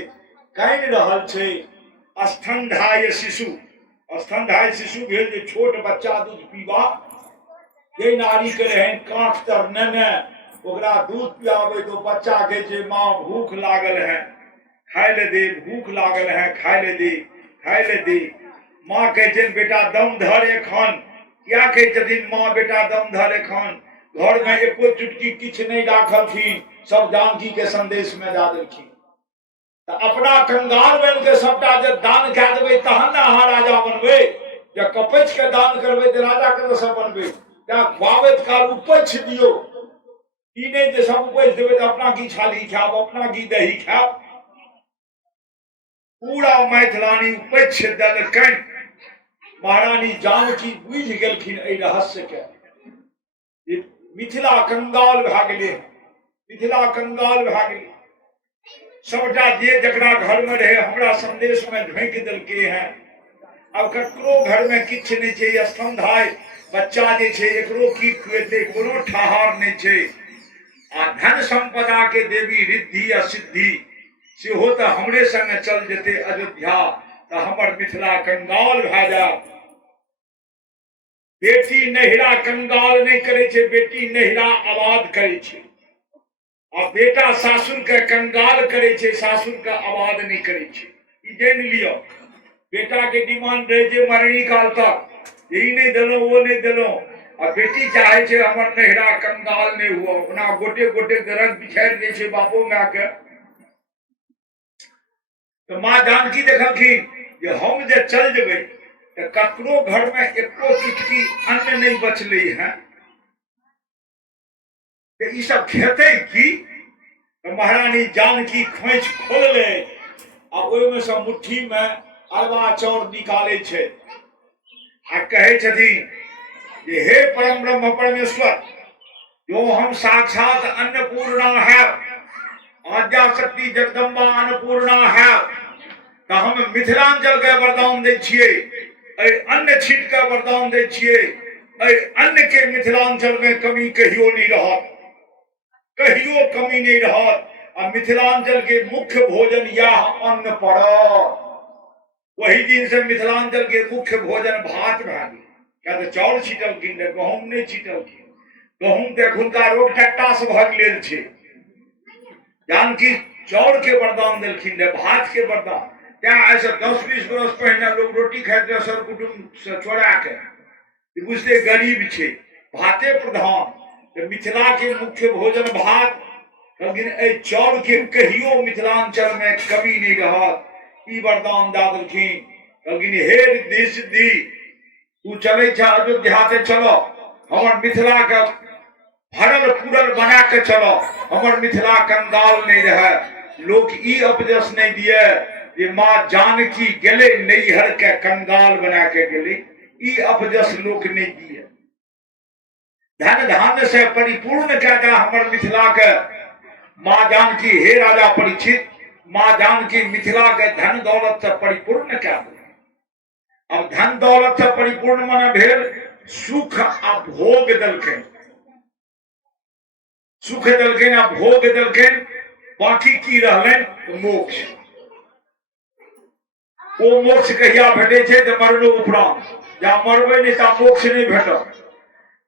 काइन रहल छे। स्तनधाय शिशु, स्तनधाय शिशु भेल जे छोट बच्चा दूध पीबा, जे नारी के रहन कांख तर नेने ओकरा दूध पियाबे तो बच्चा के जे माँ भूख लागल है खाय ले दे, भूख लागल है खाय ले दे, खाय ले दे। माँ कहे बेटा दम धर एखन, क्या कहे माँ बेटा दम धर एखन। घर में एको चुटकी किछ नहीं राखलखिन, सब जानकी के संदेश में जा देलखिन। अपना कंगाल बन के सबटा जब दान कह देवे तहन ना अहाँ राजा बनबे। जब कपैछ के दान करबे तो राजा के सब बनबे। क्या खुआबैत काल उपैछ दियो, ई नहीं जे सब उपैछ देवे तो अपना की छाली खाब, अपना की दही खाब। पूरा मैथिलानी उपैछ देलकनि। महारानी जानकी बुझ गेलखिन एहि रहस्य के। मिथिला कंगाल भा गेले, मिथिला कंगाल भा गेले। सबटा जे जकरा घर में रहे हमरा संदेश में ढोक देलके हैं। अब ककरो घर में किछ नहीं छे, स्तनधाय बच्चा जे छे एकरो की खुएते, कोनो ठहार नहीं छे। आ धन संपदा के देवी रिद्धि आ सिद्धि सेहो तो हमरे संग चल जेते अयोध्या, तो हमर मिथिला कंगाल भा जात। बेटी नहिरा कंगाल नहीं करे छे, बेटी नहिरा आबाद करे छे। और बेटा सासुर के कंगाल करे छे, सासुर का आबाद नहीं करे छे। ई जान लियो। बेटा के डिमांड रहे छे मरनी काल तक, यही नहीं दिलो वो नहीं दिलो। और बेटी चाहे छे हमर नहिरा कंगाल नहीं हुआ, अपना गोटे गोटे गरज बिछाड़ दे छे बापो माँ के। तो माँ जानकी देखलखिन जे हम जे चल जेबै तो ककरो घर में एको चुटकी अन्न नहीं बचले है, तो ई सब खेते की। तो महारानी जानकी खोइछ खोल ले आ ओहि में से मुट्ठी में अरबा चाउर निकाले छे आ कहे छथिन जे हे परम ब्रह्म परमेश्वर, जो हम साक्षात अन्नपूर्णा है, आद्या शक्ति जगदम्बा अन्नपूर्णा है, तो हम मिथिलांचल के वरदान दे छिए, अन्न छीट के वरदान दे छिए। अन्न के मिथिलांचल में कमी कहियो नहीं रहत, कहियो कमी नहीं रहत। और मिथिलांचल के मुख्य भोजन यह अन्न पड़त। वही दिन से मिथिलांचल के मुख्य भोजन भात भए गेल। क्या तो चाउर छीटलखिन, गहूम नहीं छीटलखिन। गहूम के एखुनका रोग टट्टा से भग लेल छे। जानकी चाउर के वरदान देलखिन, भात के वरदान। क्या ऐसे 10-20 बरस पहले लोग रोटी खाते सर कुटुम से छोड़ा के, बुझते गरीब छे, भाते प्रधान। तो मिथिला के मुख्य भोजन भात, लेकिन ए चाउर के कहियो मिथिलांचल में कमी नहीं रहत। ई वरदान दे देलखिन। लेकिन हे देश दी, तू चले छा अयोध्या से चलो, हमर मिथिला के भरल पूरल बना के चलो, हमर मिथिला कंगाल नहीं रहे। लोग ई उपदेश नहीं दिए जे माँ जानकी गेले नैहर के कंगाल बना के गेले, ई उपदेश लोग नहीं दिए। धन धान्य से परिपूर्ण क्या था हमर मिथिला के माँ जानकी। हे राजा परीक्षित, माँ जानकी मिथिला के धन दौलत से परिपूर्ण क्या था। अब धन दौलत से परिपूर्ण माने भेल सुख आ भोग दलखिन, सुख दलखिन आ भोग दलखिन। बाकी की रहलन मोक्ष। वो मोक्ष कहिया भेटे छे तो मरनो उपरांत, या मरबे नहीं ता मोक्ष नहीं भेटत।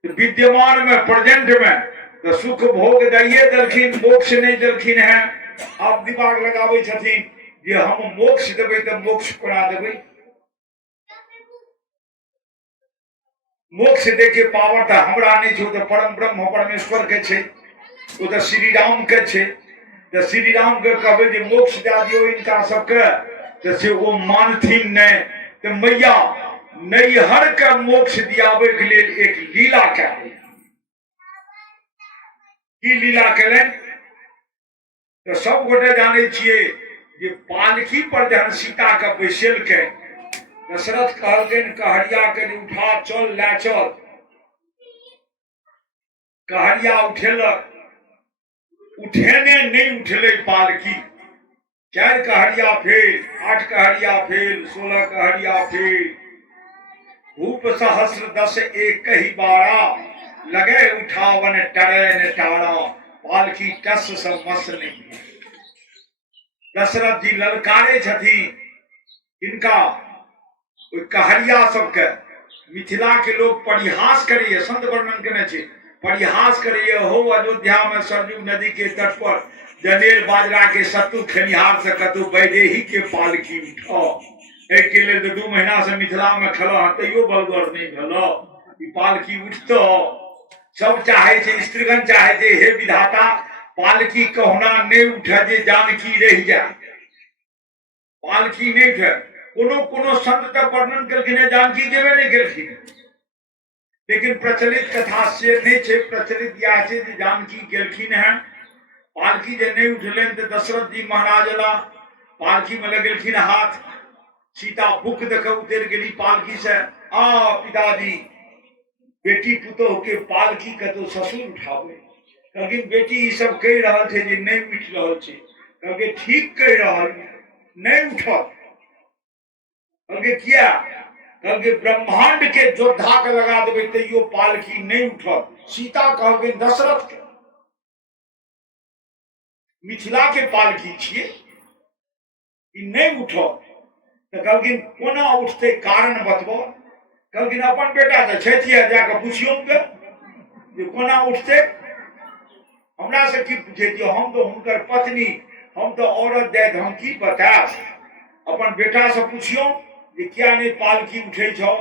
विद्यमान में प्रेजेंट में तो सुख भोग दैये दलखिन, मोक्ष नहीं दलखिन है। आप दिमाग लगावे छथिन जे हम मोक्ष देबै तो मोक्ष कोना देबै। मोक्ष दे के पावर तो हमरा नहीं छो, तो परम ब्रह्म परमेश्वर के छे, वो तो श्री राम के छे। तो श्री राम के कहबे जे मोक्ष दे दियो इनका सबके, तो से वो मानथिन नहीं। तो मैया नैहर के मोक्ष दियाबे के लिए एक लीला कए। की लीला केलन तो सब गोटे जाने छिए जे पालकी पर जहन सीता के बैसेलकै, दशरथ कहलकैन कहरिया के उठा चल ला चल। कहरिया उठेलक, उठेने नहीं उठले पालकी। 4 कहरिया फेल, 8 कहरिया फेल, 16 कहरिया फेल। भूप सहस्र 10 एक ही बारा, लगे उठावन टरैन टारा। पालकी टस से मस नहीं। दशरथ जी ललकारे छथिन इनका कहरिया सबके। मिथिला के लोग परिहास करिए, संत वर्णन केने छे, परिहास करिए हो अयोध्या में सरयू नदी के तट पर जनेर बाजरा के सत्तू खेनिहार से कतु वैदेही के पालकी उठाओ। एक के लिए 2 महीना से मिथिला में खला तैयो बलगर नहीं भेलो, ई पालकी उठतो। सब चाहे छे, स्त्रीगण चाहे छे हे विधाता पालकी कहना नहीं उठे जे जानकी रह जाए। पालकी नहीं उठे। कोनो कोनो संत तक वर्णन करके जानकी जेबे नहीं केलखिन, लेकिन प्रचलित कथा से नहीं छे। प्रचलित यह छे जे जानकी गेलखिन है। पालकी जे नहीं उठलेन तो दशरथ जी महाराज ला पालकी में लगेलखिन हाथ। सीता बुक देख उतर गेली पालकी से। आ पिताजी, बेटी पुतोह के पालकी के तो ससुर उठावे, लेकिन बेटी ई सब कह रहा थे जे नहीं उठ रहा छे। कहे ठीक कह रहा नहीं उठत। कहे किया? कहे ब्रह्मांड के योद्धा के लगा देवे तैयो पालकी नहीं उठत। सीता कहे दशरथ के, मिथिला के पालकी छिए, ई नहीं उठत। तो कहलखिन कोना उठते कारण बतबो। कहलखिन अपन बेटा तऽ छथिए, जाकऽ पुछियौ जे कोना उठतै। हमरा से की पूछे दियौ, हम तो हुनकर पत्नी, हम तो औरत जाति, हम की बताएब। अपन बेटा से पूछियो जे किया नहीं पालकी उठे छो।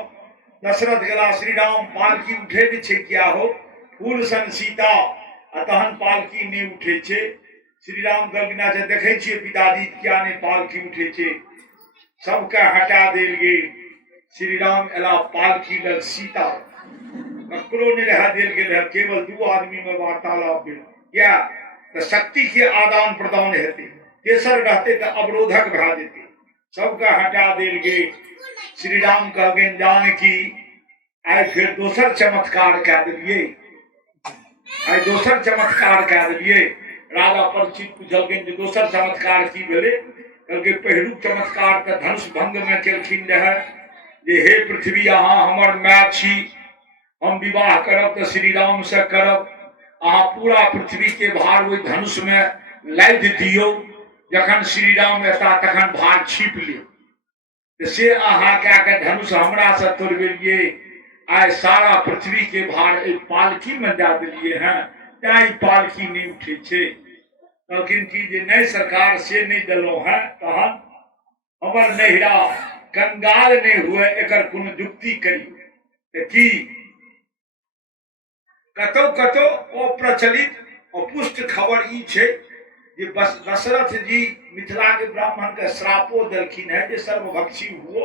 दशरथ गेला, श्री राम पालकी उठे नहीं छे किया हो, फूल सन सीता आ तहन पालकी नहीं उठे छे। श्री राम कहलखिन अच्छा देखे छिए पिताजी किया नहीं पालकी उठे छे। सबके हटा देल गेल। श्री राम एला पालकी लग, सीता ककरो नहीं रह देल गेल है, केवल दू आदमी में वार्तालाप भेल। क्या तो शक्ति के आदान प्रदान हेते, तेसर रहते तो अवरोधक भा जेते। सबके हटा देल गेल। श्री राम कहलखिन जानकी आइ फिर दोसर चमत्कार कए देलिए, आइ दोसर चमत्कार कए देलिए। राजा परीक्षित पूछलखिन जे दोसर चमत्कार की भेलै। कहलकै पहिलुक चमत्कार तऽ धनुष भंग में केलखिन रहै, जे हे पृथ्वी अहाँ हमर माय छी, हम विवाह करब तऽ श्री राम से करब, अहाँ पूरा पृथ्वी के भार ओहि धनुष में लादि दियौ, जखन श्री राम एता तखन भार छीप लियौ। से अहाँ कए के धनुष हमरा से तोड़बेलिए, आइ सारा पृथ्वी के भार एहि पालकी में दे देलिए हैं, तैं पालकी नहीं उठे छे। कहलखिन कि जे नहीं सरकार से नहीं दिलौ है, तहन हमर नहिरा कंगाल नहीं हुए, एकर कोनो जुक्ति करी। कि कतौ कतौ अप्रचलित अपुष्ट खबर ई छे जे बस दशरथ जी मिथिला के ब्राह्मण के श्रापो देलखिन है जे सर्वभक्षी हुओ।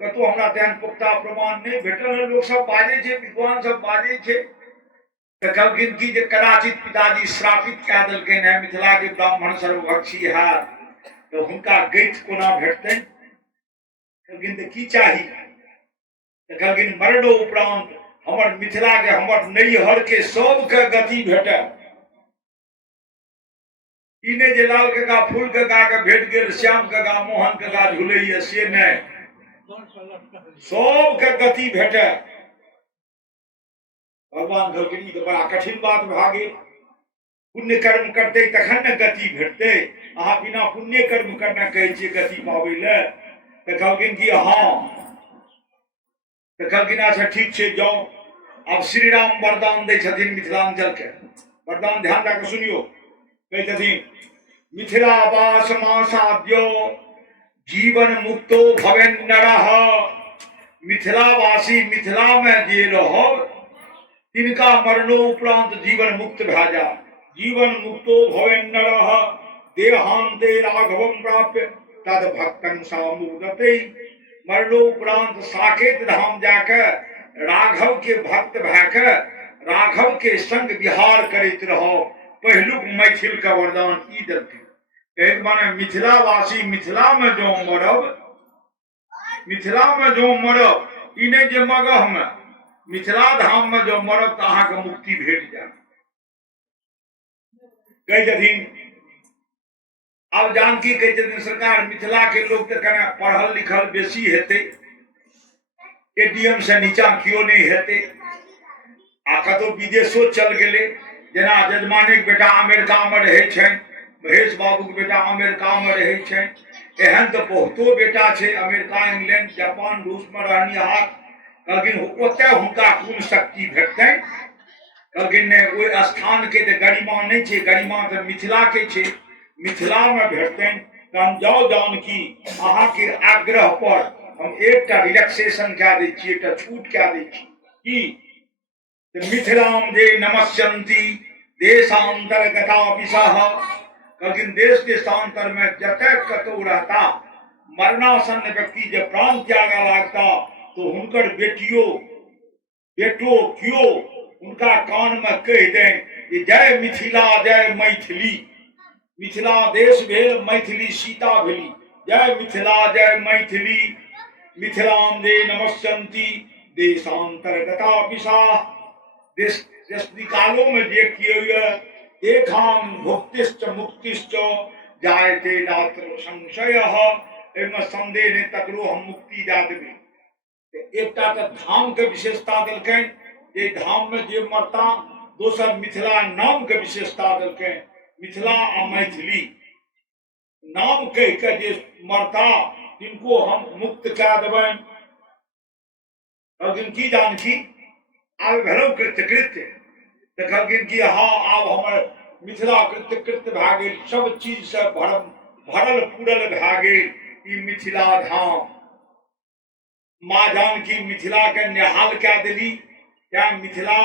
कतौ हमरा तेहन पुख्ता प्रमाण नहीं भेटल है। लोग सब बाजे छे, विद्वान सब बाजे छे। तो कहलखिन कि जे कदाचित पिताजी श्रापित कए देलखिन है मिथिला के ब्राह्मण सर्वभक्षी है, तो हुनका गति कोना भेटतनि। कहलखिन तो की चाही। तो कहलखिन मरणो उपरांत हमर मिथिला के, हमर नैहर के सबके गति भेटे। ई नहीं जे लाल कका फूल कका के भेट गेल, श्याम कका मोहन कका झुलैया, से नहीं, सबके गति भेटे। भगवान कहलखिन ई तो बड़ा कठिन बात भा गेल। पुण्य कर्म करते तखन न गति भेटते, अहाँ बिना पुण्य कर्म करना कहै छियै गति पाबै ले। तो कहलखिन कि हाँ। तो कहलखिन अच्छा ठीक छे जाओ। अब श्री राम वरदान दै छथिन मिथिलांचल के, वरदान ध्यान रख सुनियो। कहै छथिन मिथिला वास मासाद्यो जीवन मुक्तो भवेन नरः। मिथिलावासी मिथिला में जे रहब तिनका मरणोपरांत जीवन मुक्त भए जा। जीवन मुक्तो भवेन नरः देहांते राघवम प्राप्य तद भक्तन सामुदते। मरणोपरांत साकेत धाम जाकर राघव के भक्त भैके राघव के संग विहार करते रहो। पहिलुक मैथिल का वरदान ई देलखिन। एक माने मिथिलावासी मिथिला में जो मरब, मिथिला में जो मरब, ई नहीं जे मगह में, मिथिला धाम में जो मरब तो अहाँ के मुक्ति भेट जाए। कह छथिन अब जानकी कह छथिन सरकार मिथिला के लोग तो कने पढ़ल लिखल बेसी हेते, एडीएम से नीचा क्यों नहीं हेते। आ कतो विदेशो चल गेले, जेना जजमानी के बेटा अमेरिका में रहे छन, महेश बाबू के बेटा अमेरिका में रहे छन, एहन तो बहुतो बेटा छे अमेरिका, इंग्लैंड, जापान, रूस में रहनिहार। कहलखिन ओते हुनका कोन शक्ति भेटतै। कहलखिन ने ओइ स्थान के तो गरिमा नहीं छे, गरिमा तो मिथिला के छे, मिथिला में भेटतैन। तहन जाओ जानकी अहाँ के आग्रह पर हम एकटा रिलैक्सेशन क्या दै छी, एकटा छूट क्या दै छी। की मिथिलाम जे नमस्यन्ति देशांतरगता विषह। कहलखिन देश देशांतर में जतय कतौ रहता मरणासन्न व्यक्ति जब प्राण त्यागा लागता तो हुनकर बेटियों बेटो क्यों उनका कान में कह दें कि जय मिथिला जय मैथिली। मिथिला देश भेल, मैथिली सीता भेली। जय मिथिला जय मैथिली। मिथिलाम दे नमस्यन्ति देशांतरगता विषा। देश निकालों में जे किए देखाम भुक्तिश्च मुक्तिश्च जायते नात्र संशय। एमे संदेह नहीं, तकरो हम मुक्ति दे देबे। एकटा तो धाम के विशेषता देलकैन, ये धाम में जे मरता। दोसर मिथिला नाम के विशेषता देलकैन, मिथिला आ मैथिली नाम कह के जे मरता तिनको हम मुक्त कए देबैन। कहलखिन की जानकी आब भेलौ कृत्य तऽ कहलखिन कि हाँ आब हमर मिथिला कृत्य भए गेल, सब चीज से भरल पूरल भए गेल ई मिथिला धाम। माँ जानकी मिथिला के निहाल कए देली, क्या मिथिला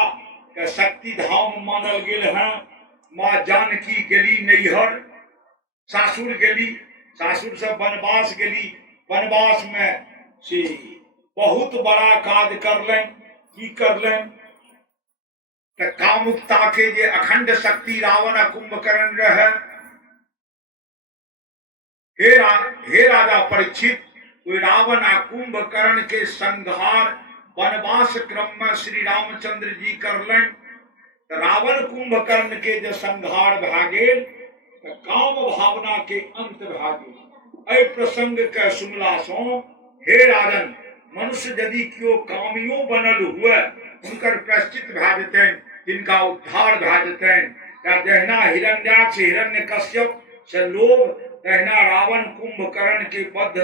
के शक्ति धाम मानल गेल है। माँ जानकी गेली नैहर, सासुर गेली, सासुर से वनवास गेली, वनवास में से बहुत बड़ा काज करलनि। की करलनि तऽ कामुकता के जे अखंड शक्ति रावण आ कुंभकर्ण रहे, हे राजा परीक्षित, रावण आ कुंभकर्ण के संहार वनवास क्रम में श्री रामचंद्र जी करलनि। रावण कुंभकर्ण के जो संहार भए गेल तऽ काम भावना के अंत भए गेल। एहि प्रसंग के सुनला सो हे राजन, मनुष्य यदि क्यों कामियो बनल हुए हुनकर प्रायश्चित भए जेतनि, तिनका उद्धार भए जेतनि। जहिना हिरण्याक्ष हिरण्यकश्यप से लोभ, तहिना रावण कुंभकर्ण के वध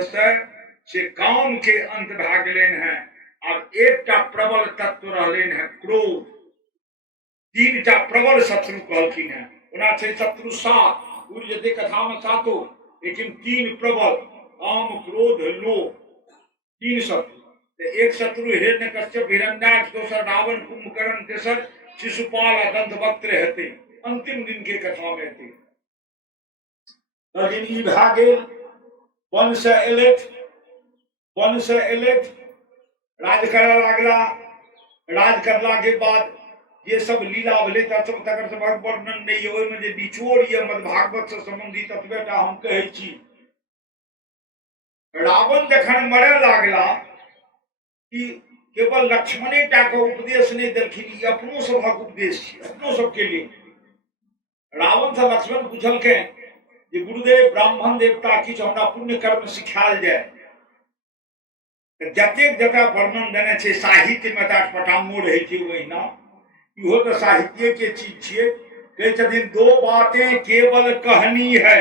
से काम के अंत भए गेलनि हैं। अब एकटा प्रबल तत्व रहलनि हैं क्रोध। तीनटा प्रबल शत्रु कहलखिन हैं, ओना छै शत्रु सात, पूरी जते कथा में सातो, लेकिन तीन प्रबल काम क्रोध लोभ, तीन शत्रु। एक शत्रु हिरण्यकश्यप हिरण्याक्ष, दोसर रावण कुंभकर्ण, तेसर शिशुपाल आ दंतवक्त्र हेतै, अंतिम दिन के कथा में हेतै। लेकिन ई भए गेल, वन से एलथि, राज करऽ लागला। राज करला के बाद ये सब लीला भेलै तकर सभक वर्णन नहीं है, ओहिमे जे निचोड़ ये मद्भागवत से संबंधित ततबेटा हम कहै छी। रावण जखन मरऽ लागला कि केवल लक्ष्मणे टा के उपदेश नहीं देलखिन, ई अपनो सभक उपदेश छै, अपनो सबके लिए। रावण से लक्ष्मण पूछलकै जे गुरुदेव ब्राह्मण देवता किछु हमरा पुण्य कर्म सिखायल जाय। जतेक जतऽ वर्णन देने छै साहित्य में अटपटांगो रहै छै, ओहिना इहो तो साहित्य के चीज छियै। कहै छथिन दो बातें केवल कहनी है,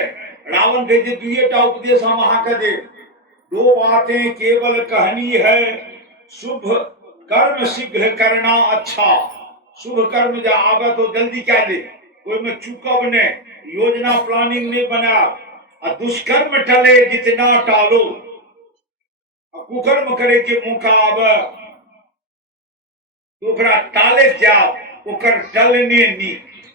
रावण कहै छै दुइएटा उपदेश हम अहाँके देब। दो बातें केवल कहनी है, शुभ कर्म शीघ्र करना अच्छा। शुभ कर्म जो आवे तो जल्दी क्या ले, कोई में चूकब ने, योजना प्लानिंग नहीं बना। और दुष्कर्म टले जितना टालो, कुकर्म करे के मौका आवे तो ओकरा टाले जाओ, ओकर टलने नी।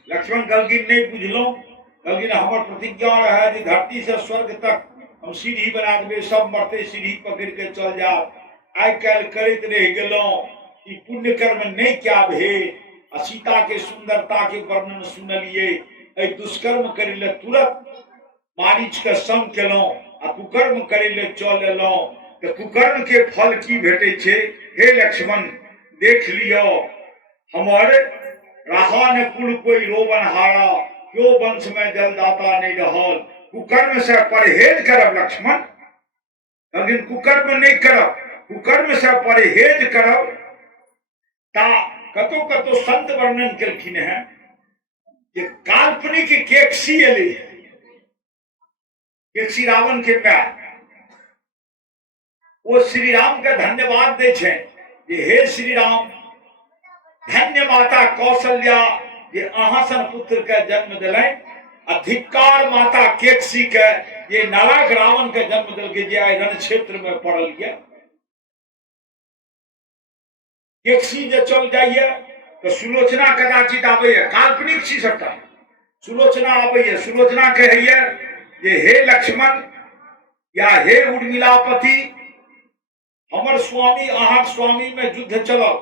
लक्ष्मण कहलखिन नहीं बुझलौं, कहलखिन हमर प्रतिज्ञा रहे जे धरती से स्वर्ग तक हम सीढ़ी बना देबै, सब मरते सीढ़ी पकड़ के चल जाओ। आइ काल्हि करैत रहि गेलौं, ई पुण्य कर्म नहीं क्या भेल। आ सीता के सुंदरता के वर्णन सुनलिए, एहि दुष्कर्म करै ले तुरंत मारीच के संग केलौं आ कुकर्म करै ले चल एलौं। तो कुकर्म के फल की भेटै छै, हे लक्ष्मण देख लियो। हमर रहा न कुल कोई रोवन हारा, क्यों वंश में जलदाता नहीं रहल। कुकर्म से परहेज करब लक्ष्मण, लेकिन कुकर्म नहीं करब, कुकर्म से परहेज करब। ता कतो कतो संत वर्णन केलखिन हैं कि काल्पनिक केकसी एलै, केकसी रावण के पैर, वो श्री राम के धन्यवाद दे छे जे हे श्री राम, धन्य माता कौशल्या जे अहाँ सन पुत्र के जन्म दिलैन, अधिकार माता केकसी के ये नालायक रावण के जन्म दिल के जे आइ रण क्षेत्र में पड़ल ये। केकसी जे चल जाइए तो सुलोचना कदाचित आबैए, काल्पनिक छी सबटा। सुलोचना आबैए, सुलोचना कहैए जे हे लक्ष्मण या हे उर्मिलापति, हमर स्वामी अहाँ स्वामी में युद्ध चलल,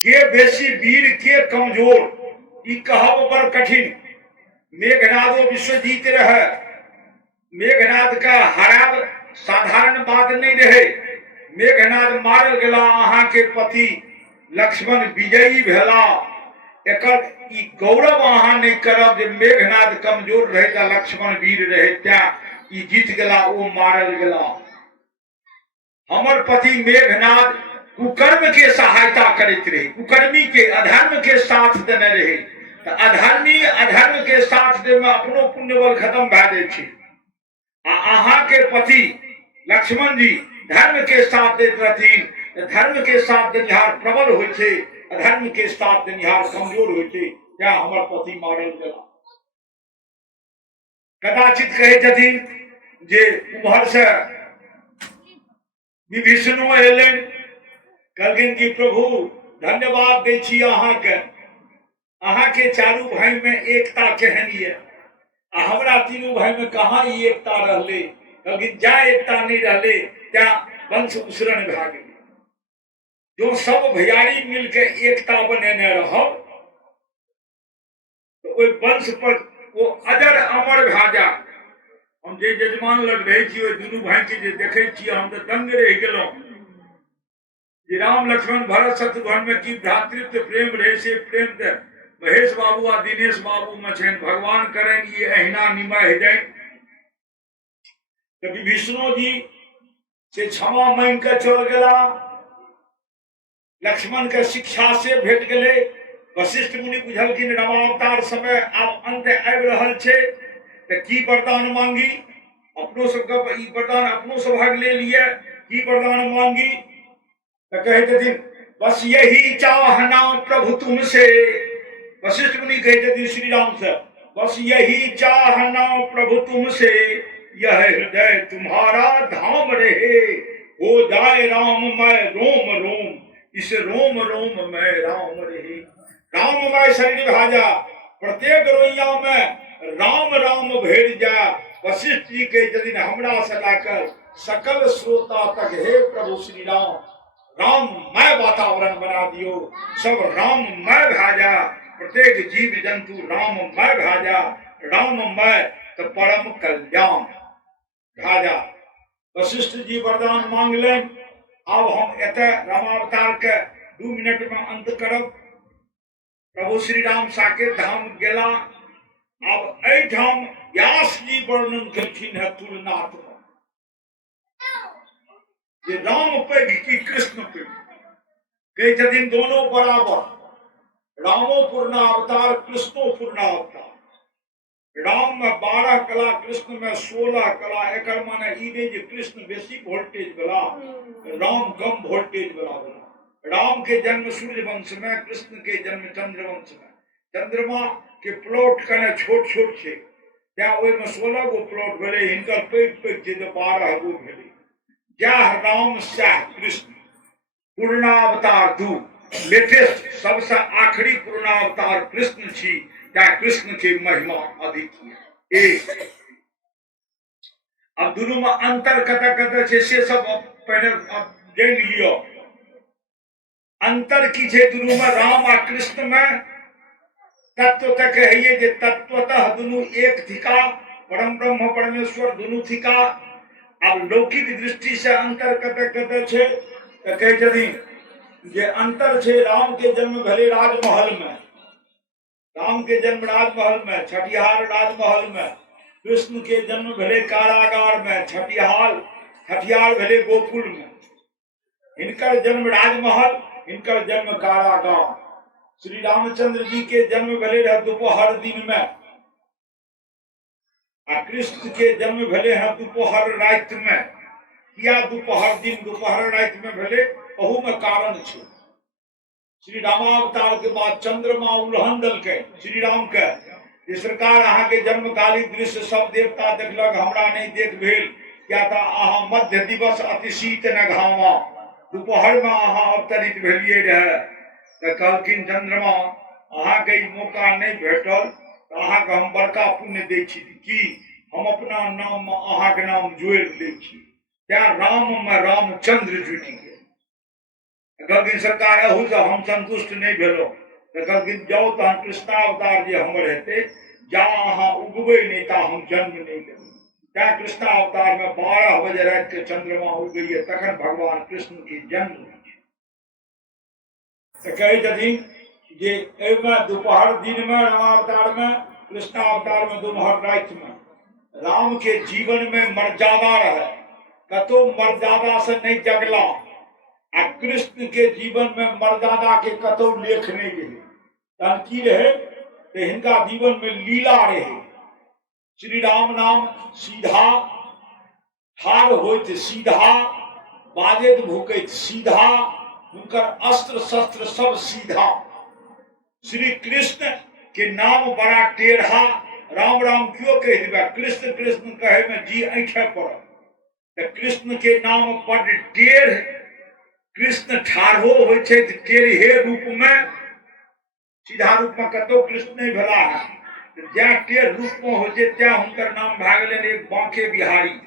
के बेसी वीर के कमजोर ई कहब बड़ कठिन। मेघनादो विश्वजीत रहे, मेघनाद का हराब साधारण बात नहीं रहे। मेघनाद मारल गेला, अहाँ के पति लक्ष्मण विजयी भेला। एकर ई गौरव अहाँ नहीं करब जे मेघनाद कमजोर रहे त लक्ष्मण वीर रहे, त्या ई जीत गेला, ओ मारल गेला। हमर पति मेघनाद कुकर्म के सहायता करते रहे, कुकर्मी के अधर्म के साथ देने रहे। तो अधर्मी अधर्म के साथ दे में अपनो पुण्य बल खत्म भए जाए छै। अहाँ के पति लक्ष्मण जी धर्म के साथ दैत रहथिन, धर्म के साथ देनिहार प्रबल होइ छै, अधर्म के साथ देनिहार कमजोर होइ छै। क्या हमर पति मारल गेला। कदाचित कहै छथिन जे उम्हर से विभीषणो एलनि, कहलखिन कि प्रभु धन्यवाद दै छी अहाँके, अहाँके चारू भाई में एकता केहन ये, आ हमरा तीनू भाई में कहाँ ई एकता रहले। कहलखिन जा एकता नहीं रहले त्या वंश उसरण भए गेलै। जो सब भैयारी मिलके एकता बनेने रहब तो ओहि वंश पर वो अजर अमर भए जाए। हम जे जजमान लग रहे छी ओहि दुनू भाई के जे देखे छी हम तो दंग रह गेलहुं जे राम लक्ष्मण भरत शत्रुघ्न में की भ्रातृत्व प्रेम रहे से प्रेम तो महेश बाबू आ दिनेश बाबू में छनि। भगवान करें ये अहिना निमह जाए। तो विभीषणो जी से क्षमा मांग के चल गेला। लक्ष्मण के शिक्षा से भेट गेले। वशिष्ठ मुनि बुझलखिन रामावतार समय आब अंत आबि रहल छै तो की वरदान मांगी। अपनो सबके ई वरदान अपनो सभक ले लिए की वरदान मांगी तो कहे छथिन बस यही चाहना प्रभु तुमसे। वशिष्ठ मुनि कहे छथिन श्री राम से बस यही चाहना प्रभु तुमसे, यह हृदय तुम्हारा धाम रहे, हो जाए राममय रोम रोम, इस रोम रोम में राम रहे। राममय शरीर भाजा, प्रत्येक रोइया में राम राम भेड़ जा। वशिष्ठ जी के यदि हमरा से लाकर सकल श्रोता तक हे प्रभु श्री राम राममय वातावरण बना दियो। सब राममय भाजा, प्रत्येक जीव जंतु राममय भाजा। राममय तो परम कल्याण भाजा। वशिष्ठ जी वरदान मांग लें। अब हम एत रामावतार के 2 मिनट में अंत करब। प्रभु श्री राम साकेत धाम गेला। अब एठाम व्यास जी वर्णन केलखिन है तुलनात्मक जे राम पैघ की कृष्ण पैघ। कहे छथिन दोनों बराबर, रामो पूर्णावतार कृष्णो पूर्णावतार। राम में 12 कला, कृष्ण में 16 कला। एक माने ई नहीं जे कृष्ण बेसी वोल्टेज वाला, राम कम वोल्टेज वाला बना। राम के जन्म सूर्य वंश में, कृष्ण के जन्म चंद्र वंश में। चंद्रमा के प्लॉट कने छोट छोट छे, त्या ओइ में 16 गो प्लॉट भेले, हिनकर पैघ पैघ छे तो 12 गो भेले। जह राम सह कृष्ण पूर्णावतार 2 लेटेस्ट सबसे आखिरी पूर्णावतार कृष्ण छी। क्या कृष्ण की महिमा अधिक है। एक अब दोनों में अंतर कत कत छे से सब पहले अब जान लियो। अंतर की छे दोनों में राम और कृष्ण में तत्व तक है ये जे तत्वतः दोनों एक थिका, परम ब्रह्म परमेश्वर दोनों थिका। अब लौकिक दृष्टि से अंतर कत कत छे तो कहे छथिन जे अंतर छे राम के जन्म भले राजमहल में, राम के जन्म राजमहल में, छठिहार राजमहल में। कृष्ण के जन्म भले कारागार में, छठिहार भले गोकुल में। इनकर जन्म राजमहल, इनकर जन्म कारागार। श्री रामचंद्र जी के जन्म भले रहे दोपहर दिन में, और कृष्ण के जन्म भले हैं दोपहर रात में। या दोपहर दिन दोपहर रात में भले, अहू में कारण छे। श्री रामावतार के बाद चंद्रमा उल्हन दल के श्री राम के सरकार अहाँ के जन्मकाली दृश्य सब देवता देखलक, हमरा नहीं देख भेल। क्या था अहाँ मध्य दिवस अति शीत न घामा, दोपहर में अहाँ अवतरित भेलिए रहे। तो कहलखिन चंद्रमा अहाँ के मौका नहीं भेटल तो अहाँ के हम बड़का पुण्य दै छी कि हम अपना नाम में अहाँ के नाम जोड़ लै छी। क्या राम में रामचंद्र जुटि गेल। कहलखिन सरकार अहू से हम संतुष्ट नहीं भेलो। तो कहलखिन जाओ तो कृष्णावतार जे हमर हेते, जा अहाँ उगबे नहीं ता हम जन्म नहीं लेब। क्या कृष्णावतार में 12 बजे रात के चंद्रमा उगैये तखन भगवान कृष्ण की जन्म हुई। तो कहे छथिन जे एहिमे दोपहर दिन में रामावतार में, कृष्णावतार में दोपहर रात में। राम के जीवन में मर्यादा रहे, कतो मर्यादा से नहीं जगला। आ कृष्ण के जीवन में मर्यादा के कतो लेख नहीं रहे। तहन की रहे तो हिनका जीवन में लीला रहे। श्री राम नाम सीधा ठाड़ होइत सीधा, बाजैत भूकैत सीधा, उनकर अस्त्र शस्त्र सब सीधा। श्री कृष्ण के नाम बड़ा टेढ़ा, राम राम क्यों कह दिबा, कृष्ण कृष्ण कहे में जी ऐठे पड़ल। तो कृष्ण के नाम बड़ टेढ़, कृष्ण ठाढ़ो होइ छै टेढ़े रूप में, सीधा रूप में कतौ कृष्ण नहीं भेला है। जै टेढ़ रूप में हो छै त्या हुनकर नाम भए गेलै एक बांके बिहारी।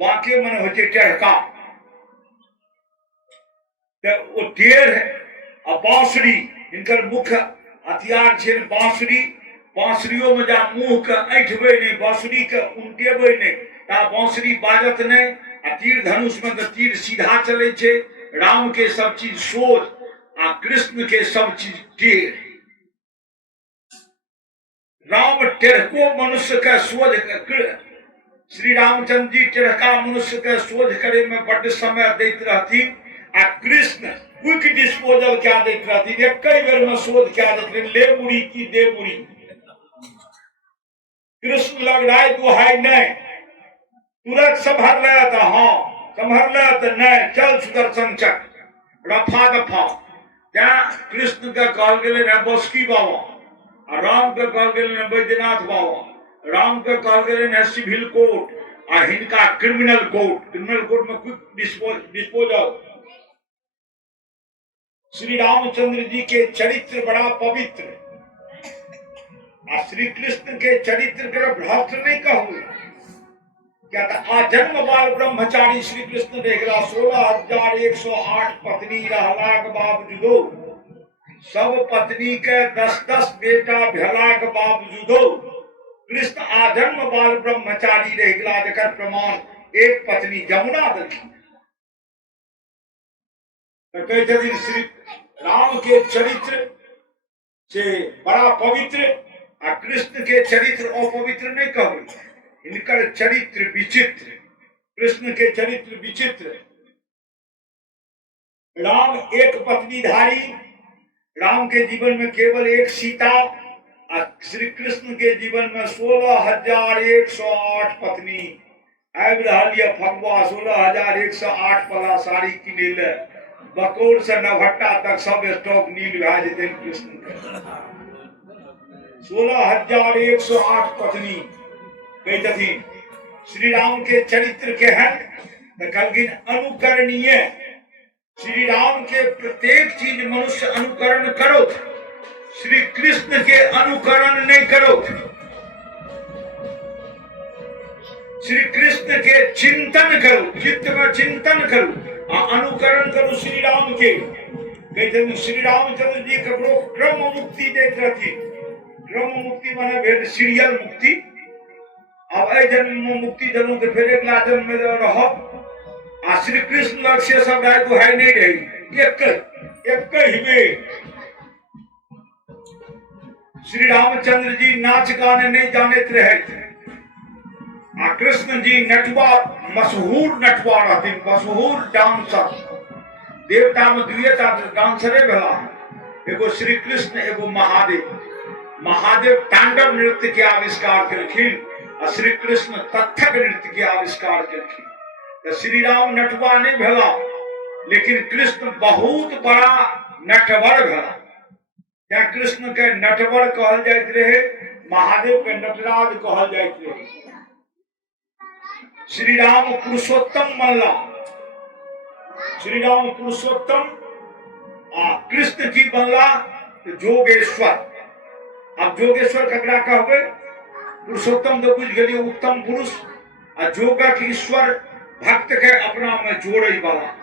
बांके मने होइ छै टेढ़का। तो ओ टेढ़ आ बांसुरी हिनकर मुख्य हथियार छै बांसुरी। बांसुरियो में जा मुंह के ऐठबै नहीं, बांसुरी के उल्टेबै नहीं, ता बांसुरी बाजत नहीं। आ तीर धनुष में तो तीर सीधा चले छे। राम के सब चीज सोझ आ कृष्ण के सब चीज टेढ़। राम टेढ़को मनुष्य के सोझ, श्री रामचंद्र जी टेढ़का मनुष्य के सोझ करे में बड़ समय दैत रहथिन। आ कृष्ण क्विक डिस्पोजल क्या दैत रहथिन, एक बेर में सोझ क्या देथिन, ले बुढ़ी की दे बुढ़ी। कृष्ण लग राय दुहाई नहीं, तुरंत संभर ले तो हाँ, संभर ले तो नहीं, चल सुदर्शन चक, रफा दफा। क्या कृष्ण के कहल गेले न बसकी बाबा, आ राम के कहल गेले न बैद्यनाथ बाबा। राम के कहल गेले न सिविल कोर्ट, आ हिनका क्रिमिनल कोर्ट। क्रिमिनल कोर्ट में क्विक डिस्पोजल। श्री रामचंद्र जी के चरित्र बड़ा पवित्र, आ श्री कृष्ण के चरित्र के भ्रष्ट नहीं कहूँ। क्या आजन्म बाल ब्रह्मचारी श्री कृष्ण देखेगा 16,108 पत्नी रहलाक बावजूदो, सब पत्नी के 10-10 बेटा भेलाक बावजूदो कृष्ण आजन्म बाल ब्रह्मचारी रह गया, जकर प्रमाण एक पत्नी जमुना देलखिन। तो कहते श्री राम के चरित्र से बड़ा पवित्र, आ कृष्ण के चरित्र अपवित्र नहीं कहू। इनकर चरित्र विचित्र, कृष्ण के चरित्र विचित्र। राम एक पत्नीधारी, राम के जीवन में केवल एक सीता, और श्री कृष्ण के जीवन में 16,108 पत्नी। आबि रही है फगुआ, 16,108 वाला साड़ी किने ले, बकौर से नभट्टा तक सब स्टॉक नील भए जेतै कृष्ण के। 16,108 पत्नी कहते। श्री राम के चरित्र के हैं तो कहलखिन अनुकरणीय। श्री राम के प्रत्येक चीज मनुष्य अनुकरण करो, श्री कृष्ण के अनुकरण नहीं करो। श्री कृष्ण के चिंतन करो, चित्त में चिंतन करो, अनुकरण करो श्री राम के। कहते श्री रामचंद्र जी ककरो क्रम मुक्ति देते रहती। क्रम मुक्ति माने भेद सीरियल मुक्ति। अब ए जन्म में मुक्ति देलू तो फिर अगला जन्म में रहब। आ श्री कृष्ण लग से सब राय दुहाई नहीं रही, एक ही में। श्री रामचंद्र जी नाच गाने नहीं जानते रहे। आ कृष्ण जी नटवा, मशहूर नटवा रहते, मशहूर डांसर। देवता में दुएटा डांसरे भेला, एगो श्री कृष्ण एगो महादेव। महादेव तांडव नृत्य के आविष्कार कलखिन, और श्री कृष्ण तत्थक नृत्य के आविष्कार कलखिन। तो श्री राम नटवा नहीं भेला, लेकिन कृष्ण बहुत बड़ा नटवर भेला। क्या कृष्ण के नटवर कहल जाइत रहे, महादेव के नटराज कहल जाइत रहे। श्री राम पुरुषोत्तम बनला, श्री राम पुरुषोत्तम। कृष्ण जी बनला तो जोगेश्वर। अब जोगेश्वर ककरा कहबे, पुरुषोत्तम तो बुझ गए उत्तम पुरुष, आ जोगक ईश्वर भक्त के अपना में जोड़े वाला।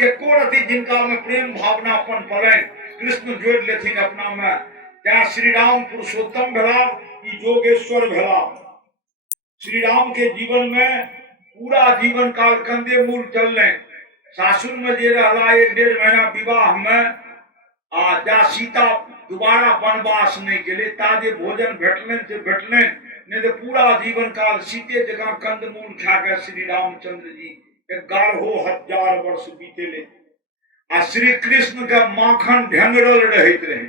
एको रति जिनका में प्रेम भावना अपन पड़े, कृष्ण जोड़ लेथिन अपना में। क्या श्री राम पुरुषोत्तम भेला, ई जोगेश्वर भेला। श्री राम के जीवन में पूरा जीवन काल कंदे मूल चलने। सासुर में जे रहला 1-1.5 महीना विवाह में, जा सीता दोबारा वनवास नहीं गेले, ताजे भोजन भेटलन से भेटलन, नहीं तो पूरा जीवन काल सीते जगह कंदमूल खा के श्री रामचंद्र जी 11,000 वर्ष बीतेले। आ श्री कृष्ण का माखन ढंगरल रहते रहे।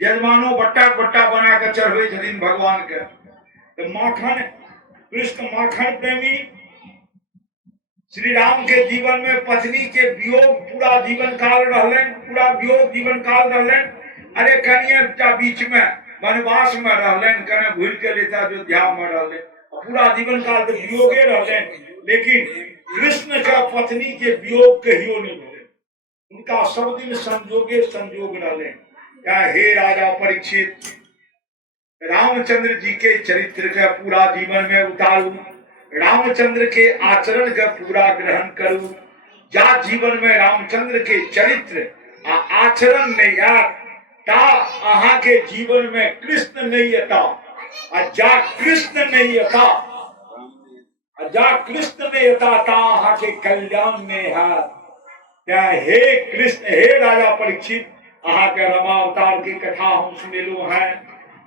यजमानो बट्टा बट्टा बना के चढ़वे छथिन भगवान के। तो माखन, कृष्ण माखन प्रेमी, श्री राम के जीवन में पत्नी के वियोग पूरा जीवन काल रहलन, पूरा वियोग जीवन काल रहलन। अरे कनिया बीच में वनवास में रहलन, कने भूल के लेता अयोध्या में रहलन, पूरा जीवन काल तो वियोगे रहलन। लेकिन कृष्ण का पत्नी के वियोग कहियो नहीं मिले, उनका सब दिन संजोगे संजोग रहले। क्या हे राजा परीक्षित, रामचंद्र जी के चरित्र का पूरा जीवन में उतारू, रामचंद्र के आचरण का पूरा ग्रहण करूं। जा जीवन में रामचंद्र के चरित्र आचरण नहीं यार ता अहा के जीवन में कृष्ण नहीं आता, जा कृष्ण नहीं आता, जा कृष्ण नहीं आता ता अहा के कल्याण में है। क्या हे कृष्ण, हे राजा परीक्षित, अहा के रमा अवतार की कथा हम सुने लो हैं,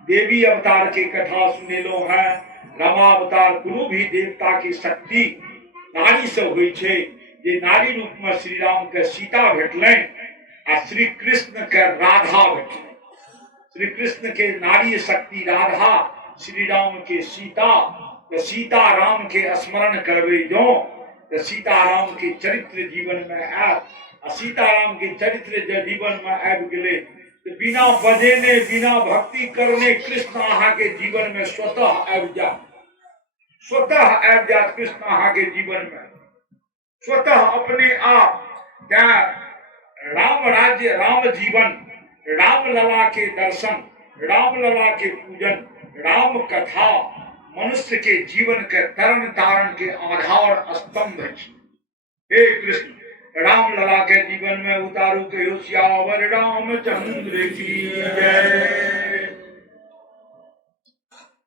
देवी अवतार की कथा सुने लो हैं। रमा अवतार गुरु भी देवता की शक्ति नारी से हुई छे, जे नारी रूप में श्री राम के सीता भेटलें आ श्री कृष्ण के राधा भेटलें। श्री कृष्ण के नारी शक्ति राधा, श्री राम के सीता, तो सीता राम के स्मरण करवे जो, तो सीता राम के चरित्र जीवन में आ, सीता राम के चरित्र जो जीवन में आबि गेले, तो बिना बजेने बिना भक्ति करने कृष्ण अहा के जीवन में स्वतः आबि जा, स्वतः आबि जा कृष्ण अहा के जीवन में स्वतः अपने आप। क्या राम राज्य, राम जीवन, राम लला के दर्शन, राम लला के पूजन, राम कथा मनुष्य के जीवन के तरण तारण के आधार स्तंभ है। हे कृष्ण, राम लला के जीवन में उतारू के श्यावर रामचंद्र की जय।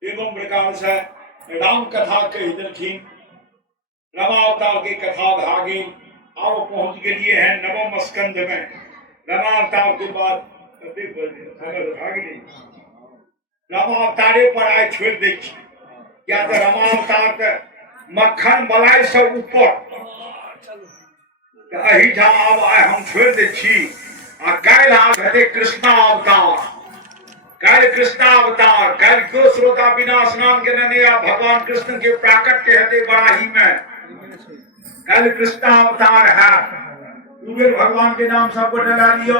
एवं प्रकार से राम कथा कह दलखिन, रमावतार की कथा भागे और पहुंच गए हैं नवम स्कंध में। रमावतार के बाद रमावतारे पर आए छोड़ दे, क्या तो रमावतार मक्खन मलाई से ऊपर अहिठा आब आए हम छोड़ दे छी। आ काल्हि आ हेतै कृष्णावतार, काल्हि कृष्णावतार, काल्हि क्यों श्रोता बिना स्नान के नहीं आ भगवान कृष्ण के प्राकट्य हेतै बराही में, कल कृष्णावतार है। तुगे भगवान के नाम सब डला लियो,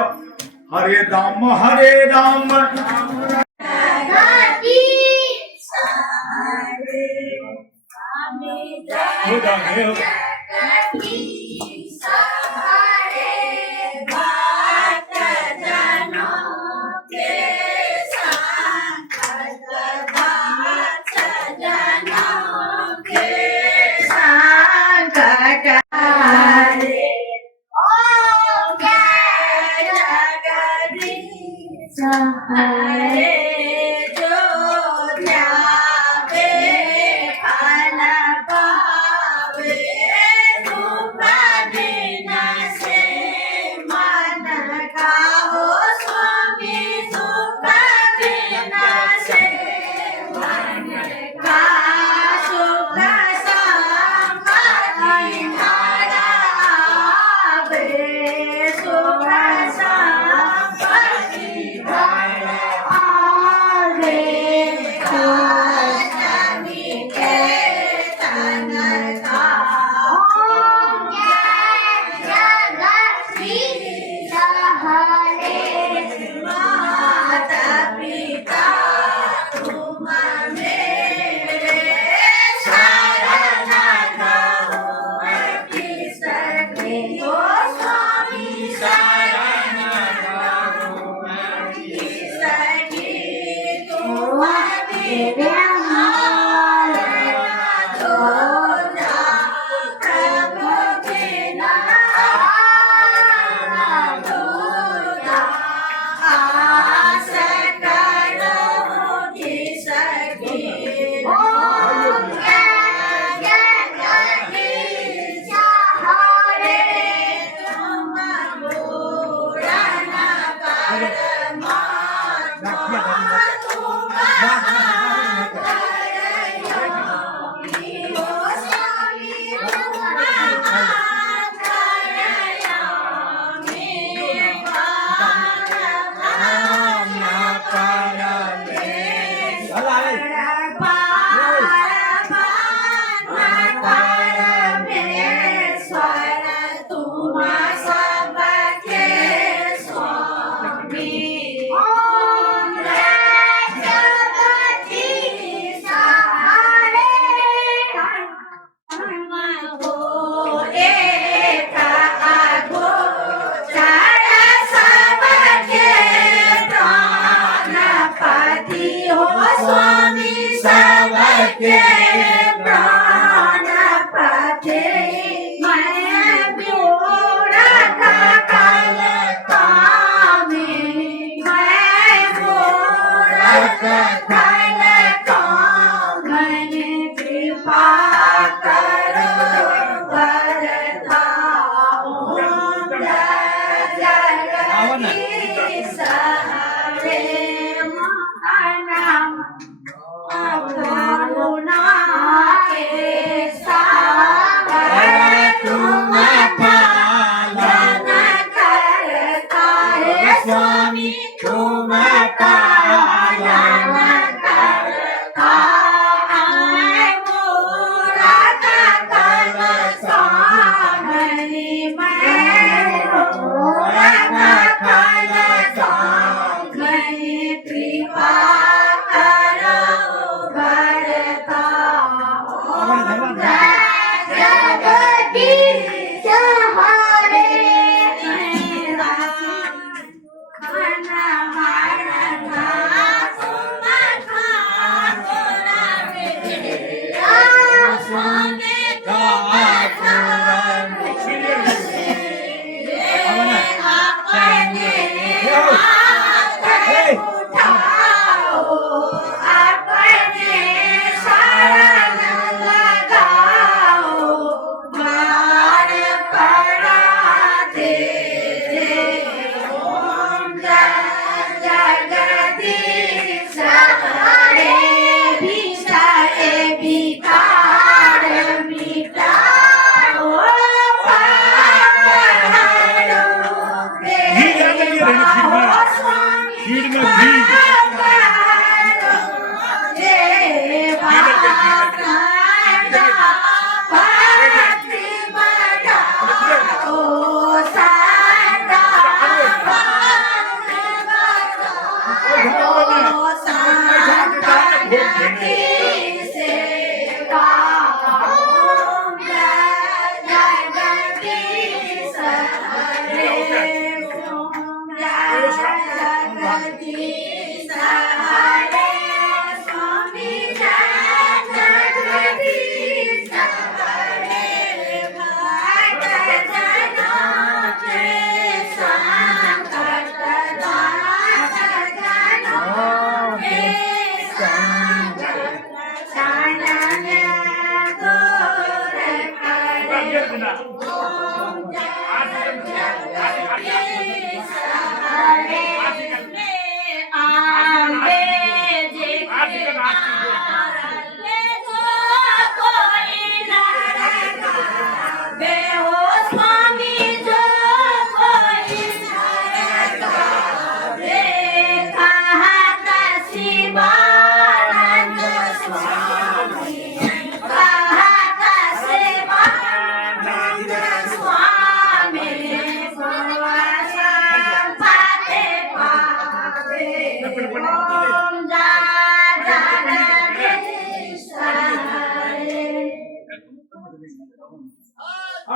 हरे राम हरे राम सहारे नाम करुणा के सागर तुम पालन करता है स्वामी तुम पालन करता है मोरा कल स्वामी मैं मोरा कल स्वामी कृपा करो भरता जगदीश हरे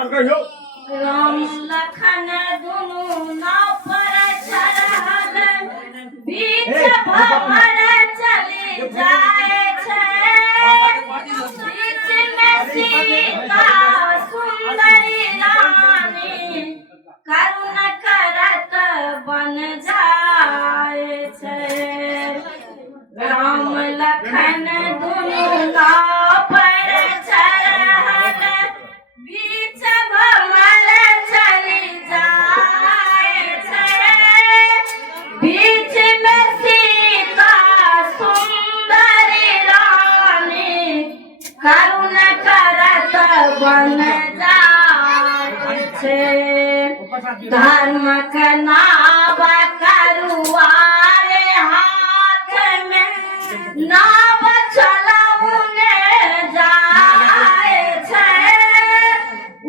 राम लखन दुनु नाव पर चढ़ल बीच भंवर चली जाए छे बीच में सीता सुंदरी रानी करुण करत बन जाए छे राम लखन दुनु नाव पर चढ़ल बीच भंवर चली जाए छे बीच में सीता सुंदरी रानी करुण करत बन जाए छे धर्म का नाव करुआरे हाथ में नाव चलाउने जाए छे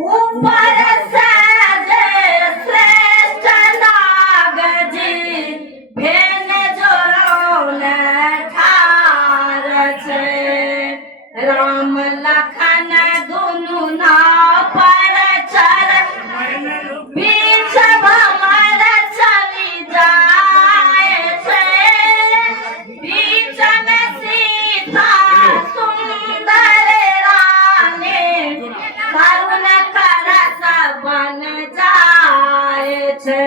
ऊपर से जे श्रेष्ठ नाग जी भेन जोड़ौने ठार छे राम लखन दुनु नाव पर चढ़ बीच भंवर चली जाए छे बीच में सीता सुंदर रानी करुण करत बन जाए छे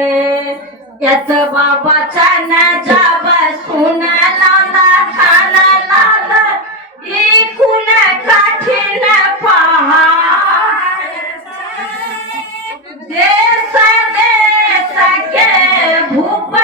यत वचन जब सुन लखन लाल ई कुन कठिन पहाड़ देश देश के भूप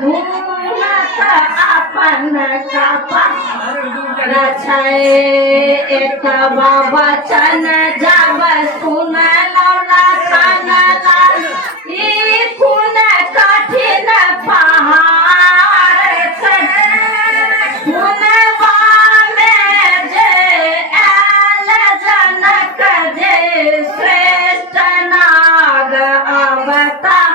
धुनत अपन कपा रछे एक वचन जब सुन लखन लाल ई कुन कठिन पहाड़ छै सुनबा में जे आयल जनक जे श्रेष्ठ नाग अवतार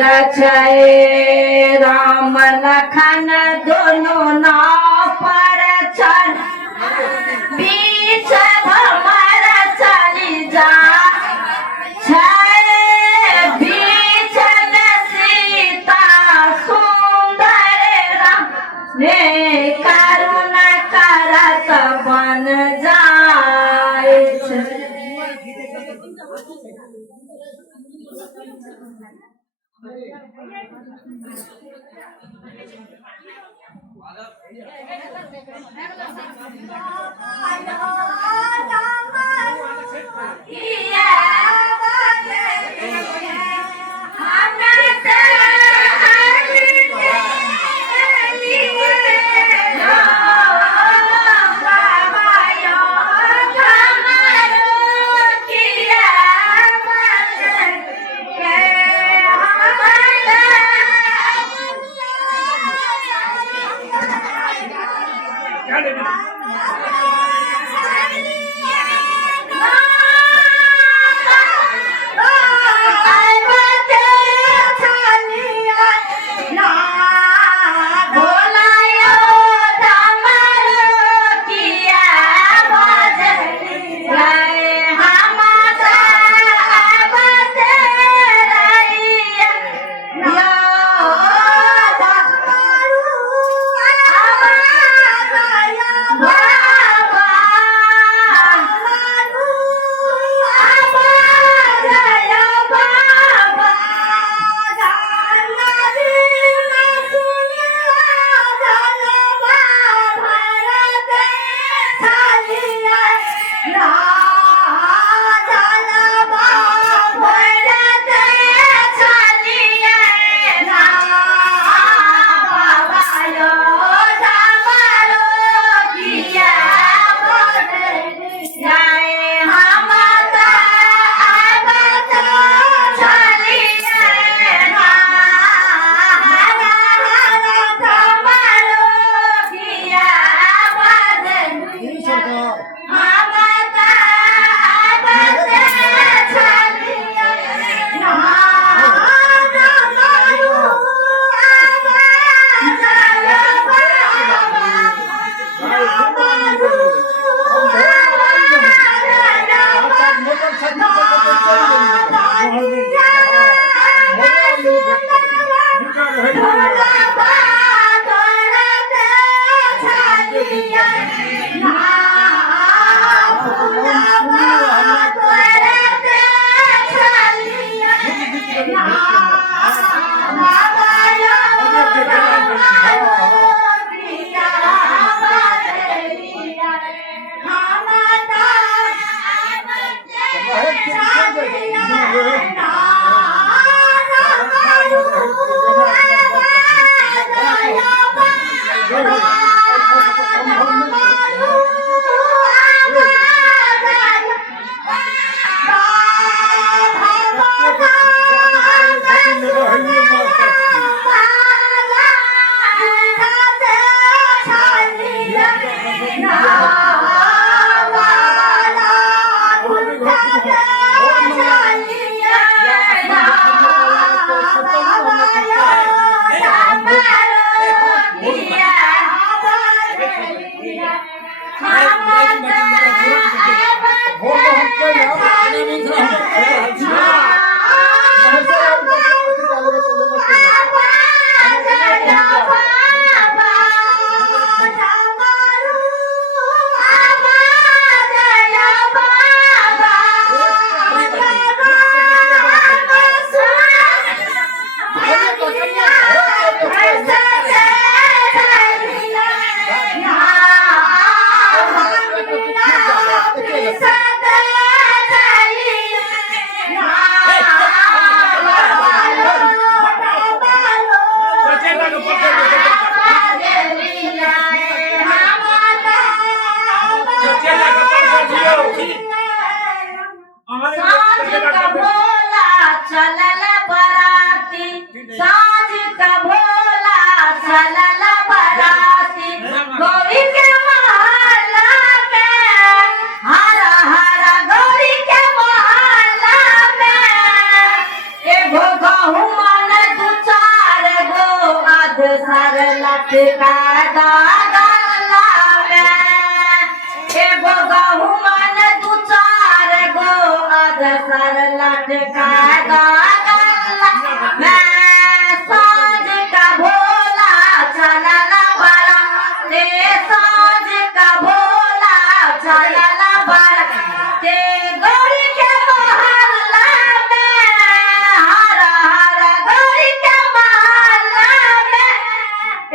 रचे राम लखन दोनों नाव पर चल बीच भमर चली जा बीच में सीता सुंदर राम ने करुण करत बन जाए सर लटका गला में एगो गहूँ मन दू चार गो अदसर लटका गला में साँझ का भोला चलल बड़ा ते साँझ का भोला चलल बड़ा ते गौरी के मोहल्ला में हर हर गौरी के मोहल्ला में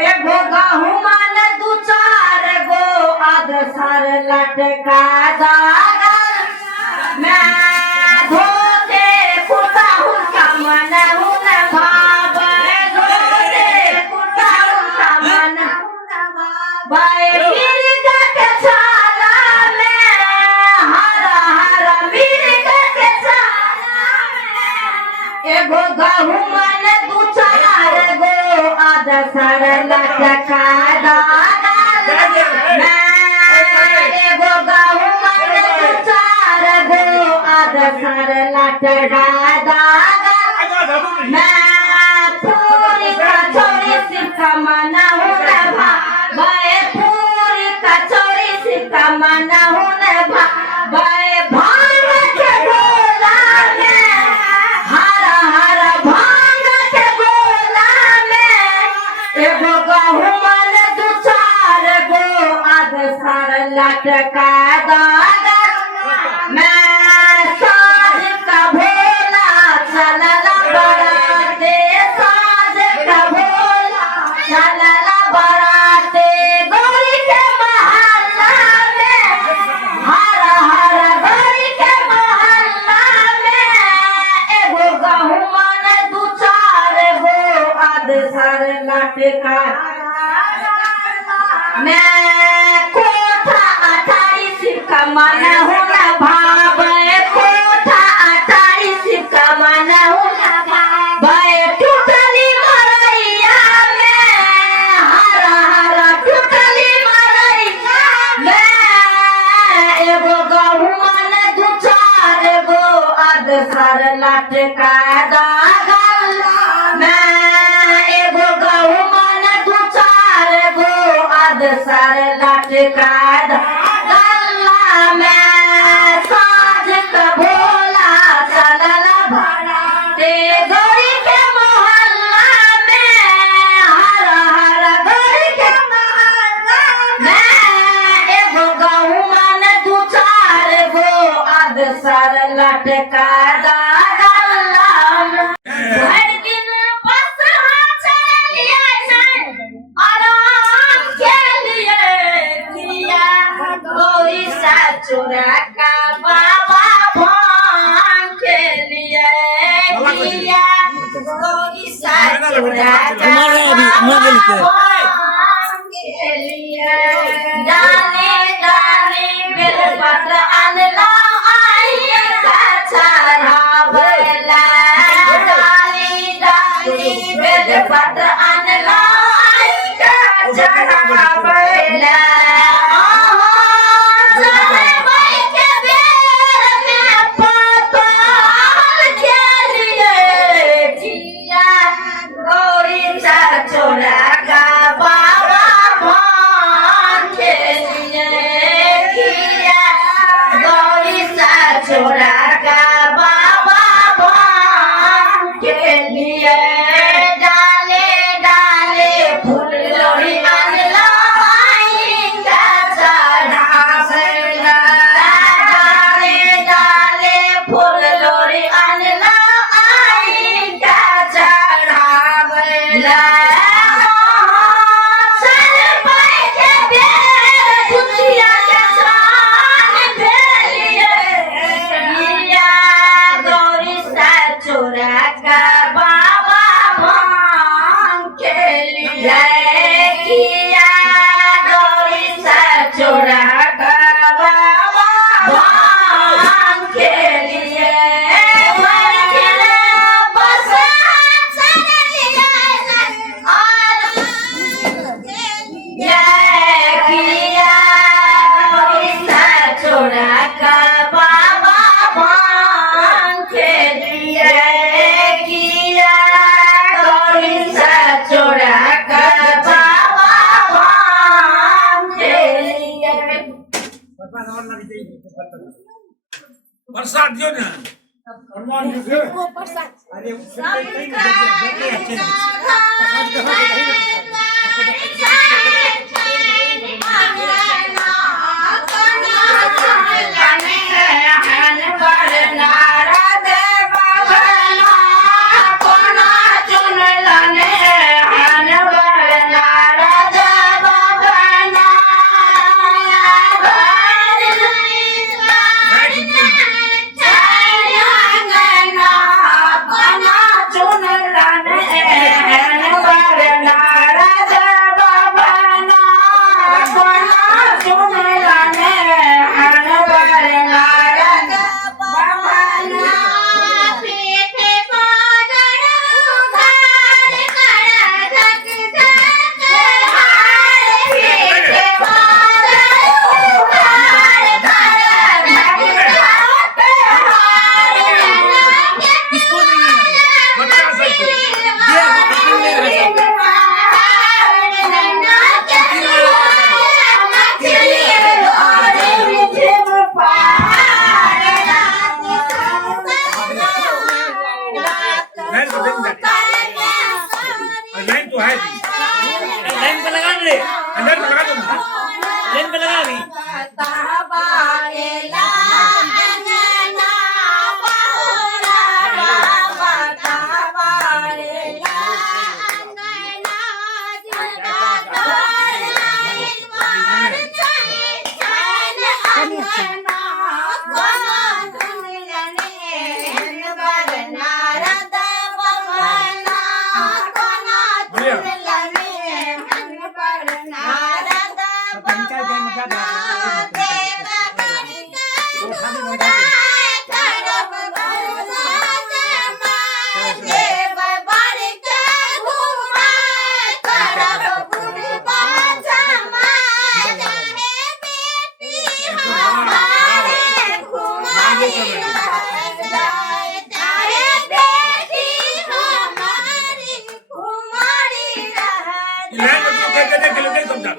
एगो गहूँ मन दू चार गो अदसर लटका गल मैं धोते कुटा हुनका मन हुन भावे धोते कुटा हुनका मन बाए मिर्ग के छाला में हर हर मिर्ग के छाला में एगो गहूँ मन दू चार गो अदसर लटका गल एगो गहूँ मन दू चार गो अदसर लटका गल मैं पूरी कचौड़ी सिक्का मन हुन भावे पूरी कचौड़ी सिक्का मन हुन भावे भांग के गोला में हर हर भांग के गोला में एगो गहूँ मन दू चार गो अदसर लटका गल मैं साँझ का भोला चलल बराते साँझ का भोला चलल बराते गौरी के मोहल्ला में हर हर गौरी के मोहल्ला में एगो गहूँ मन दू चार गो अदसर लटका मैं कोठा अटारी सिक्का मन हुन भावे कोठा अटारी सिक्का मन हुन भावे टूटली मरैया में हर हर टूटली मरैया में एगो गहूँ मन दू चार गो अदसर लटका गल मैं एगो गहूँ मन दू चार गो अदसर लटका गला में साँझ का भोला चलल भरा ते गौरी के मोहल्ला में हर हर गौरी के मोहल्ला में एगो गहूँ मन दू चार गो अदसर लटका गला में भर दिन बस चलिए आराम के लिए किया कोई सा चुरा का बाबा भांग के लिए किया कोई सा चुरा का बाबा भांग के लिए डाले डाले बेलपत्र अनला आई का चढ़ावला डाली डाली बेलपत्र अनला आई का चढ़ावला चोरा का बाबा भांग के लिए किया गौरी सा चोरा का बाबा भांग के लिए डाले डाले फूल लोरी अनला का चढ़ावला डाले डाले फूल लोरी अनला का चढ़ावला चोरा का प्रसाद दियो ना हनुमान जी से को प्रसाद अरे कहीं नहीं अच्छे प्रसाद कहाँ से कहीं लाइन तो है लाइन पे लगा ले अंदर लगा दो लाइन पे लगा भी लाइन तो कहते के लोग समझा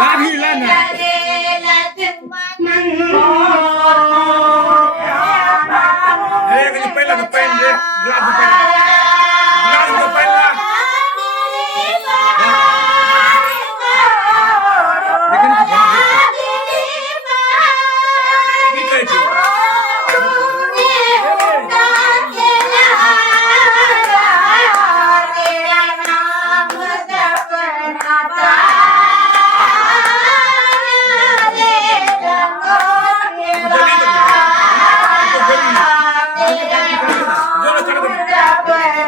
काभी लाना एक पहला तो पहन दे ग्लास तो पहला लेकिन ठीक है जी Yeah.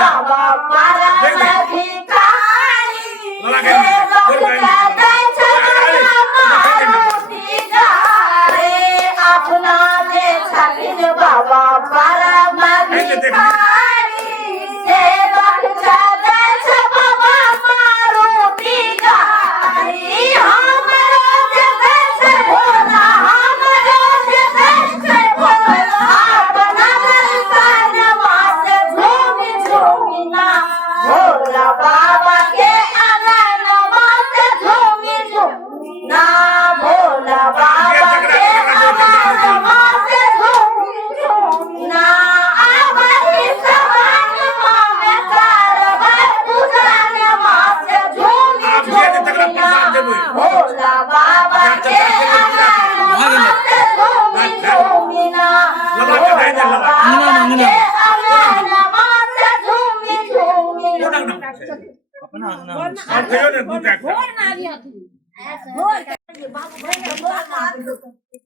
बाबा पारा भिखारी अपना दे छकिन बाबा पारा भिखारी सेवक जाते छ बाबा मारुति गारी हमरो जगह से भोला हमरो जगह से भोला अपना दर्शन वासे झूमी झूमी ना भोला बाबा के आंगन वासे झूमी झूमी ना भोला बाबा के आंगन वासे झूमी झूमी ना आवाही समान में कारगर पूजन वासे झूमी झूमी ना भोला बाबा के आंगन वासे झूमी झूमी ना भोला बाबा के आंगन वासे झूमी झूमी ना अपना और कहियो ने दू टैक और